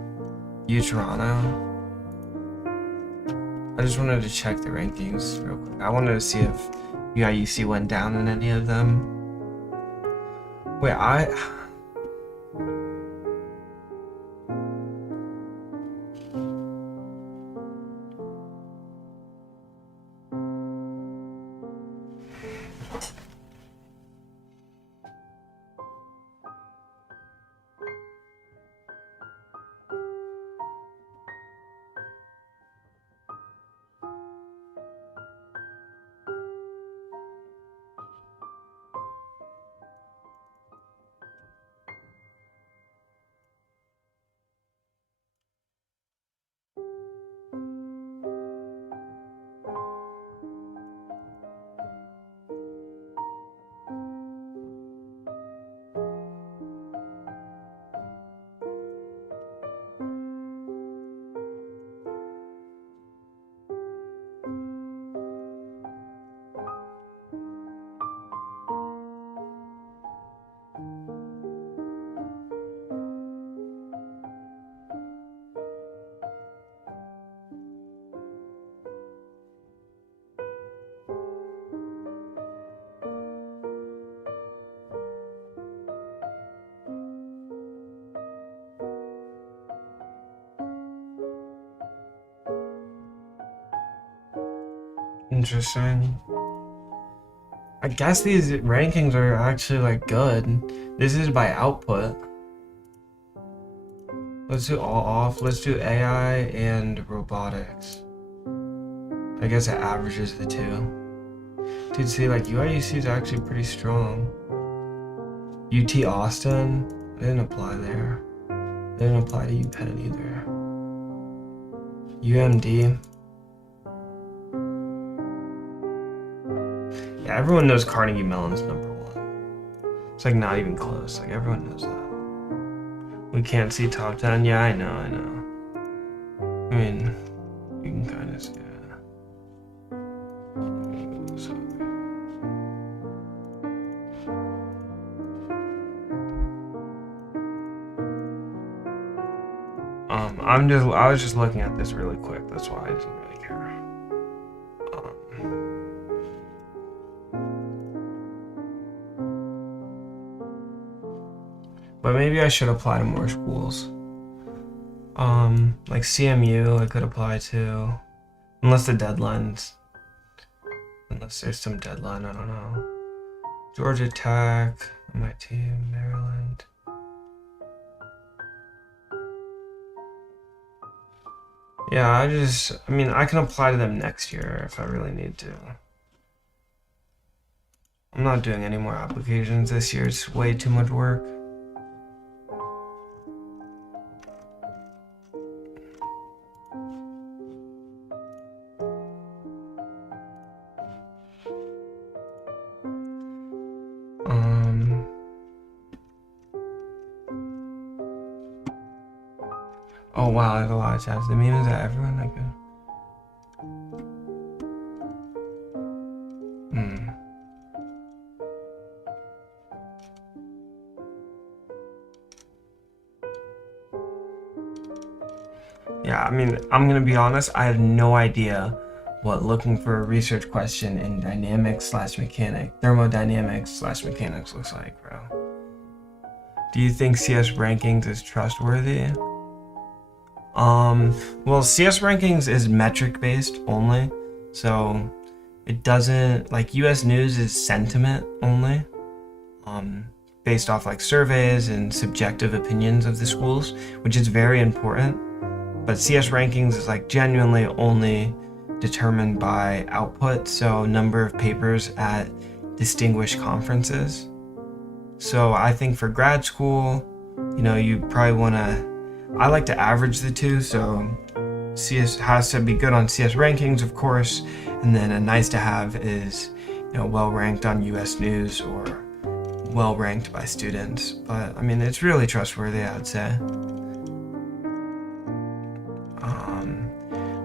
U Toronto. I just wanted to check the rankings real quick. I wanted to see if UIUC went down in any of them. Wait, interesting. I guess these rankings are actually like good. This is by output. Let's do all off. Let's do AI and robotics. I guess it averages the two. Dude, see, like UIUC is actually pretty strong. UT Austin, I didn't apply there. I didn't apply to UPenn either. UMD. Yeah, everyone knows Carnegie Mellon's number one. It's like not even close. Like everyone knows that. We can't see top 10. Yeah, I know. I mean, you can kind of see it. I was just looking at this really quick. That's why I didn't really care. But maybe I should apply to more schools. Like CMU, I could apply to, unless there's some deadline, I don't know. Georgia Tech, MIT, Maryland. Yeah, I mean, I can apply to them next year if I really need to. I'm not doing any more applications this year. It's way too much work. Oh wow, I have a lot of chats. That means that everyone like good. I mean, I'm gonna be honest, I have no idea what looking for a research question in thermodynamics/mechanics looks like, bro. Do you think CS rankings is trustworthy? Well, CS rankings is metric based only, so it doesn't, like, US News is sentiment only, based off like surveys and subjective opinions of the schools, which is very important. But CS rankings is like genuinely only determined by output, so number of papers at distinguished conferences. So I think for grad school, you know, you probably want to, I like to average the two, so CS has to be good on CS rankings, of course, and then a nice to have is, you know, well ranked on US News or well ranked by students. But I mean, it's really trustworthy, I would say.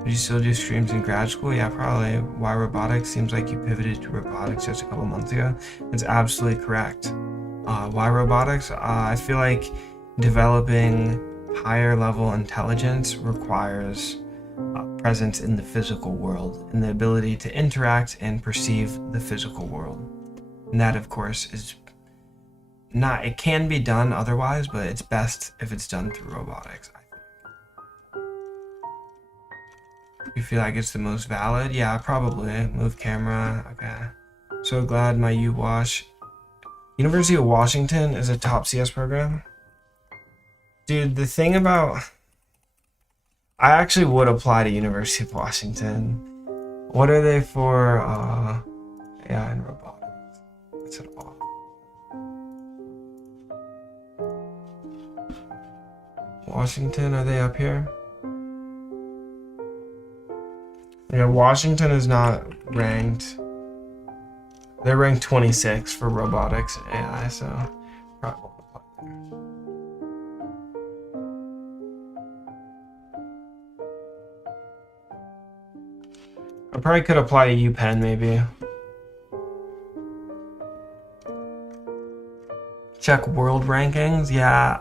Would you still do streams in grad school? Yeah, probably. Why robotics? Seems like you pivoted to robotics just a couple months ago. That's absolutely correct. Why robotics? I feel like developing higher level intelligence requires presence in the physical world and the ability to interact and perceive the physical world. And that, of course, is not, it can be done otherwise, but it's best if it's done through robotics. You feel like it's the most valid? Yeah, probably. Move camera. Okay. So glad my UWash. University of Washington is a top CS program. Dude, the thing about... I actually would apply to University of Washington. What are they for? AI and robotics. What's it all? Washington, are they up here? Yeah, Washington is not ranked. They're ranked 26 for robotics and AI, so probably won't apply there. I probably could apply to UPenn, maybe. Check world rankings. Yeah,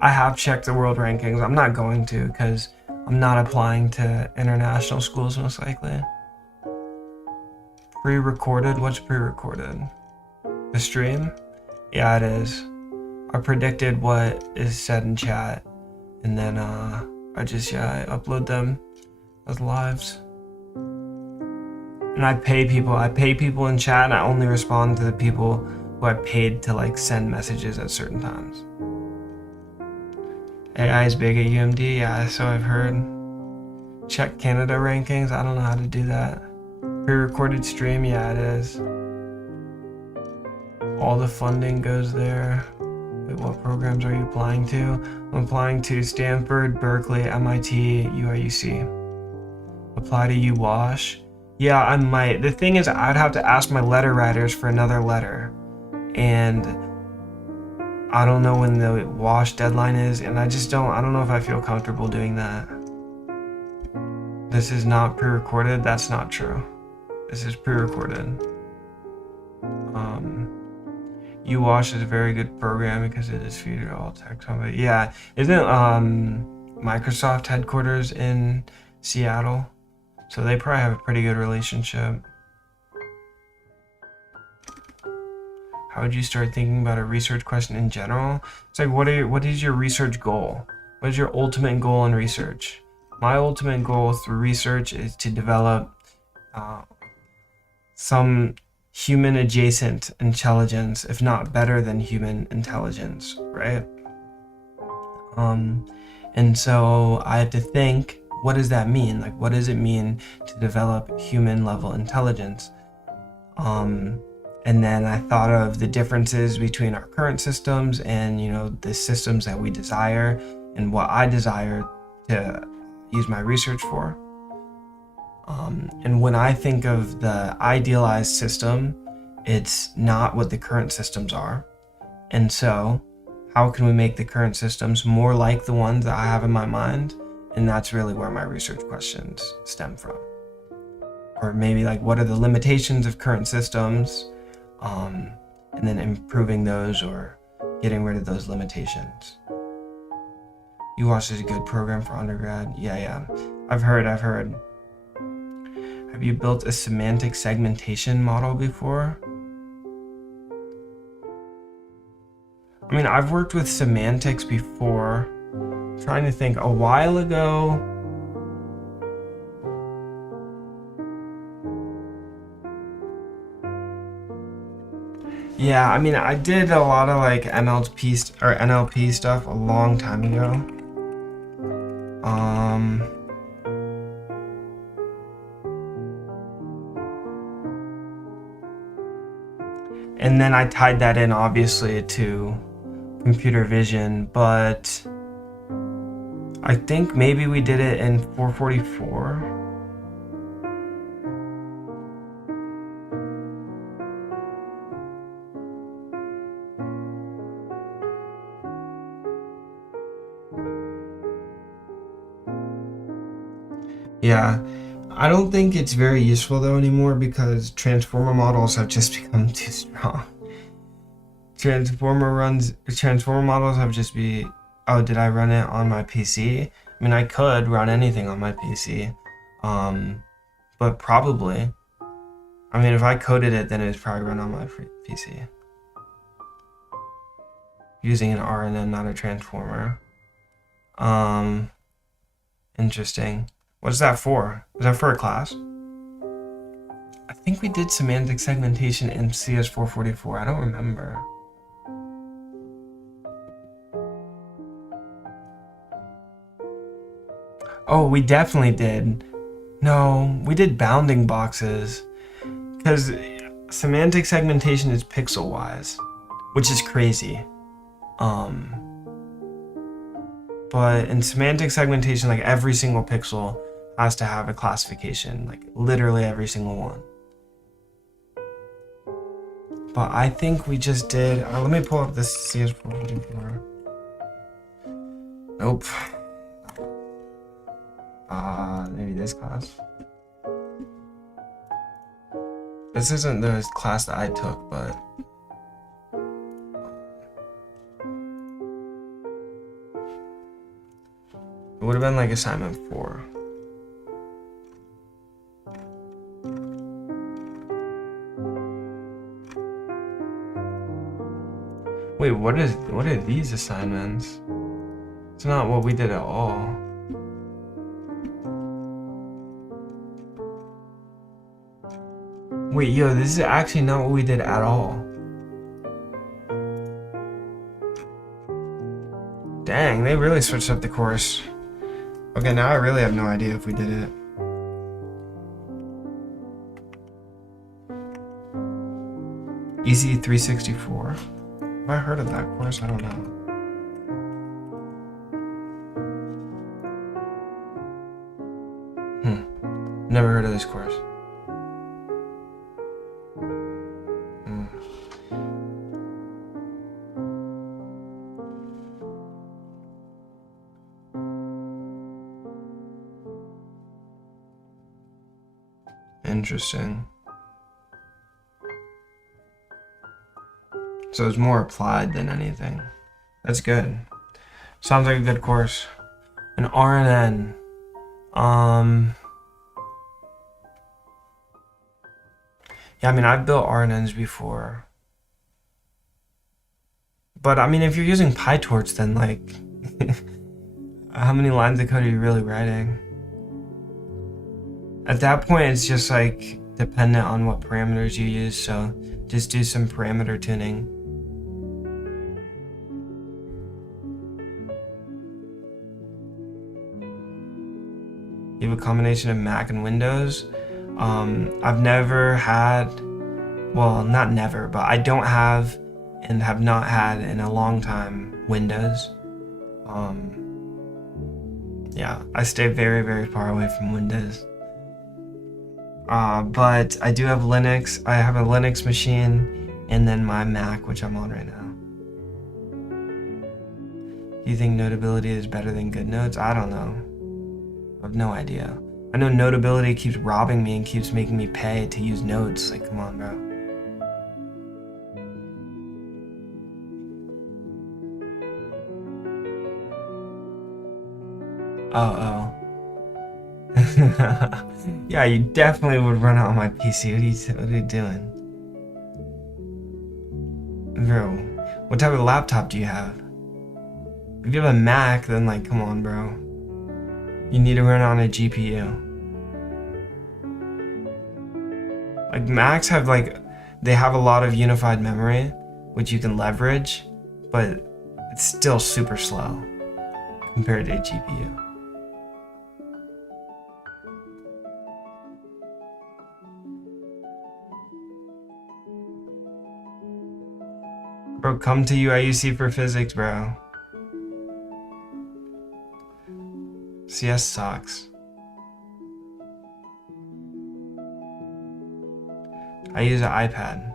I have checked the world rankings. I'm not going to because I'm not applying to international schools, most likely. Pre-recorded? What's pre-recorded? The stream? Yeah, it is. I predicted what is said in chat, and then I upload them as lives. And I pay people in chat, and I only respond to the people who I paid to like send messages at certain times. AI is big at UMD, yeah, so I've heard. Check Canada rankings, I don't know how to do that. Pre-recorded stream, yeah, it is. All the funding goes there. Wait, what programs are you applying to? I'm applying to Stanford, Berkeley, MIT, UIUC. Apply to UWash? Yeah, I might. The thing is, I'd have to ask my letter writers for another letter. And I don't know when the WASH deadline is, and I don't know if I feel comfortable doing that. This is not pre-recorded, that's not true. This is pre-recorded. UWash is a very good program because it is featured all tech company. Yeah, isn't Microsoft headquarters in Seattle? So they probably have a pretty good relationship. How would you start thinking about a research question in general? It's like, what is your research goal? What is your ultimate goal in research? My ultimate goal through research is to develop some human adjacent intelligence, if not better than human intelligence, right? And so I had to think, what does that mean? Like, what does it mean to develop human level intelligence? And then I thought of the differences between our current systems and, you know, the systems that we desire and what I desire to use my research for. And when I think of the idealized system, it's not what the current systems are. And so how can we make the current systems more like the ones that I have in my mind? And that's really where my research questions stem from. Or maybe like, what are the limitations of current systems? And then improving those or getting rid of those limitations. UWash is a good program for undergrad. Yeah. I've heard. Have you built a semantic segmentation model before? I mean, I've worked with semantics before. I'm trying to think. A while ago, yeah, I mean, I did a lot of like NLP stuff a long time ago. And then I tied that in obviously to computer vision, but I think maybe we did it in 444. Yeah, I don't think it's very useful though anymore because transformer models have just become too strong. Transformer models have just oh, did I run it on my PC? I mean, I could run anything on my PC, but probably. I mean, if I coded it, then it'd probably run on my PC. Using an RNN, not a transformer. Interesting. What is that for? Is that for a class? I think we did semantic segmentation in CS444. I don't remember. Oh, we definitely did. No, we did bounding boxes. Because semantic segmentation is pixel-wise, which is crazy. But in semantic segmentation, like every single pixel has to have a classification, like literally every single one. But I think we just did, let me pull up this CS444. Nope. Maybe this class. This isn't the class that I took, but it would have been like assignment 4. Wait, what are these assignments? It's not what we did at all. Wait, yo, this is actually not what we did at all. Dang, they really switched up the course. Okay, now I really have no idea if we did it. Easy 364. Have I heard of that course? I don't know. Never heard of this course. Interesting. So it's more applied than anything. That's good. Sounds like a good course. An RNN. Yeah, I mean, I've built RNNs before. But I mean, if you're using PyTorch, then like, how many lines of code are you really writing? At that point, it's just like dependent on what parameters you use, so just do some parameter tuning. You have a combination of Mac and Windows. I've never had, well, not never, but I don't have and have not had in a long time Windows. Yeah, I stay very, very far away from Windows. But I do have Linux. I have a Linux machine and then my Mac, which I'm on right now. Do you think Notability is better than GoodNotes? I don't know. I have no idea. I know Notability keeps robbing me and keeps making me pay to use notes. Like, come on, bro. Oh. Yeah, you definitely would run out on my PC. What are you doing? Bro, what type of laptop do you have? If you have a Mac, then like, come on, bro. You need to run on a GPU. Like Macs have they have a lot of unified memory, which you can leverage, but it's still super slow compared to a GPU. Bro, come to UIUC for physics, bro. CS sucks. I use an iPad.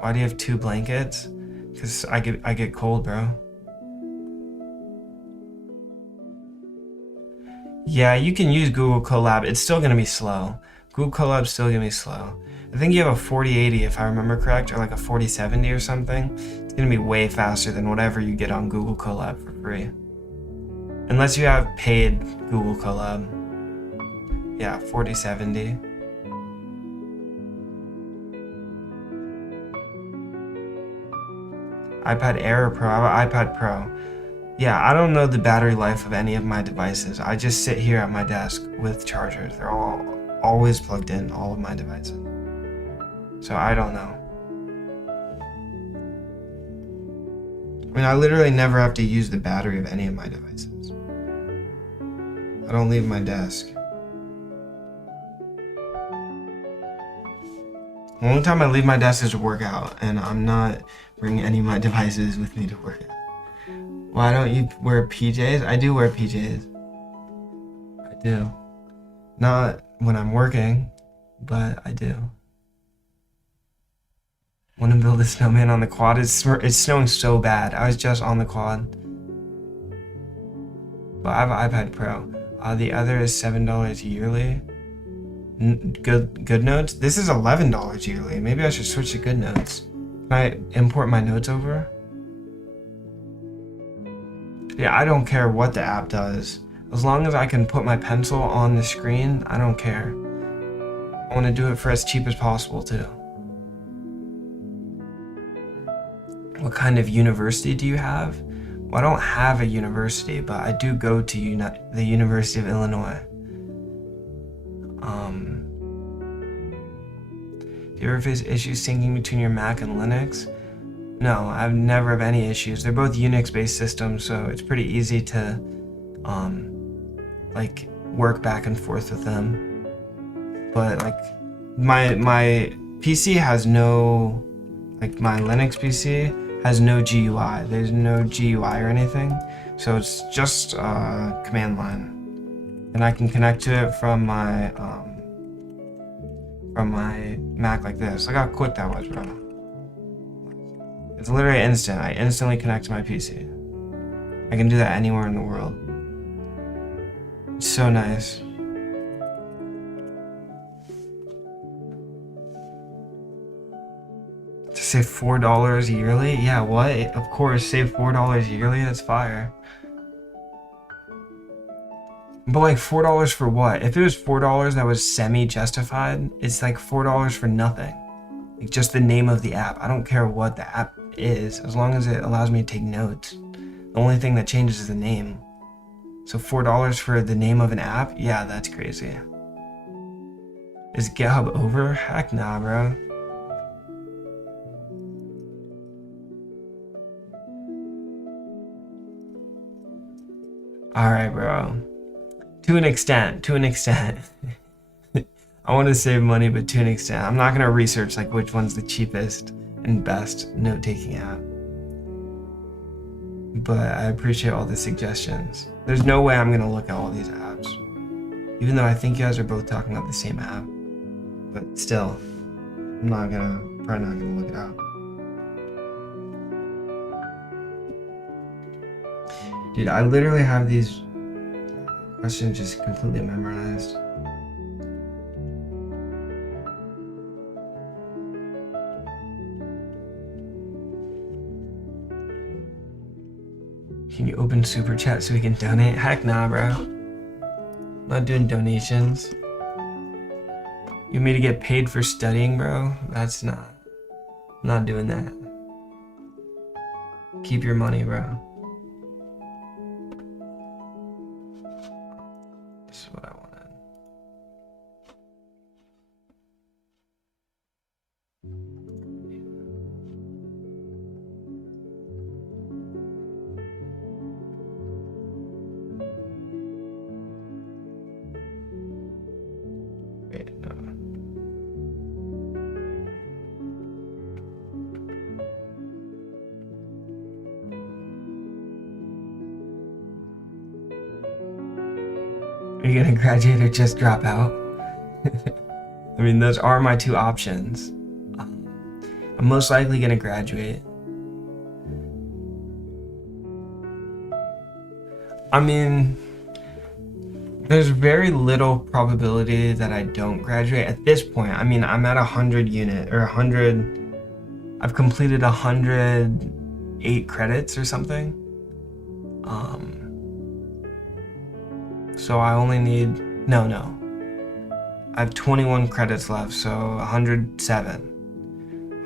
Why do you have 2 blankets? Because I get cold, bro. Yeah, you can use Google Colab. It's still gonna be slow. Google Colab's still gonna be slow. I think you have a 4080 if I remember correct, or like a 4070 or something. It's gonna be way faster than whatever you get on Google Colab for free. Unless you have paid Google Colab. Yeah, 4070. iPad Air or Pro? I have an iPad Pro. Yeah, I don't know the battery life of any of my devices. I just sit here at my desk with chargers. They're all always plugged in, all of my devices. So I don't know. I mean, I literally never have to use the battery of any of my devices. I don't leave my desk. The only time I leave my desk is to work out, and I'm not bringing any of my devices with me to work out. Why don't you wear PJs? I do wear PJs. I do. Not when I'm working, but I do. Want to build a snowman on the quad? It's snowing so bad. I was just on the quad. But I have an iPad Pro. The other is $7 yearly. Good Notes? This is $11 yearly. Maybe I should switch to Good Notes. Can I import my notes over? Yeah, I don't care what the app does. As long as I can put my pencil on the screen, I don't care. I want to do it for as cheap as possible too. What kind of university do you have? Well, I don't have a university, but I do go to the University of Illinois. Do you ever face issues syncing between your Mac and Linux? No, I've never had any issues. They're both Unix-based systems, so it's pretty easy to work back and forth with them. But my PC has no, my Linux PC has no GUI. There's no GUI or anything, so it's just command line, and I can connect to it from my Mac like this. Look how quick that was, bro. It's literally instant. I instantly connect to my PC. I can do that anywhere in the world. It's so nice. To save $4 yearly? Yeah, what? Of course, save $4 yearly? That's fire. But like $4 for what? If it was $4 that was semi-justified, it's like $4 for nothing. Like just the name of the app. I don't care what the app is, as long as it allows me to take notes. The only thing that changes is the name. So $4 for the name of an app? Yeah, that's crazy. Is GitHub over? Heck nah, bro. Alright, bro. To an extent. I want to save money, but to an extent. I'm not going to research which one's the cheapest and best note-taking app. But I appreciate all the suggestions. There's no way I'm going to look at all these apps. Even though I think you guys are both talking about the same app. But still, I'm probably not going to look it up. Dude, I literally have these questions just completely memorized. Can you open super chat so we can donate? Heck nah, bro. Not doing donations. You want me to get paid for studying, bro? That's not. I'm not doing that. Keep your money, bro. This is what I wanted. Wait, no. Are you gonna graduate or just drop out? I mean, those are my two options. I'm most likely gonna graduate. I mean, there's very little probability that I don't graduate at this point. I mean, I'm at 100 unit or 100. I've completed 108 credits or something. So I only need no. I have 21 credits left, so 107.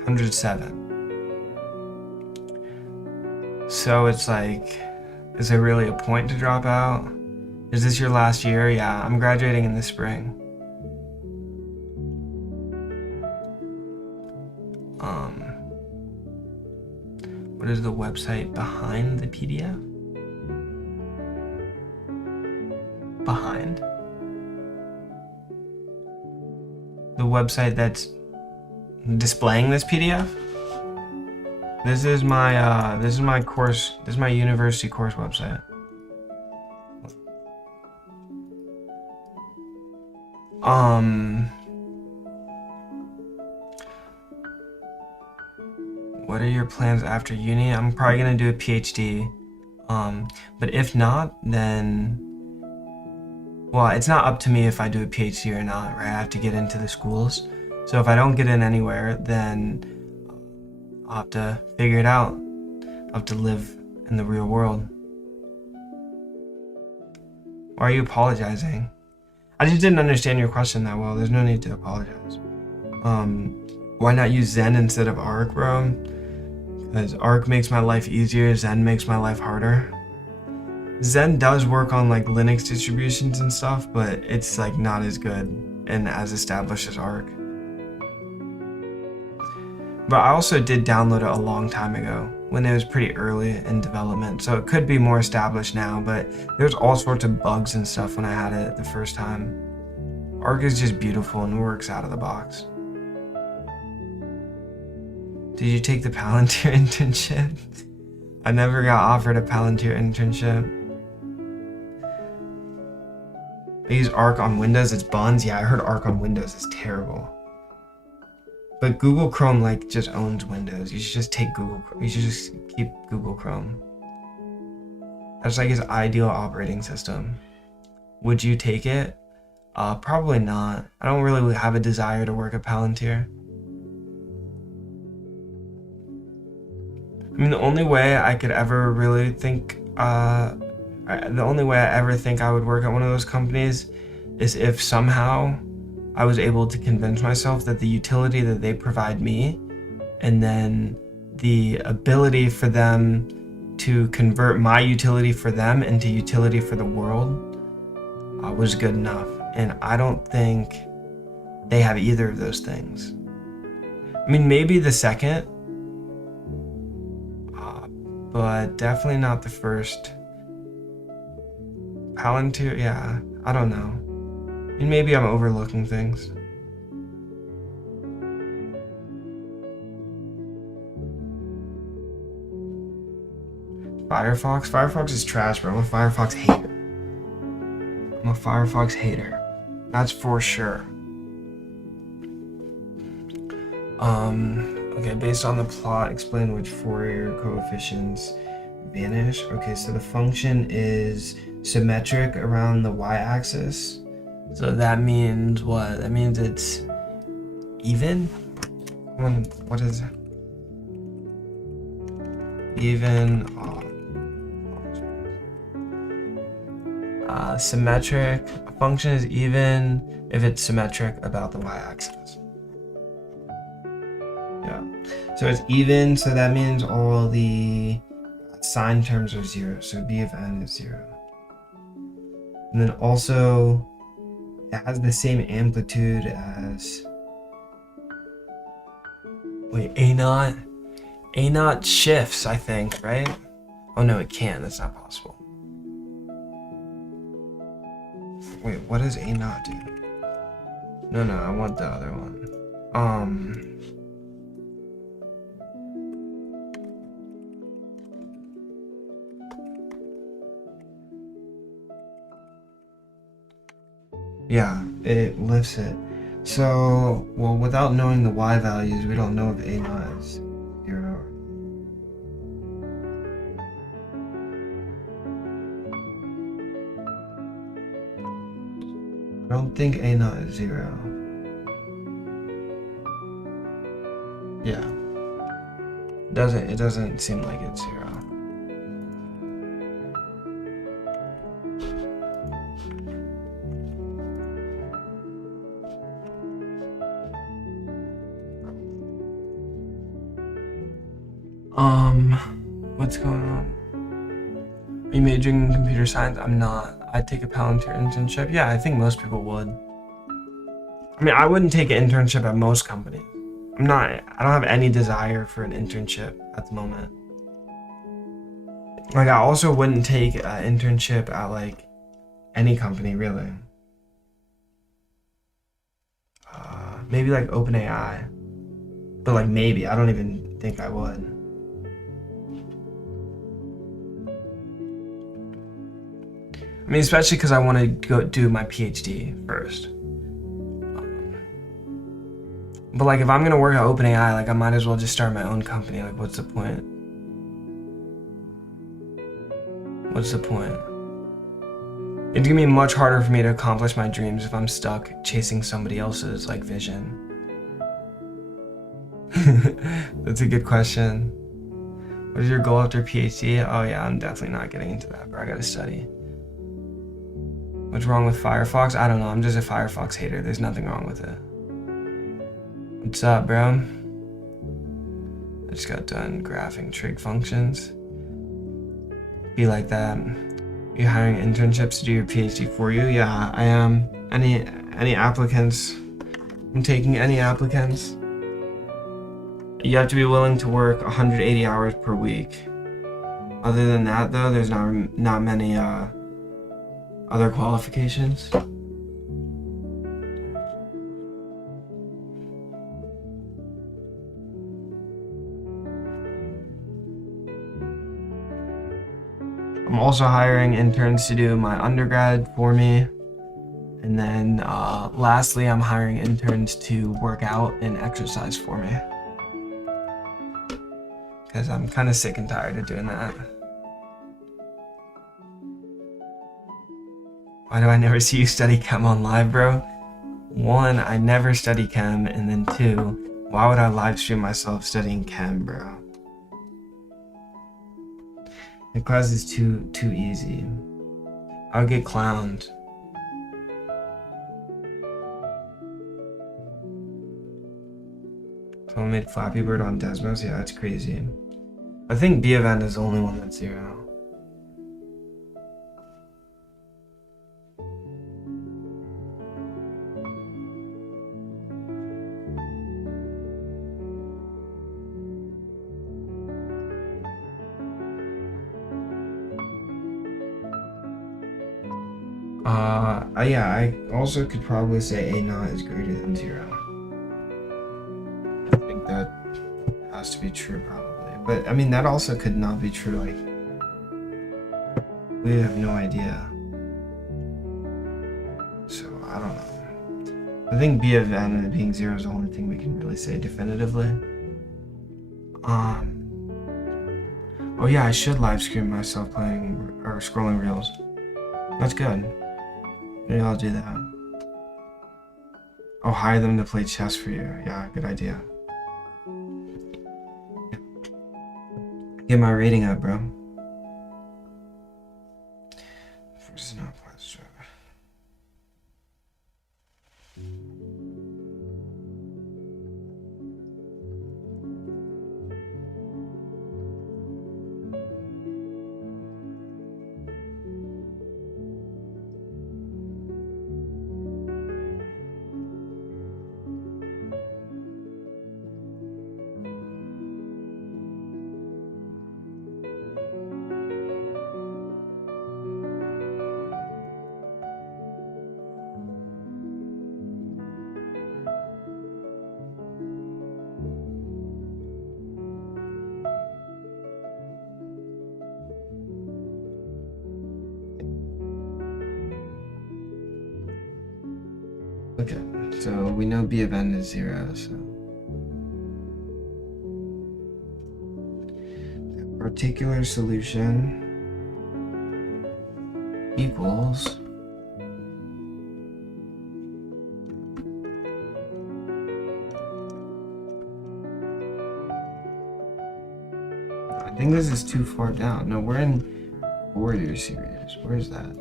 107. So it's like, is there really a point to drop out? Is this your last year? Yeah, I'm graduating in the spring. What is the website behind the PDF? Behind? The website that's displaying this PDF? This is my course, this is my university course website. What are your plans after uni? I'm probably gonna do a PhD. But if not, then, well, it's not up to me if I do a PhD or not, right? I have to get into the schools. So if I don't get in anywhere, then I'll have to figure it out. I'll have to live in the real world. Why are you apologizing? I just didn't understand your question that well. There's no need to apologize. Why not use Zen instead of Arc, bro? Because Arc makes my life easier, Zen makes my life harder. Zen does work on like Linux distributions and stuff, but it's like not as good and as established as Arc. But I also did download it a long time ago when it was pretty early in development, so it could be more established now, but there's all sorts of bugs and stuff when I had it the first time. Arc is just beautiful and works out of the box. Did you take the Palantir internship? I never got offered a Palantir internship. I use Arc on Windows, it's buns. Yeah, I heard Arc on Windows is terrible. But Google Chrome like just owns Windows. You should just take you should just keep Google Chrome. That's like his ideal operating system. Would you take it? Probably not. I don't really have a desire to work at Palantir. I mean, the only way I could ever really think, the only way I ever think I would work at one of those companies is if somehow I was able to convince myself that the utility that they provide me and then the ability for them to convert my utility for them into utility for the world was good enough. And I don't think they have either of those things. I mean, maybe the second, but definitely not the first. Palantir, yeah, I don't know. And maybe I'm overlooking things. Firefox is trash, bro. I'm a Firefox hater. I'm a Firefox hater. That's for sure. Okay, based on the plot, explain which Fourier coefficients vanish. Okay, so the function is symmetric around the y-axis. So that means what? That means it's even? What is it? Even Symmetric. A function is even if it's symmetric about the y-axis. Yeah. So it's even, so that means all the sine terms are 0. So b of n is 0. And then also, it has the same amplitude as, wait, a naught? A naught shifts, I think, right? Oh no, it can't. That's not possible. Wait, what does a naught do? No, I want the other one. Yeah, it lifts it. So, well, without knowing the y values, we don't know if a naught is 0. I don't think a naught is 0. Yeah. It doesn't seem like it's 0. What's going on? Are you majoring in computer science? I'm not. I'd take a Palantir internship. Yeah, I think most people would. I mean, I wouldn't take an internship at most companies. I don't have any desire for an internship at the moment. Like, I also wouldn't take an internship at, like, any company, really. Maybe, like, OpenAI. But, like, maybe. I don't even think I would. I mean, especially because I want to go do my PhD first. But like, if I'm gonna work at OpenAI, like, I might as well just start my own company. Like, what's the point? What's the point? It's gonna be much harder for me to accomplish my dreams if I'm stuck chasing somebody else's, like, vision. That's a good question. What is your goal after PhD? Oh yeah, I'm definitely not getting into that, bro. I gotta study. What's wrong with Firefox? I don't know. I'm just a Firefox hater. There's nothing wrong with it. What's up, bro? I just got done graphing trig functions. Be like that. You hiring internships to do your PhD for you? Yeah, I am. Any applicants? I'm taking any applicants. You have to be willing to work 180 hours per week. Other than that, though, there's not many other qualifications. I'm also hiring interns to do my undergrad for me. And then lastly, I'm hiring interns to work out and exercise for me. Because I'm kind of sick and tired of doing that. Why do I never see you study chem on live, bro? 1, I never study chem, and then 2, why would I live stream myself studying chem, bro? The class is too easy. I'll get clowned. Someone made Flappy Bird on Desmos? Yeah, that's crazy. I think B of N is the only one that's 0. Yeah, I also could probably say A naught is greater than 0. I think that has to be true, probably. But, I mean, that also could not be true, like, we have no idea. So, I don't know. I think B of N being 0 is the only thing we can really say definitively. Oh yeah, I should live stream myself playing, or scrolling reels. That's good. Maybe I'll do that. I'll hire them to play chess for you. Yeah, good idea. Get my rating up, bro. First is not plus Okay, so we know b of n is 0, so the particular solution equals I think this is too far down. No, we're in Fourier series. Where's that?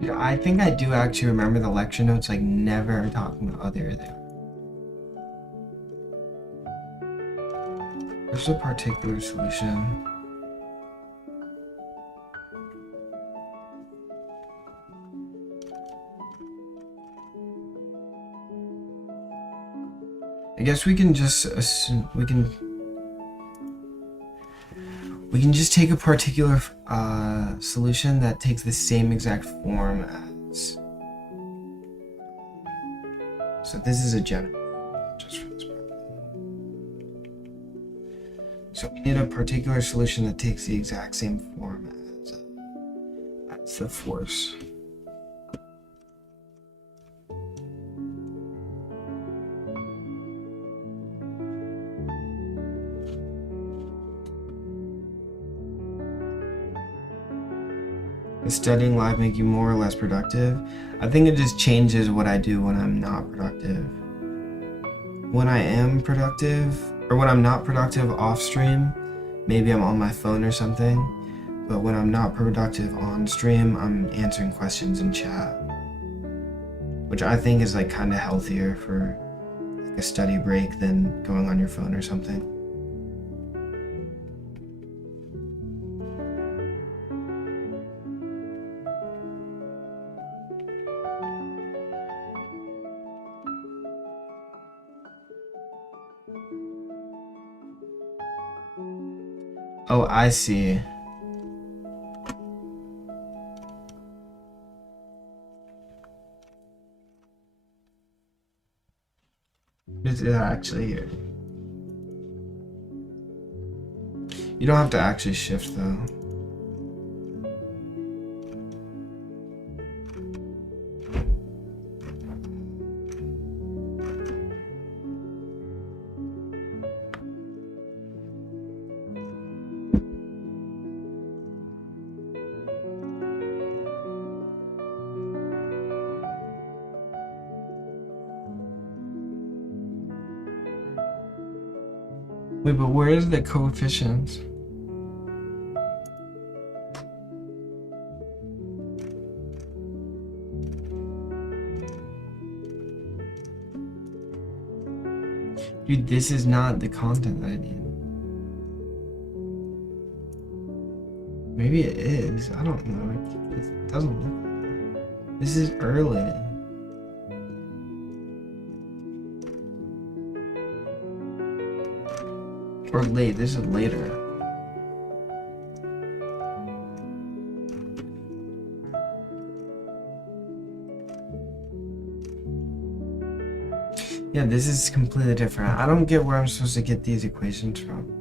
Yeah, I think I do actually remember the lecture notes like never talking about, oh, there they are. Where's the particular solution? I guess we can just assume we can just take a particular solution that takes the same exact form as. So this is a general just for this problem. So we need a particular solution that takes the exact same form as the force. Does studying live make you more or less productive? I think it just changes what I do when I'm not productive. When I am productive, or when I'm not productive off stream, maybe I'm on my phone or something, but when I'm not productive on stream, I'm answering questions in chat, which I think is like kind of healthier for like a study break than going on your phone or something. Oh, I see. Is it actually here? You don't have to actually shift though. Wait, but where is the coefficients? Dude, this is not the content that I need. Maybe it is. I don't know. It doesn't look like it. This is early. Or late. This is later. Yeah, this is completely different. I don't get where I'm supposed to get these equations from.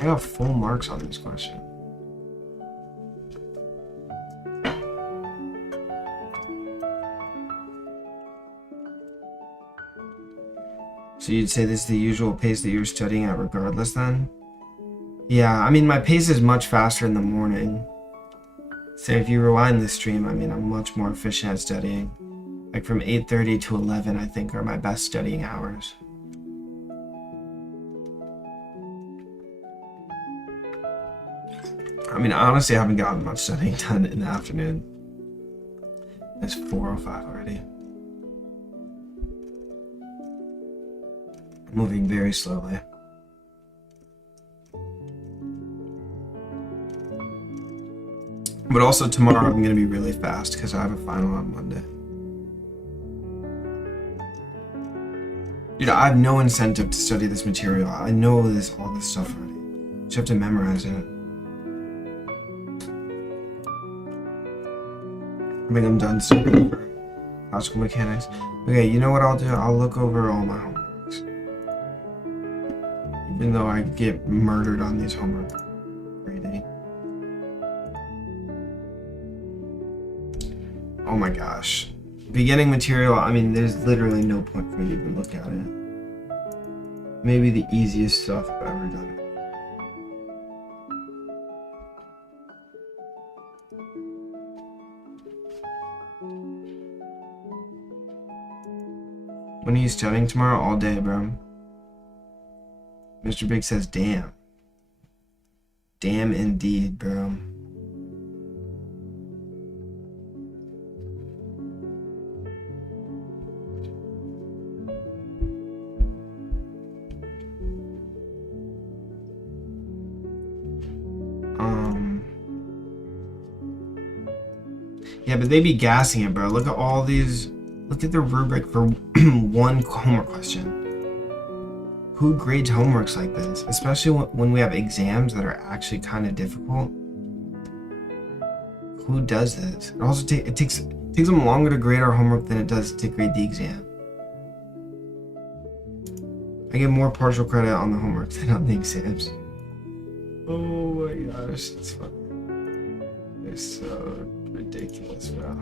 I got full marks on this question. So you'd say this is the usual pace that you're studying at regardless then? Yeah, I mean, my pace is much faster in the morning. So if you rewind this stream, I mean, I'm much more efficient at studying. Like from 8:30 to 11, I think, are my best studying hours. I mean, I honestly haven't gotten much studying done in the afternoon. It's 4:05 already. Moving very slowly. But also tomorrow I'm gonna be really fast because I have a final on Monday. Dude, I have no incentive to study this material. I know all this stuff already. Just have to memorize it. I think I'm done studying for classical mechanics. Okay, you know what I'll do? I'll look over all my homeworks. Even though I get murdered on these homework grading. Oh my gosh. Beginning material, I mean, there's literally no point for you to even look at it. Maybe the easiest stuff I've ever done. When are you studying tomorrow? All day, bro. Mr. Big says, damn. Damn indeed, bro. Yeah, but they be gassing it, bro. Look at all these. Look at the rubric for one homework question. Who grades homeworks like this? Especially when we have exams that are actually kind of difficult. Who does this? It also takes them longer to grade our homework than it does to grade the exam. I get more partial credit on the homework than on the exams. Oh my gosh, it's funny. They're so ridiculous, bro.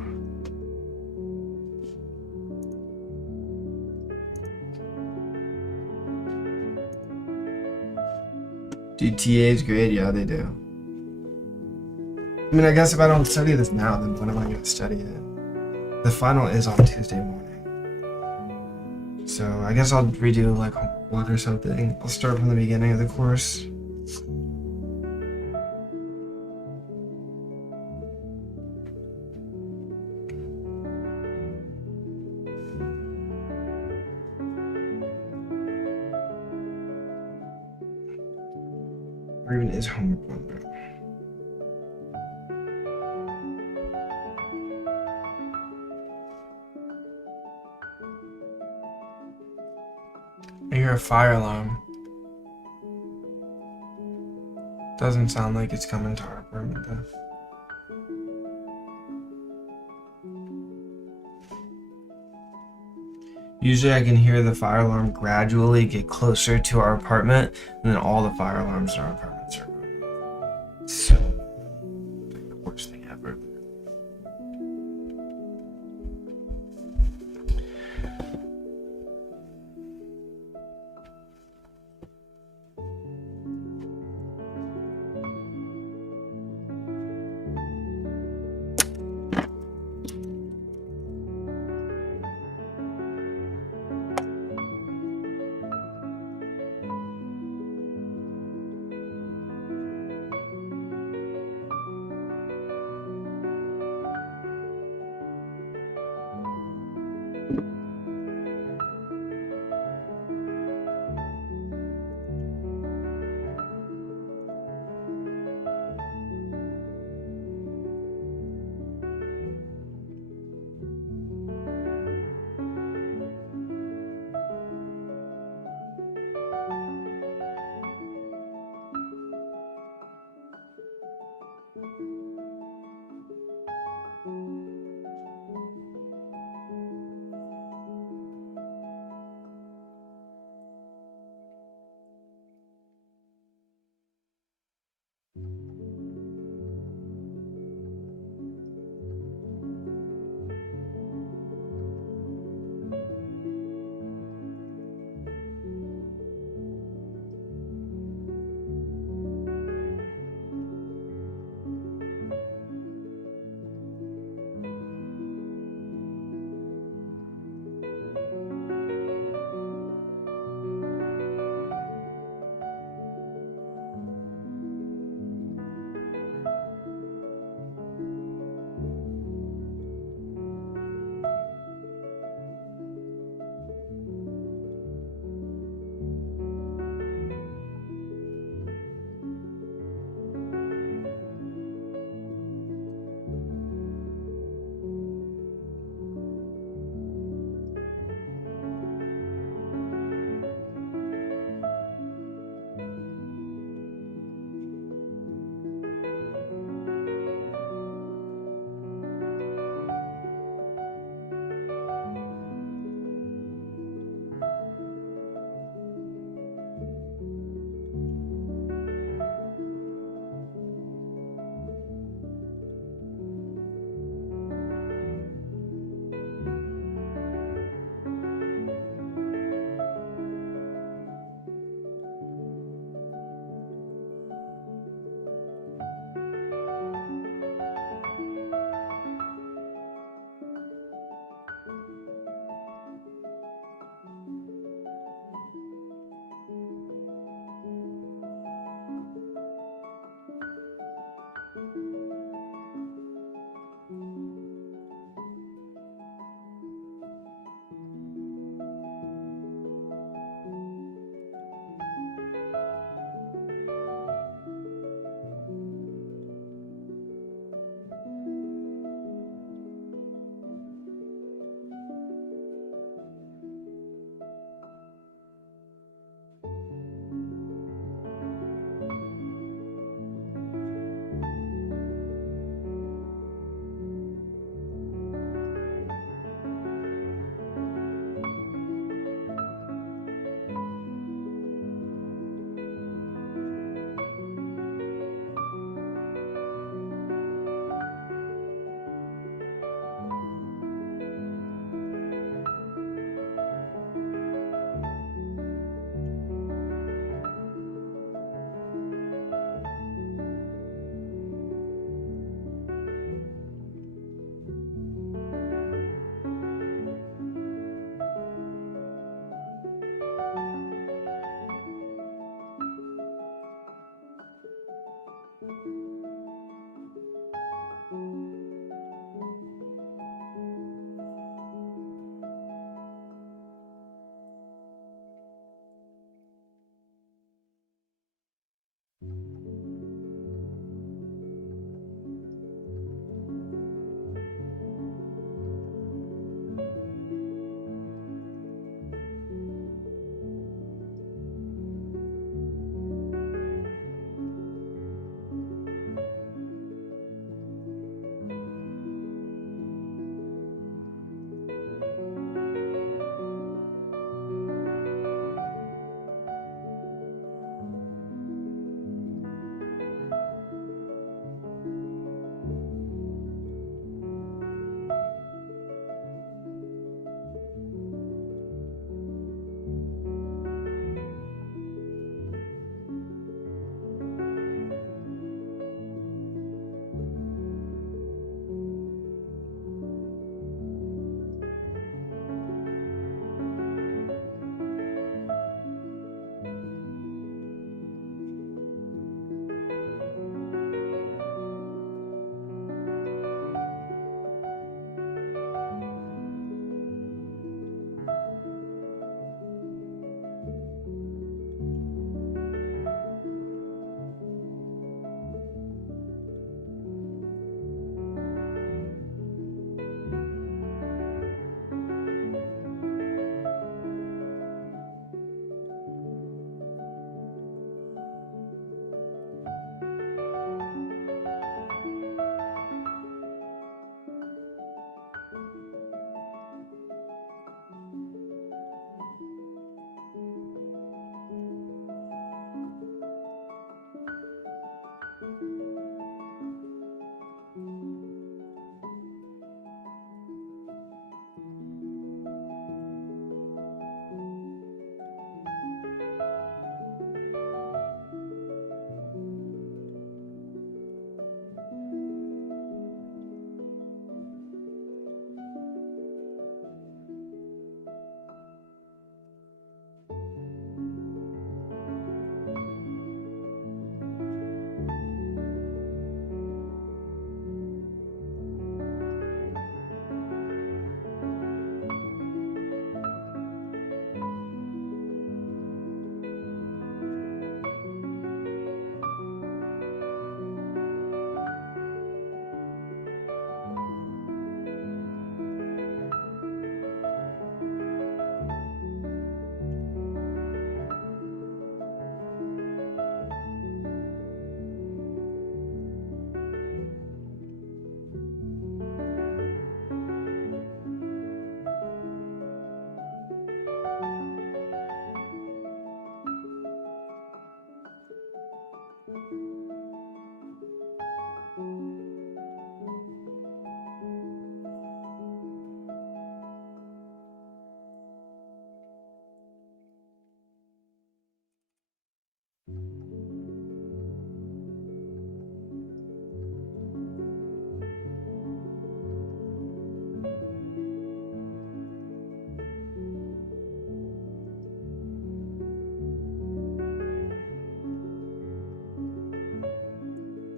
Do TAs grade? Yeah, they do. I mean, I guess if I don't study this now, then when am I going to study it? The final is on Tuesday morning. So I guess I'll redo like homework or something. I'll start from the beginning of the course. Or even is homework one, bro? I hear a fire alarm. Doesn't sound like it's coming to our apartment though. Usually I can hear the fire alarm gradually get closer to our apartment, and then all the fire alarms in our apartments are going off. So, like the worst thing ever.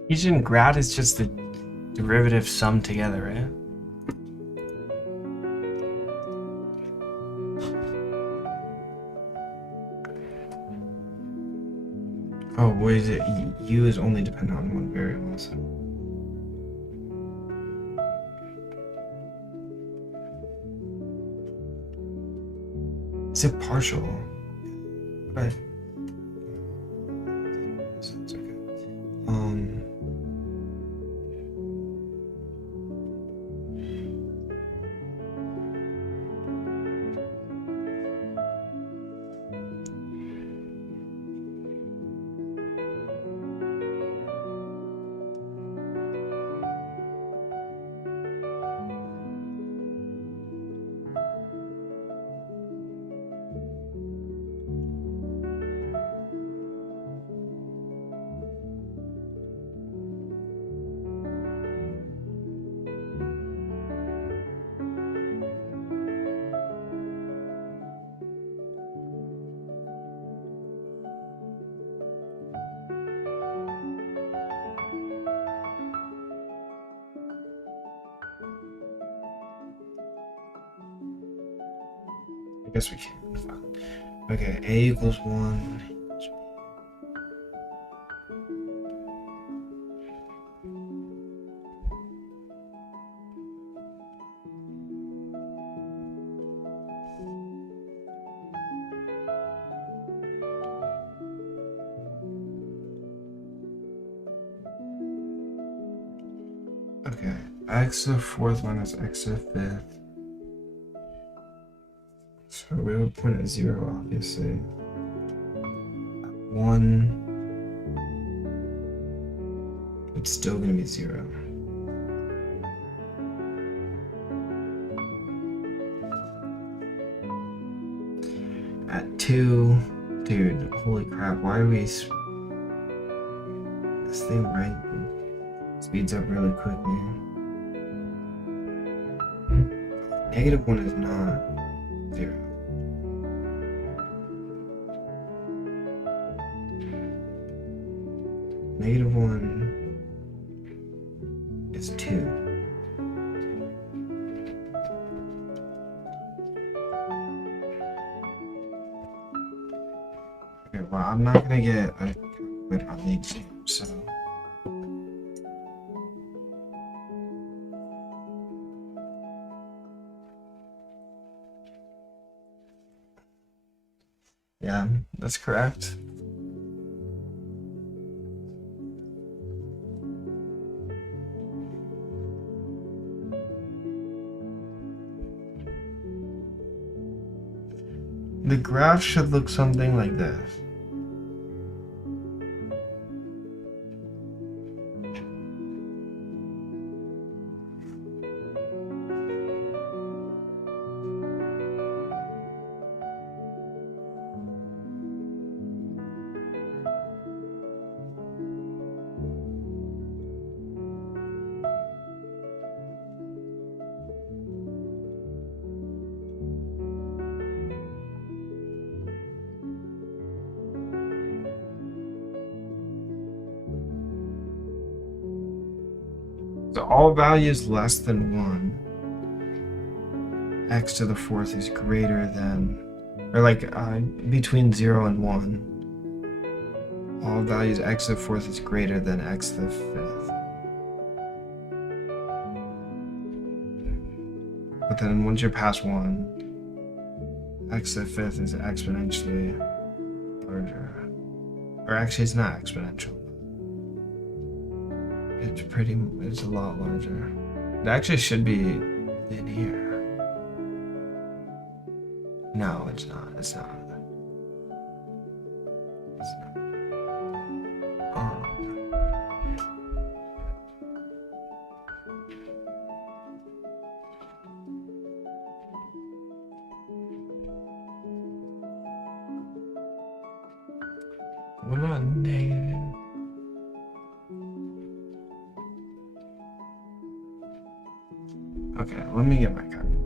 Each and grad is just the derivative sum together, right? Oh, what is it? U is only dependent on one variable, so. Is it partial? Right. So it's okay. I guess we can. Okay, A equals 1. Okay, x to the fourth minus x to the fifth. So we would point at 0, obviously. 1, it's still going to be 0. At 2, dude, holy crap, why are we... This thing, right, speeds up really quickly. -1 is not 0. -1 is 2. Okay, well, I'm not gonna get a calculator on the exam, so. Yeah, that's correct. The graph should look something like this. So all values less than 1, x to the fourth is greater than, or like between 0 and 1, all values x to the fourth is greater than x to the fifth. But then once you're past 1, x to the fifth is exponentially larger. Or actually it's not exponential. It's a lot larger. It actually should be in here. No, it's not. It's not. It's not. What about negative? Okay, let me get my calculator.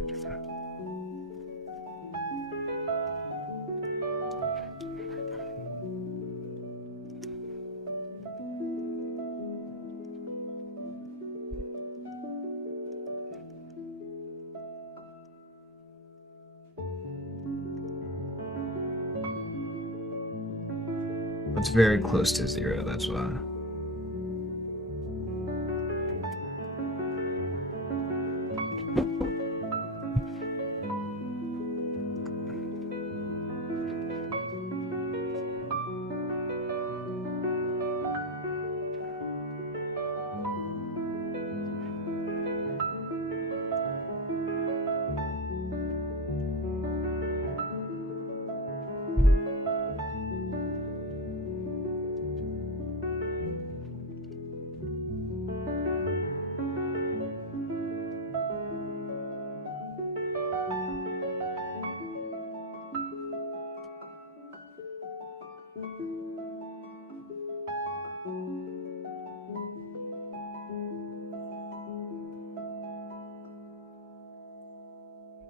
It's very close to 0, that's why.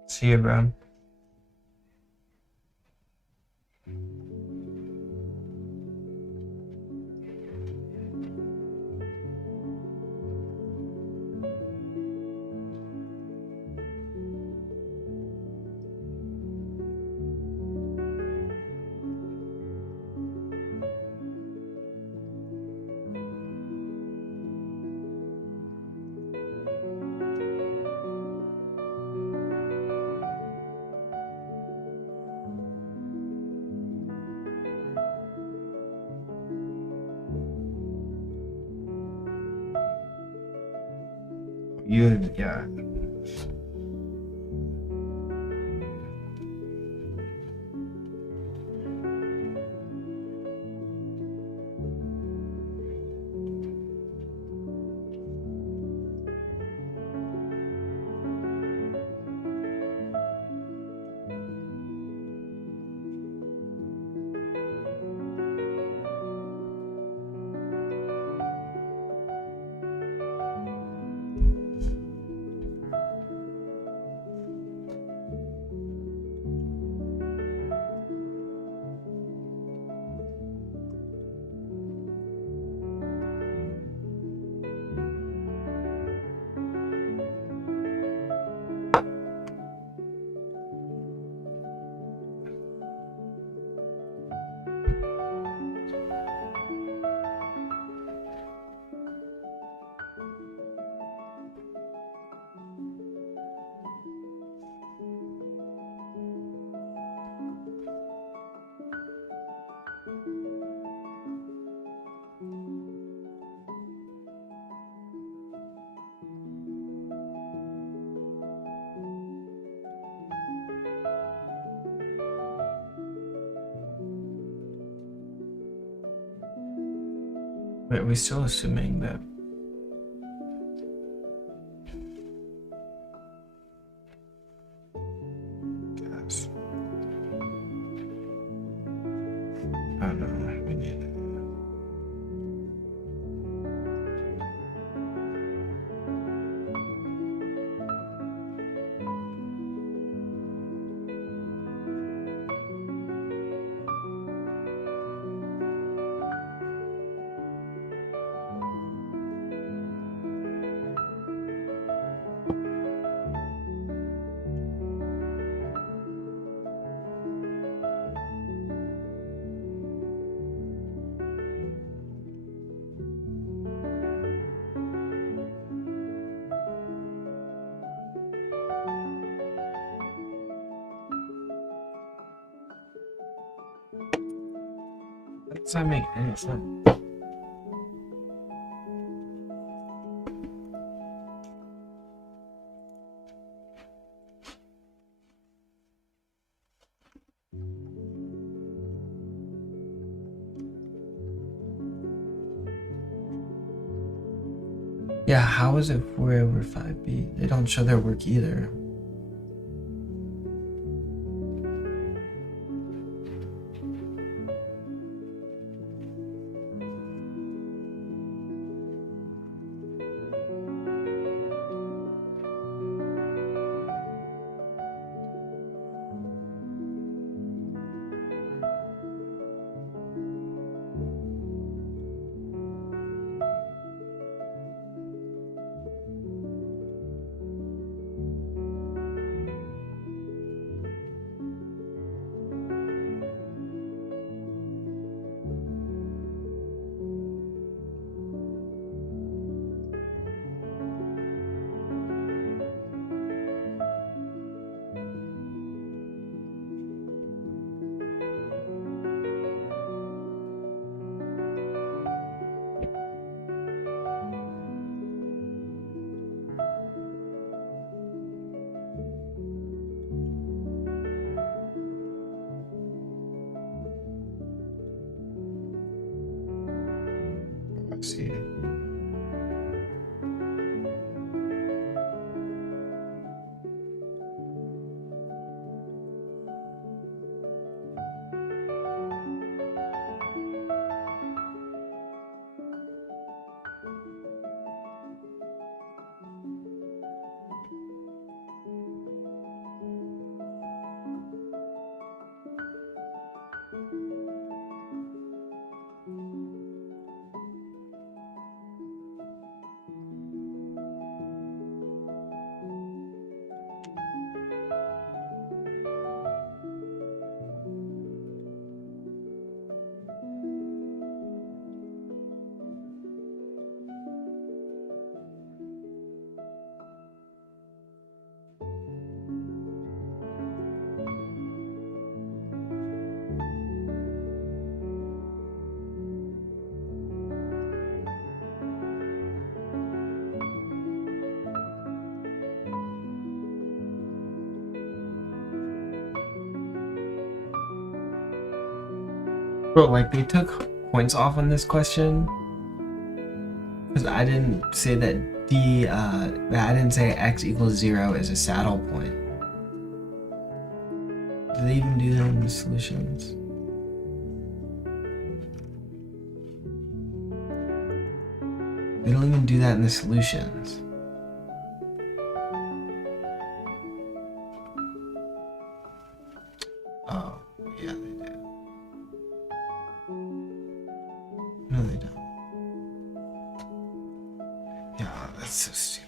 See you, bro. Yeah. Wait, we're still assuming that. Guess. I don't know. We need. That doesn't make any sense. Yeah, how is it 4 over 5b? They don't show their work either. proceed. But like they took points off on this question because I didn't say that I didn't say x equals 0 is a saddle point. Do they even do that in the solutions? They don't even do that in the solutions. Oh, yeah, they do. No, they don't. Yeah, that's so stupid.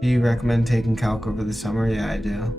Do you recommend taking calc over the summer? Yeah, I do.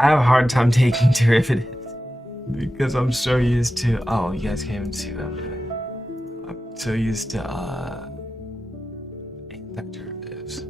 I have a hard time taking derivatives because I'm so used to. Oh, you guys can't even see what I'm doing. I'm so used to derivatives.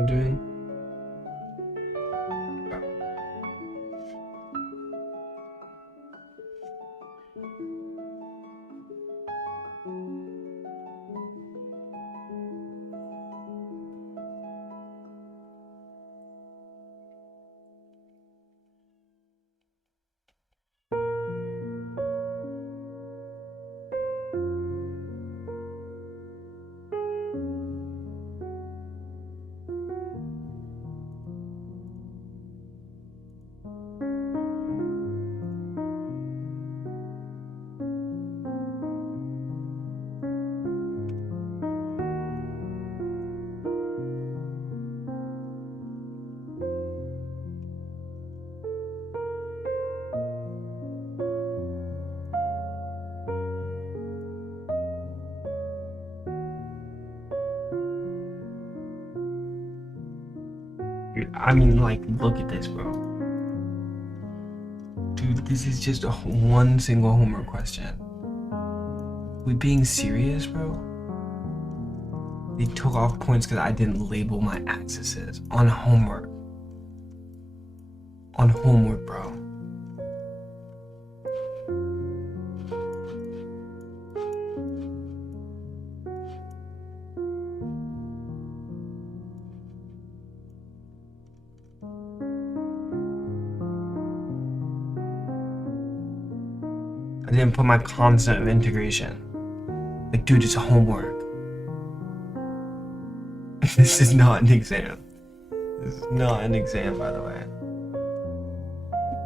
I'm doing? I mean, like, look at this, bro. Dude, this is just one single homework question. We being serious, bro? They took off points because I didn't label my axes on homework. On homework, bro. I didn't put my constant of integration. Like, dude, it's homework. This is not an exam. This is not an exam, by the way.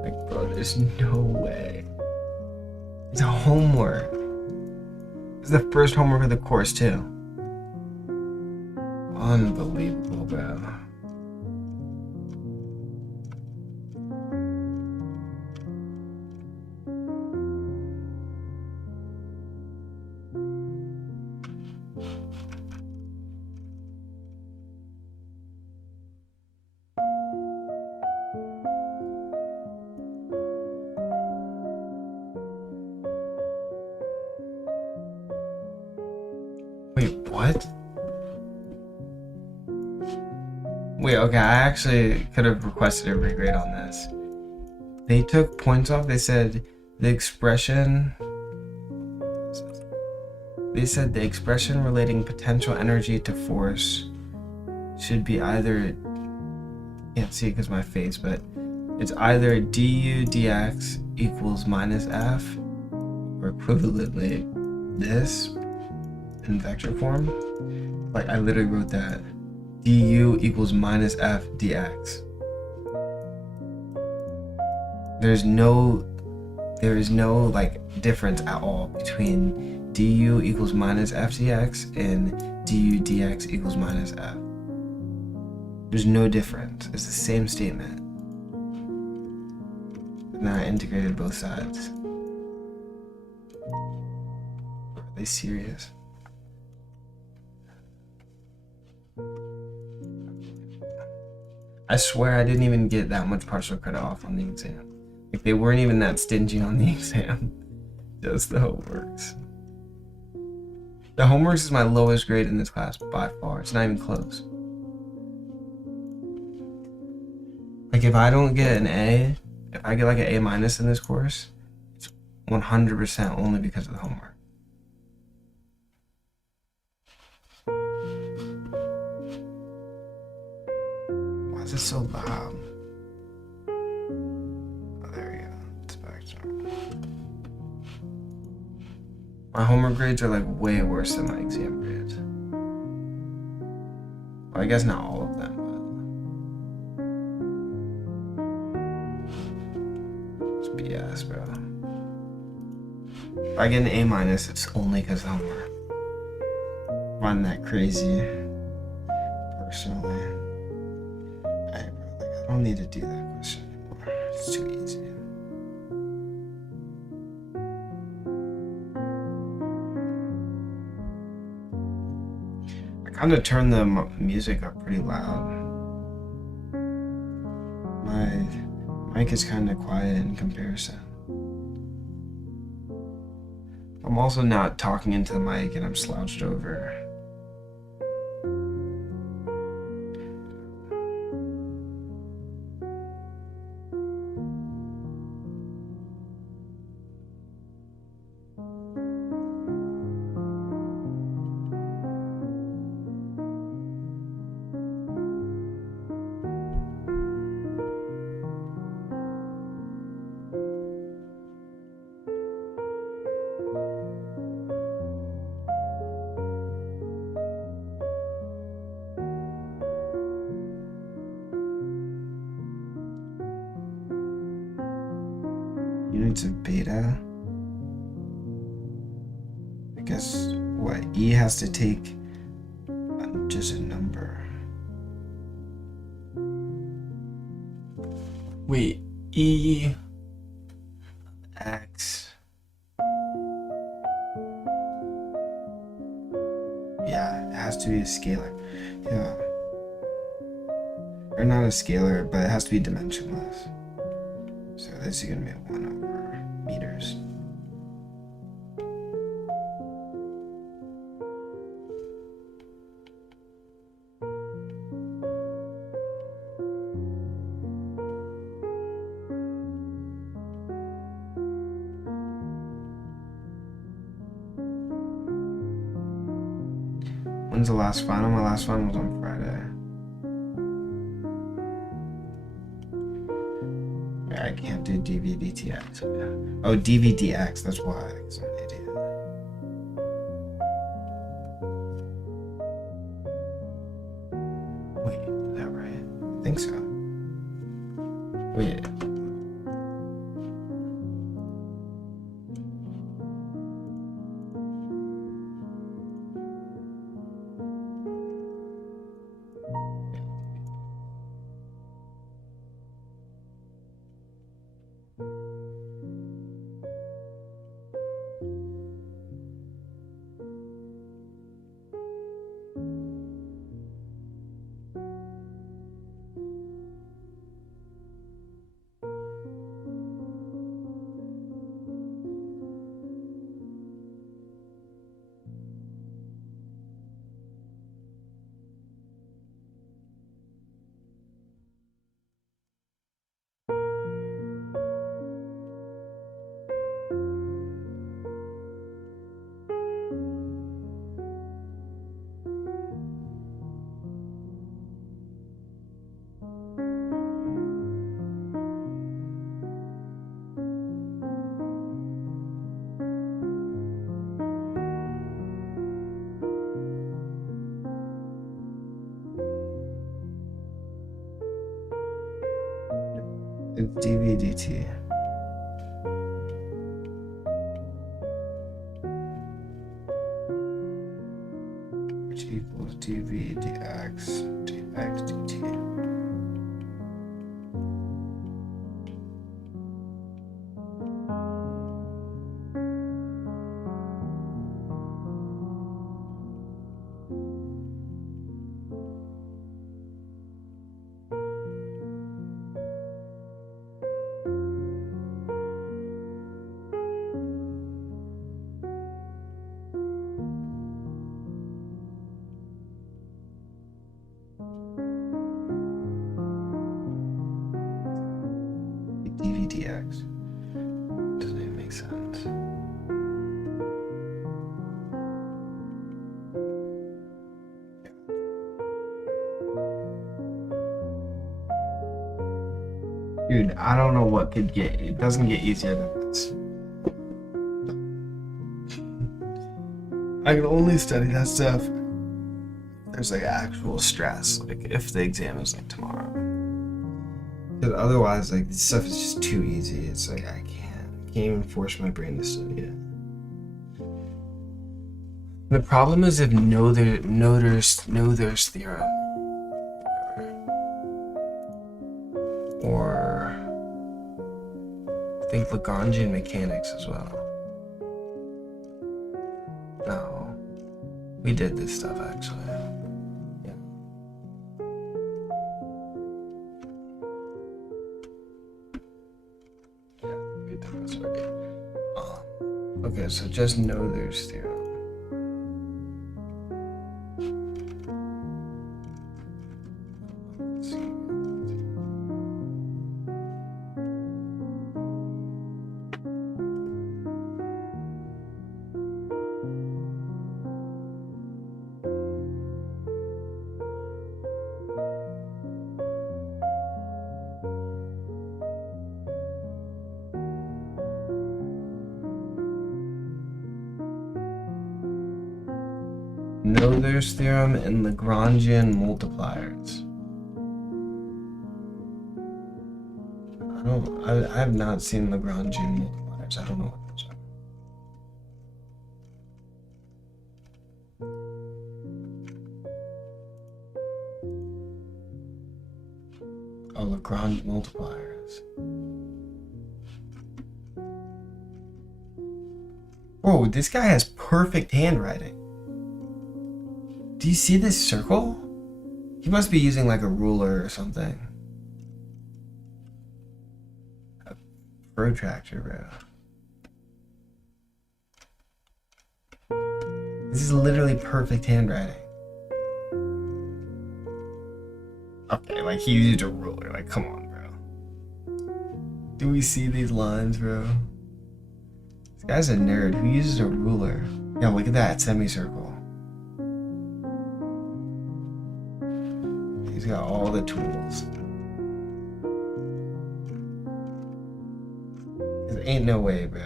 Like, bro, there's no way. It's a homework. It's the first homework of the course, too. Unbelievable, bro. Wait, what? Wait, okay, I actually could have requested a regrade on this. They took points off. They said the expression relating potential energy to force should be either, can't see it because of my face, but it's either du dx equals minus f, or equivalently this in vector form. Like, I literally wrote that. du equals minus f dx. There is no like difference at all between du equals minus f dx and du dx equals minus f. There's no difference. It's the same statement. And then I integrated both sides. Are they serious? I swear I didn't even get that much partial credit off on the exam. Like, they weren't even that stingy on the exam. Just the homeworks. The homeworks is my lowest grade in this class by far. It's not even close. Like, if I don't get an A, if I get like an A minus in this course, it's 100% only because of the homework. Why is it so loud? Oh, there we go. It's back to normal. My homework grades are like way worse than my exam grades. Well, I guess not all of them, but it's BS, bro. If I get an A minus, it's only because of homework. I find that crazy, personally. I don't need to do that question anymore. It's too easy. I kind of turned the music up pretty loud. My mic is kind of quiet in comparison. I'm also not talking into the mic and I'm slouched over. elements of beta. I guess what E has to take just a number. Wait, E X. Yeah, it has to be a scalar. Yeah. Or not a scalar, but it has to be dimensionless. So this is gonna be 1/meters. When's the last final? My last final was on Friday. I can't do dvdtx. Oh, dvdx, that's why, because I'm an idiot. Wait, is that right? I think so. Wait. It's dvdt. Which equals dv dx dx dt. dvdx. Doesn't even make sense. Dude, I don't know what could get, it doesn't get easier than this. I can only study that stuff. There's like actual stress, like if the exam is like tomorrow. Because otherwise, like, this stuff is just too easy. It's like, I can't even force my brain to study it. The problem is if Noether's theorem, or I think Lagrangian mechanics as well. No, we did this stuff actually. Okay, so just Noether's theorem. Let's see. Noether's theorem and Lagrangian multipliers. I have not seen Lagrangian multipliers. numbers. I don't know what those are. Oh, Lagrange multipliers. Whoa, this guy has perfect handwriting. Do you see this circle? He must be using like a ruler or something. A protractor, bro. This is literally perfect handwriting. Okay, like he used a ruler. Like, come on, bro. Do we see these lines, bro? This guy's a nerd. Who uses a ruler? Yeah, look at that semicircle. He's got all the tools. There ain't no way, bro.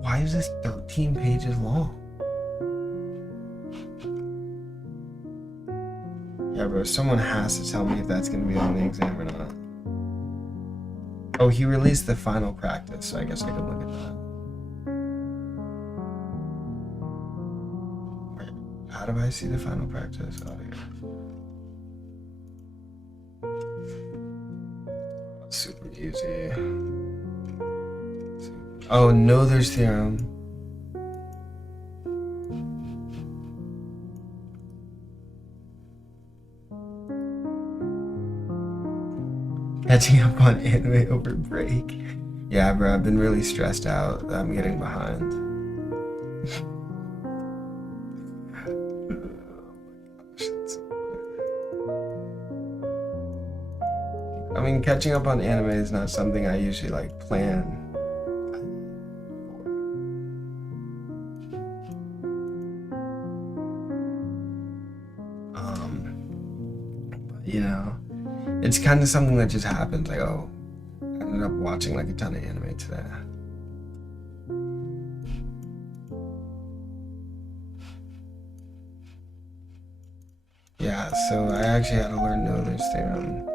Why is this 13 pages long? Yeah, bro, someone has to tell me if that's gonna be on the exam or not. Oh, he released the final practice, so I guess I could look at that. How do I see the final practice? Oh, yeah. Super easy. Oh, Noether's theorem. Catching up on anime over break. Yeah, bro, I've been really stressed out. I'm getting behind. I mean, catching up on anime is not something I usually like plan. But, you know, it's kind of something that just happens. Like, oh, I ended up watching like a ton of anime today. Yeah, so I actually had to learn Noether's theorem.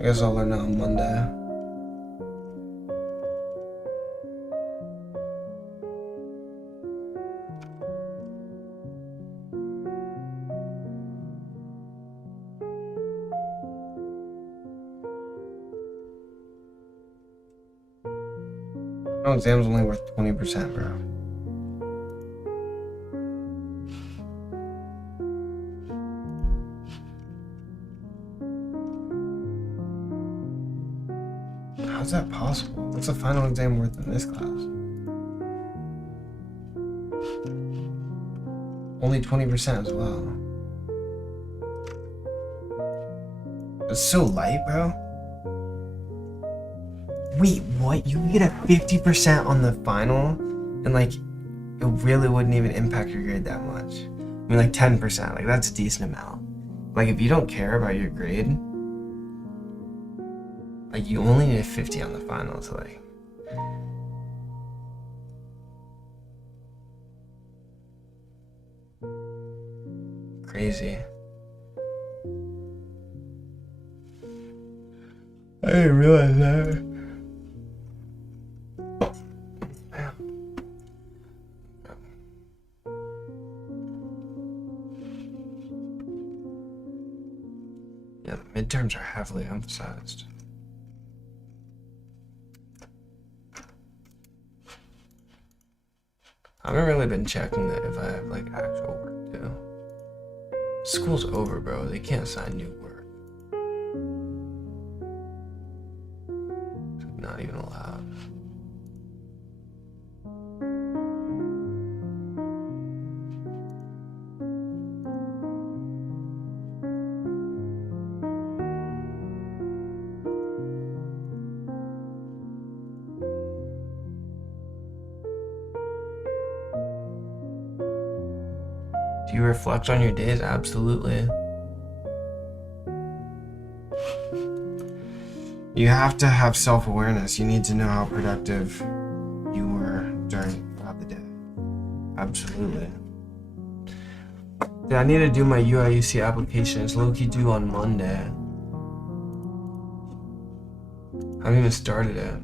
I guess I'll learn it on Monday. No exam's only worth 20%, bro. How's that possible? What's the final exam worth in this class? Only 20% as well. It's so light, bro. Wait, what? You get a 50% on the final, and like, it really wouldn't even impact your grade that much. I mean, like 10%, like that's a decent amount. Like if you don't care about your grade, like you only need a 50 on the final to like. Crazy. I didn't realize that. Yeah, the midterms are heavily emphasized. I haven't really been checking that if I have like actual work too. School's over, bro. They can't assign new work. It's not even allowed. Do you reflect on your days? Absolutely. You have to have self-awareness. You need to know how productive you were throughout the day. Absolutely. Dude, I need to do my UIUC application. It's low-key due on Monday. I haven't even started it.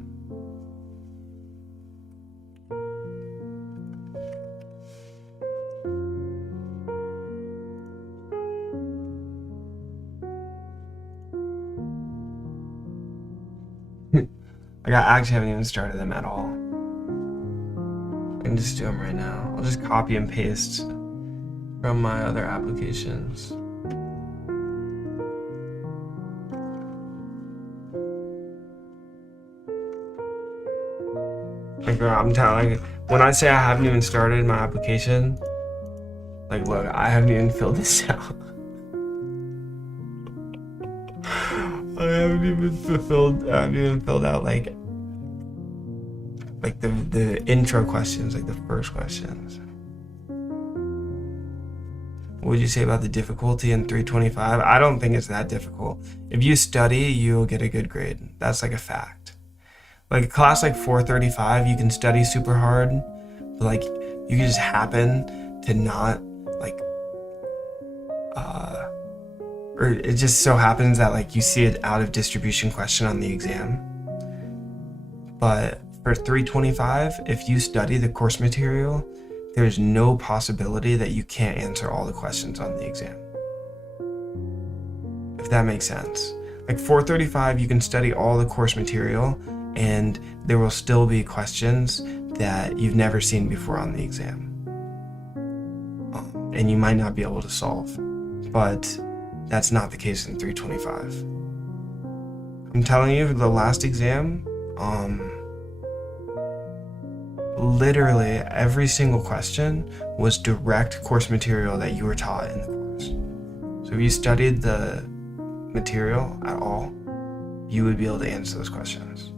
I actually haven't even started them at all. I can just do them right now. I'll just copy and paste from my other applications. Like, I'm telling you, when I say I haven't even started my application, like, look, I haven't even filled this out. I haven't even filled out like the intro questions, like the first questions. What would you say about the difficulty in 325? I don't think it's that difficult. If you study, you'll get a good grade. That's like a fact. Like a class like 435, you can study super hard, but like you just happen to not like, or it just so happens that like you see an out of distribution question on the exam. But for 325, if you study the course material, there's no possibility that you can't answer all the questions on the exam. If that makes sense. Like 435, you can study all the course material and there will still be questions that you've never seen before on the exam. And you might not be able to solve, but that's not the case in 325. I'm telling you, the last exam, literally every single question was direct course material that you were taught in the course. So if you studied the material at all, you would be able to answer those questions.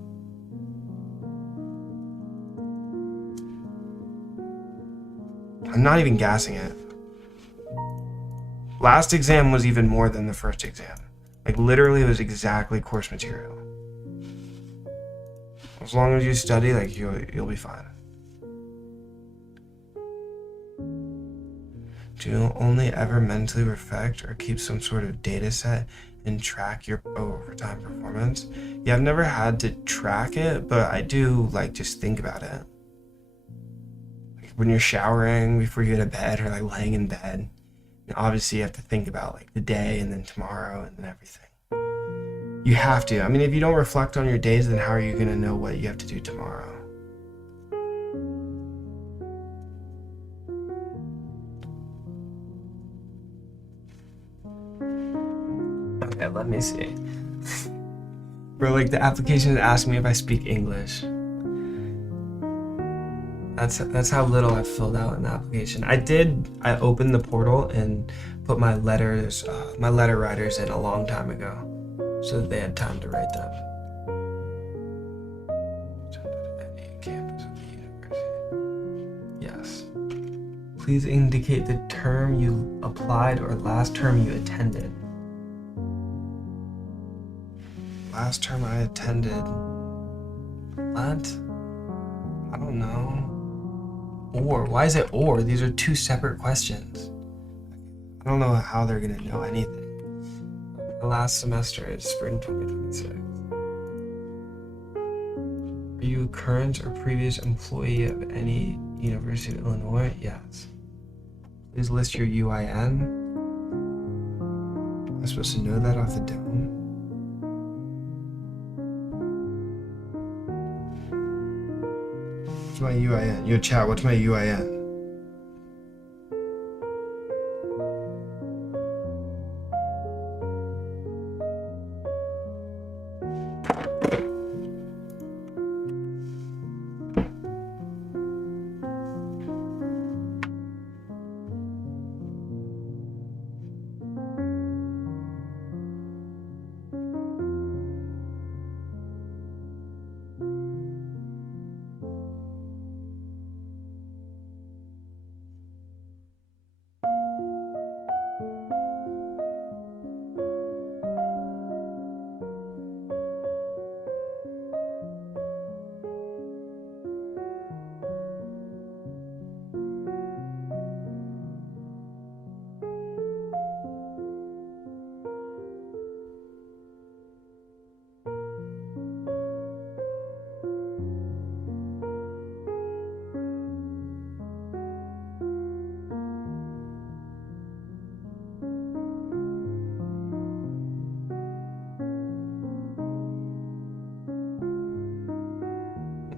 I'm not even gassing it. Last exam was even more than the first exam. Like literally it was exactly course material. As long as you study, like you'll be fine. Do you only ever mentally reflect or keep some sort of data set and track your overtime performance? Yeah, I've never had to track it, but I do like just think about it. Like when you're showering before you go to bed or like laying in bed, obviously you have to think about like the day and then tomorrow and then everything. You have to. I mean, if you don't reflect on your days, then how are you going to know what you have to do tomorrow? Okay, let me see. Bro, like the application asked me if I speak English. That's how little I've filled out in the application. I opened the portal and put my letter writers in a long time ago, so that they had time to write them. Any campus of the university. Yes. Please indicate the term you applied or last term you attended. Last term I attended. What? I don't know. Or, why is it or? These are two separate questions. I don't know how they're gonna know anything. The last semester is spring 2026. Are you a current or previous employee of any University of Illinois? Yes. Please list your UIN. Am I supposed to know that off the dome? What's my UIN? Yo, chat, what's my UIN?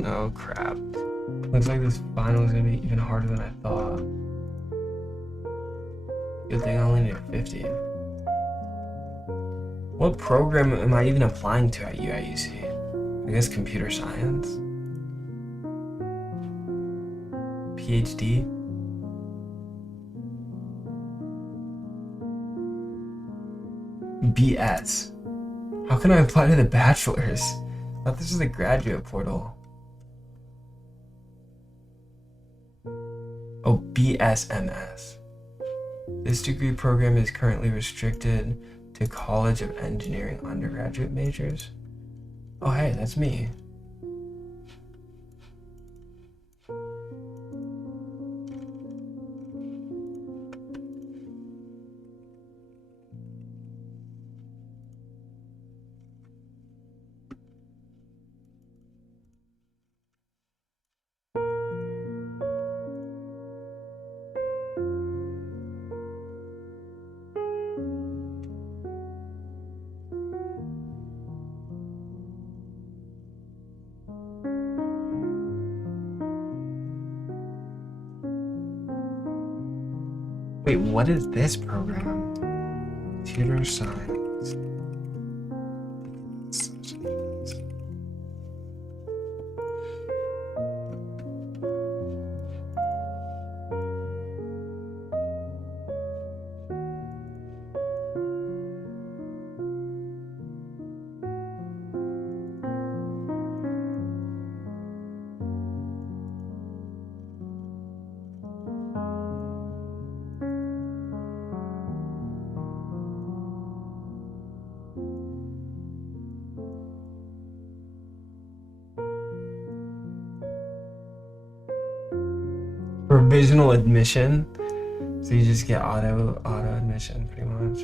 Oh crap. Looks like this final is gonna be even harder than I thought. Good thing I only need 50. What program am I even applying to at UIUC? I guess computer science? PhD? BS. How can I apply to the bachelor's? I thought this was the graduate portal. Oh, BSMS. This degree program is currently restricted to College of Engineering undergraduate majors. Oh, hey, that's me. Wait, what is this program? Computer science. Provisional admission, so you just get auto admission pretty much.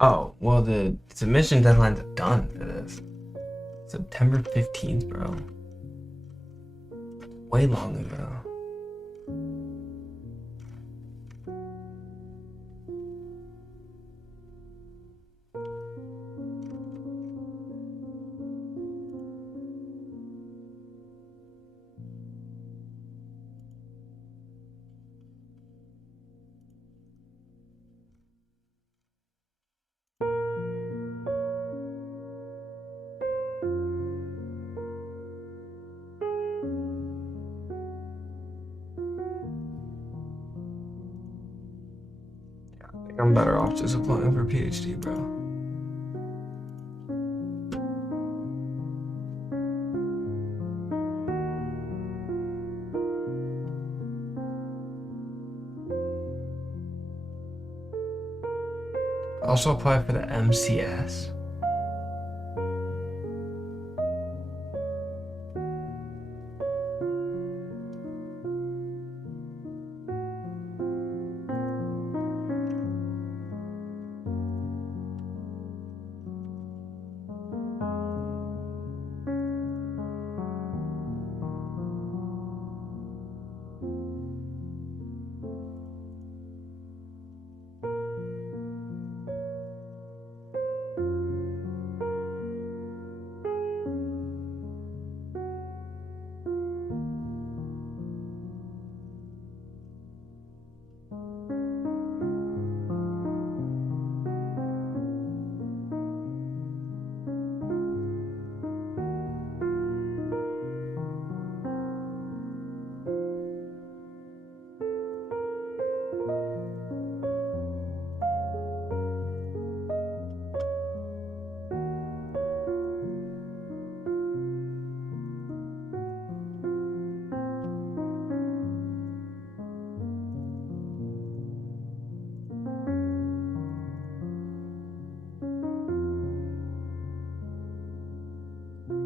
Oh, well, the submission deadline's done for this. September 15th, bro. Way long ago. I'm better off just applying for a PhD, bro. Also apply for the MCS.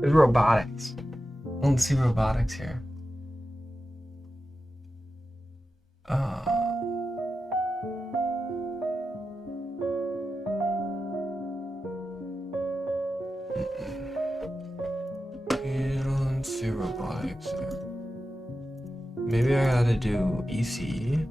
There's robotics. I don't see robotics here. I don't see robotics here. Maybe I gotta do ECE.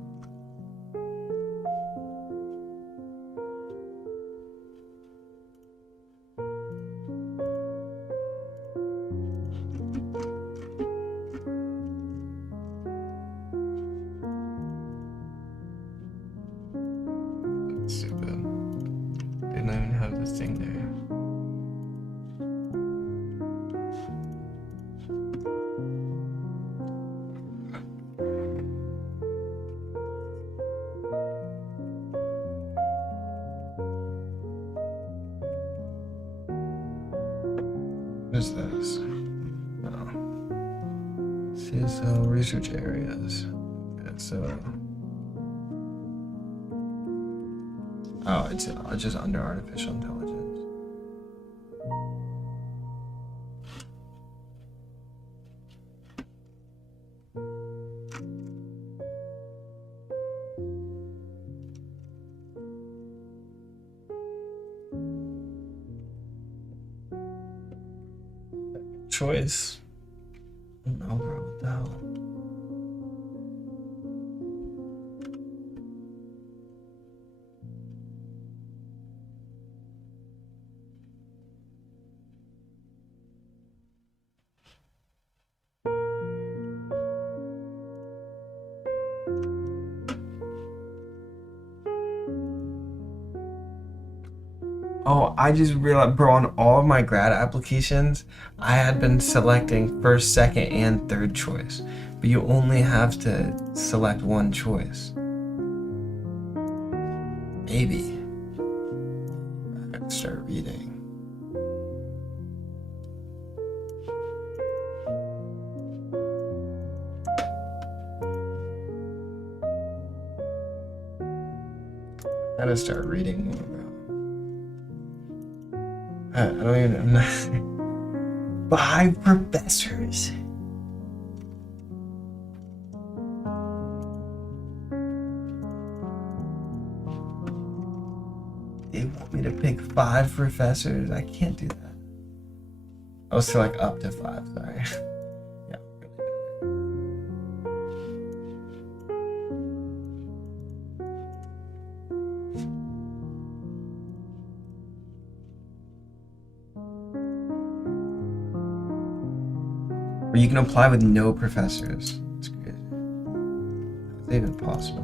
What is this? Oh. CSL research areas. Yeah, so. Oh, it's just under artificial intelligence. Choice. I don't know, bro. What the hell? Oh, I just realized, bro, on all of my grad applications, I had been selecting first, second, and third choice. But you only have to select one choice. Maybe. I gotta start reading. I gotta start reading more about. I don't even know. 5 professors. They want me to pick 5 professors. I can't do that. I was like up to 5. Sorry. Yeah. Or you can apply with no professors. It's crazy. Is that even possible?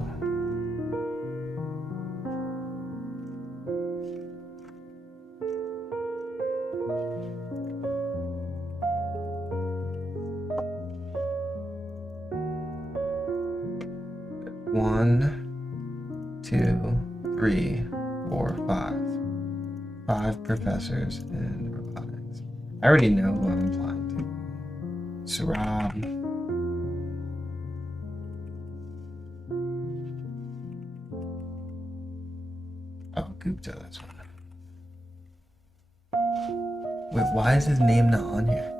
One, 2, 3, 4, 5. 5 professors in robotics. I already know who I'm applying to. Sarab. Oh, Google. Gupta, that's right. Wait, why is his name not on here?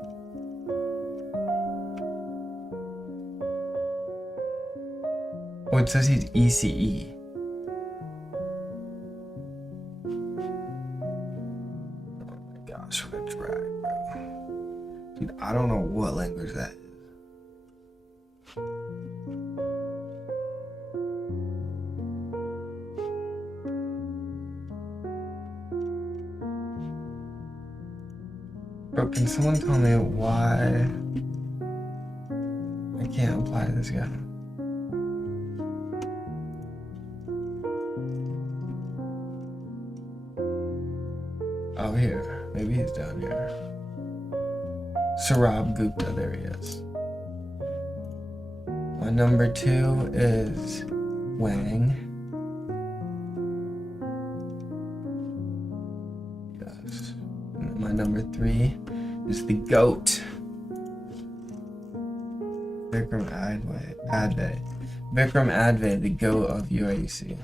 Oh, it says he's ECE. Oh my gosh, what a drag, bro. Dude, I don't know what language that is. Bro, can someone tell me why I can't apply to this guy? Oh, here. Maybe he's down here. Saurabh Gupta, there he is. My number 2 is Wang. Yes. And my number 3 is the GOAT. Vikram Adve. Vikram Adve, the GOAT of UIUC.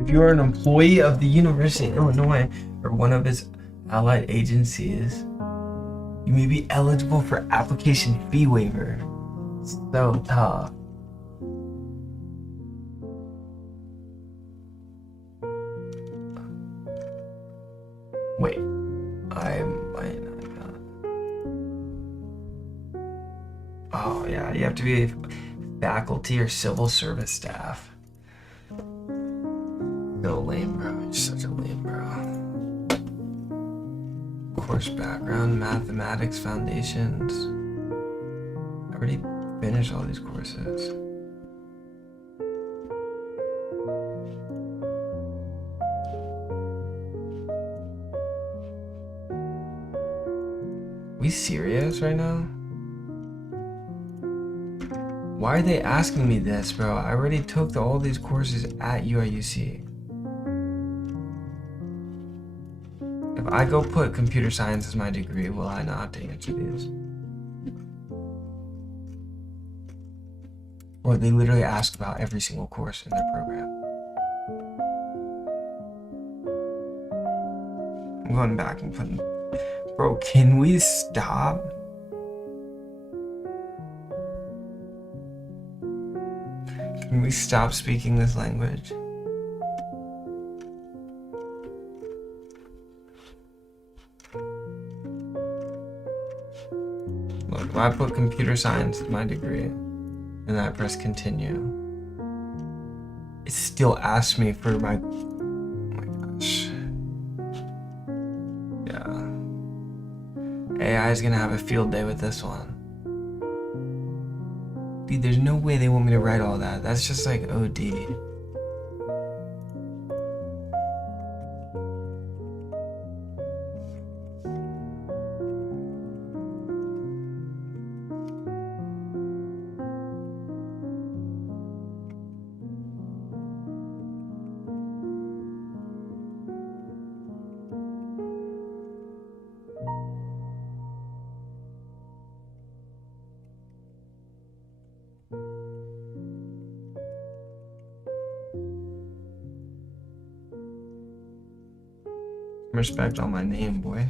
If you are an employee of the University of Illinois or one of its allied agencies, you may be eligible for application fee waiver. So tough. Wait, I might not. Oh yeah, you have to be faculty or civil service staff. So lame, bro. You're such a lame, bro. Course background, mathematics foundations. I already finished all these courses. Are we serious right now? Why are they asking me this, bro? I already took all these courses at UIUC. If I go put computer science as my degree, will I not have to answer these? Or they literally ask about every single course in their program. I'm going back and putting... Bro, can we stop? Can we stop speaking this language? Look, if I put computer science as my degree and I press continue, it still asks me for my... Oh my gosh. Yeah. AI is gonna have a field day with this one. Dude, there's no way they want me to write all that. That's just like OD. Respect on my name, boy.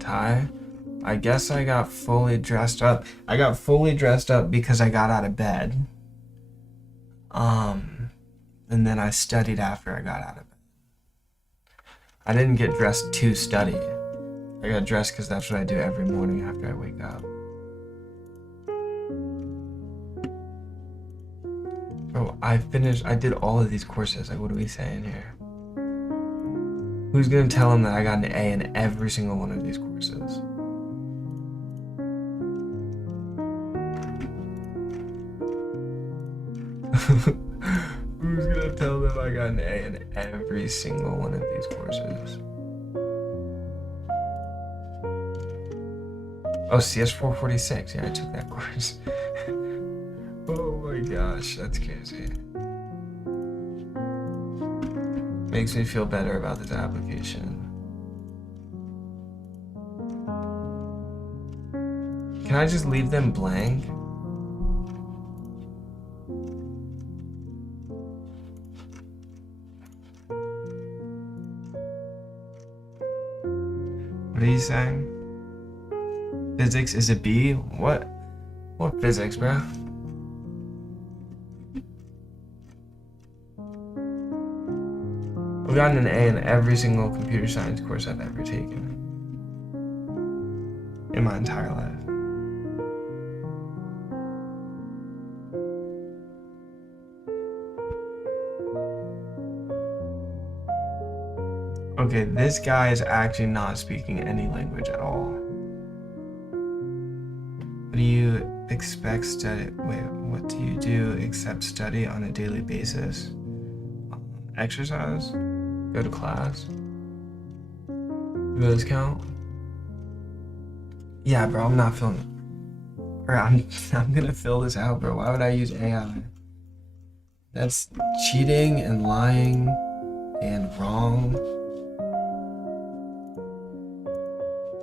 tie. I guess I got fully dressed up. I got fully dressed up because I got out of bed. And then I studied after I got out of bed. I didn't get dressed to study. I got dressed because that's what I do every morning after I wake up. Oh, I did all of these courses. Like, what are we saying here? Who's gonna tell him that I got an A in every single one of these courses? Who's gonna tell them I got an A in every single one of these courses? Oh, CS 446. Yeah, I took that course. Oh my gosh, that's crazy. Makes me feel better about this application. Can I just leave them blank? What are you saying? Physics is a B? What? What physics, bro? I've gotten an A in every single computer science course I've ever taken. In my entire life. Okay, this guy is actually not speaking any language at all. What do you expect study? Wait, what do you do except study on a daily basis? Exercise? Go to class? Do those count? Yeah, bro, I'm not filling it. Or I'm gonna fill this out, bro. Why would I use AI? That's cheating and lying and wrong.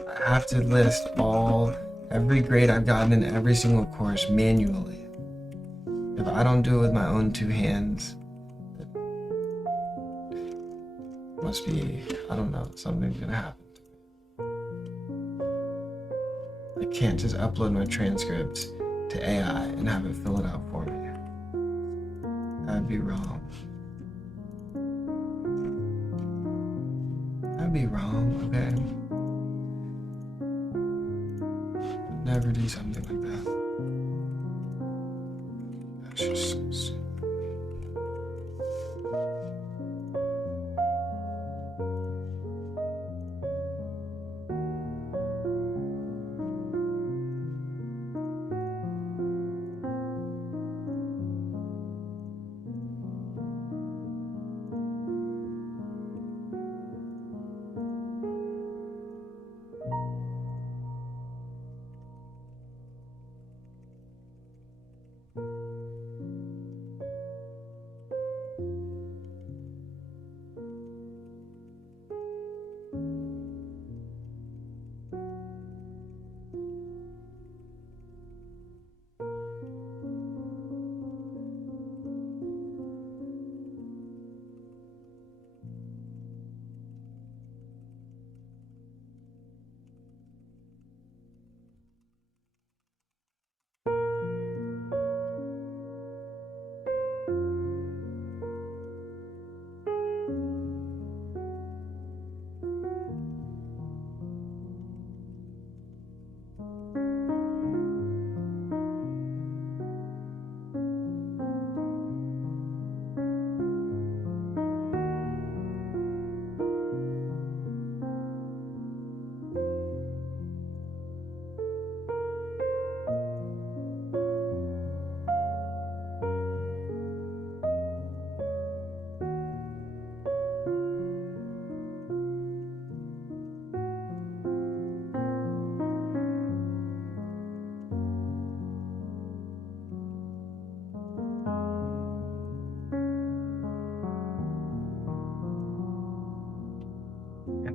I have to list every grade I've gotten in every single course manually. If I don't do it with my own two hands, it must be, I don't know, something's gonna happen. I can't just upload my transcripts to AI and have it fill it out for me. That'd be wrong. That'd be wrong, okay? Never do something like that. That's just so stupid.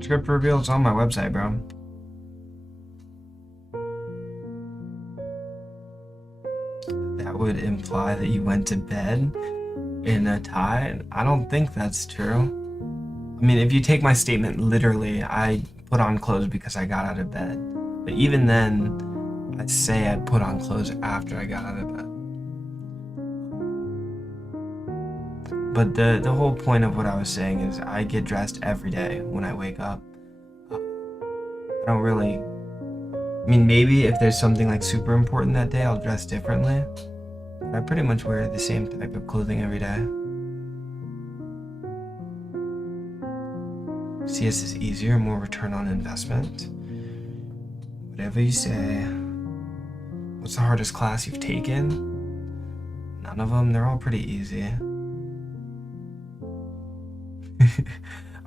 Script reveal is on my website, bro. That would imply that you went to bed in a tie. I don't think that's true. I mean, if you take my statement literally, I put on clothes because I got out of bed. But even then, I'd say I'd put on clothes after I got out of bed. But the whole point of what I was saying is I get dressed every day when I wake up. I don't really... I mean, maybe if there's something like super important that day, I'll dress differently. But I pretty much wear the same type of clothing every day. CS is easier, more return on investment. Whatever you say. What's the hardest class you've taken? None of them. They're all pretty easy.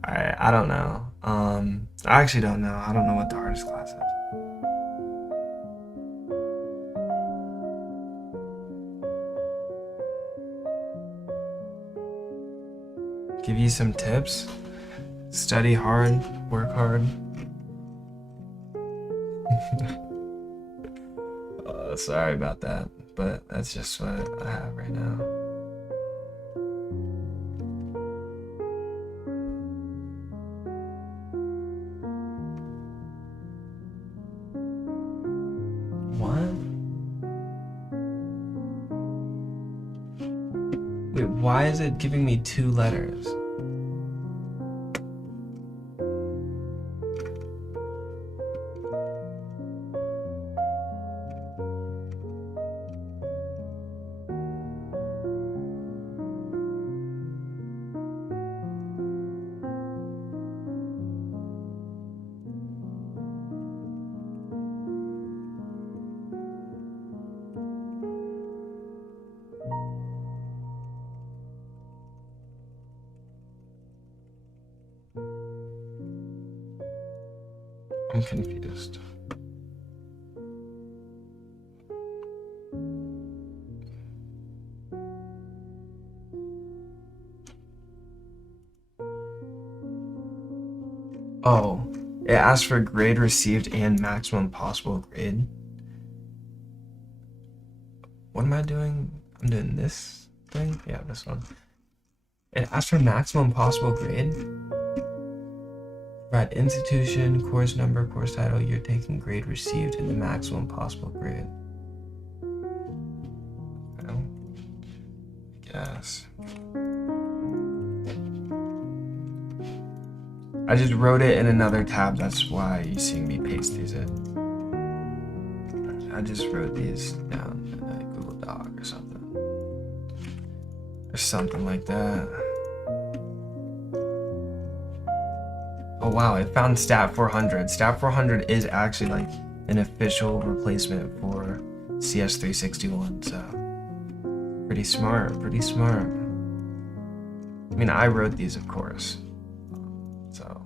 Alright, I don't know. I actually don't know. I don't know what the hardest class is. Give you some tips. Study hard, work hard. Sorry about that, but that's just what I have right now. What? Wait, why is it giving me 2 letters? I'm confused. Oh, it asks for grade received and maximum possible grade. What am I doing? I'm doing this thing? Yeah, this one. It asks for maximum possible grade. Provide institution, course number, course title, year taken, grade received, and the maximum possible grade. Well, I guess. I just wrote it in another tab, that's why you see me paste these in. I just wrote these down in a Google Doc or something. Or something like that. Oh wow, it found Stat 400. Stat 400 is actually like an official replacement for CS 361, so pretty smart, pretty smart. I mean, I wrote these, of course, so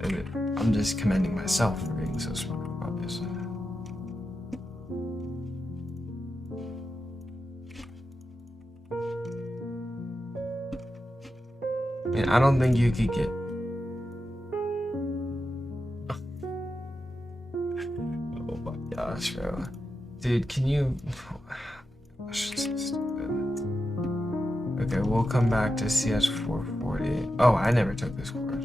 I'm just commending myself for being so smart, obviously. I mean, I don't think you could get... Oh my gosh, bro. Dude, can you... Gosh, it's so stupid. Okay, we'll come back to CS 440. Oh, I never took this course.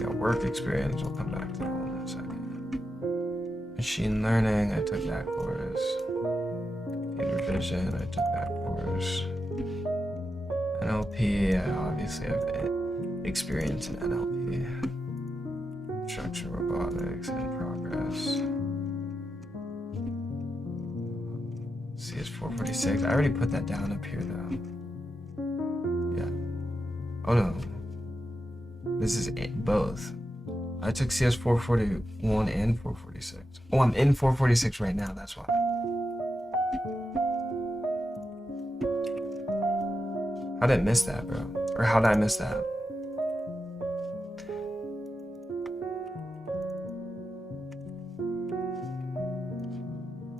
Yeah, work experience, we'll come back to that one in a second. Machine learning, I took that course. Computer vision, I took that course. NLP, I obviously have experience in NLP. Structured robotics in progress. CS 446. I already put that down up here though. Yeah. Oh no. This is both. I took CS 441 and 446. Oh, I'm in 446 right now, that's why. How did I miss that, bro? Or how did I miss that?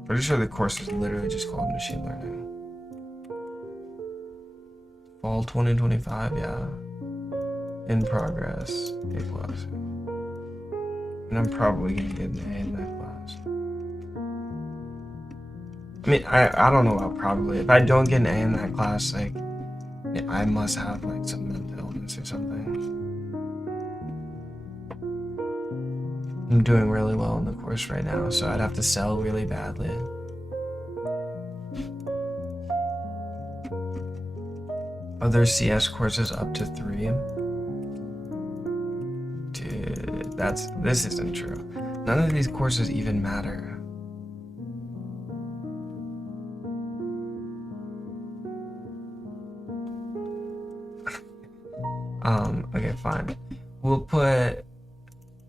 Pretty sure the course is literally just called machine learning. Fall 2025, yeah. In progress, A+. And I'm probably gonna get an A in that class. I mean, I don't know about probably. If I don't get an A in that class, like, I must have like some mental illness or something. I'm doing really well in the course right now, so I'd have to sell really badly. Other CS courses up to 3. Dude, this isn't true. None of these courses even matter. Okay, fine.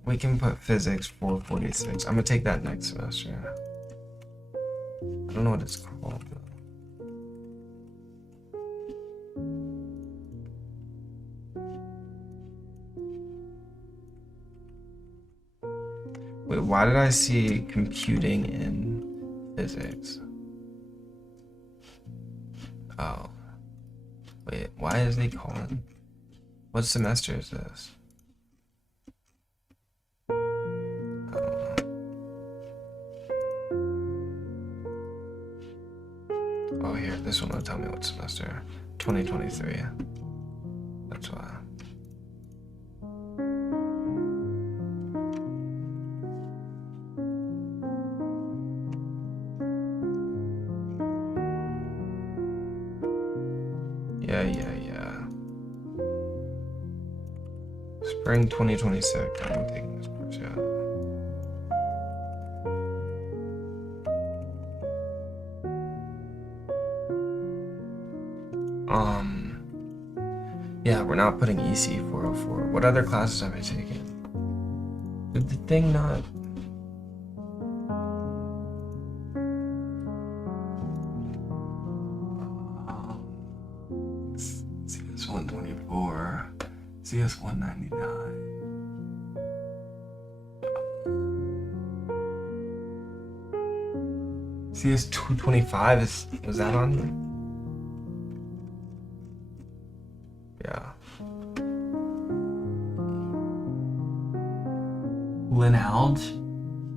We can put physics 446. I'm gonna take that next semester. I don't know what it's called. Wait, why did I see computing in physics? Oh. Wait, why is they calling? What semester is this? Oh, here, this one will tell me what semester. 2023. That's why. Yeah. Spring 2026. I'm not taking this course yet. Yeah, we're not putting EC 404. What other classes have I taken? Did the thing not? CS 124, CS 199. CS 225 was that on here? Yeah. Linalge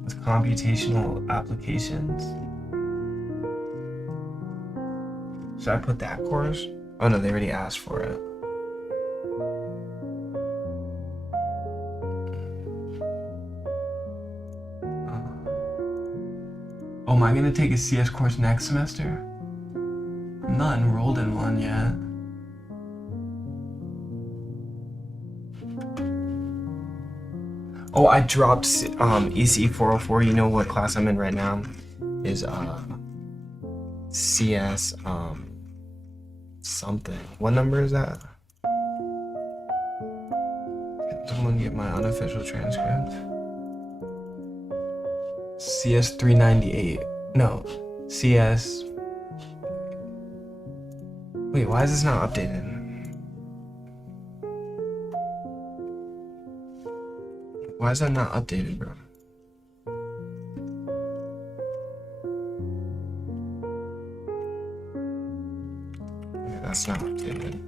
with computational applications. Should I put that course? Oh no, they already asked for it. Oh, am I gonna take a CS course next semester? I'm not enrolled in one yet. Oh, I dropped EC 404. You know what class I'm in right now? Is CS something. What number is that? Can someone get my unofficial transcript? CS 398. No, CS. Wait, why is this not updated? Why is that not updated, bro? Yeah, that's not updated.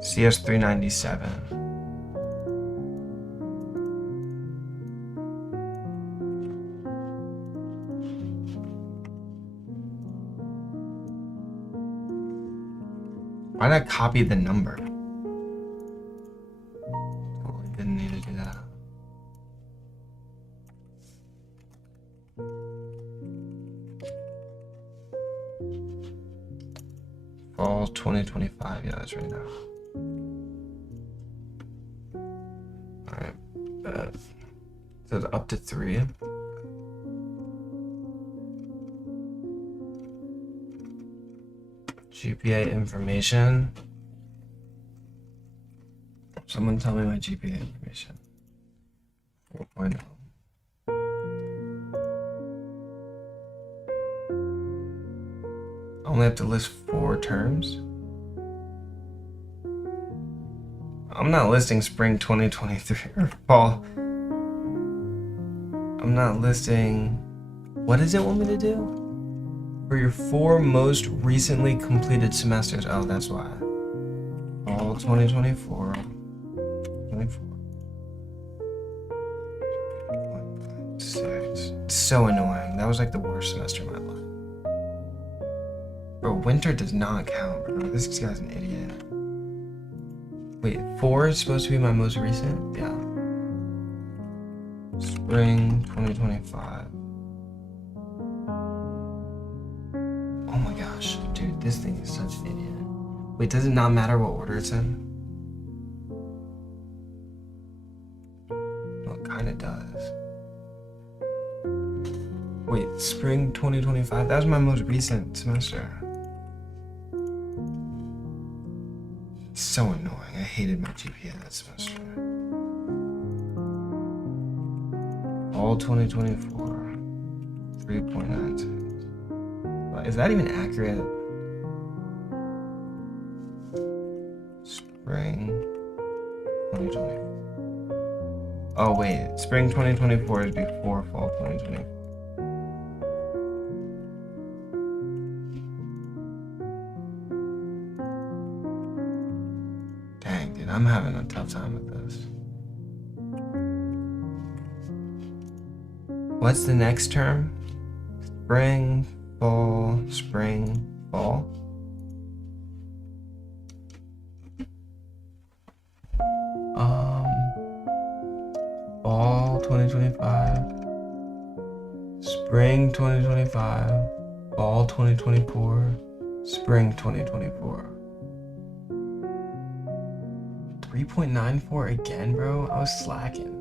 CS 397. Why did I copy the number? Oh, I didn't need to do that. Fall 2025, yeah, that's right now. Alright, so it's up to 3. GPA information. Someone tell me my GPA information. 4.0. I only have to list 4 terms. I'm not listing spring 2023 or fall. I'm not listing. What does it want me to do? For your 4 most recently completed semesters. Oh, that's why. Oh, Fall 2024. 24. 6. It's so annoying. That was like the worst semester of my life. Bro, winter does not count, bro. This guy's an idiot. Wait, 4 is supposed to be my most recent? Yeah. Spring 2025. Oh my gosh, dude, this thing is such an idiot. Wait, does it not matter what order it's in? Well, it kind of does. Wait, spring 2025? That was my most recent semester. It's so annoying. I hated my GPA that semester. All 2024. 3.92. Is that even accurate? Spring 2024. Oh wait, spring 2024 is before fall 2024. Dang, dude, I'm having a tough time with this. What's the next term? Spring, fall, spring, fall. Fall 2025, spring 2025, fall 2024, spring 2024. 3.94 again, bro? I was slacking.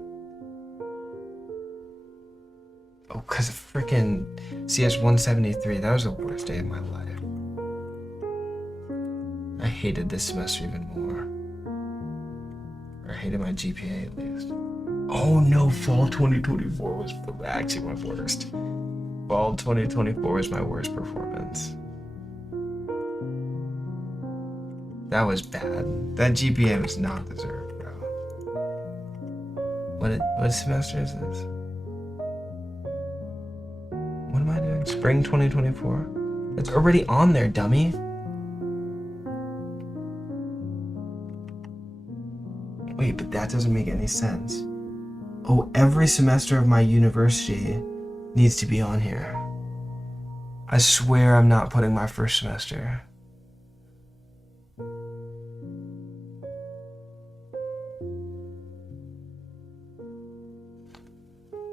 Oh, because of freaking CS 173. That was the worst day of my life. I hated this semester even more. Or I hated my GPA at least. Oh no, fall 2024 was actually my worst. Fall 2024 was my worst performance. That was bad. That GPA was not deserved, bro. What semester is this? What am I doing? Spring 2024? It's already on there, dummy. Wait, but that doesn't make any sense. Oh, every semester of my university needs to be on here. I swear I'm not putting my first semester.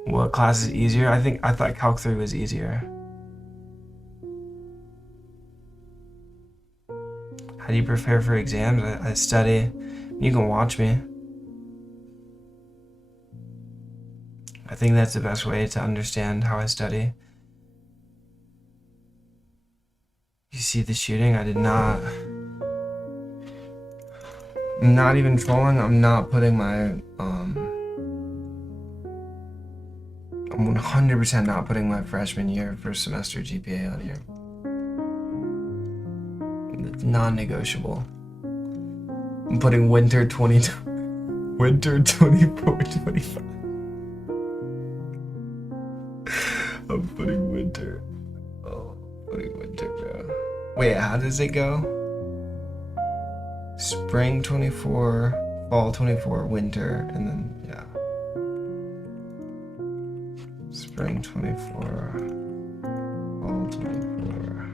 What class is easier? I thought Calc 3 was easier. How do you prepare for exams? I study. You can watch me. I think that's the best way to understand how I study. You see the shooting? I did not. I'm not even trolling. I'm not putting my I'm 100% not putting my freshman year first semester GPA on here. It's non-negotiable. I'm putting winter 24-25. I'm putting winter. Oh, putting winter, bro. Wait, how does it go? Spring 24, fall 24, winter, and then, yeah. Spring 24, fall 24,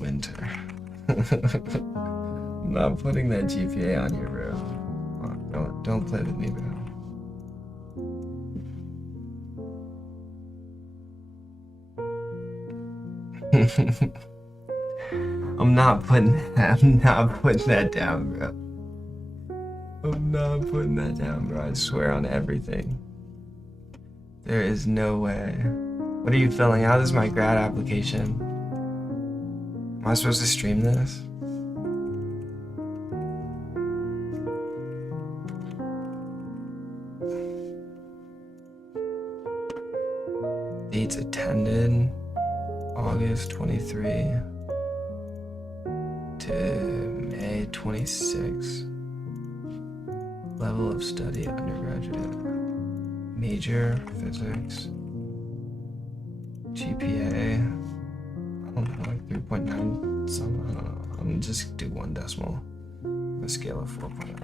winter. I'm not putting that GPA on you, bro. Don't play with me, bro. I'm not putting that down, bro. I'm not putting that down, bro. I swear on everything. There is no way. What are you filling out? This is my grad application. Am I supposed to stream this? Dates attended. August 23 to May 26. Level of study undergraduate. Major physics. GPA. I don't know, like 3.9 something. I don't know. I'm just do 1 decimal. A scale of 4.0.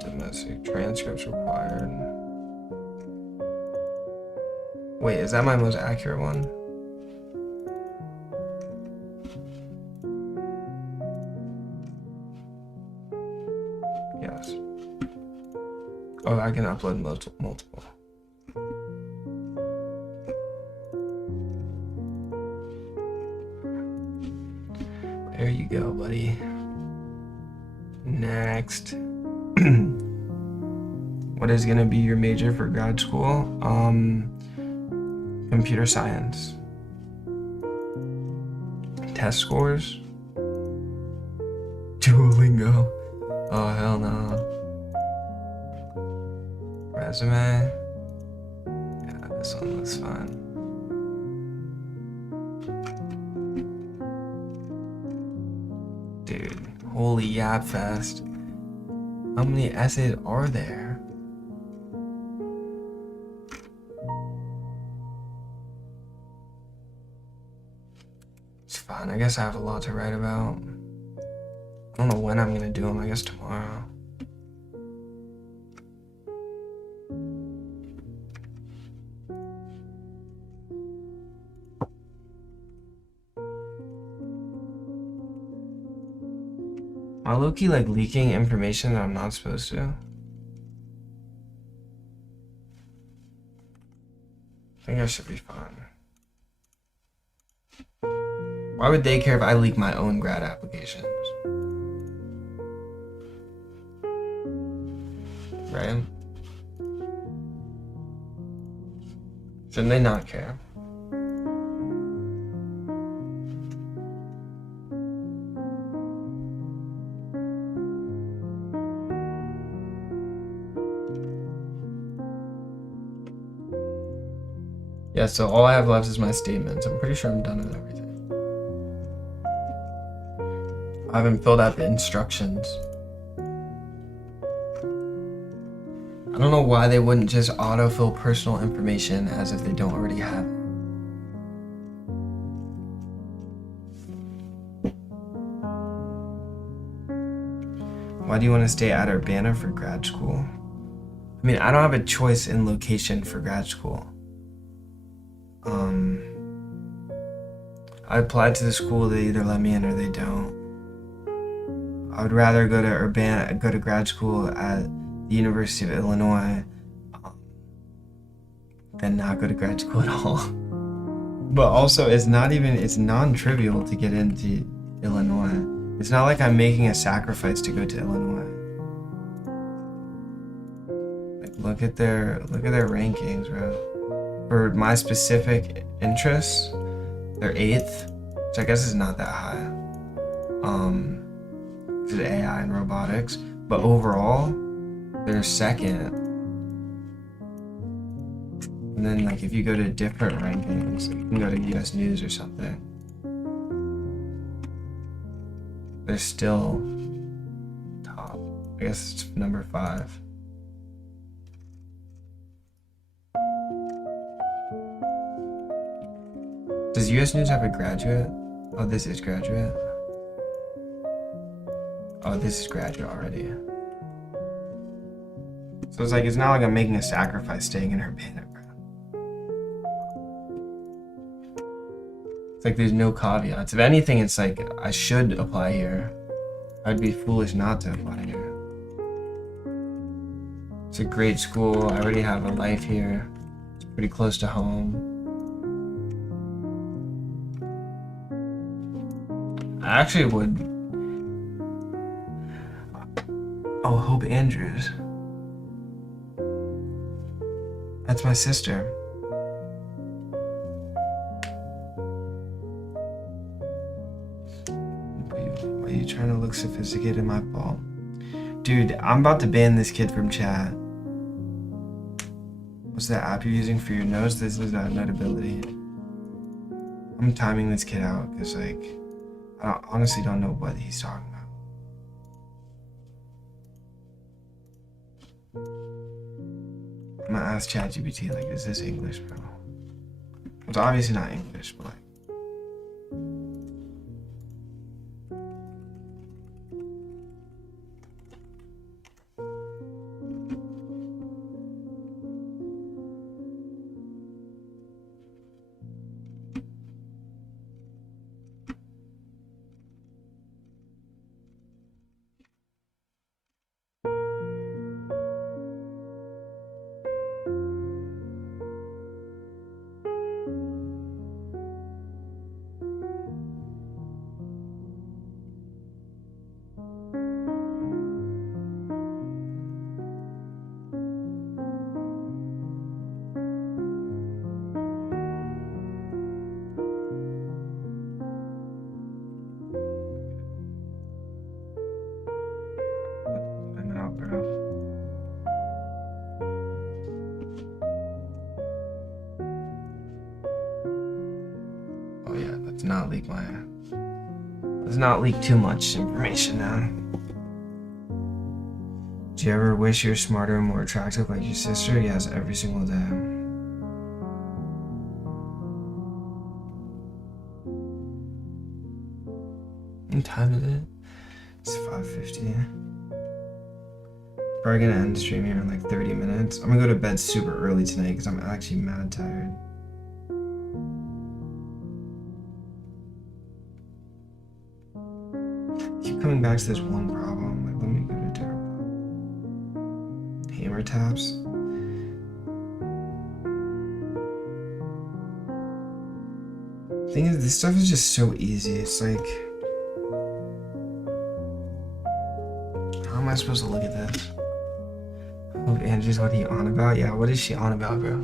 Domestic transcripts required. Wait, is that my most accurate one? Yes. Oh, I can upload multiple. There you go, buddy. Next. What is gonna be your major for grad school? Computer science. Test scores? Duolingo. Oh, hell no. Resume? Yeah, this one looks fine. Dude, holy yap fest. How many essays are there? It's fine. I guess I have a lot to write about. I don't know when I'm gonna do them. I guess tomorrow. Am I low-key like leaking information that I'm not supposed to? I think I should be fine. Why would they care if I leak my own grad applications? Right? Shouldn't they not care? Yeah, so all I have left is my statements. I'm pretty sure I'm done with everything. I haven't filled out the instructions. I don't know why they wouldn't just autofill personal information as if they don't already have it. Why do you want to stay at Urbana for grad school? I mean, I don't have a choice in location for grad school. I applied to the school, they either let me in or they don't. I would rather go to grad school at the University of Illinois than not go to grad school at all. But also, it's non-trivial to get into Illinois. It's not like I'm making a sacrifice to go to Illinois. Like, look at their rankings, bro. For my specific interests, they're 8th, which I guess is not that high. This is AI and robotics, but overall, they're 2nd. And then, like, if you go to different rankings, like you can go to US News or something, they're still top. I guess it's number 5. Does US News have a graduate? Oh, this is graduate. Oh, this is graduate already. So it's like, it's not like I'm making a sacrifice staying in Urbana, bro. It's like there's no caveats. If anything, it's like I should apply here. I'd be foolish not to apply here. It's a great school. I already have a life here. It's pretty close to home. I actually would. Oh, Hope Andrews. That's my sister. Why are you trying to look sophisticated, my fault? Dude, I'm about to ban this kid from chat. What's that app you're using for your notes? This is Notability. I'm timing this kid out because, like, I honestly don't know what he's talking about. I'm gonna ask ChatGPT, like, is this English, bro? It's obviously not English, but like. Oh yeah, let's not leak let's not leak too much information now. Do you ever wish you're smarter and more attractive like your sister? Yes, every single day. What time is it? It's 5:50. Probably gonna end the stream here in like 30 minutes. I'm gonna go to bed super early tonight because I'm actually mad tired. Keep coming back to this one problem. Like, let me give it a terrible. Hammer taps. Thing is, this stuff is just so easy. It's like, how am I supposed to look at this? Oh, Andrews, what are you on about? Yeah, what is she on about, bro?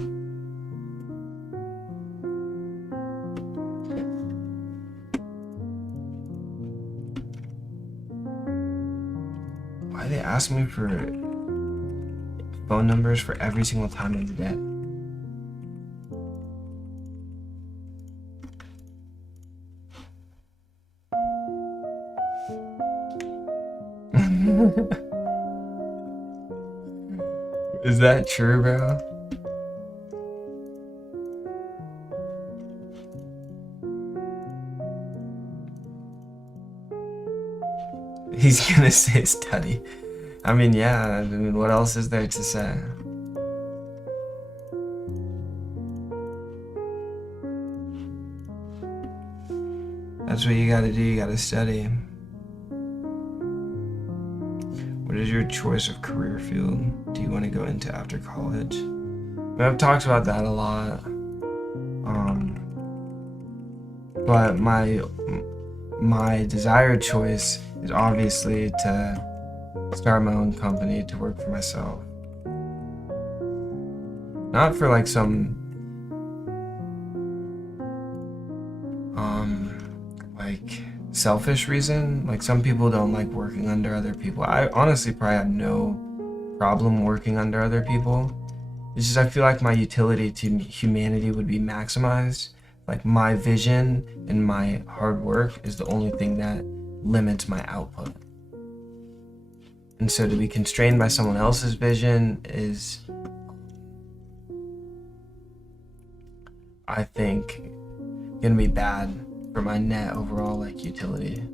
Why are they asking me for phone numbers for every single time of the day? Is that true, bro? He's gonna say study. I mean, yeah, I mean, what else is there to say? That's what you gotta do, you gotta study. What is your choice of career field do you want to go into after college? I mean, I've talked about that a lot. But my desired choice is obviously to start my own company, to work for myself. Not for like some like selfish reason. Like, some people don't like working under other people. I honestly probably have no problem working under other people. It's just I feel like my utility to humanity would be maximized. Like, my vision and my hard work is the only thing that limits my output. And so to be constrained by someone else's vision is, I think, gonna be bad for my net overall, like, utility.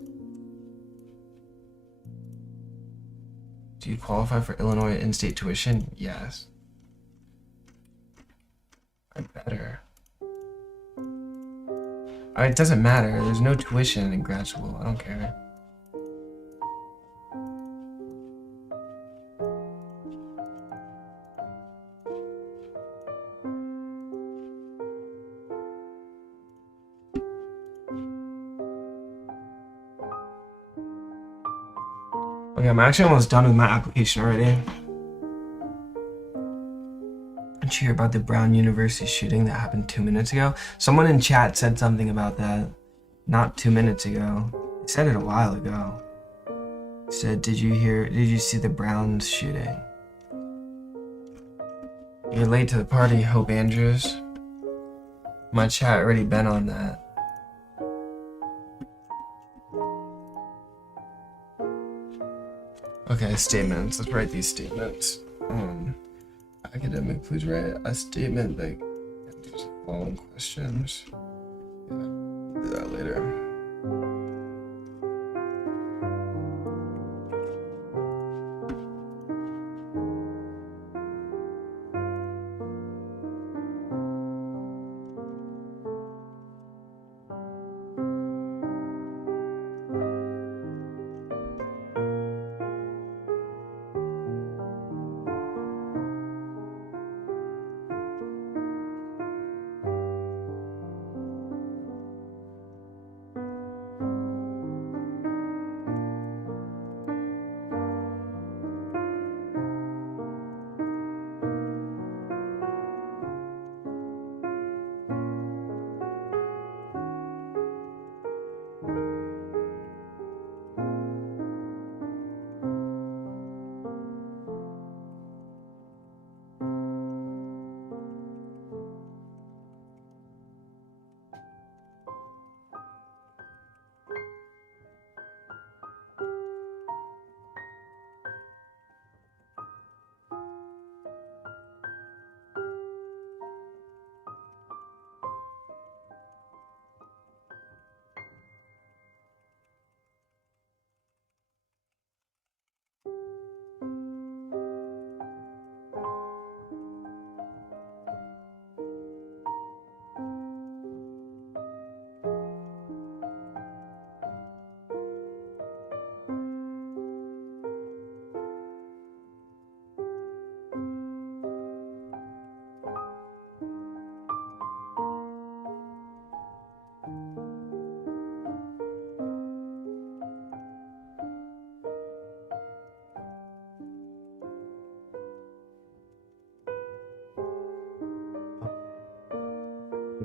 Do you qualify for Illinois in-state tuition? Yes. I better. It doesn't matter. There's no tuition in grad school. I don't care. Okay, I'm actually almost done with my application already. Did you hear about the Brown University shooting that happened 2 minutes ago? Someone in chat said something about that not 2 minutes ago. They said it a while ago. They said, did you see the Browns shooting? You're late to the party, Hope Andrews. My chat already been on that. Okay, statements. Let's write these statements. Academic, please write a statement that answers the following questions. Yeah, I'll do that later.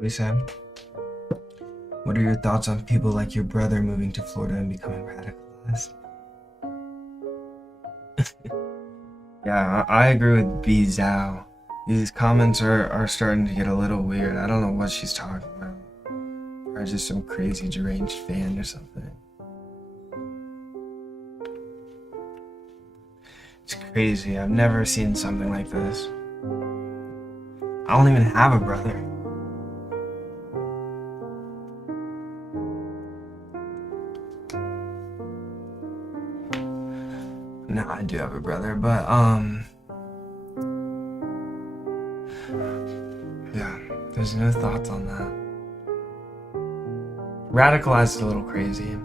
We said, what are your thoughts on people like your brother moving to Florida and becoming radicalized? Yeah, I agree with B Zhao. These comments are starting to get a little weird. I don't know what she's talking about. Or just some crazy deranged fan or something. It's crazy. I've never seen something like this. I don't even have a brother. No, I do have a brother, but yeah, there's no thoughts on that. Radicalized is a little crazy.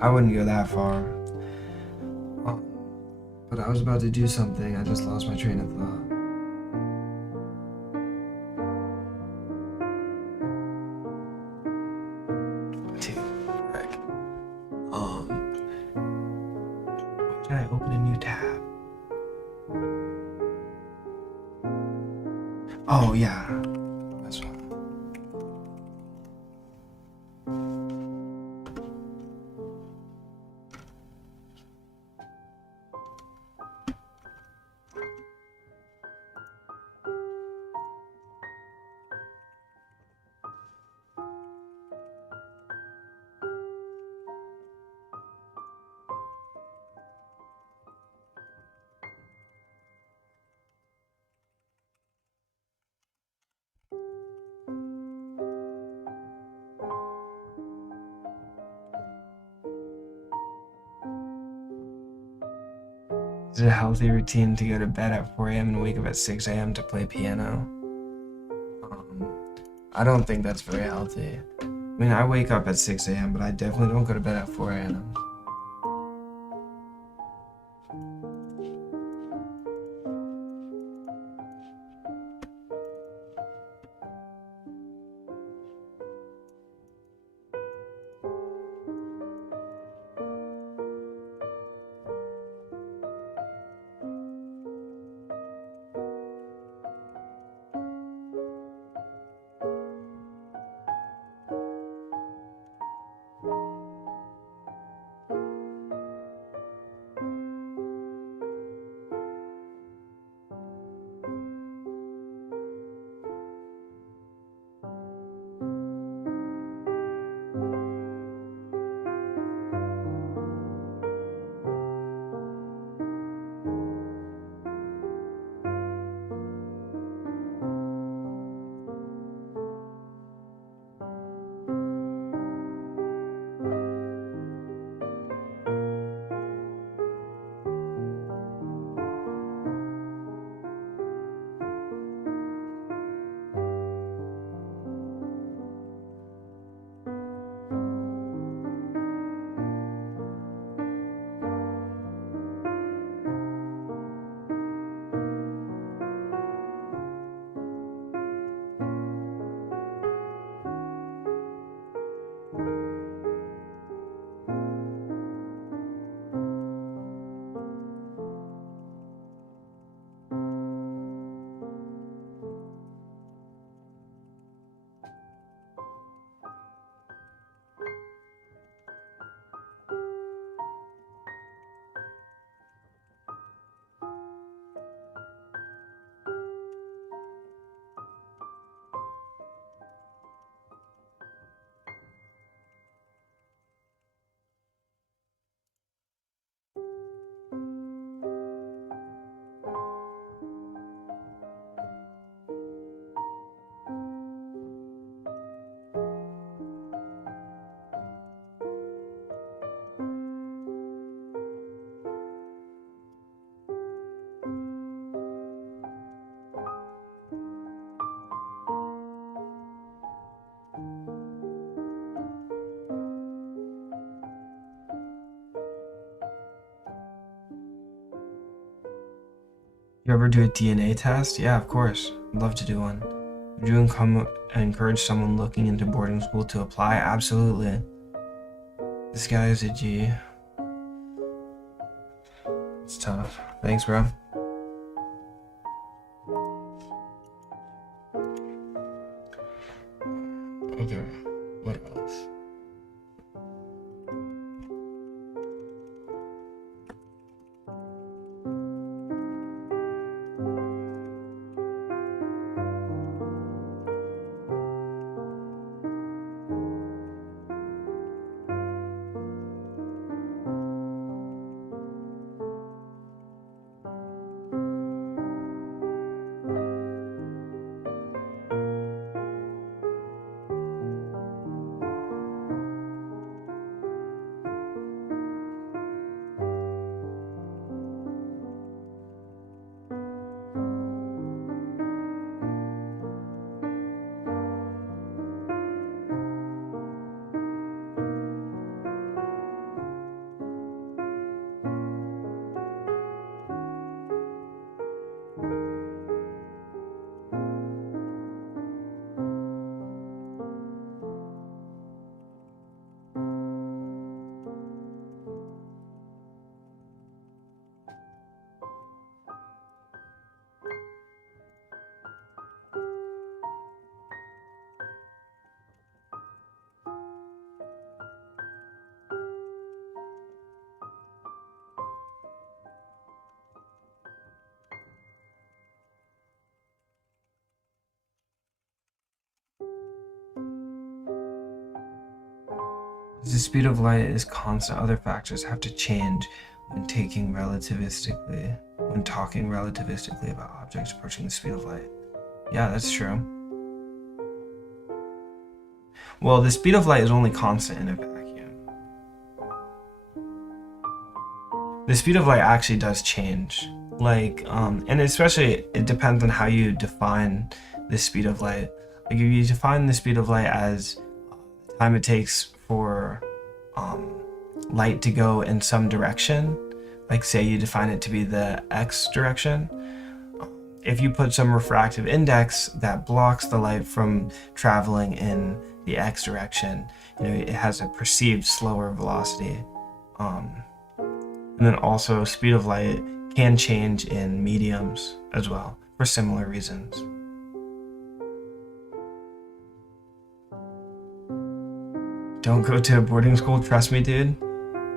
I wouldn't go that far. But I was about to do something, I just lost my train of thought. Dude, frick. Why did I open a new tab? Oh yeah, that's why. Is it a healthy routine to go to bed at 4 a.m. and wake up at 6 a.m. to play piano? I don't think that's very healthy. I mean, I wake up at 6 a.m., but I definitely don't go to bed at 4 a.m. You ever do a DNA test? Yeah, of course. I'd love to do one. Would you encourage someone looking into boarding school to apply? Absolutely. This guy is a G. It's tough. Thanks, bro. Okay, what else? The speed of light is constant. Other factors have to change when talking relativistically about objects approaching the speed of light. Yeah, that's true. Well, the speed of light is only constant in a vacuum. The speed of light actually does change. And especially it depends on how you define the speed of light. Like if you define the speed of light as the time it takes for light to go in some direction, like say you define it to be the x direction, if you put some refractive index that blocks the light from traveling in the x direction, it has a perceived slower velocity. And then also speed of light can change in mediums as well for similar reasons. Don't go to a boarding school, trust me, dude.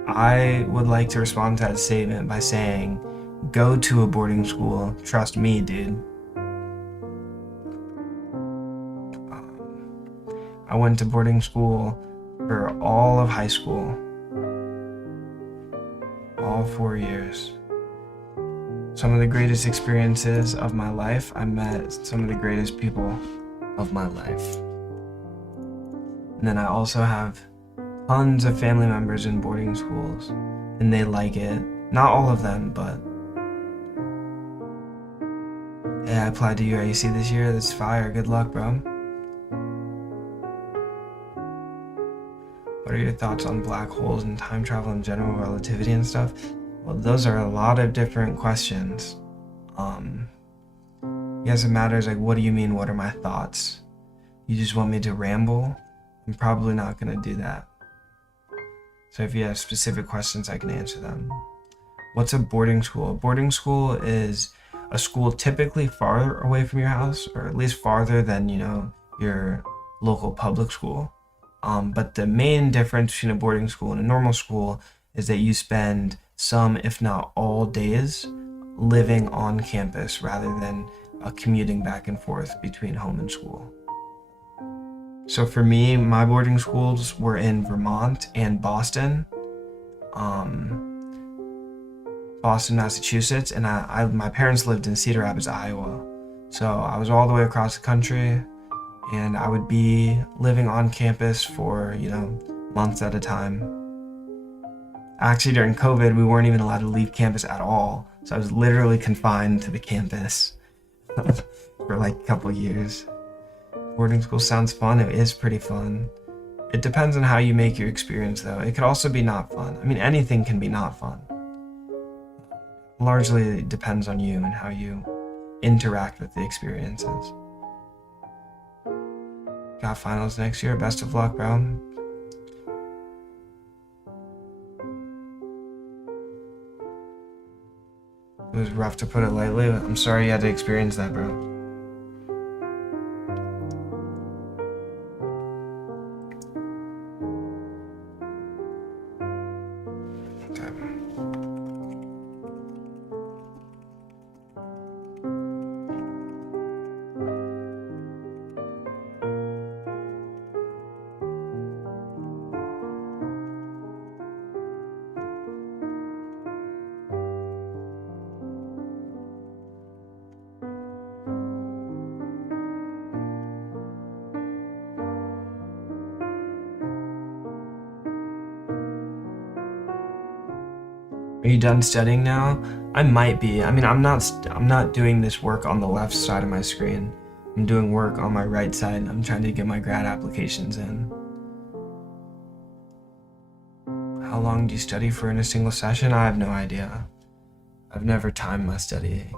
I would like to respond to that statement by saying, go to a boarding school, trust me, dude. I went to boarding school for all of high school, all 4 years. Some of the greatest experiences of my life. I met some of the greatest people of my life. And then I also have tons of family members in boarding schools, and they like it. Not all of them, but hey, I applied to UIUC this year. That's fire. Good luck, bro. What are your thoughts on black holes and time travel and general relativity and stuff? Well, those are a lot of different questions. I guess it matters, like, what do you mean, what are my thoughts? You just want me to ramble? I'm probably not gonna do that. So if you have specific questions, I can answer them. What's a boarding school? A boarding school is a school typically far away from your house, or at least farther than, your local public school. But the main difference between a boarding school and a normal school is that you spend some, if not all days, living on campus rather than commuting back and forth between home and school. So for me, my boarding schools were in Vermont and Boston, Massachusetts, and my parents lived in Cedar Rapids, Iowa. So I was all the way across the country, and I would be living on campus for, months at a time. Actually, during COVID, we weren't even allowed to leave campus at all. So I was literally confined to the campus for like a couple years. Boarding school sounds fun. It is pretty fun. It depends on how you make your experience, though. It could also be not fun. I mean, anything can be not fun. largely depends on you and how you interact with the experiences. Got finals next year. Best of luck, bro. It was rough, to put it lightly. I'm sorry you had to experience that, bro. Okay. Are you done studying now? I might be. I mean, I'm not doing this work on the left side of my screen. I'm doing work on my right side. I'm trying to get my grad applications in. How long do you study for in a single session? I have no idea. I've never timed my studying.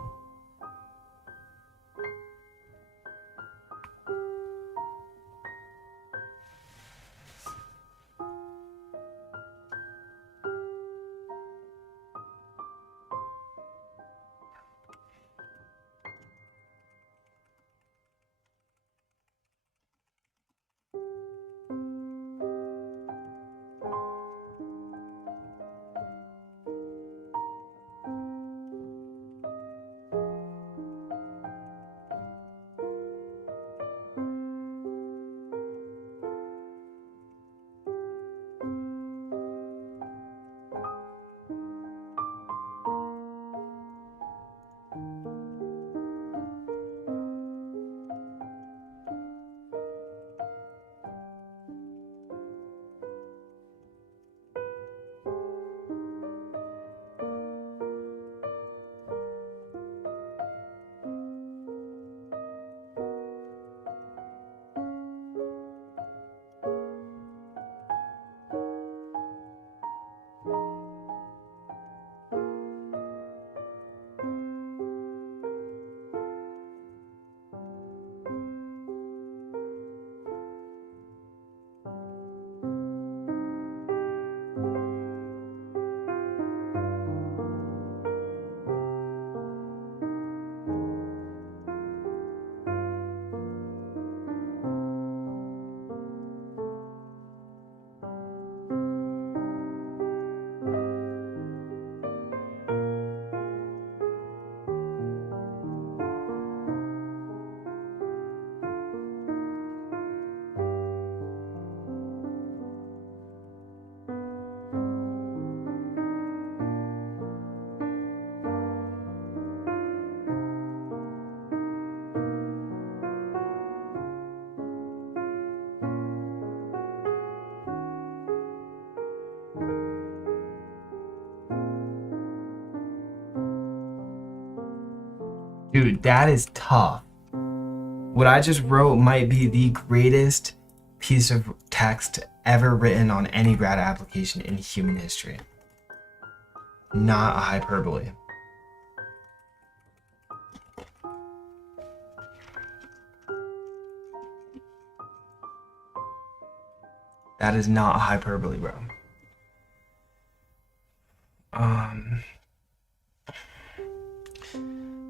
Dude, that is tough. What I just wrote might be the greatest piece of text ever written on any grad application in human history. Not a hyperbole. That is not a hyperbole, bro.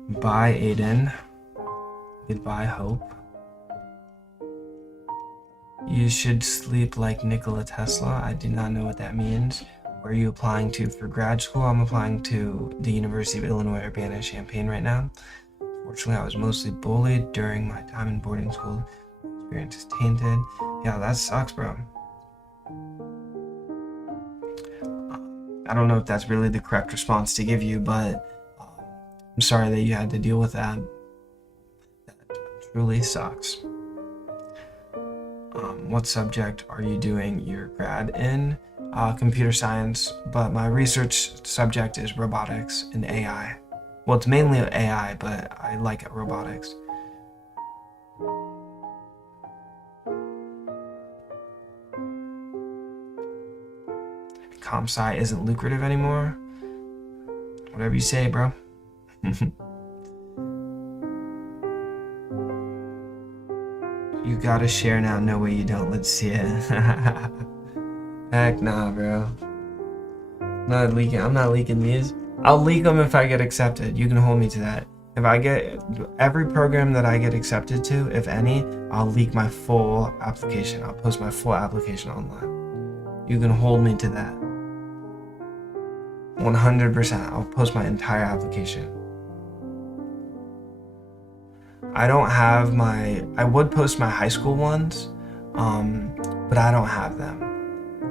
Bye, Aidan. Goodbye, Hope. You should sleep like Nikola Tesla. I do not know what that means. Where are you applying to for grad school? I'm applying to the University of Illinois Urbana-Champaign right now. Fortunately, I was mostly bullied during my time in boarding school. Experience is tainted. Yeah, that sucks, bro. I don't know if that's really the correct response to give you, but I'm sorry that you had to deal with that. That truly sucks. What subject are you doing your grad in? Computer science, but my research subject is robotics and AI. Well, it's mainly AI, but I like robotics. Comp sci isn't lucrative anymore. Whatever you say, bro. You gotta share now. No way you don't. Let's see it. Heck nah, bro. Not leaking. I'm not leaking these. I'll leak them if I get accepted. You can hold me to that. If I get every program that I get accepted to, if any, I'll leak my full application. I'll post my full application online. You can hold me to that. 100%. I'll post my entire application. I don't have I would post my high school ones, but I don't have them,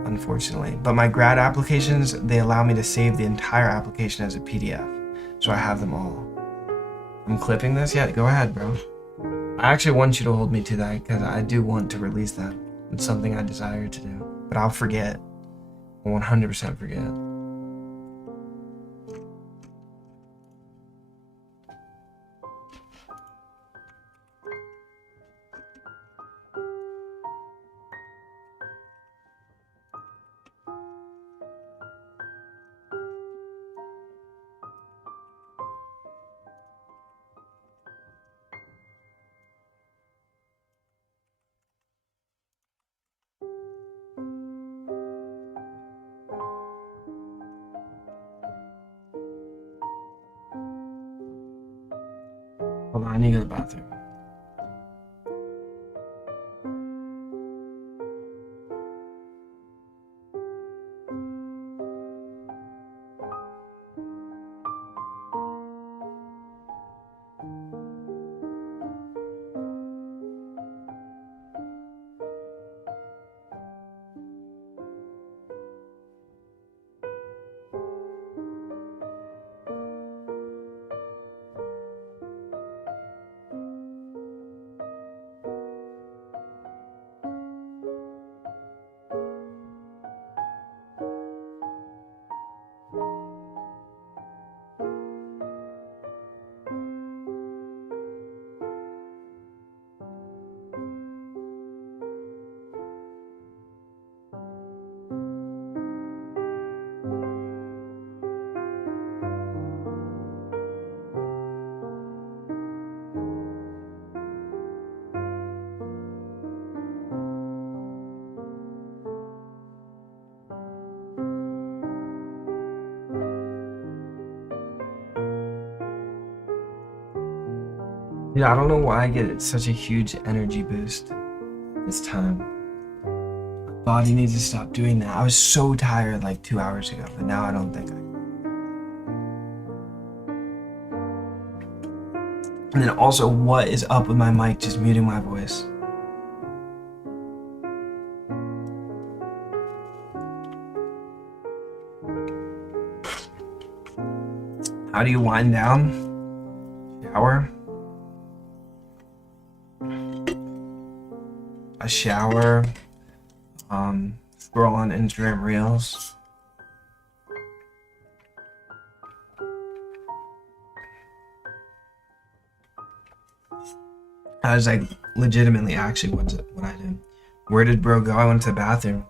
unfortunately. But my grad applications, they allow me to save the entire application as a PDF. So I have them all. I'm clipping this? Yeah, go ahead, bro. I actually want you to hold me to that because I do want to release them. It's something I desire to do, but I'll forget. I'll 100% forget. Hold on, I need to go to the bathroom. Yeah, I don't know why I get such a huge energy boost this time. My body needs to stop doing that. I was so tired like 2 hours ago, but now I don't think I can. And then also, what is up with my mic just muting my voice? How do you wind down? Shower? A shower, scroll on Instagram Reels. I was like, legitimately, actually, what I did. Where did bro go? I went to the bathroom.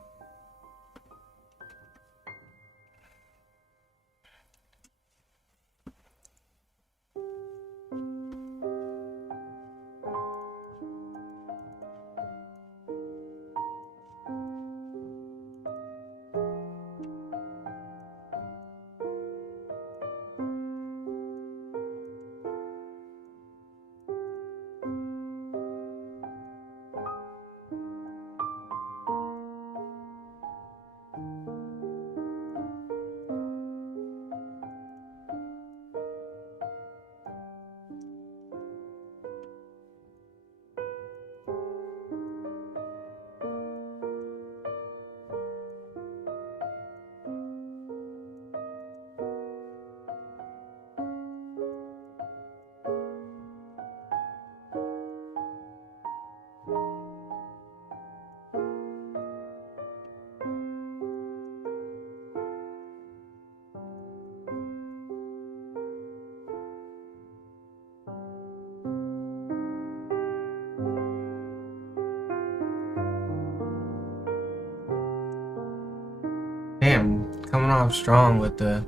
Damn, coming off strong with the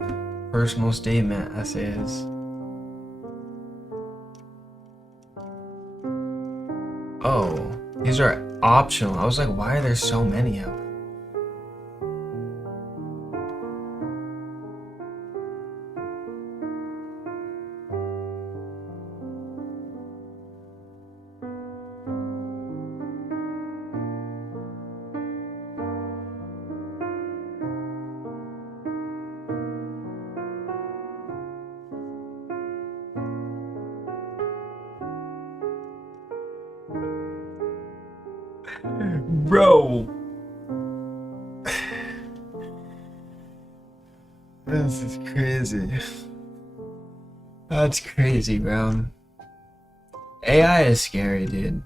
personal statement essays. Oh, these are optional. I was like, why are there so many of them? Bro, this is crazy. That's crazy, bro. AI is scary, dude.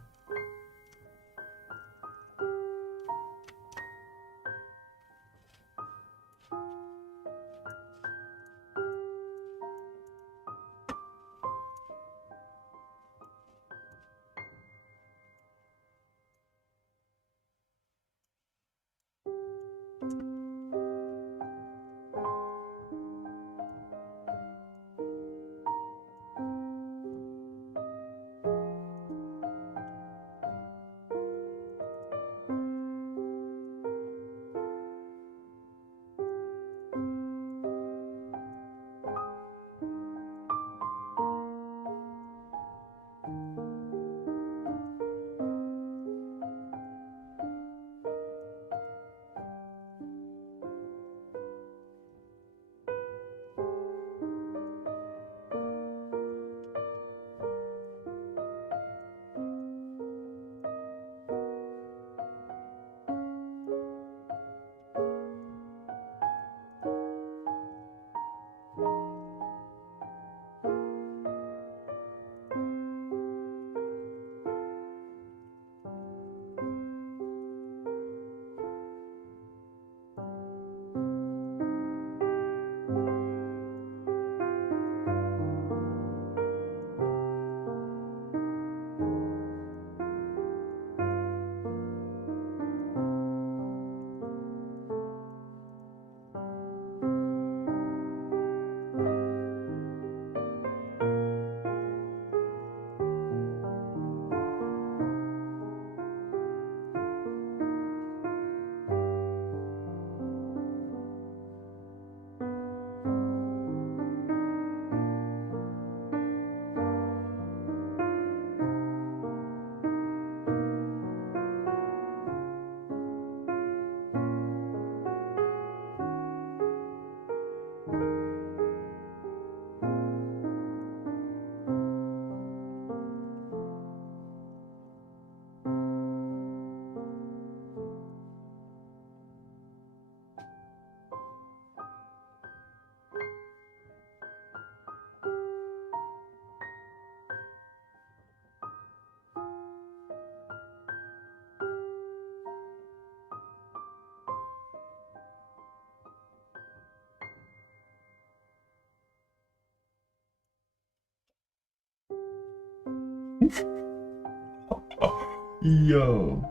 Yo.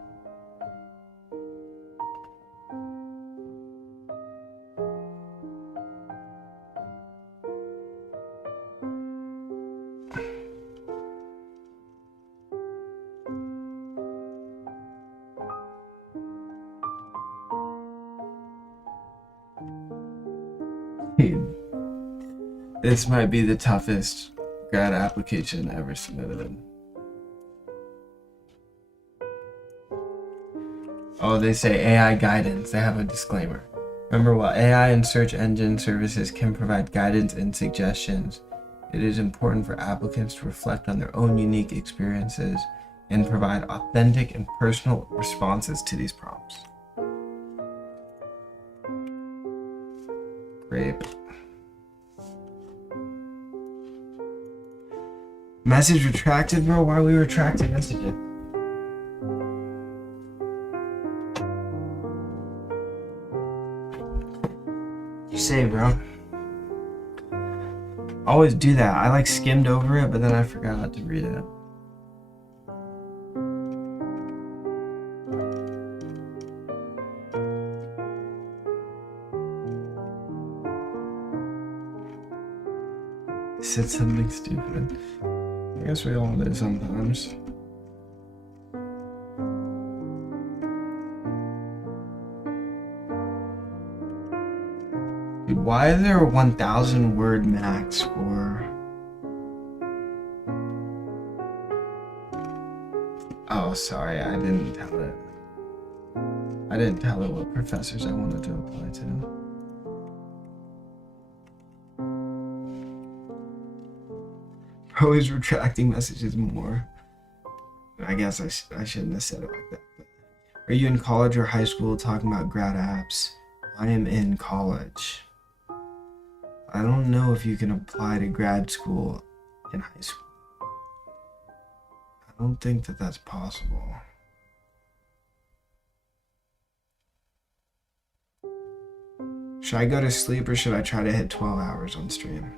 This might be the toughest grad application ever submitted. Oh, they say AI guidance. They have a disclaimer. Remember, while AI and search engine services can provide guidance and suggestions, it is important for applicants to reflect on their own unique experiences and provide authentic and personal responses to these prompts. Rape. Message retracted, bro? Why are we retracting messages? You say, bro? I always do that. I like skimmed over it, but then I forgot to read it. said something stupid. I guess we all do sometimes. Dude, why is there a 1,000 word max for... Oh, sorry, I didn't tell it. I didn't tell it what professors I wanted to apply to. Always retracting messages more. I guess I shouldn't have said it like that. But are you in college or high school talking about grad apps? I am in college. I don't know if you can apply to grad school in high school. I don't think that that's possible. Should I go to sleep or should I try to hit 12 hours on stream?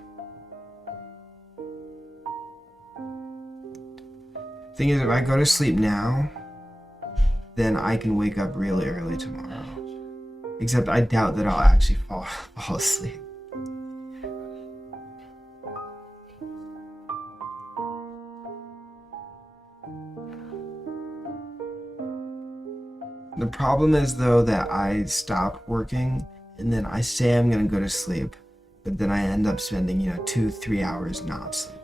Thing is, if I go to sleep now, then I can wake up really early tomorrow. Except I doubt that I'll actually fall asleep. The problem is though that I stop working and then I say I'm gonna go to sleep, but then I end up spending, 2-3 hours not sleeping.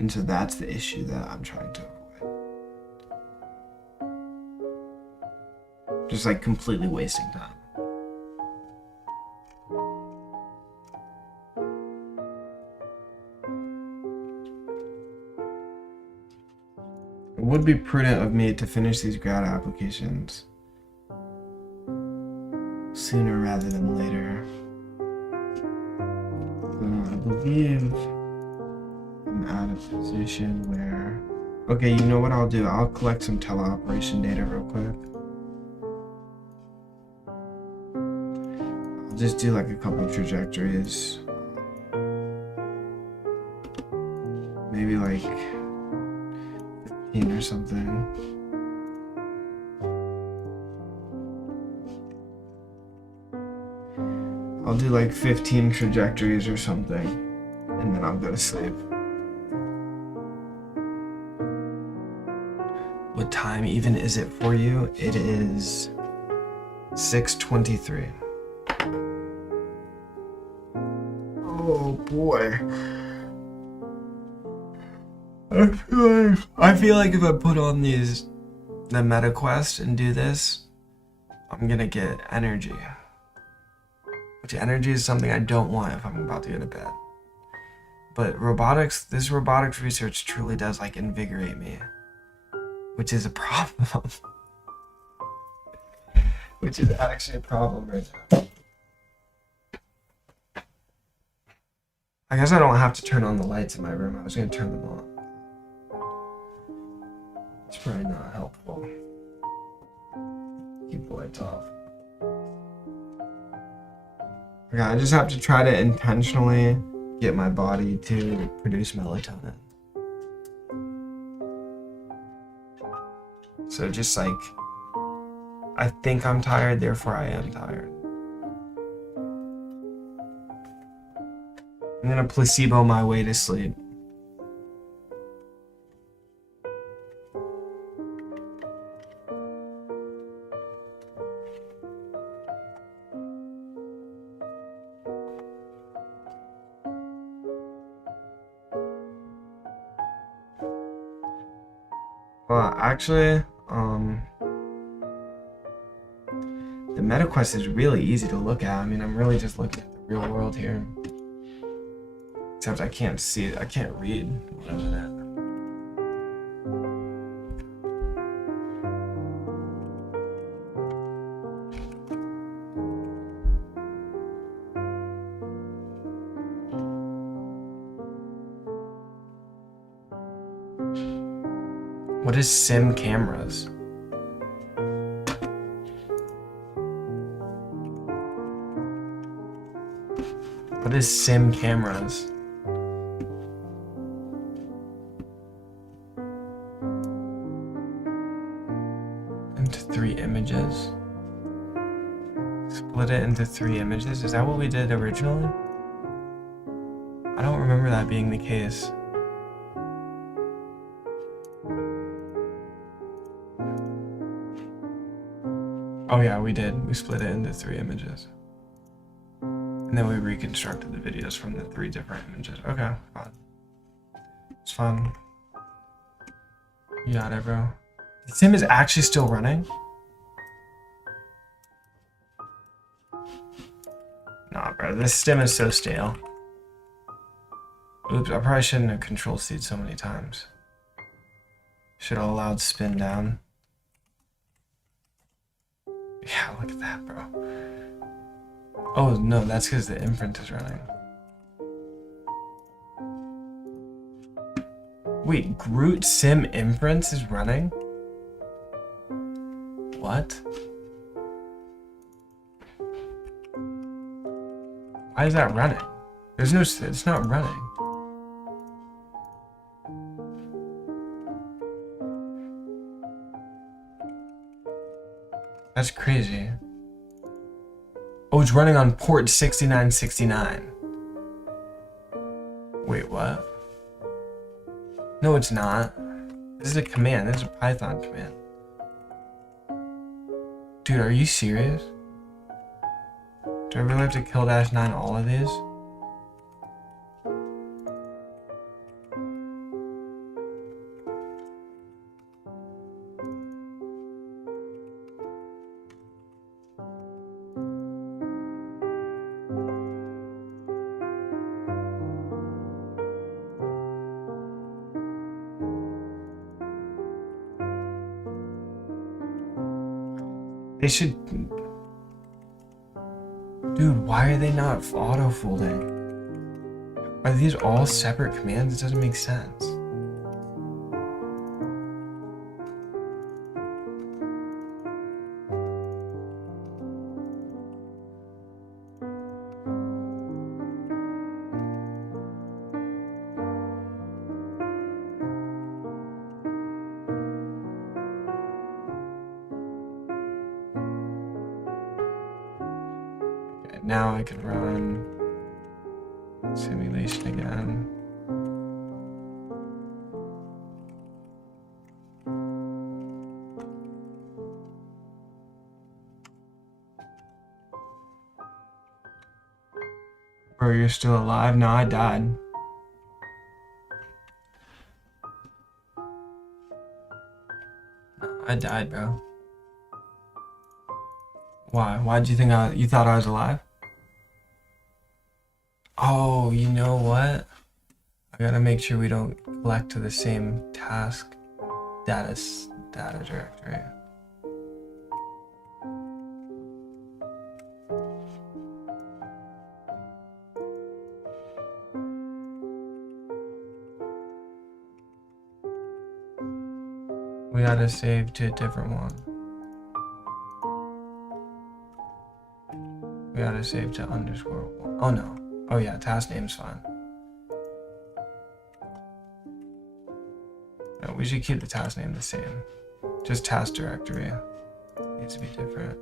And so that's the issue that I'm trying to avoid. Just like completely wasting time. It would be prudent of me to finish these grad applications sooner rather than later. I believe I'm at a position where... Okay, you know what I'll do? I'll collect some teleoperation data real quick. I'll just do like a couple trajectories. Maybe like 15 or something. I'll do like 15 trajectories or something, and then I'll go to sleep. What time even is it for you? It is 6:23. Oh boy. I feel like if I put on the meta quest and do this, I'm gonna get energy. Which energy is something I don't want if I'm about to go to bed. But this robotics research truly does like invigorate me. Which is a problem. Which is actually a problem right now. I guess I don't have to turn on the lights in my room. I was gonna turn them on. It's probably not helpful. Keep the lights off. Okay, I just have to try to intentionally get my body to produce melatonin. So just like, I think I'm tired, therefore I am tired. I'm gonna placebo my way to sleep. Well, actually, the MetaQuest is really easy to look at. I mean, I'm really just looking at the real world here. Except I can't see it. I can't read what I'm looking at. What is sim cameras? What is sim cameras? Into 3 images. split it into 3 images. Is that what we did originally? I don't remember that being the case. Oh yeah, we did. We split it into 3 images. And then we reconstructed the videos from the 3 different images. Okay, fine. It's fun. You got it, bro. The sim is actually still running? Nah, bro. This sim is so stale. Oops, I probably shouldn't have Control-C'd so many times. Should have allowed spin down. Yeah, look at that, bro. Oh, no, that's because the imprint is running. Wait, Groot Sim Imprints is running? What? Why is that running? There's no, it's not running. That's crazy. Oh, it's running on port 6969. Wait, what? No, it's not. This is a command. This is a Python command. Dude, are you serious? Do I really have to kill -9 all of these? They should... Dude, why are they not auto-folding? Are these all separate commands? It doesn't make sense. Now I can run simulation again. Bro, you're still alive? No, I died. I died, bro. Why? Why did you think you thought I was alive? Oh, you know what? I gotta make sure we don't collect to the same task data directory. We gotta save to a different one. We gotta save to _1. Oh no. Oh yeah, task name's fine. No, we should keep the task name the same. Just task directory needs to be different.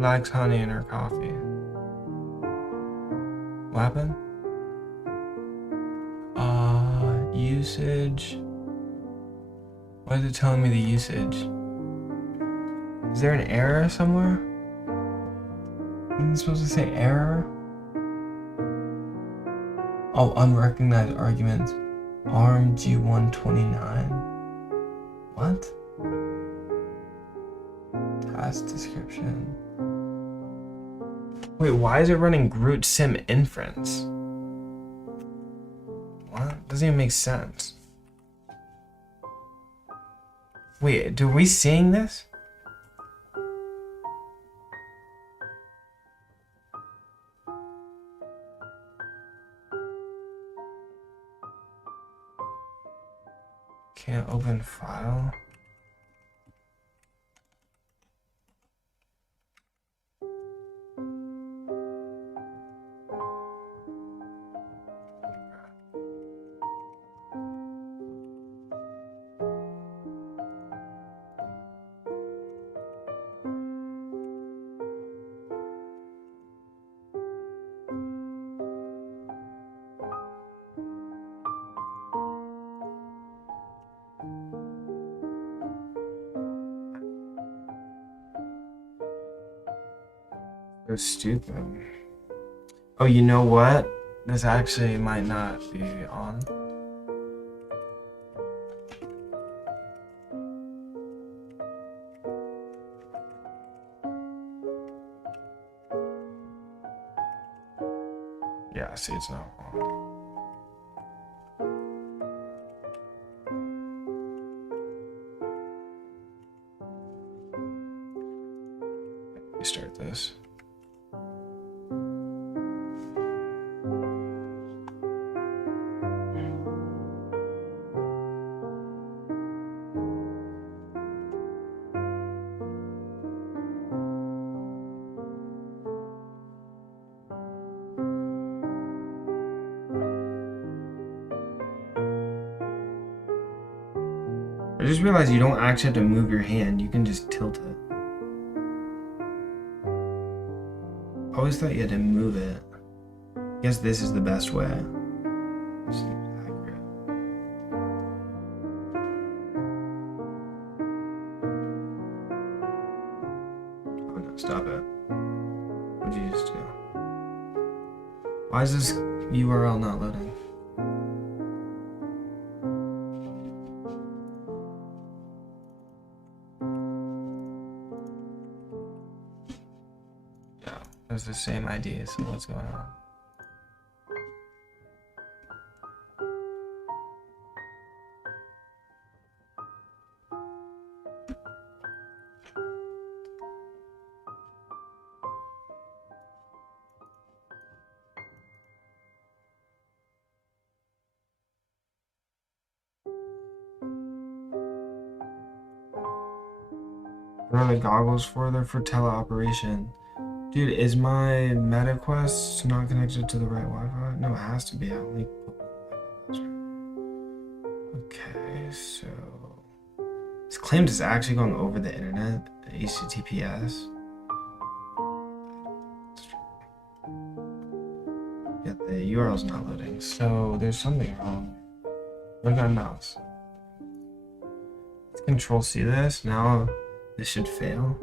Likes honey in her coffee. What happened? Usage. Why is it telling me the usage? Is there an error somewhere? Isn't it supposed to say error? Oh, unrecognized arguments. ARM G129. What? Task description. Wait, why is it running Groot Sim inference? What? Doesn't even make sense. Wait, are we seeing this? Can't open file. So stupid. Oh, you know what? This actually might not be on. Yeah, see, it's not on. Restart this. I just realized you don't actually have to move your hand, you can just tilt it. I always thought you had to move it. I guess this is the best way. Seems accurate. Oh no, stop it. What'd you just do? Why is this URL not loading? It's the same idea, so what's going on? What are the goggles for? They're for teleoperation. Dude, is my MetaQuest not connected to the right Wi-Fi? No, it has to be. I only put... Okay, so it's claimed it's actually going over the internet, HTTPS. Yeah, the URL's not loading, so there's something wrong. Look at my mouse. Let's Control C this. Now this should fail.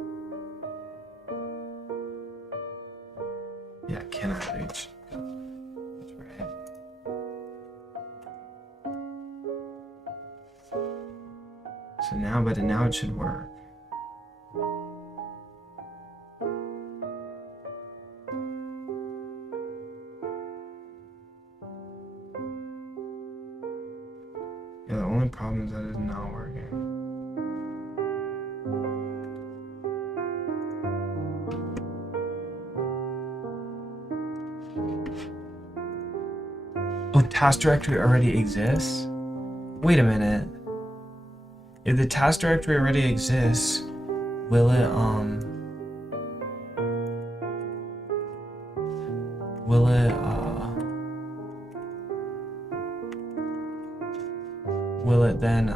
Yeah, cannot reach. That's right. So now, but now it should work. Yeah, the only problem is that it's not working. Oh, task directory already exists? Wait a minute. If the task directory already exists, will it then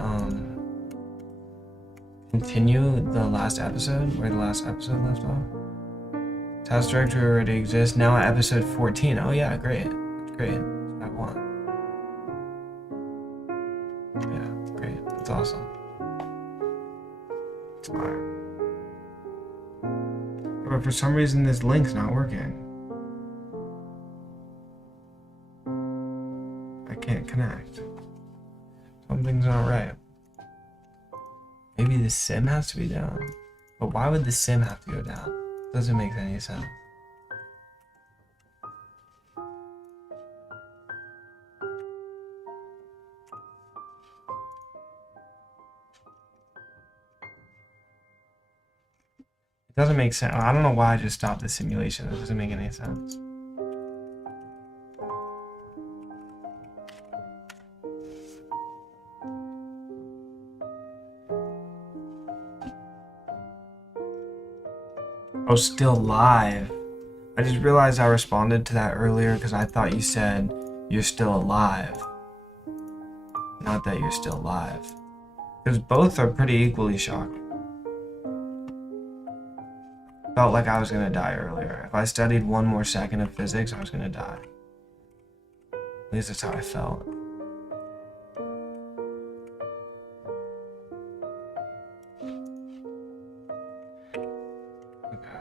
continue the last episode where the last episode left off? Task directory already exists. Now at episode 14. Oh yeah, great. Great. I want. Yeah, great. That's awesome. It's fine. But for some reason this link's not working. I can't connect. Something's not right. Maybe the sim has to be down. But why would the sim have to go down? Doesn't make any sense. It doesn't make sense. I don't know why I just stopped the simulation. It doesn't make any sense. Oh, still live. I just realized I responded to that earlier because I thought you said you're still alive. Not that you're still alive. Because both are pretty equally shocking. Felt like I was gonna die earlier. If I studied one more second of physics, I was gonna die. At least that's how I felt. Okay.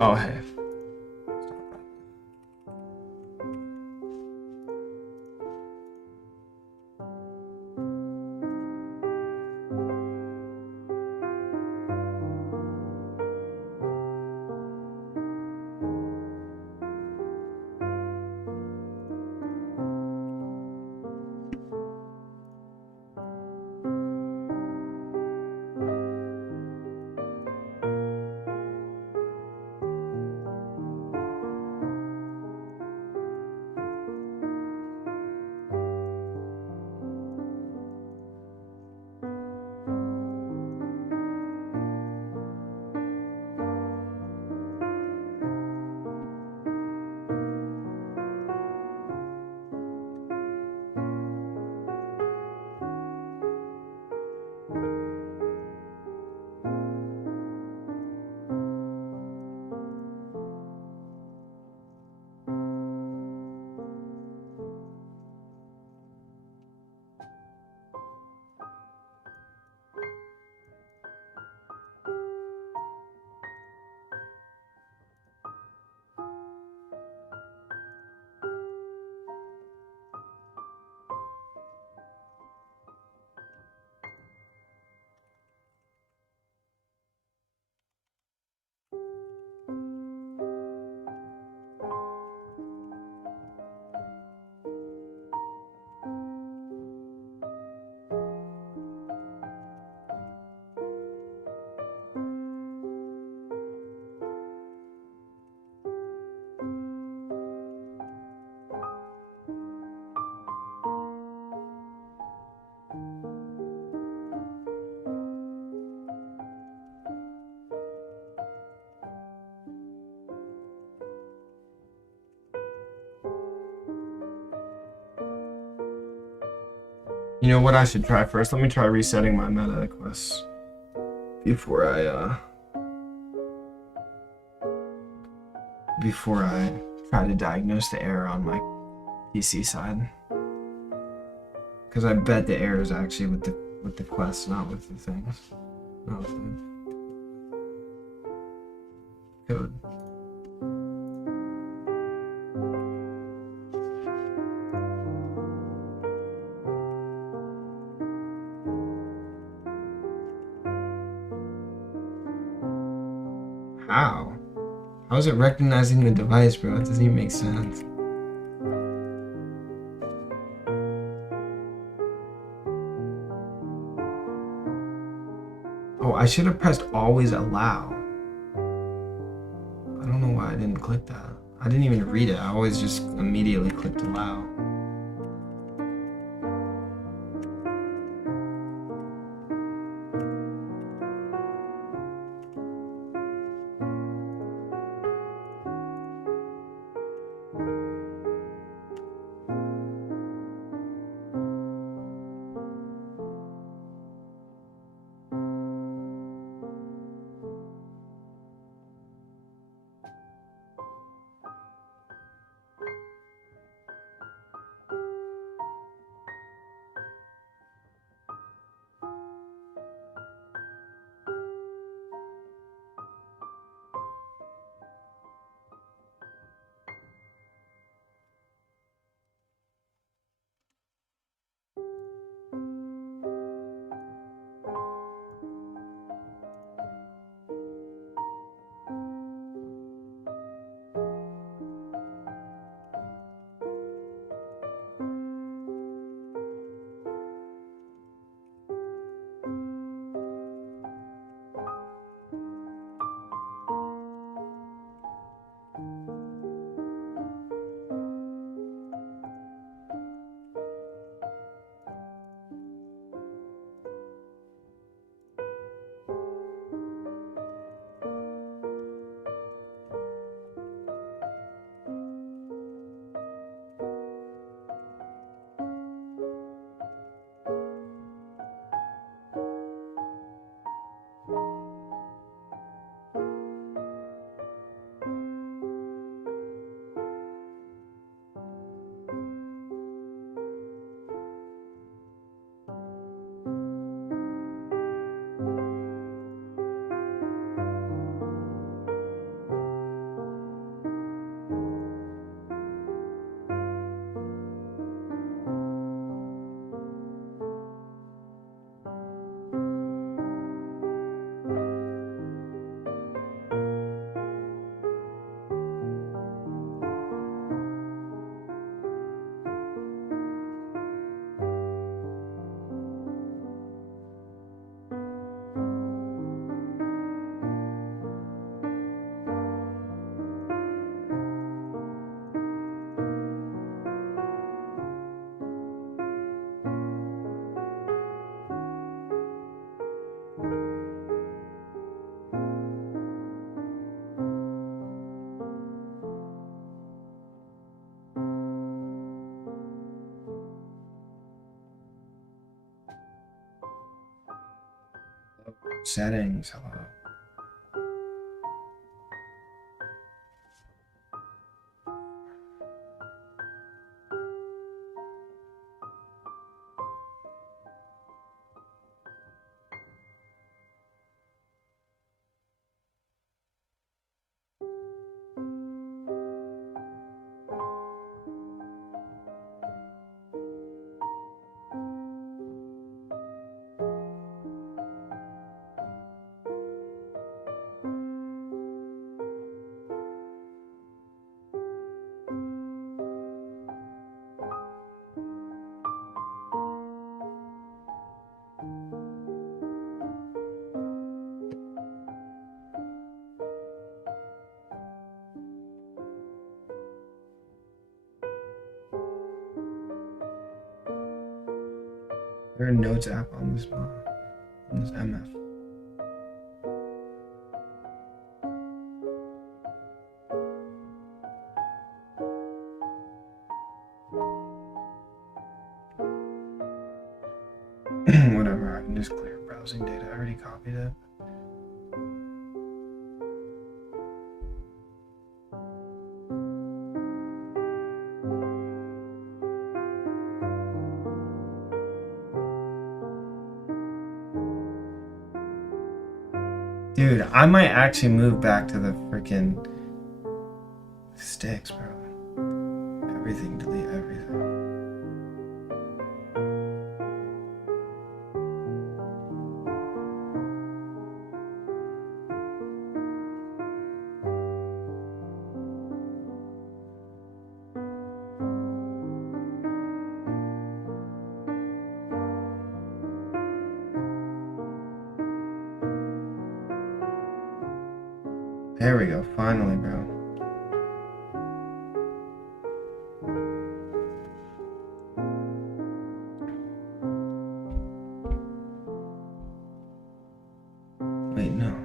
Oh, hey. You know what I should try first? Let me try resetting my meta quest before I try to diagnose the error on my PC side. Because I bet the error is actually with the quest, not with the things. Not with the code. How? How is it recognizing the device, bro? It doesn't even make sense. Oh, I should have pressed always allow. I don't know why I didn't click that. I didn't even read it. I always just immediately clicked allow. Settings, hello. Is there a Notes app on this MF? Whatever, I can just clear browsing data. I already copied it. Dude, I might actually move back to the freaking sticks, bro. Everything, delete everything. There we go, finally, bro. Wait, no.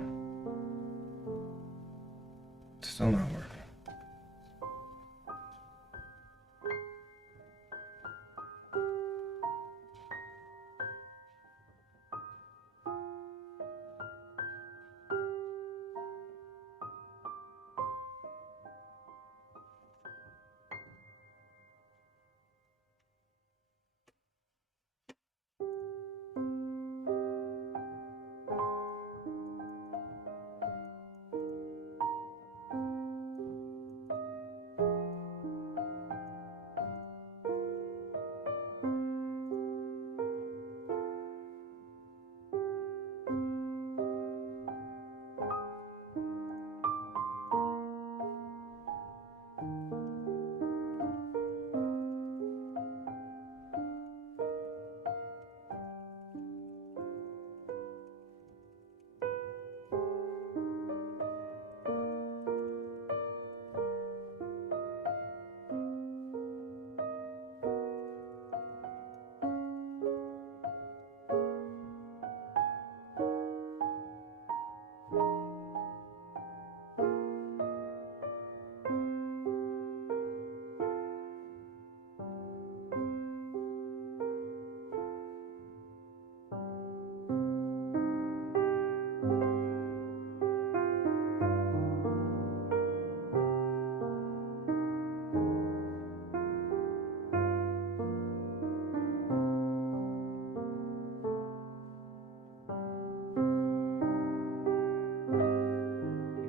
It's still not working.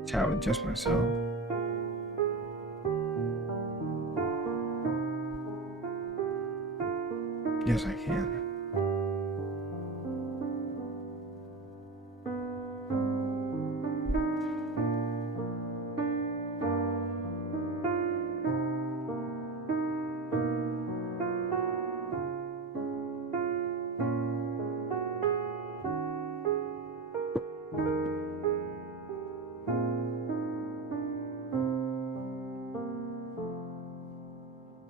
Chat with just myself. Yes, I can.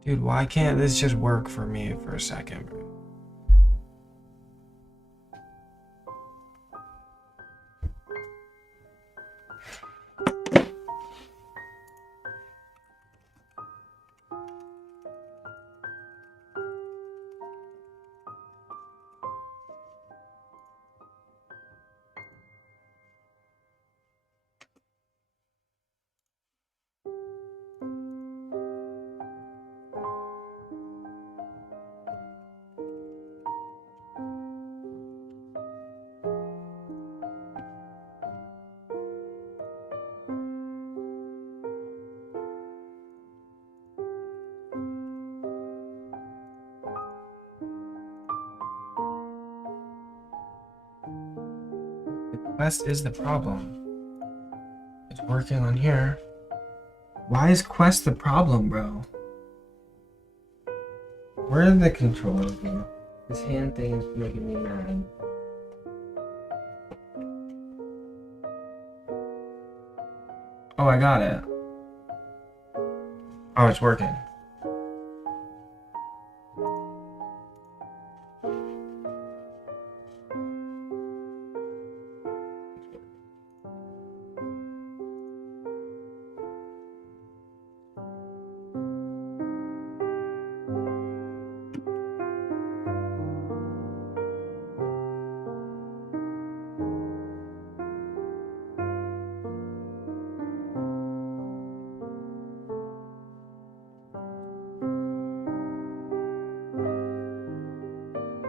Dude, why can't this just work for me for a second, bro? Quest is the problem. It's working on here. Why is Quest the problem, bro? Where are the controllers, bro? This hand thing is making me mad. Oh, I got it. Oh, it's working.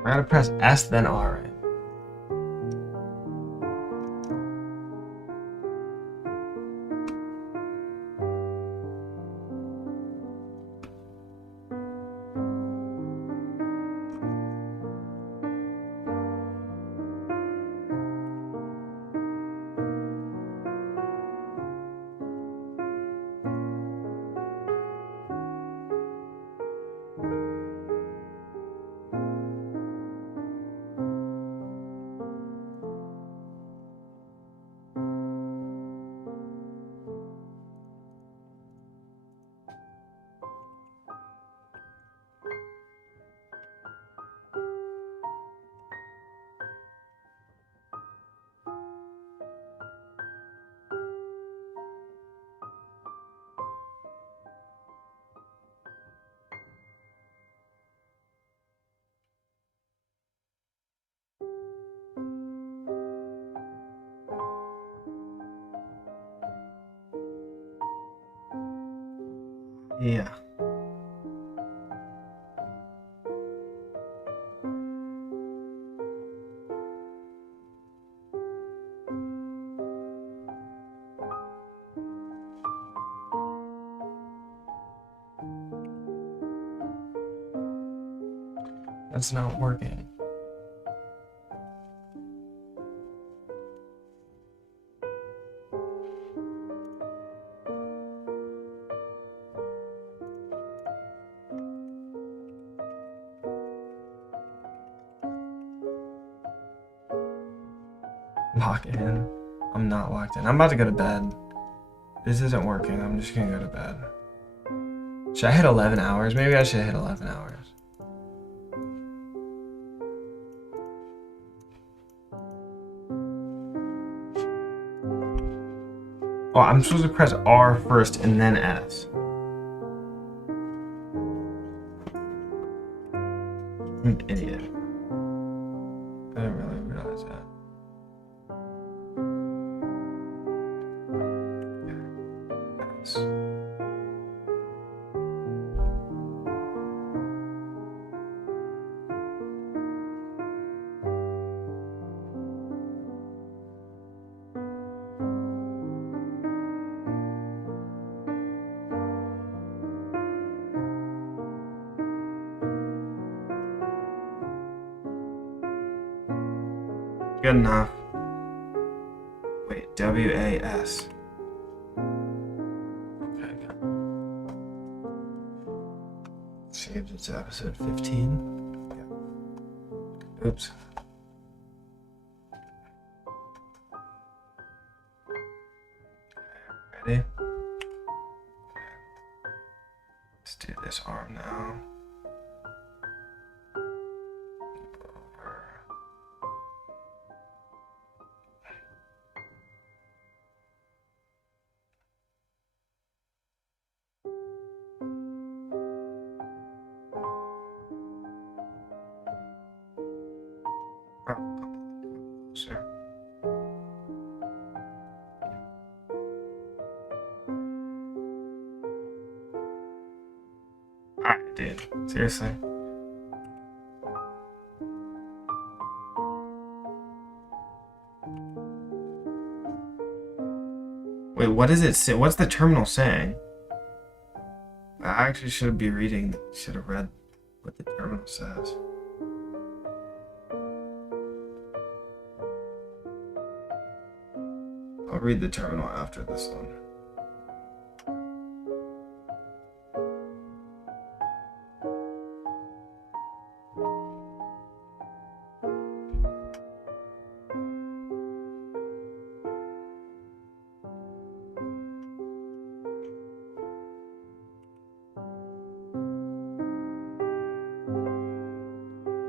I gotta press S then R, right? Yeah. That's not working. Lock in. I'm not locked in. I'm about to go to bed. This isn't working. I'm just gonna go to bed. Should I hit 11 hours? Maybe I should hit 11 hours. Oh, I'm supposed to press R first and then S. I'm an idiot. I didn't really realize that. S. Good enough. Wait, WAS. Okay, good. Saved it to episode 15. Yeah. Oops. Ready? Let's do this arm now. Sure. Alright, dude. Seriously. Wait, what does it say? What's the terminal saying? I actually should be reading. Should have read what the terminal says. I'll read the terminal after this one.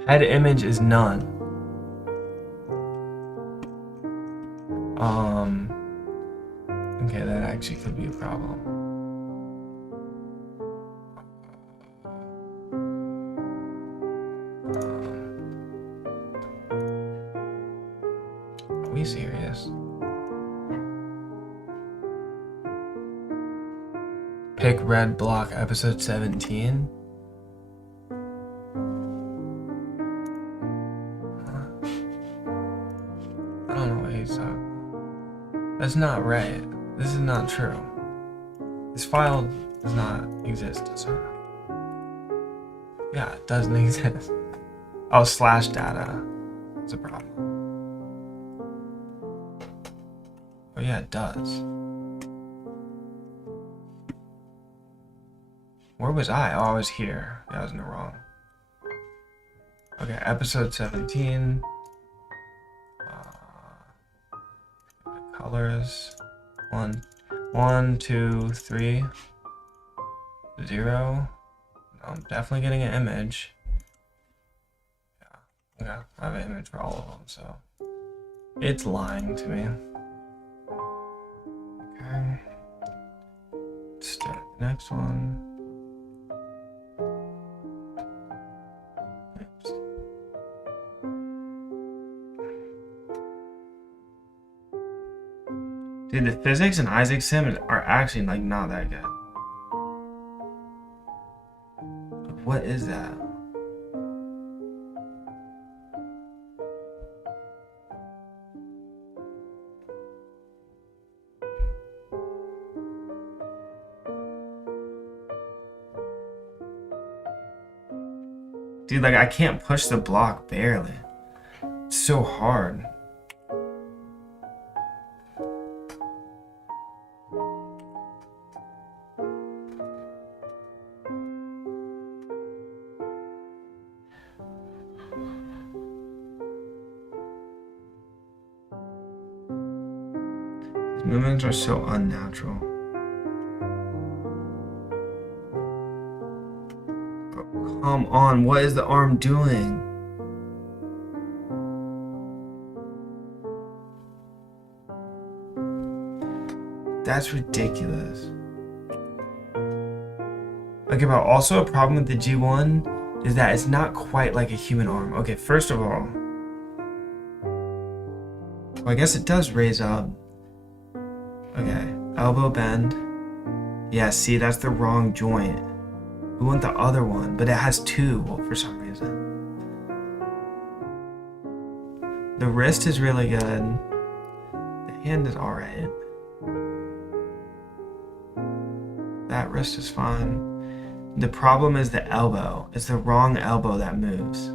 Head image is none. Okay, that actually could be a problem. Are we serious? Pick red block, episode 17. I don't know what he's talking about. That's not right. This is not true. This file does not exist. So yeah, it doesn't exist. Oh, slash data is a problem. Oh yeah, it does. Where was I? Oh, I was here. Yeah, I was in the wrong. Okay, episode 17. Colors. 1, 2, 3, 0. No, I'm definitely getting an image. Yeah, I have an image for all of them, so it's lying to me. Okay. Start the next one. Dude, the physics in Isaac Sims are actually like not that good. What is that? Dude, like I can't push the block barely. It's so hard. Movements are so unnatural. Oh, come on, what is the arm doing? That's ridiculous. Okay, but also a problem with the G1 is that it's not quite like a human arm. Okay, first of all, well, I guess it does raise up. Okay, elbow bend. Yeah, see, that's the wrong joint. We want the other one, but it has two for some reason. The wrist is really good. The hand is alright. That wrist is fine. The problem is the elbow. It's the wrong elbow that moves.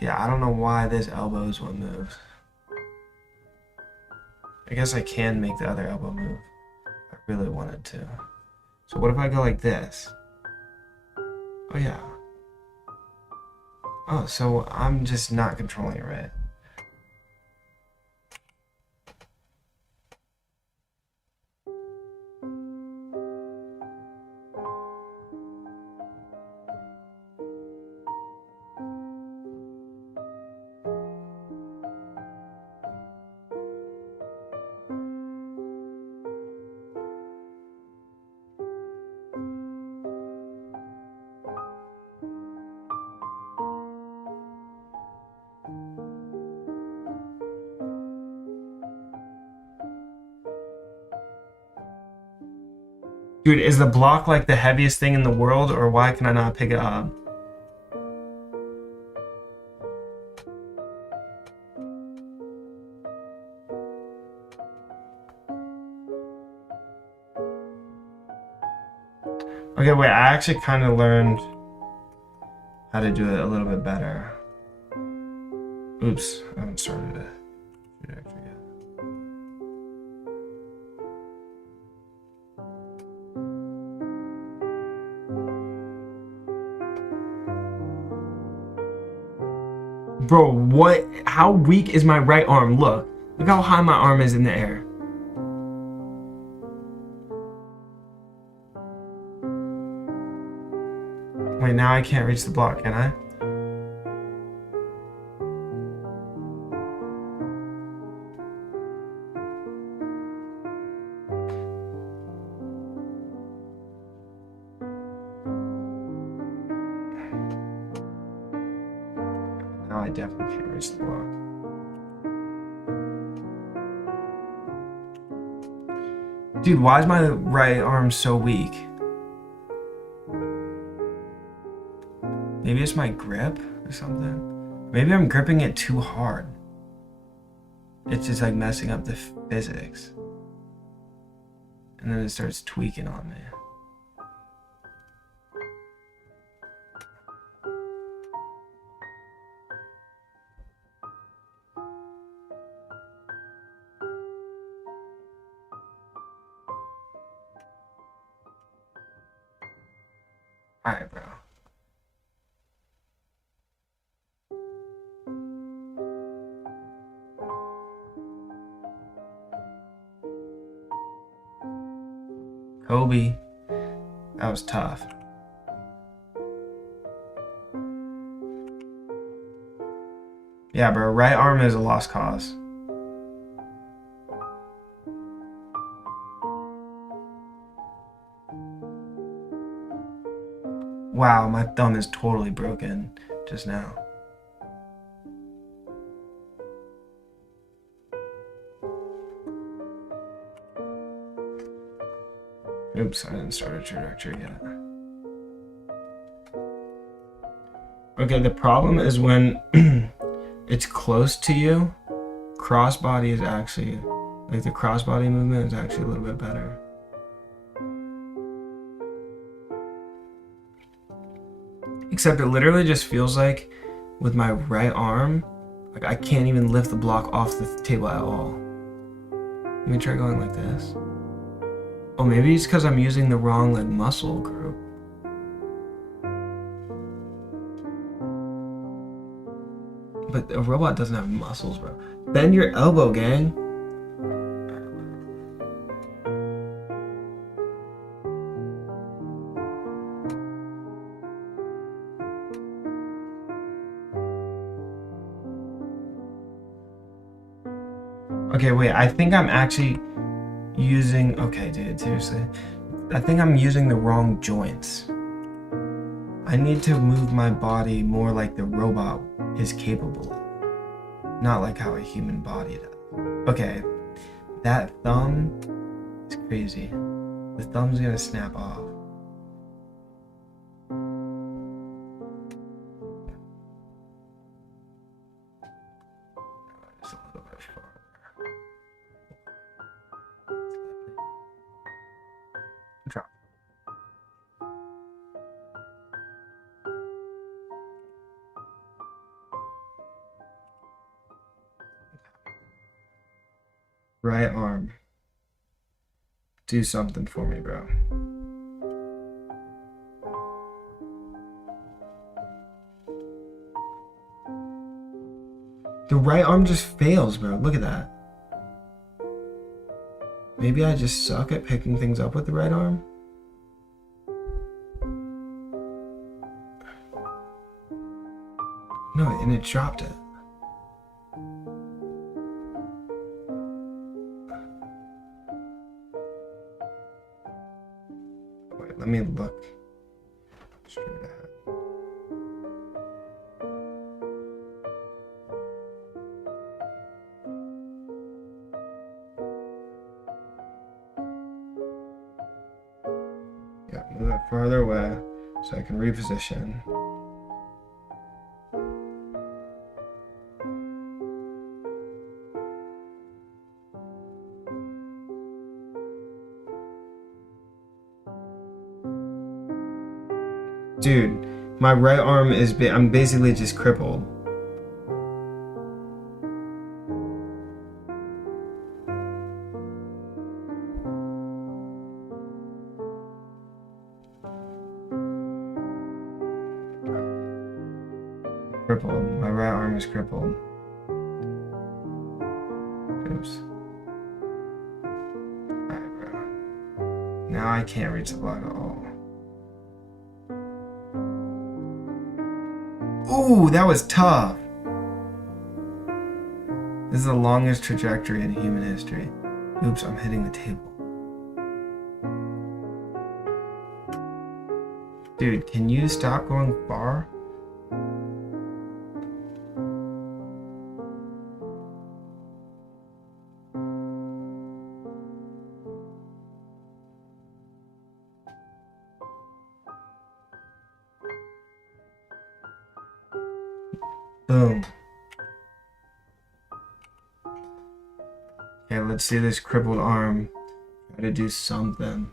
Yeah, I don't know why this elbow is what moves. I guess I can make the other elbow move. I really wanted to. So what if I go like this? Oh yeah. Oh, so I'm just not controlling it right. Dude, is the block like the heaviest thing in the world, or why can I not pick it up? Okay, wait, I actually kind of learned how to do it a little bit better. Oops, I haven't started it. Bro, what? How weak is my right arm? Look how high my arm is in the air. Wait, now I can't reach the block, can I? Now I definitely can't reach the block. Dude, why is my right arm so weak? Maybe it's my grip or something. Maybe I'm gripping it too hard. It's just like messing up the physics. And then it starts tweaking on me. Alright, bro. Kobe. That was tough. Yeah, bro. Right arm is a lost cause. Wow, my thumb is totally broken just now. Oops, I didn't start a trajectory yet. Okay, the problem is when it's close to you, crossbody is actually, like the crossbody movement is actually a little bit better. Except it literally just feels like with my right arm, like I can't even lift the block off the table at all. Let me try going like this. Oh, maybe it's because I'm using the wrong like muscle group. But a robot doesn't have muscles, bro. Bend your elbow, gang. Okay, wait, I think I'm actually using, okay, dude, seriously. I think I'm using the wrong joints. I need to move my body more like the robot is capable of, not like how a human body does. Okay, that thumb is crazy. The thumb's gonna snap off. Just a little bit farther. Drop. Right arm. Do something for me, bro. The right arm just fails, bro. Look at that. Maybe I just suck at picking things up with the right arm? No, and it dropped it. Wait, let me look straight ahead. Yeah, move that farther away so I can reposition. Dude, my right arm is, I'm basically just crippled. Crippled. My right arm is crippled. Oops. Alright, bro. Now I can't reach the block at all. Ooh, that was tough. This is the longest trajectory in human history. Oops, I'm hitting the table. Dude, can you stop going far? Boom. Okay, let's see this crippled arm. Try to do something.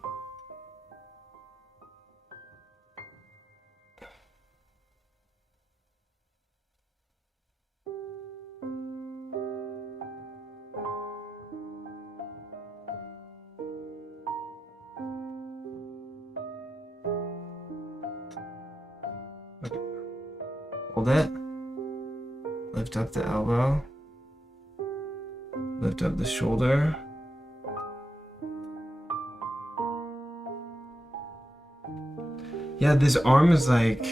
Hold it. Lift up the elbow. Lift up the shoulder. Yeah, this arm is like...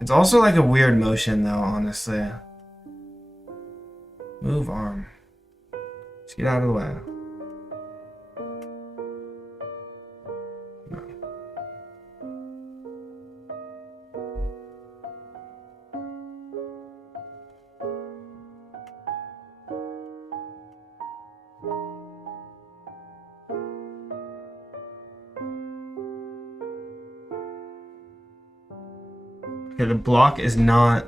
It's also like a weird motion though, honestly. Move arm. Just get out of the way. No. Okay, the block is not...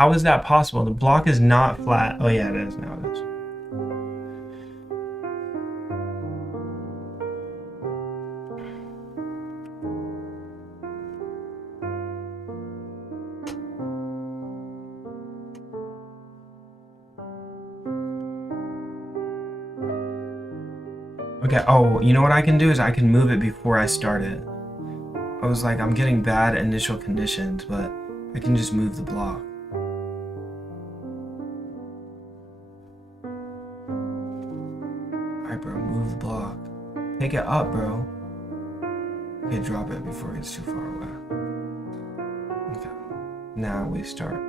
How is that possible? The block is not flat. Oh yeah, it is. Now it is. Okay, oh, you know what I can do is I can move it before I start it. I was like, I'm getting bad initial conditions, but I can just move the block. Alright, bro, move the block. Pick it up, bro. Okay, drop it before it gets too far away. Okay, now we start.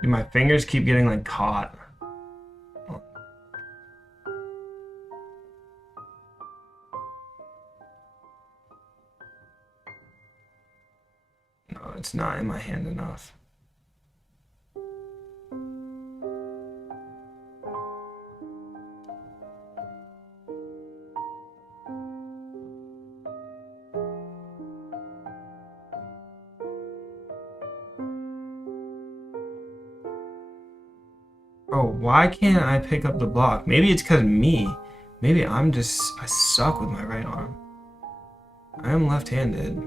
Dude, my fingers keep getting like caught. No, it's not in my hand enough. Oh, why can't I pick up the block? Maybe it's because of me. Maybe I suck with my right arm. I am left-handed.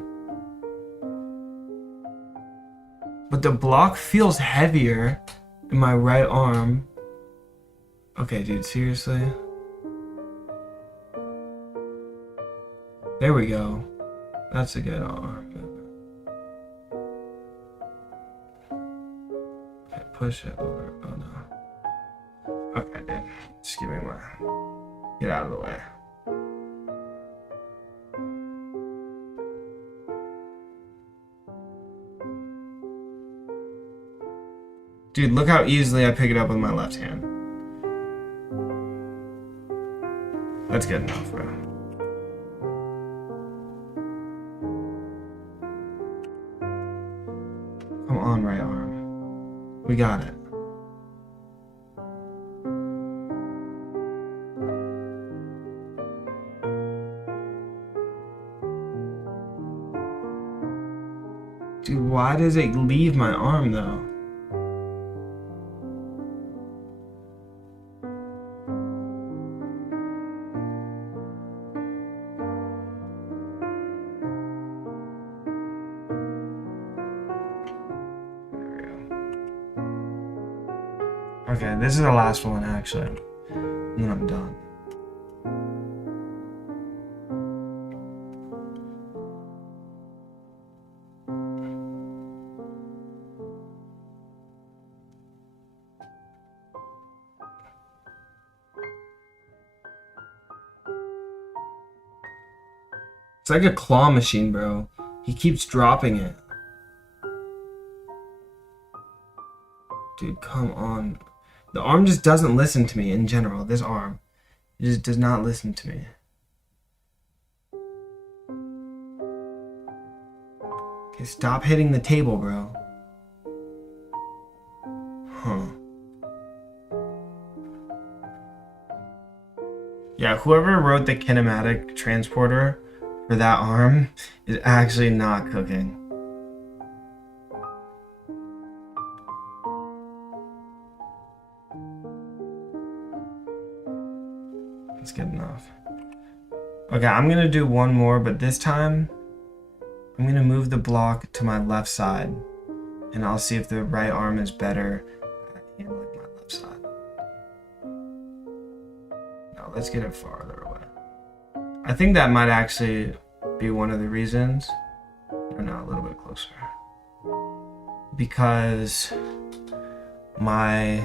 But the block feels heavier in my right arm. Okay, dude, seriously? There we go. That's a good arm. Okay, push it over. Oh no. Okay, dude. Just give me my... Get out of the way. Dude, look how easily I pick it up with my left hand. That's good enough, bro. Come on, right arm. We got it. Dude, why does it leave my arm though? Okay, this is the last one actually. And then I'm done. It's like a claw machine, bro. He keeps dropping it. Dude, come on. The arm just doesn't listen to me in general. This arm. It just does not listen to me. Okay, stop hitting the table, bro. Huh. Yeah, whoever wrote the kinematic transporter for that arm is actually not cooking. That's good enough. Okay, I'm gonna do one more, but this time I'm gonna move the block to my left side, and I'll see if the right arm is better at handling my left side. Now let's get it farther away. I think that might actually be one of the reasons. No, a little bit closer. Because my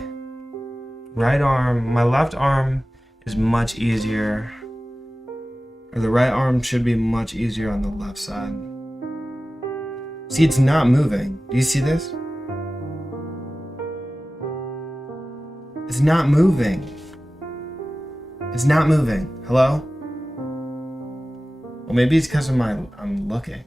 left arm is much easier, or the right arm should be much easier on the left side. See, it's not moving. Do you see this? It's not moving. It's not moving. Hello? Well, maybe it's because of I'm looking.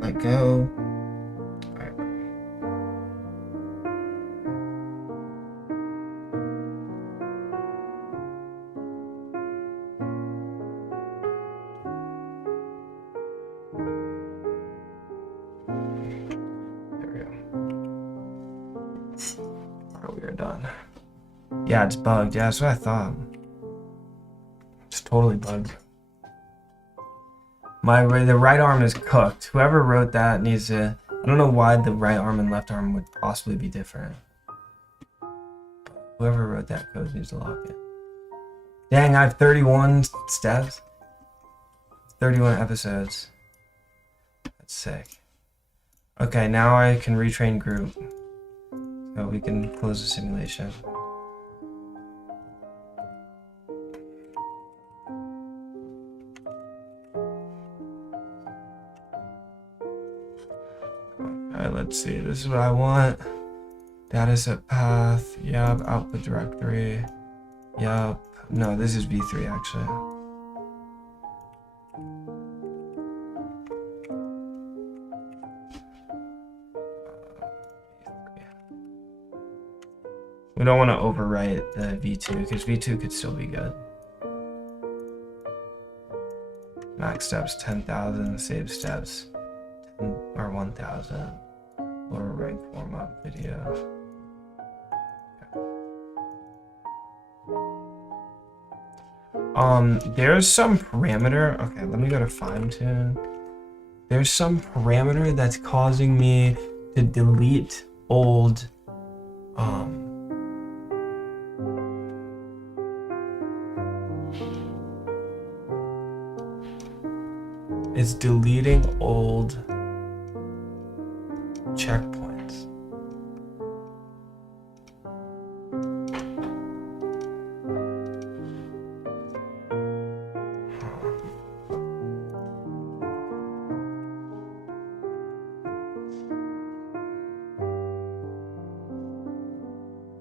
Let go. All right. There we go. All right, we are done. Yeah, it's bugged. Yeah, that's what I thought. It's totally bugged. The right arm is cooked. Whoever wrote that needs to... I don't know why the right arm and left arm would possibly be different. Whoever wrote that code needs to lock it. Dang, I have 31 steps. 31 episodes. That's sick. Okay, now I can retrain group. So we can close the simulation. Alright, let's see. This is what I want. Dataset path. Yup. Output directory. Yup. No, this is V3 actually. We don't want to overwrite the V2 because V2 could still be good. Max steps 10,000, save steps 10 or 1,000. Lower rank format video. There's some parameter. Okay, let me go to fine tune. There's some parameter that's causing me to delete old it's deleting old checkpoints.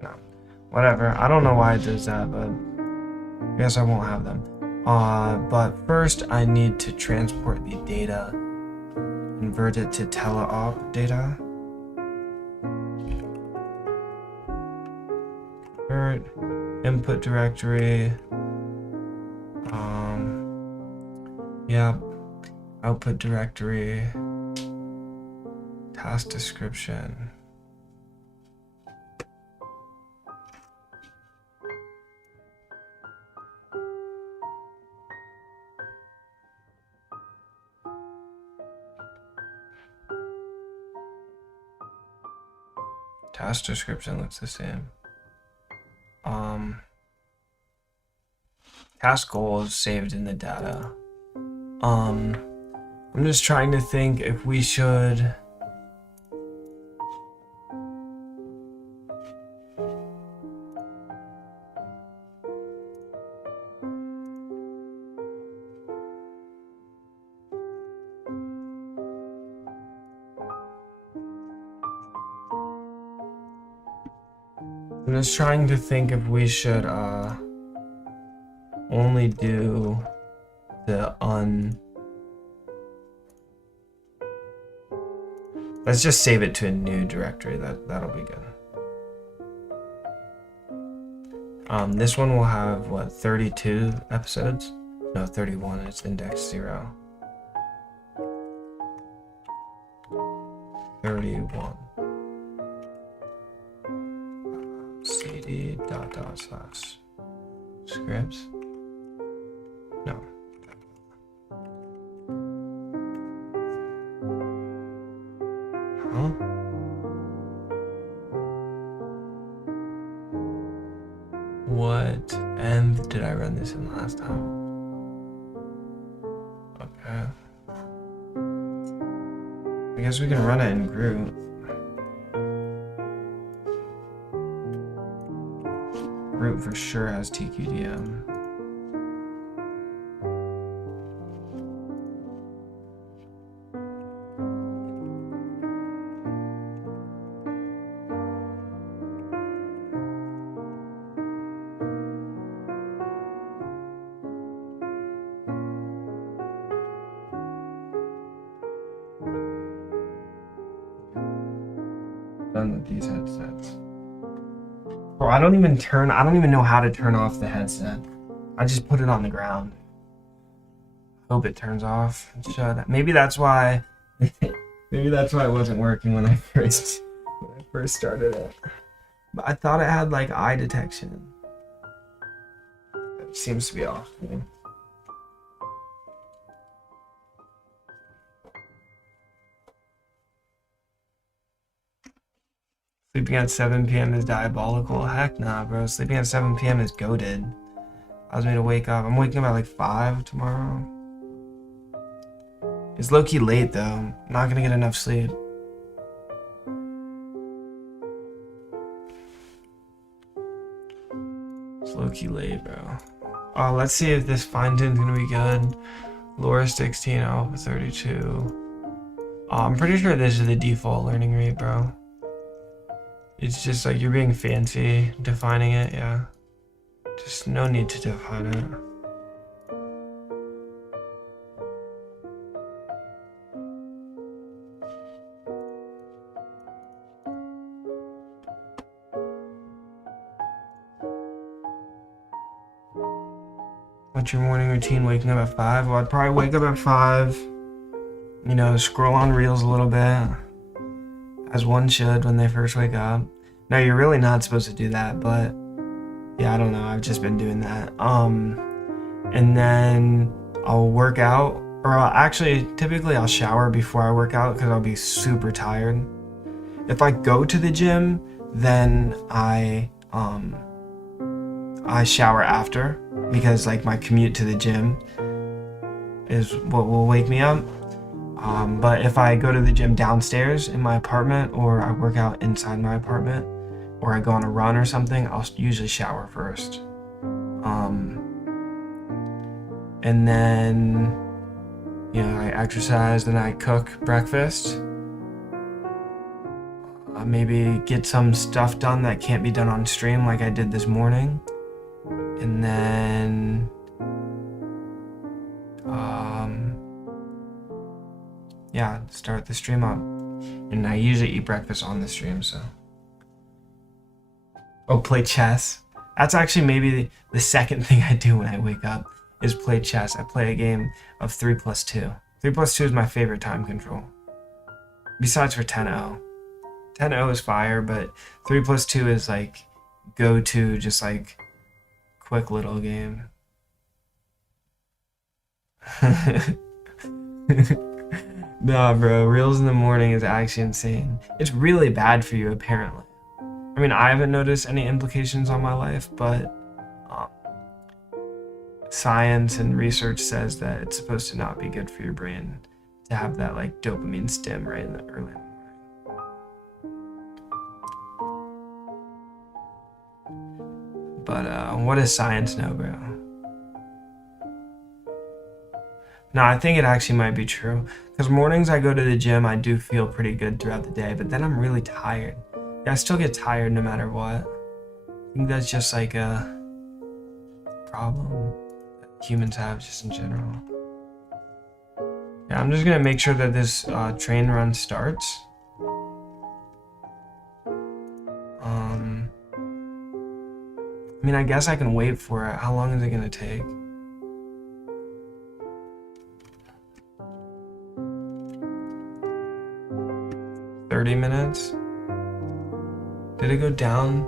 No, whatever. I don't know why it does that, but I guess I won't have them. But first I need to transport the data, convert it to teleop data. Convert, input directory, yep, output directory, task description. Task description looks the same. Task goal is saved in the data. I'm just trying to think if we should. I'm just trying to think if we should only do the Let's just save it to a new directory. That'll be good. This one will have what, 32 episodes? No, 31. It's index 0. 31. cd /scripts. No. Huh? What env did I run this in last time? Okay. I guess we can run it in Grad. Root for sure has TQDM. Done with these headsets. Bro, I don't even know how to turn off the headset. I just put it on the ground. Hope it turns off. Maybe that's why it wasn't working when I first started it. But I thought it had like eye detection. It seems to be off. Sleeping at 7 p.m. is diabolical. Heck nah, bro. Sleeping at 7 p.m. is goated. I was made to wake up. I'm waking up at like 5 tomorrow. It's low-key late though. I'm not gonna get enough sleep. It's low-key late, bro. Oh, let's see if this fine-tune's gonna be good. Lower 16, alpha 32. Oh, I'm pretty sure this is the default learning rate, bro. It's just like you're being fancy defining it, yeah. Just no need to define it. What's your morning routine? Waking up at 5? Well, I'd probably wake up at 5, you know, scroll on Reels a little bit, as one should when they first wake up. No, you're really not supposed to do that, but yeah, I don't know. I've just been doing that. And then I'll work out, or typically I'll shower before I work out because I'll be super tired. If I go to the gym, then I shower after because like my commute to the gym is what will wake me up. But if I go to the gym downstairs in my apartment, or I work out inside my apartment, or I go on a run or something, I'll usually shower first. And then, you know, I exercise, then I cook breakfast. Maybe get some stuff done that can't be done on stream like I did this morning. And then, yeah, start the stream up. And I usually eat breakfast on the stream, so. Oh, play chess. That's actually maybe the second thing I do when I wake up is play chess. I play a game of 3+2. 3+2 is my favorite time control. Besides for 10-0. 10-0 is fire, but 3+2 is like go-to, just like quick little game. Nah, bro, Reels in the morning is actually insane. It's really bad for you, apparently. I mean, I haven't noticed any implications on my life, but science and research says that it's supposed to not be good for your brain to have that like dopamine stim right in the early morning. But what does science know, bro? No, I think it actually might be true. Because mornings I go to the gym, I do feel pretty good throughout the day, but then I'm really tired. Yeah, I still get tired no matter what. I think that's just like a problem that humans have just in general. Yeah, I'm just gonna make sure that this train run starts. I mean, I guess I can wait for it. How long is it gonna take? $30 minutes? Did it go down?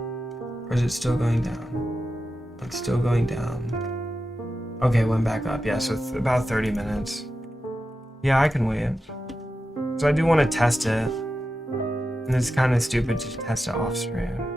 Or is it still going down? It's still going down. Okay, it went back up. Yeah, so it's about 30 minutes. Yeah, I can wait. So I do want to test it. And it's kind of stupid to test it off screen.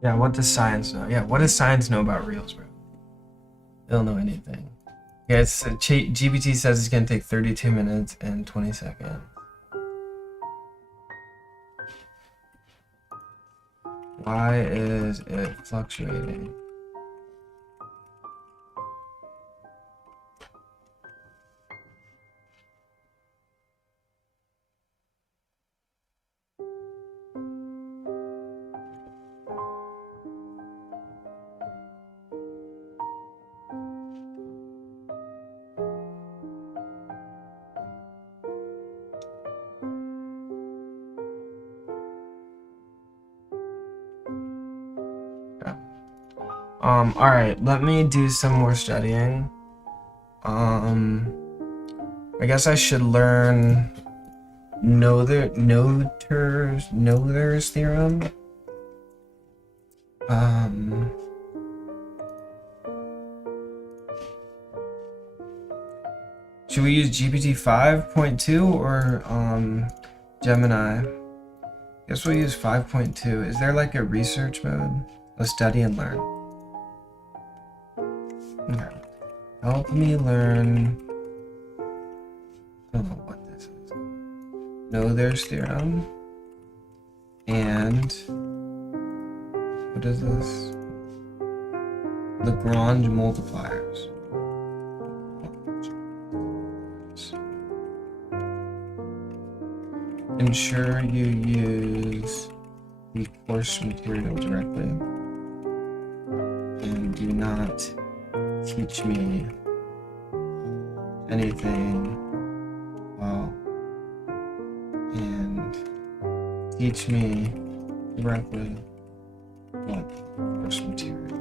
Yeah, what does science know? Yeah, what does science know about reals, bro? They don't know anything. Yeah, it's GPT says it's gonna take 32 minutes and 20 seconds. Why is it fluctuating? All right, let me do some more studying. I guess I should learn Noether's theorem. Should we use GPT 5.2 or Gemini? Guess we'll use 5.2. Is there like a research mode? Let's study and learn. Okay. Help me learn. I don't know what this is. Noether's theorem. And what is this? Lagrange multipliers. Ensure you use the course material directly. And do not teach me anything well. And teach me directly what course material.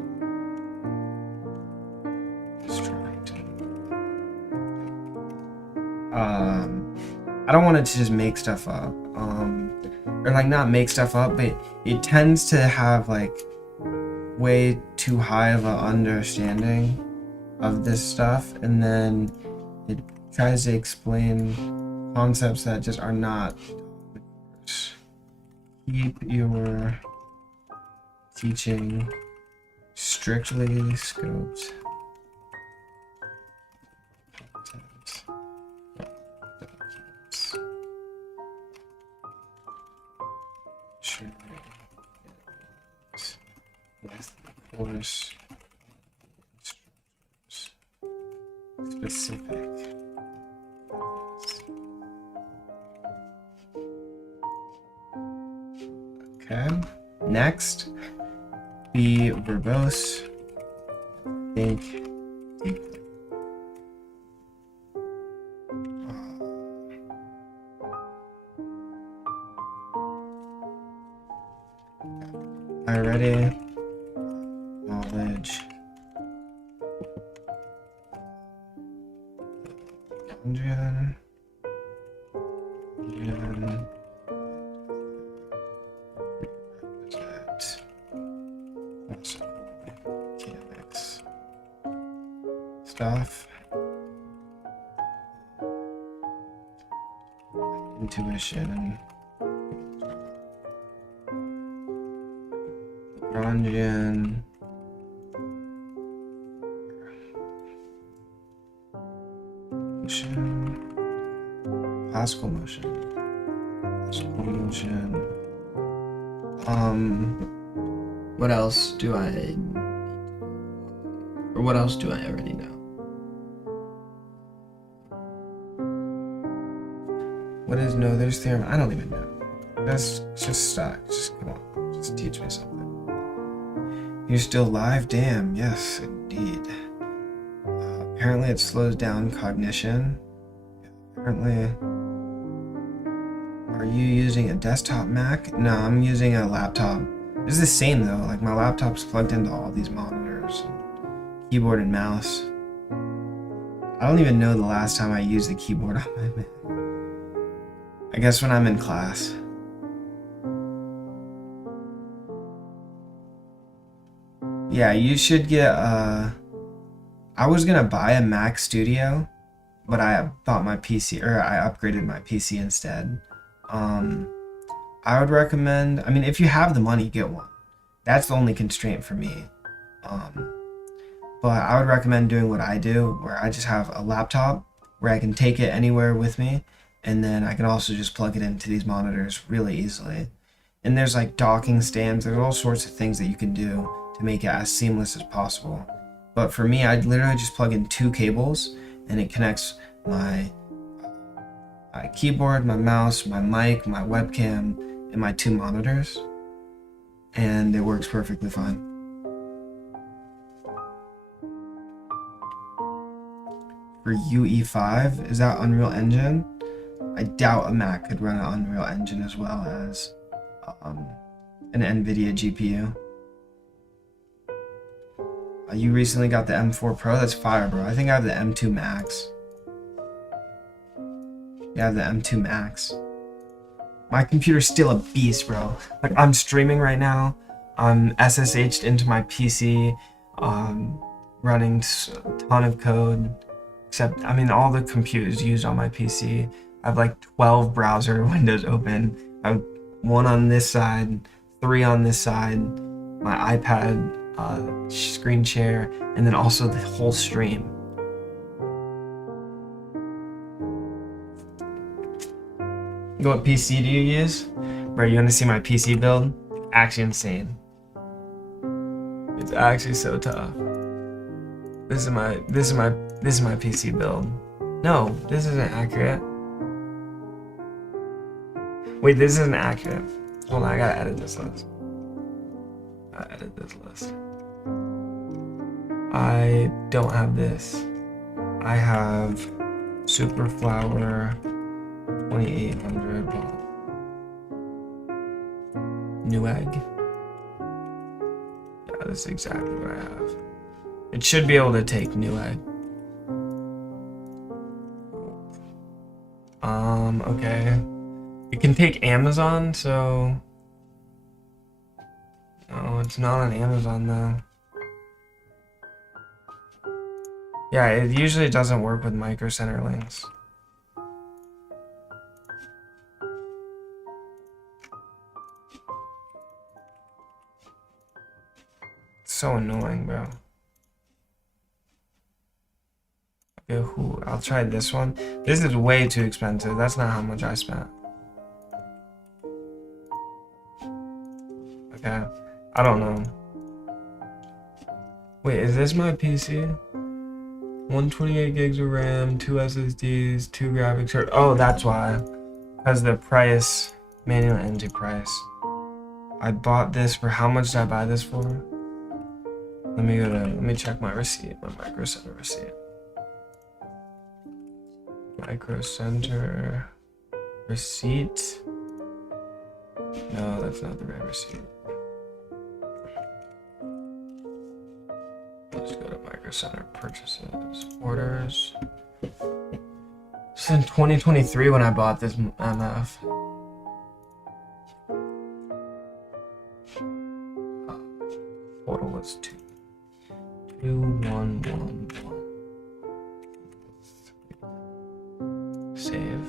Just trying to. I don't want it to just make stuff up. Or like not make stuff up, but it tends to have like way too high of an understanding of this stuff, and then it tries to explain concepts that just are not. Keep your teaching strictly scoped. Sure. With course specific. Okay. Next, be verbose. Think deeply. already knowledge engine. Mechanics stuff, intuition, Lagrangian, motion, classical motion. What else do I, or what else do I already know? What is Noether's theorem? I don't even know. That's just come on, just teach me something. You're still live? Damn, yes, indeed. Apparently it slows down cognition. Apparently. Are you using a desktop Mac? No, I'm using a laptop. It's the same though, like my laptop's plugged into all these monitors, and keyboard and mouse. I don't even know the last time I used the keyboard on my Mac. I guess when I'm in class. Yeah, you should get I was gonna buy a Mac Studio, but I bought my PC, or I upgraded my PC instead. I would recommend, I mean, if you have the money, get one. That's the only constraint for me. But I would recommend doing what I do, where I just have a laptop where I can take it anywhere with me, and then I can also just plug it into these monitors really easily. And there's like docking stands, there's all sorts of things that you can do to make it as seamless as possible. But for me, I'd literally just plug in 2 cables, and it connects my keyboard, my mouse, my mic, my webcam, and my 2 monitors, and it works perfectly fine. For UE5, is that Unreal Engine? I doubt a Mac could run an Unreal Engine as well as an NVIDIA GPU. You recently got the M4 Pro? That's fire, bro. I think I have the M2 Max. Yeah, the M2 Max. My computer's still a beast, bro. Like, I'm streaming right now. I'm SSH'd into my PC, running a ton of code. Except, I mean, all the compute is used on my PC. I have like 12 browser windows open. I have 1 on this side, 3 on this side, my iPad screen share, and then also the whole stream. What PC do you use? Bro, you want to see my PC build? Actually insane. It's actually so tough. This is my PC build. No, this isn't accurate. Wait, this isn't accurate. Hold on, I gotta edit this list. I don't have this. I have Superflower 2800 watt. Newegg. Yeah, that's exactly what I have. It should be able to take Newegg. Okay. It can take Amazon, so... No, it's not on Amazon though. Yeah, it usually doesn't work with Micro Center links. It's so annoying, bro. Okay, I'll try this one. This is way too expensive. That's not how much I spent. Okay, I don't know. Wait, is this my PC? 128 gigs of RAM, 2 SSDs, 2 graphics cards. Oh, that's why. Because the price, manual engine price. I bought this for, how much did I buy this for? Let me check my receipt, my Micro Center receipt. Micro Center receipt. No, that's not the right receipt. Worker Center purchases, orders. It's in 2023 when I bought this MF. Total was 22111. Save.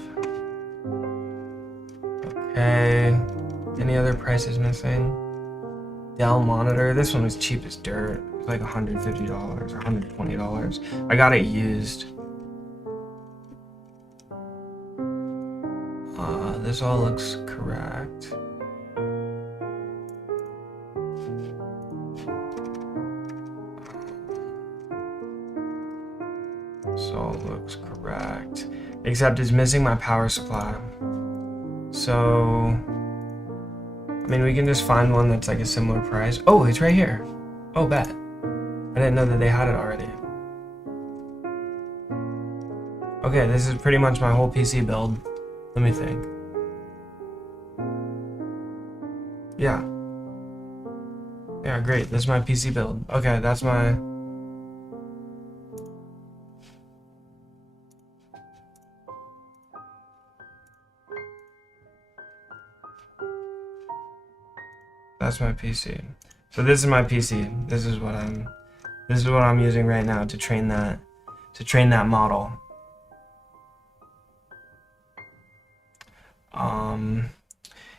Okay. Any other prices missing? Dell monitor. This one was cheap as dirt. It was like $150 or $120. I got it used. This all looks correct. This all looks correct. Except it's missing my power supply. So, I mean, we can just find one that's like a similar price. Oh, it's right here. Oh, bet. I didn't know that they had it already. Okay, this is pretty much my whole PC build. Let me think. Yeah. Yeah, great. This is my PC build. Okay, that's my... That's my PC. So this is my PC. This is what I'm using right now to train that model.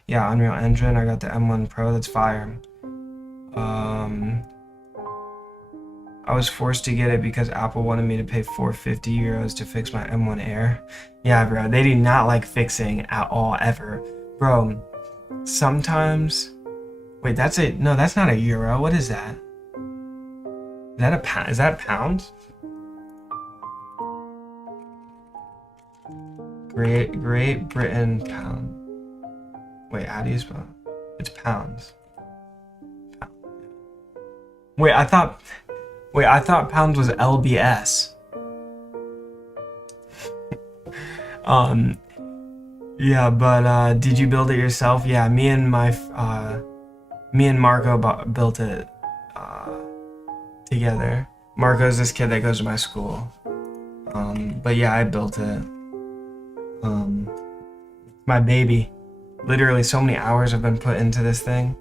Yeah, Unreal Engine. I got the M1 Pro. That's fire. I was forced to get it because Apple wanted me to pay €450 to fix my M1 Air. Yeah, bro. They do not like fixing at all, ever. Bro, sometimes... Wait, no, that's not a euro. What is that? Is that a pound? Is that pounds? Great Britain pound. Wait, how do you spell it? It's pounds. Wait, I thought pounds was LBS. Yeah, but did you build it yourself? Yeah, me and Marco built it together. Marco's this kid that goes to my school. But yeah, I built it. My baby. Literally so many hours have been put into this thing.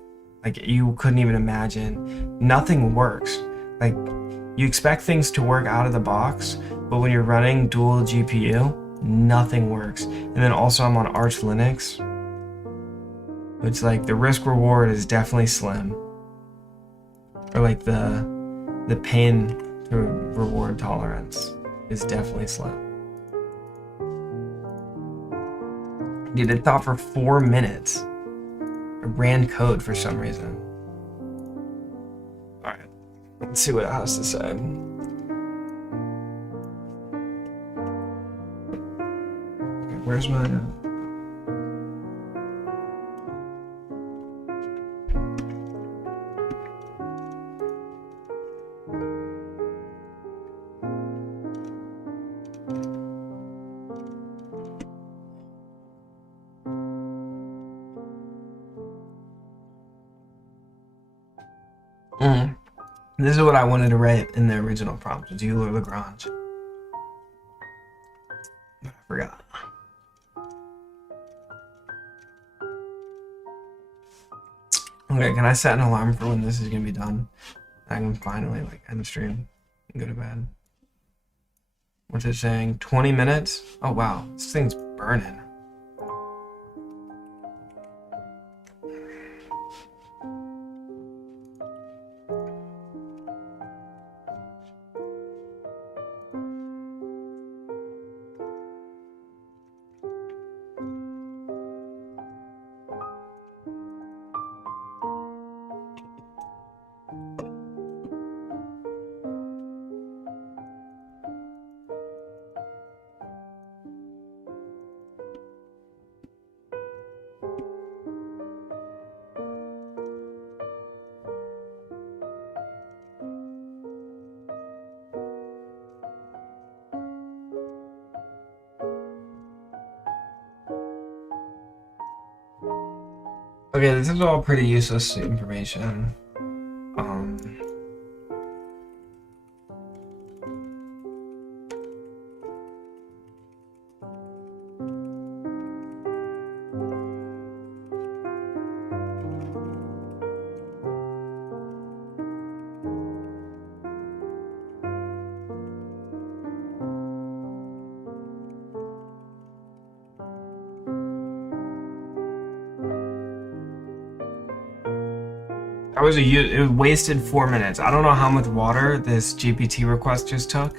Like, you couldn't even imagine. Nothing works. Like, you expect things to work out of the box, but when you're running dual GPU, nothing works. And then also I'm on Arch Linux. It's like the risk reward is definitely slim. Or like the pain to reward tolerance is definitely slim. Dude, it thought for 4 minutes. It ran code for some reason. Alright, let's see what it has to say. Okay, where's my... This is what I wanted to write in the original prompt, was Euler Lagrange. I forgot. Okay, can I set an alarm for when this is gonna be done? I can finally end the stream and go to bed. What's it saying? 20 minutes? Oh wow, this thing's burning. Okay, this is all pretty useless information. It wasted 4 minutes. I don't know how much water this GPT request just took.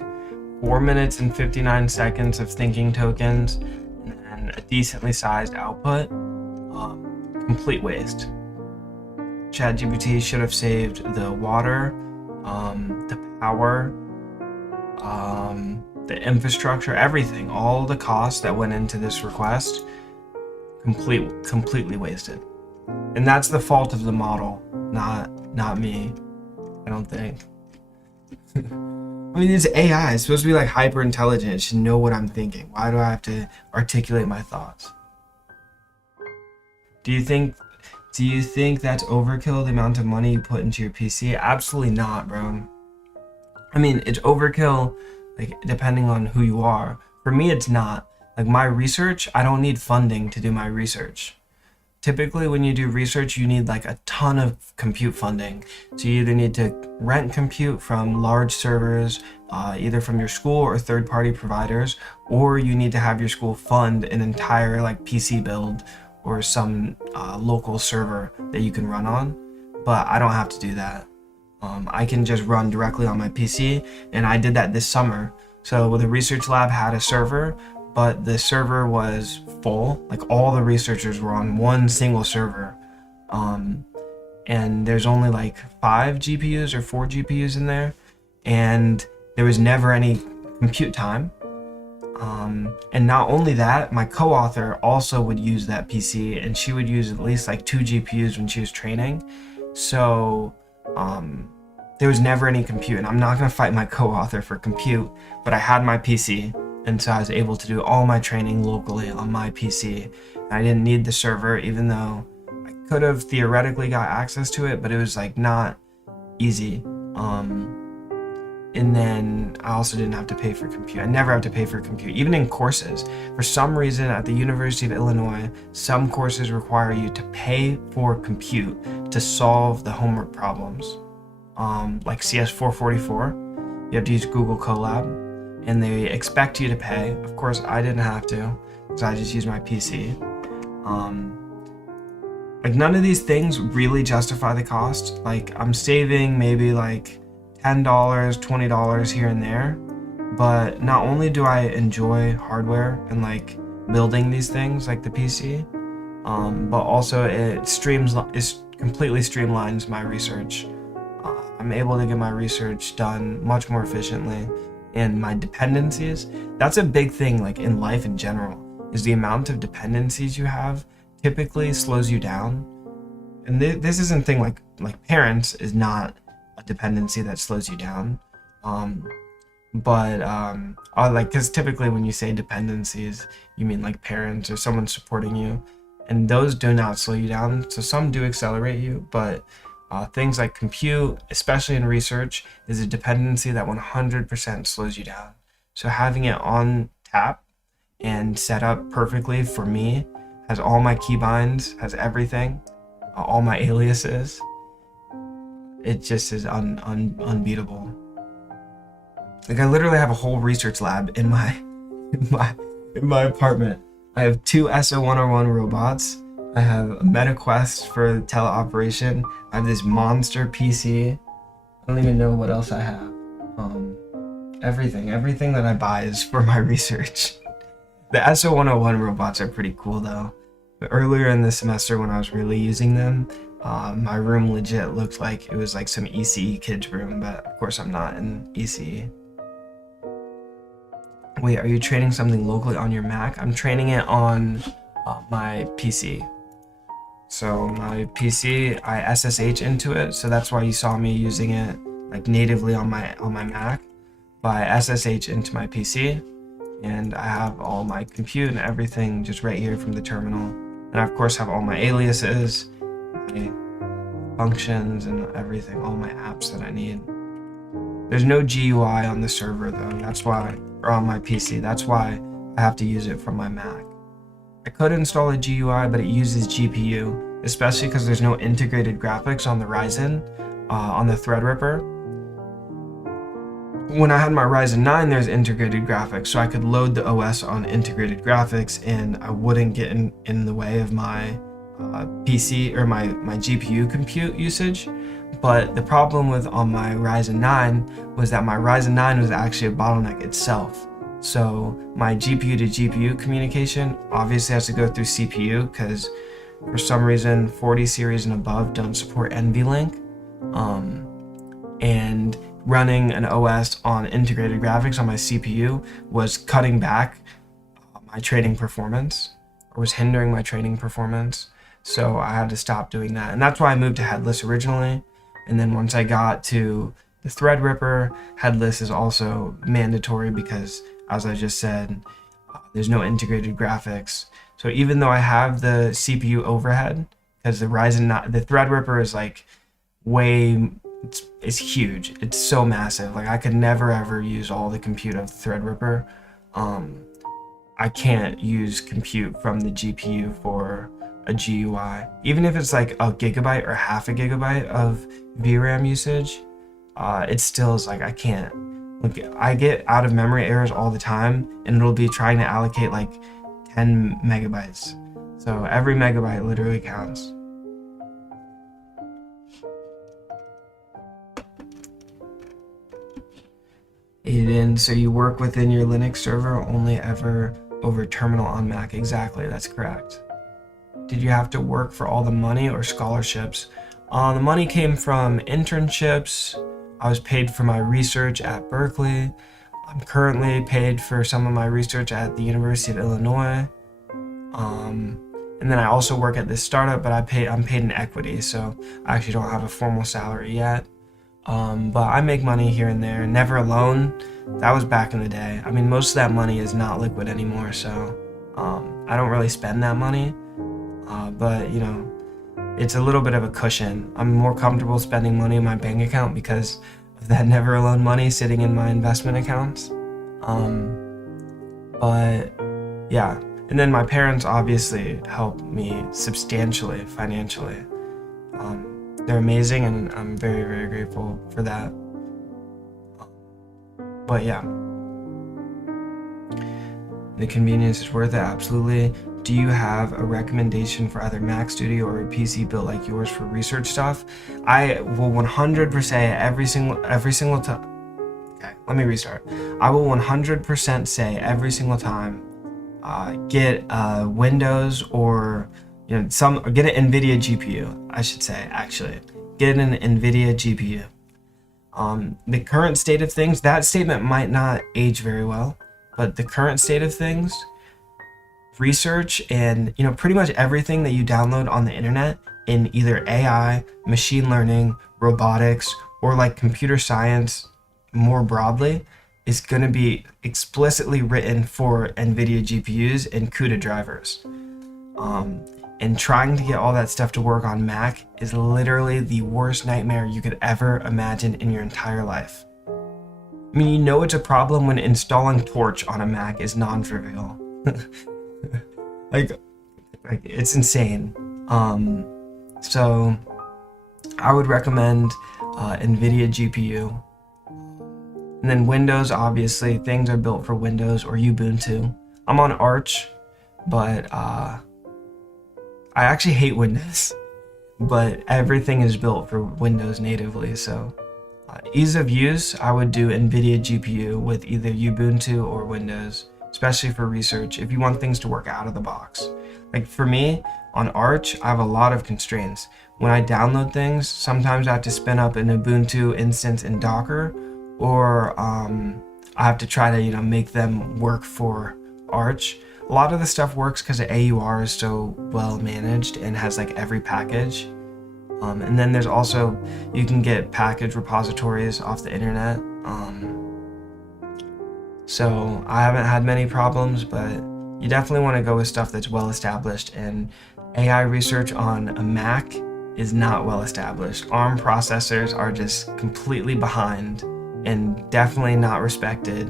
4 minutes and 59 seconds of thinking tokens, and a decently sized output. Complete waste. ChatGPT should have saved the water, the power, the infrastructure, everything, all the costs that went into this request, completely wasted. And that's the fault of the model, not me, I don't think. I mean, it's AI. It's supposed to be like hyper intelligent. It should know what I'm thinking. Why do I have to articulate my thoughts? Do you think that's overkill, the amount of money you put into your PC? Absolutely not, bro. I mean, it's overkill, like, depending on who you are. For me, it's not. Like, my research, I don't need funding to do my research. Typically, when you do research, you need like a ton of compute funding. So you either need to rent compute from large servers, either from your school or third-party providers, or you need to have your school fund an entire like PC build or some local server that you can run on. But I don't have to do that. I can just run directly on my PC, and I did that this summer. So the research lab had a server, but the server was full. Like, all the researchers were on one single server. And there's only like 5 GPUs or 4 GPUs in there, and there was never any compute time. And not only that, my co-author also would use that PC, and she would use at least like 2 GPUs when she was training. So there was never any compute, and I'm not gonna fight my co-author for compute, but I had my PC, and so I was able to do all my training locally on my PC. And I didn't need the server, even though I could have theoretically got access to it, but it was like not easy. And then I also didn't have to pay for compute. I never have to pay for compute, even in courses. For some reason, at the University of Illinois, some courses require you to pay for compute to solve the homework problems. Like CS 444, you have to use Google Colab, and they expect you to pay. Of course, I didn't have to, because I just used my PC. Like, none of these things really justify the cost. Like, I'm saving maybe like $10, $20 here and there, but not only do I enjoy hardware and like building these things like the PC, but also it completely streamlines my research. I'm able to get my research done much more efficiently. And my dependencies, that's a big thing, like in life in general, is the amount of dependencies you have typically slows you down. And this isn't thing like parents is not a dependency that slows you down. Because typically when you say dependencies, you mean like parents or someone supporting you, and those do not slow you down. So some do accelerate you, but things like compute, especially in research, is a dependency that 100% slows you down. So having it on tap and set up perfectly for me, has all my keybinds, has everything, all my aliases, it just is unbeatable. Like, I literally have a whole research lab in my apartment. I have 2 SO101 robots. I have a MetaQuest for teleoperation. I have this monster PC. I don't even know what else I have. Everything that I buy is for my research. The SO101 robots are pretty cool though. But earlier in the semester when I was really using them, my room legit looked like it was like some ECE kids room, but of course I'm not in ECE. Wait, are you training something locally on your Mac? I'm training it on my PC. So my PC, I SSH into it, so that's why you saw me using it like natively on my Mac. But I SSH into my PC, and I have all my compute and everything just right here from the terminal. And I of course have all my aliases, my functions, and everything, all my apps that I need. There's no GUI on the server though. That's why, or on my PC. That's why I have to use it from my Mac. I could install a GUI, but it uses GPU, especially because there's no integrated graphics on the Ryzen, on the Threadripper. When I had my Ryzen 9, there's integrated graphics, so I could load the OS on integrated graphics, and I wouldn't get in the way of my PC or my GPU compute usage. But the problem with on my Ryzen 9 was that my Ryzen 9 was actually a bottleneck itself. So my GPU to GPU communication obviously has to go through CPU, because for some reason 40 series and above don't support NVLink. And running an OS on integrated graphics on my CPU was cutting back my trading performance, or was hindering my trading performance. So I had to stop doing that. And that's why I moved to headless originally. And then once I got to the Threadripper, headless is also mandatory because, as I just said, there's no integrated graphics. So even though I have the CPU overhead, because the Threadripper is like it's huge. It's so massive. Like I could never ever use all the compute of the Threadripper. I can't use compute from the GPU for a GUI. Even if it's like a gigabyte or half a gigabyte of VRAM usage, it still is like I can't. Like I get out of memory errors all the time, and it'll be trying to allocate like 10 megabytes. So every megabyte literally counts. Aidan, so you work within your Linux server only ever over terminal on Mac? Exactly, that's correct. Did you have to work for all the money or scholarships? The money came from internships. I was paid for my research at Berkeley. I'm currently paid for some of my research at the University of Illinois. And then I also work at this startup, but I'm paid in equity, so I actually don't have a formal salary yet. But I make money here and there. Never alone. That was back in the day. I mean, most of that money is not liquid anymore, so I don't really spend that money. But you know, it's a little bit of a cushion. I'm more comfortable spending money in my bank account because of that never alone money sitting in my investment accounts. But yeah, and then my parents obviously helped me substantially financially. They're amazing, and I'm very, very grateful for that. But yeah, the convenience is worth it, absolutely. Do you have a recommendation for either Mac Studio or a PC built like yours for research stuff? I will 100% every single time. Okay, let me restart. I will 100% say every single time, get Windows or get an NVIDIA GPU. I should say actually, get an NVIDIA GPU. The current state of things, that statement might not age very well, but the current state of things, research and pretty much everything that you download on the internet in either AI, machine learning, robotics, or like computer science more broadly is going to be explicitly written for NVIDIA GPUs and CUDA drivers. And trying to get all that stuff to work on Mac is literally the worst nightmare you could ever imagine in your entire life. I mean, it's a problem when installing Torch on a Mac is non-trivial. like it's insane. So I would recommend NVIDIA GPU. And then Windows, obviously, things are built for Windows or Ubuntu. I'm on Arch, but I actually hate Windows, but everything is built for Windows natively. So ease of use, I would do NVIDIA GPU with either Ubuntu or Windows, especially for research if you want things to work out of the box. Like for me, on Arch, I have a lot of constraints. When I download things, sometimes I have to spin up an Ubuntu instance in Docker, or I have to try to make them work for Arch. A lot of the stuff works because the AUR is so well managed and has like every package. And then there's also, you can get package repositories off the internet. So I haven't had many problems, but you definitely want to go with stuff that's well established, and AI research on a Mac is not well established. ARM processors are just completely behind and definitely not respected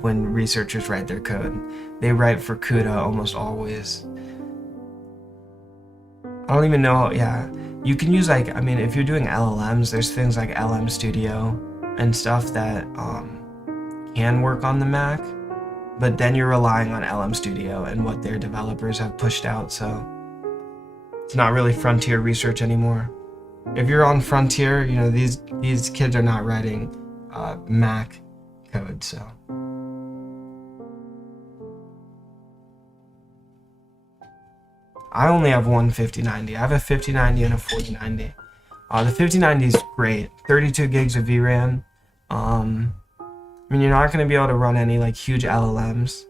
when researchers write their code. They write for CUDA almost always. I don't even know, you can use if you're doing LLMs, there's things like LM Studio and stuff that can work on the Mac, but then you're relying on LM Studio and what their developers have pushed out, so It's not really frontier research anymore. If you're on frontier, you know, these kids are not writing Mac code, so. I only have one 5090. I have a 5090 and a 4090. The 5090 is great. 32 gigs of VRAM. I mean, you're not going to be able to run any like huge LLMs,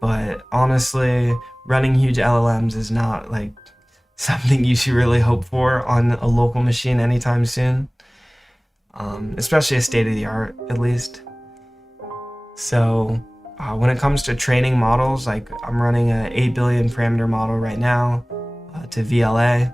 but honestly, running huge LLMs is not like something you should really hope for on a local machine anytime soon. Especially a state-of-the-art, at least. So when it comes to training models, like I'm running a 8 billion parameter model right now to VLA.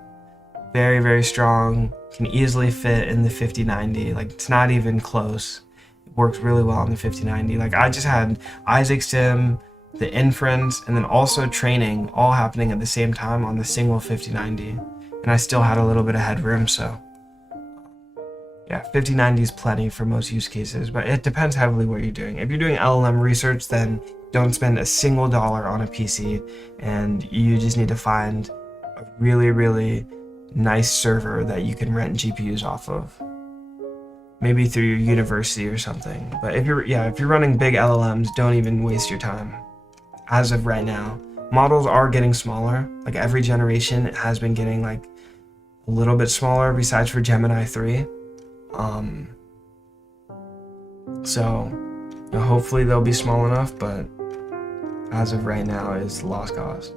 Very, very strong, can easily fit in the 5090. Like, it's not even close. It works really well on the 5090. Like, I just had Isaac Sim, the inference, and then also training all happening at the same time on the single 5090. And I still had a little bit of headroom, so yeah, 5090 is plenty for most use cases, but it depends heavily what you're doing. If you're doing LLM research, then don't spend a single dollar on a PC, and you just need to find a really, really nice server that you can rent GPUs off of. Maybe through your university or something. But if you're running big LLMs, don't even waste your time. As of right now, models are getting smaller. Like every generation has been getting like a little bit smaller, besides for Gemini 3. So you know, hopefully they'll be small enough, but as of right now, it's lost cause.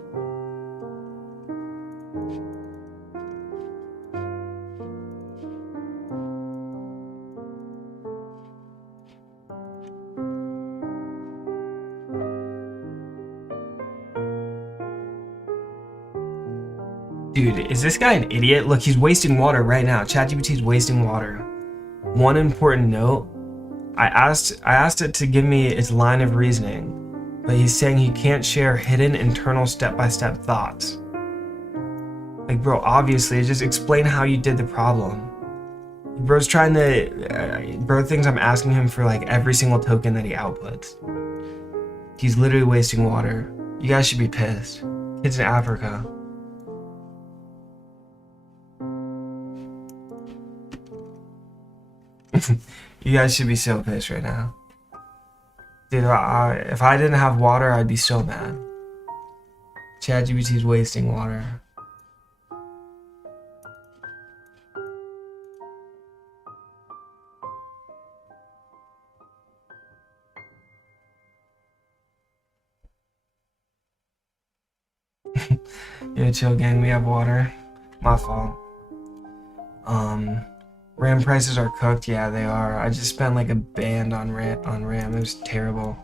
Dude, is this guy an idiot? Look, he's wasting water right now. ChatGPT is wasting water. One important note, I asked it to give me its line of reasoning, but he's saying he can't share hidden internal step-by-step thoughts. Like, bro, obviously, just explain how you did the problem. Bro's trying to, bro thinks I'm asking him for like every single token that he outputs. He's literally wasting water. You guys should be pissed. Kids in Africa. You guys should be so pissed right now. Dude, if I didn't have water, I'd be so mad. ChatGPT's wasting water. Yeah, chill gang, we have water. My fault. RAM prices are cooked. Yeah, they are. I just spent like a band on RAM. It was terrible.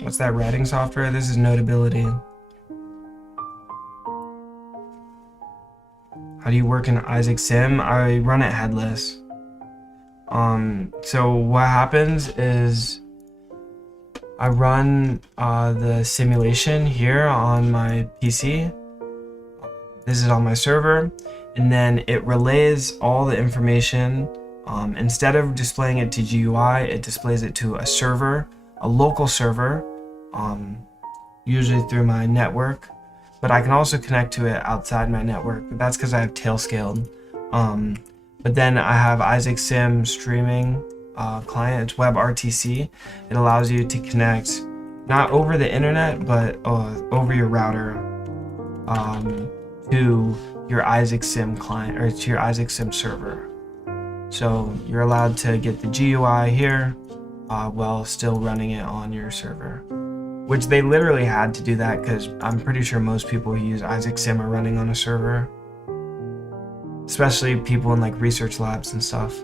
What's that writing software? This is Notability. How do you work in Isaac Sim? I run it headless. So what happens is I run the simulation here on my PC. This is on my server, and then it relays all the information. Instead of displaying it to GUI, it displays it to a server, a local server, usually through my network. But I can also connect to it outside my network, but that's because I have tail scaled. But then I have Isaac Sim streaming client. It's WebRTC. It allows you to connect not over the internet, but over your router to your Isaac Sim client, or to your Isaac Sim server. So you're allowed to get the GUI here while still running it on your server, which they literally had to do that because I'm pretty sure most people who use Isaac Sim are running on a server, especially people in like research labs and stuff.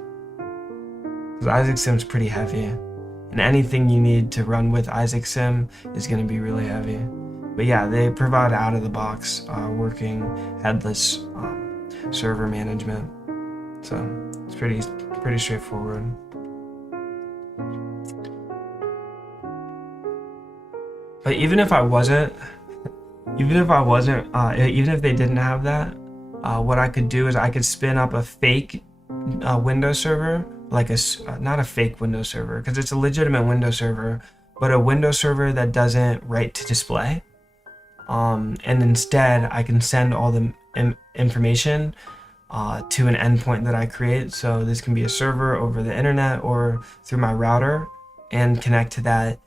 Because Isaac Sim's pretty heavy, and anything you need to run with Isaac Sim is going to be really heavy. But yeah, they provide out of the box working headless server management, so it's pretty straightforward. But even if they didn't have that, what I could do is I could spin up a fake Windows server, like not a fake Windows server, because it's a legitimate Windows server, but a Windows server that doesn't write to display. And instead, I can send all the information to an endpoint that I create. So this can be a server over the internet or through my router, and connect to that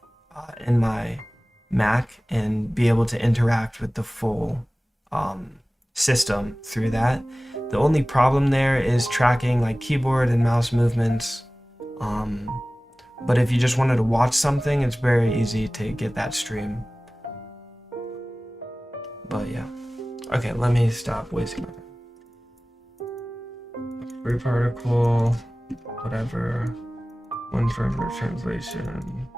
in my Mac and be able to interact with the full system through that. The only problem there is tracking like keyboard and mouse movements. But if you just wanted to watch something, it's very easy to get that stream. But yeah. Okay, let me stop wasting my time. Free particle, whatever. One further translation.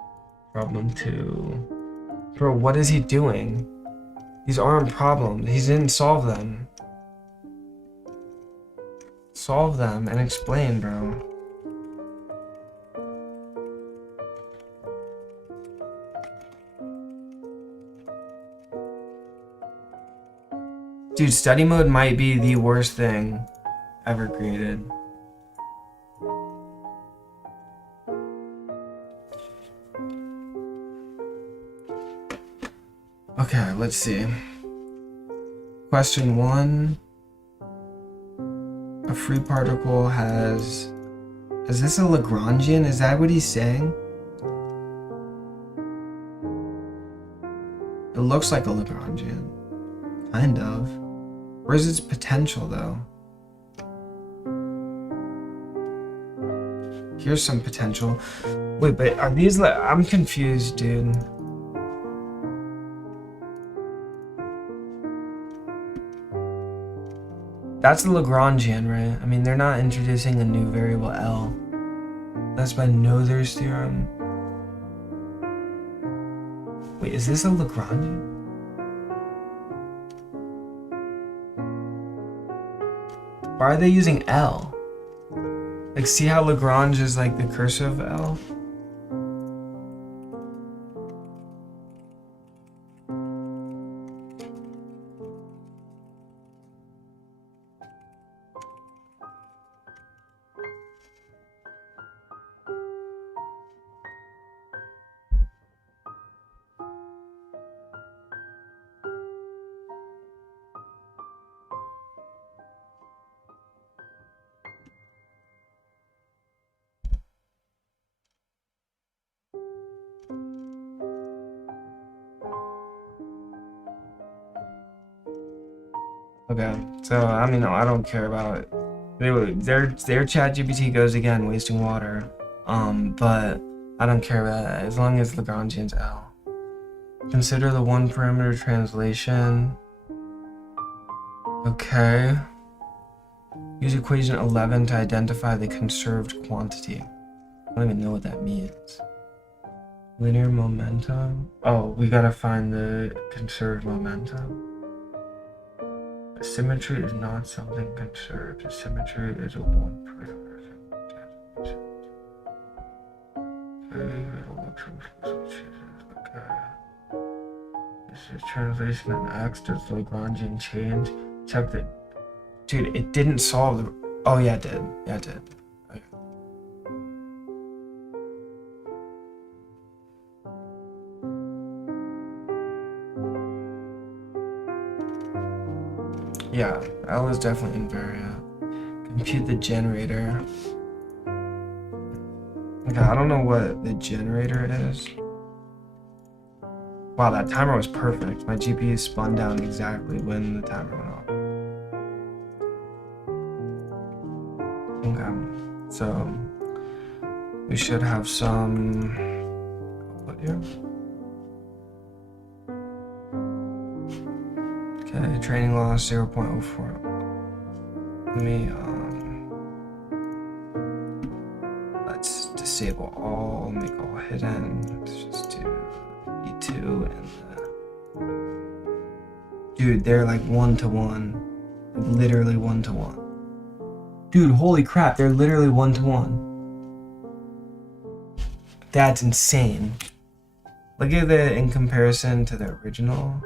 Problem 2. Bro, what is he doing? These aren't problems. He didn't solve them. Solve them and explain, bro. Dude, study mode might be the worst thing ever created. Okay, let's see. Question 1. A free particle has... Is this a Lagrangian? Is that what he's saying? It looks like a Lagrangian. Kind of. Where's its potential, though? Here's some potential. Wait, but are these like... I'm confused, dude. That's the Lagrangian, right? I mean, they're not introducing a new variable L. That's by Noether's theorem. Wait, is this a Lagrangian? Why are they using L? Like, see how Lagrange is like the cursive L? Okay, so I mean, I don't care about it. Their ChatGPT goes again, wasting water. But I don't care about that as long as Lagrangian's L. Consider the one parameter translation. Okay. Use equation 11 to identify the conserved quantity. I don't even know what that means. Linear momentum. Oh, we gotta find the conserved momentum. A symmetry is not something conserved. A symmetry is a one parameter. Okay. This is translation in X. Does Lagrangian change? Check the... Dude, it didn't solve the... Oh yeah, it did. Yeah, it did. Okay. Yeah, L is definitely invariant. Compute the generator. Okay, I don't know what the generator is. Wow, that timer was perfect. My GPU spun down exactly when the timer went off. Okay, so we should have some output here. Okay, training loss 0.04. Let me let's disable all, make all hidden. Let's just do E2 and dude, they're like 1-to-1, literally 1-to-1. Dude, holy crap, they're literally 1-to-1. That's insane. Look at it in comparison to the original.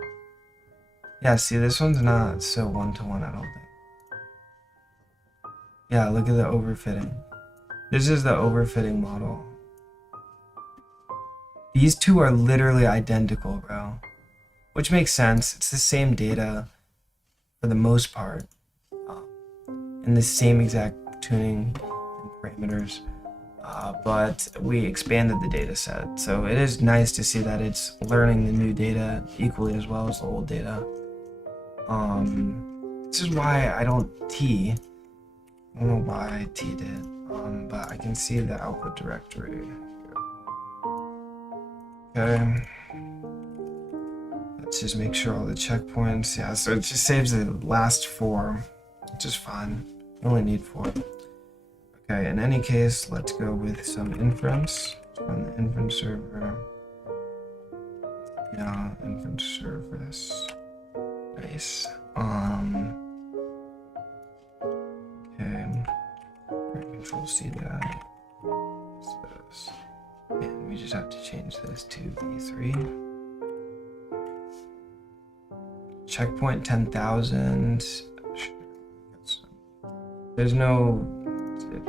Yeah, see, this one's not so 1-to-1, I don't think. Yeah, look at the overfitting. This is the overfitting model. These two are literally identical, bro. Which makes sense. It's the same data for the most part. And the same exact tuning and parameters. But we expanded the data set. So it is nice to see that it's learning the new data equally as well as the old data. This is why I don't T. I don't know why I T'd it, but I can see the output directory. Okay. Let's just make sure all the checkpoints. Yeah, so it just saves the last 4, which is fine. You only need 4. Okay, in any case, let's go with some inference. Run the inference server. Yeah, inference service. Nice. Okay. Control C that. And we just have to change this to V3. Checkpoint 10,000. There's no,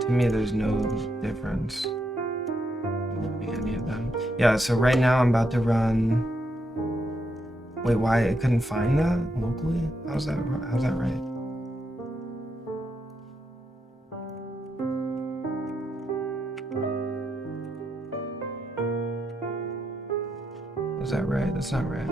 to me, there's no difference in any of them. Yeah, so right now I'm about to run. Wait, why I couldn't find that locally? How's that right? Is that right? That's not right.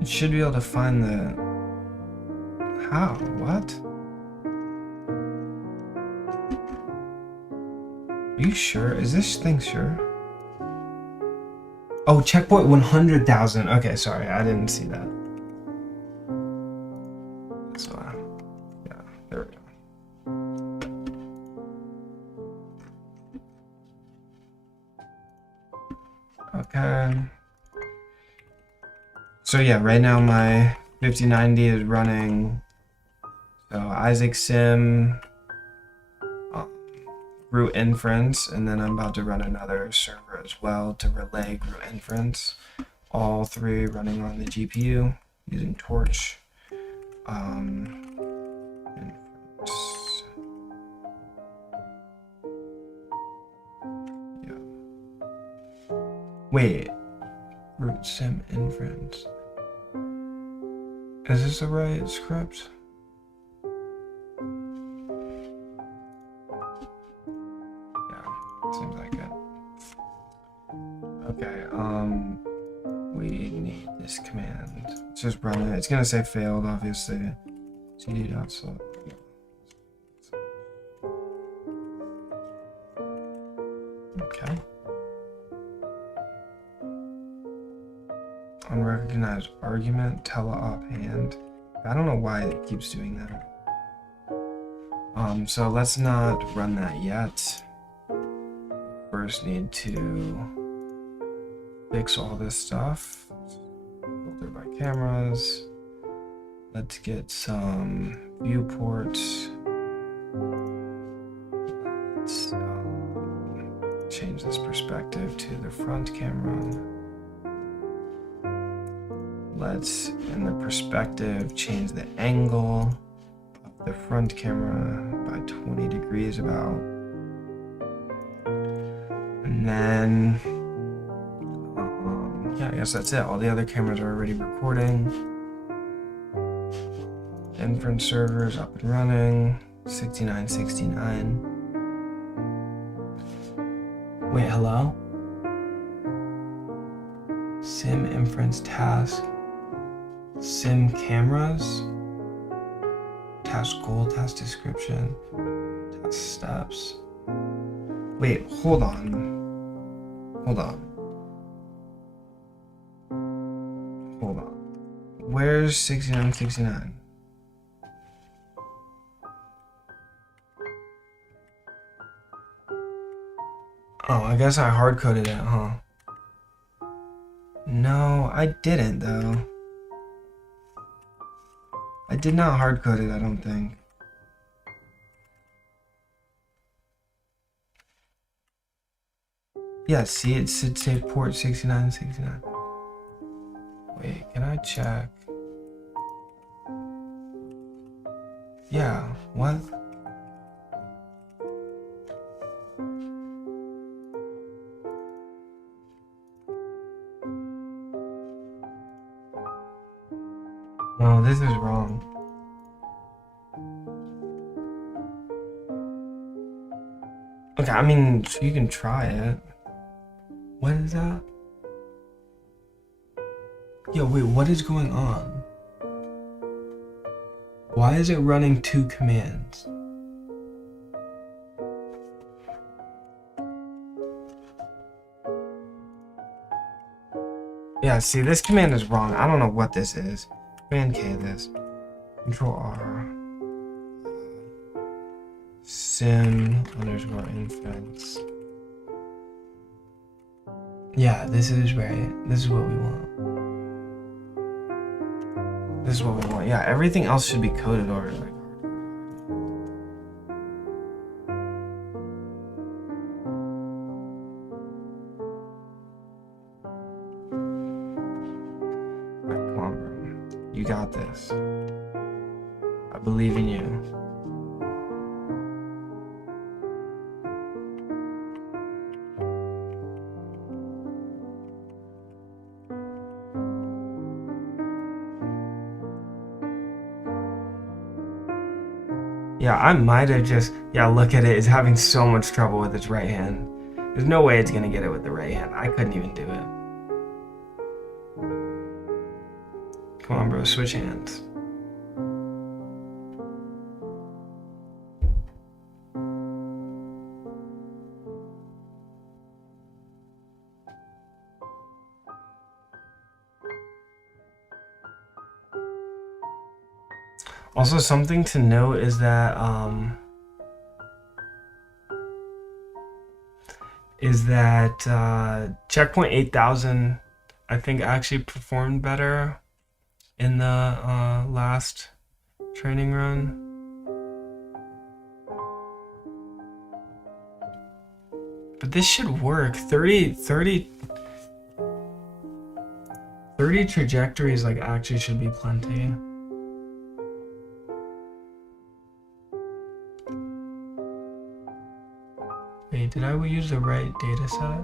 It should be able to find the... How? What? Are you sure? Is this thing sure? Oh, checkpoint 100,000. Okay, sorry, I didn't see that. So, yeah, there we go. Okay. So yeah, right now my 5090 is running. So Isaac Sim, root inference, and then I'm about to run another server as well to relay root inference. All 3 running on the GPU using Torch. Inference. Yeah. Wait, root sim inference. Is this the right script? Seems like it. Okay, we need this command. Let's just run it. It's gonna say failed, obviously. cd.select. Okay. Unrecognized argument, teleop hand. I don't know why it keeps doing that. So let's not run that yet. First need to fix all this stuff. Filter by cameras. Let's get some viewports. Let's change this perspective to the front camera. Let's, in the perspective, change the angle of the front camera by 20 degrees about. And then, yeah, I guess that's it. All the other cameras are already recording. Inference server is up and running. 6969. Wait, hello? Sim inference task. Sim cameras. Task goal, task description, task steps. Wait, hold on. Hold on. Hold on. Where's 6969? Oh, I guess I hard-coded it, huh? No, I didn't, though. I did not hard-code it, I don't think. Yeah, see, it should say port 6969. Wait, can I check? Yeah, what? No, this is wrong. Okay, I mean, so you can try it. What is that? Yo, wait, what is going on? Why is it running 2 commands? Yeah, see, this command is wrong. I don't know what this is. Command K this. Control R. Sim _ inference. Yeah, this is right. This is what we want. This is what we want. Yeah, everything else should be coded over like. Right, come on, bro. You got this. I believe in you. Yeah, I might have just, yeah, look at it. It's having so much trouble with its right hand. There's no way it's gonna get it with the right hand. I couldn't even do it. Come on, bro, switch hands. Also, something to note is that checkpoint 8000 I think actually performed better in the last training run. But this should work. 30 trajectories like actually should be plenty. Wait, did I use the right data set?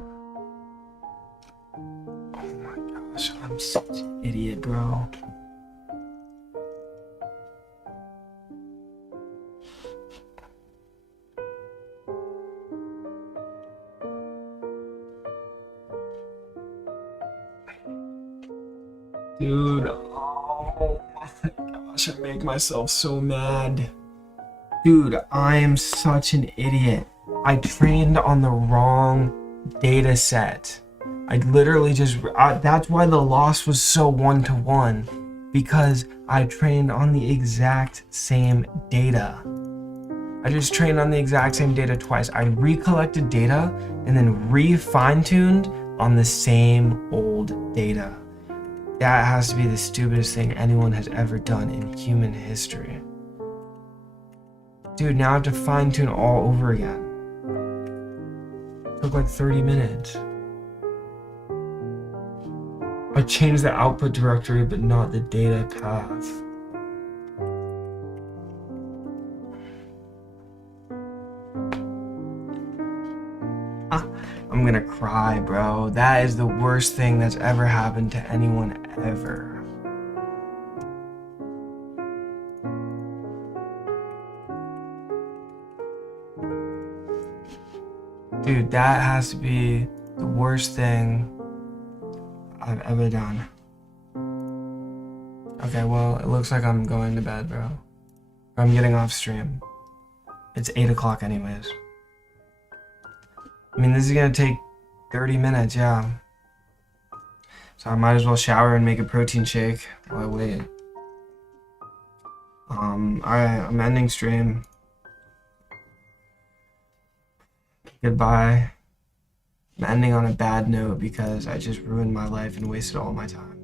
Oh my gosh, I'm such an idiot, bro. Dude, oh my gosh, I make myself so mad. Dude, I am such an idiot. I trained on the wrong data set. I literally just, that's why the loss was so 1-to-1, because I trained on the exact same data. I just trained on the exact same data twice. I recollected data and then re-fine-tuned on the same old data. That has to be the stupidest thing anyone has ever done in human history. Dude, now I have to fine-tune all over again. Took like 30 minutes. I changed the output directory, but not the data path. I'm gonna cry, bro. That is the worst thing that's ever happened to anyone ever. Dude, that has to be the worst thing I've ever done. Okay, well, it looks like I'm going to bed, bro. I'm getting off stream. It's 8 o'clock anyways. I mean, this is gonna take 30 minutes, yeah. So I might as well shower and make a protein shake while I wait. Alright, I'm ending stream. Goodbye. I'm ending on a bad note because I just ruined my life and wasted all my time.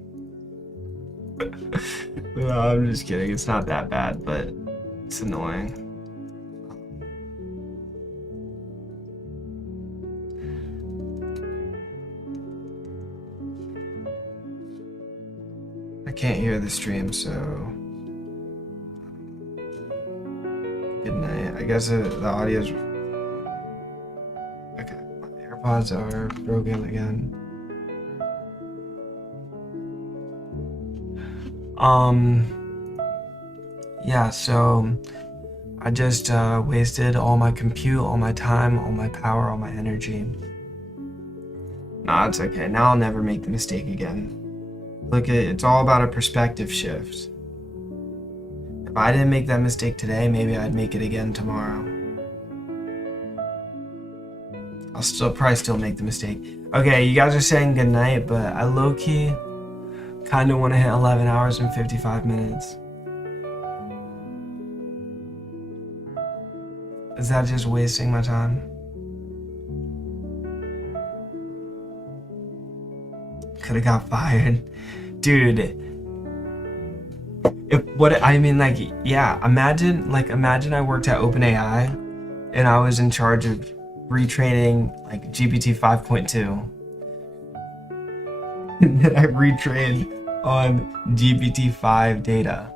No, I'm just kidding. It's not that bad, but it's annoying. I can't hear the stream, so Good night. I guess the audio's... Okay, my AirPods are broken again. Yeah, so I just wasted all my compute, all my time, all my power, all my energy. Nah, it's okay. Now I'll never make the mistake again. Look, it's all about a perspective shift. If I didn't make that mistake today, maybe I'd make it again tomorrow. I'll probably still make the mistake. Okay, you guys are saying goodnight, but I low-key kind of want to hit 11 hours and 55 minutes. Is that just wasting my time? Could have got fired. Dude. Imagine I worked at OpenAI and I was in charge of retraining like GPT 5.2. And then I retrained on GPT 5 data.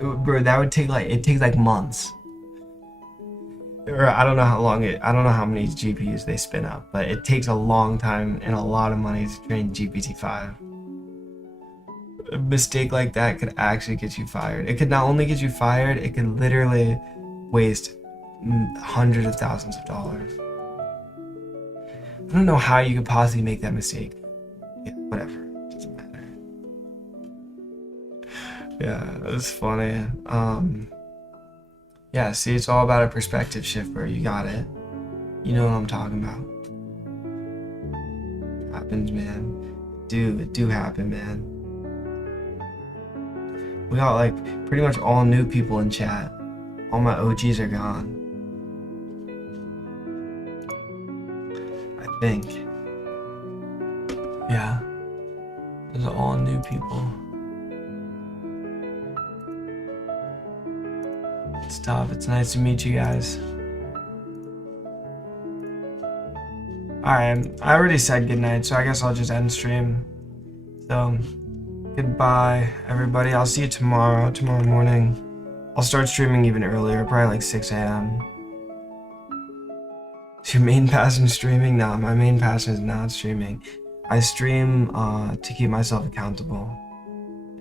Bro, that would take it takes like months. Or I don't know how many GPUs they spin up, but it takes a long time and a lot of money to train GPT-5. A mistake like that could actually get you fired. It could not only get you fired, it could literally waste hundreds of thousands of dollars. I don't know how you could possibly make that mistake. Yeah, whatever. Doesn't matter. Yeah, it was funny. Yeah, see, it's all about a perspective shift, bro. You got it. You know what I'm talking about. It happens, man. It do happen, man. We got like pretty much all new people in chat. All my OGs are gone. I think. Yeah. Those are all new people. It's tough. It's nice to meet you guys. Alright, I already said goodnight, so I guess I'll just end stream. So, goodbye, everybody. I'll see you tomorrow morning. I'll start streaming even earlier, probably like 6 a.m. Is your main passion streaming? No, my main passion is not streaming. I stream to keep myself accountable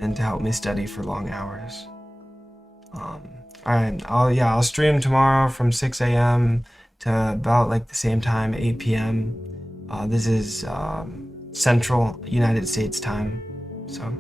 and to help me study for long hours. Alright, I'll stream tomorrow from 6 a.m. to about like the same time, 8 p.m. This is Central United States time, so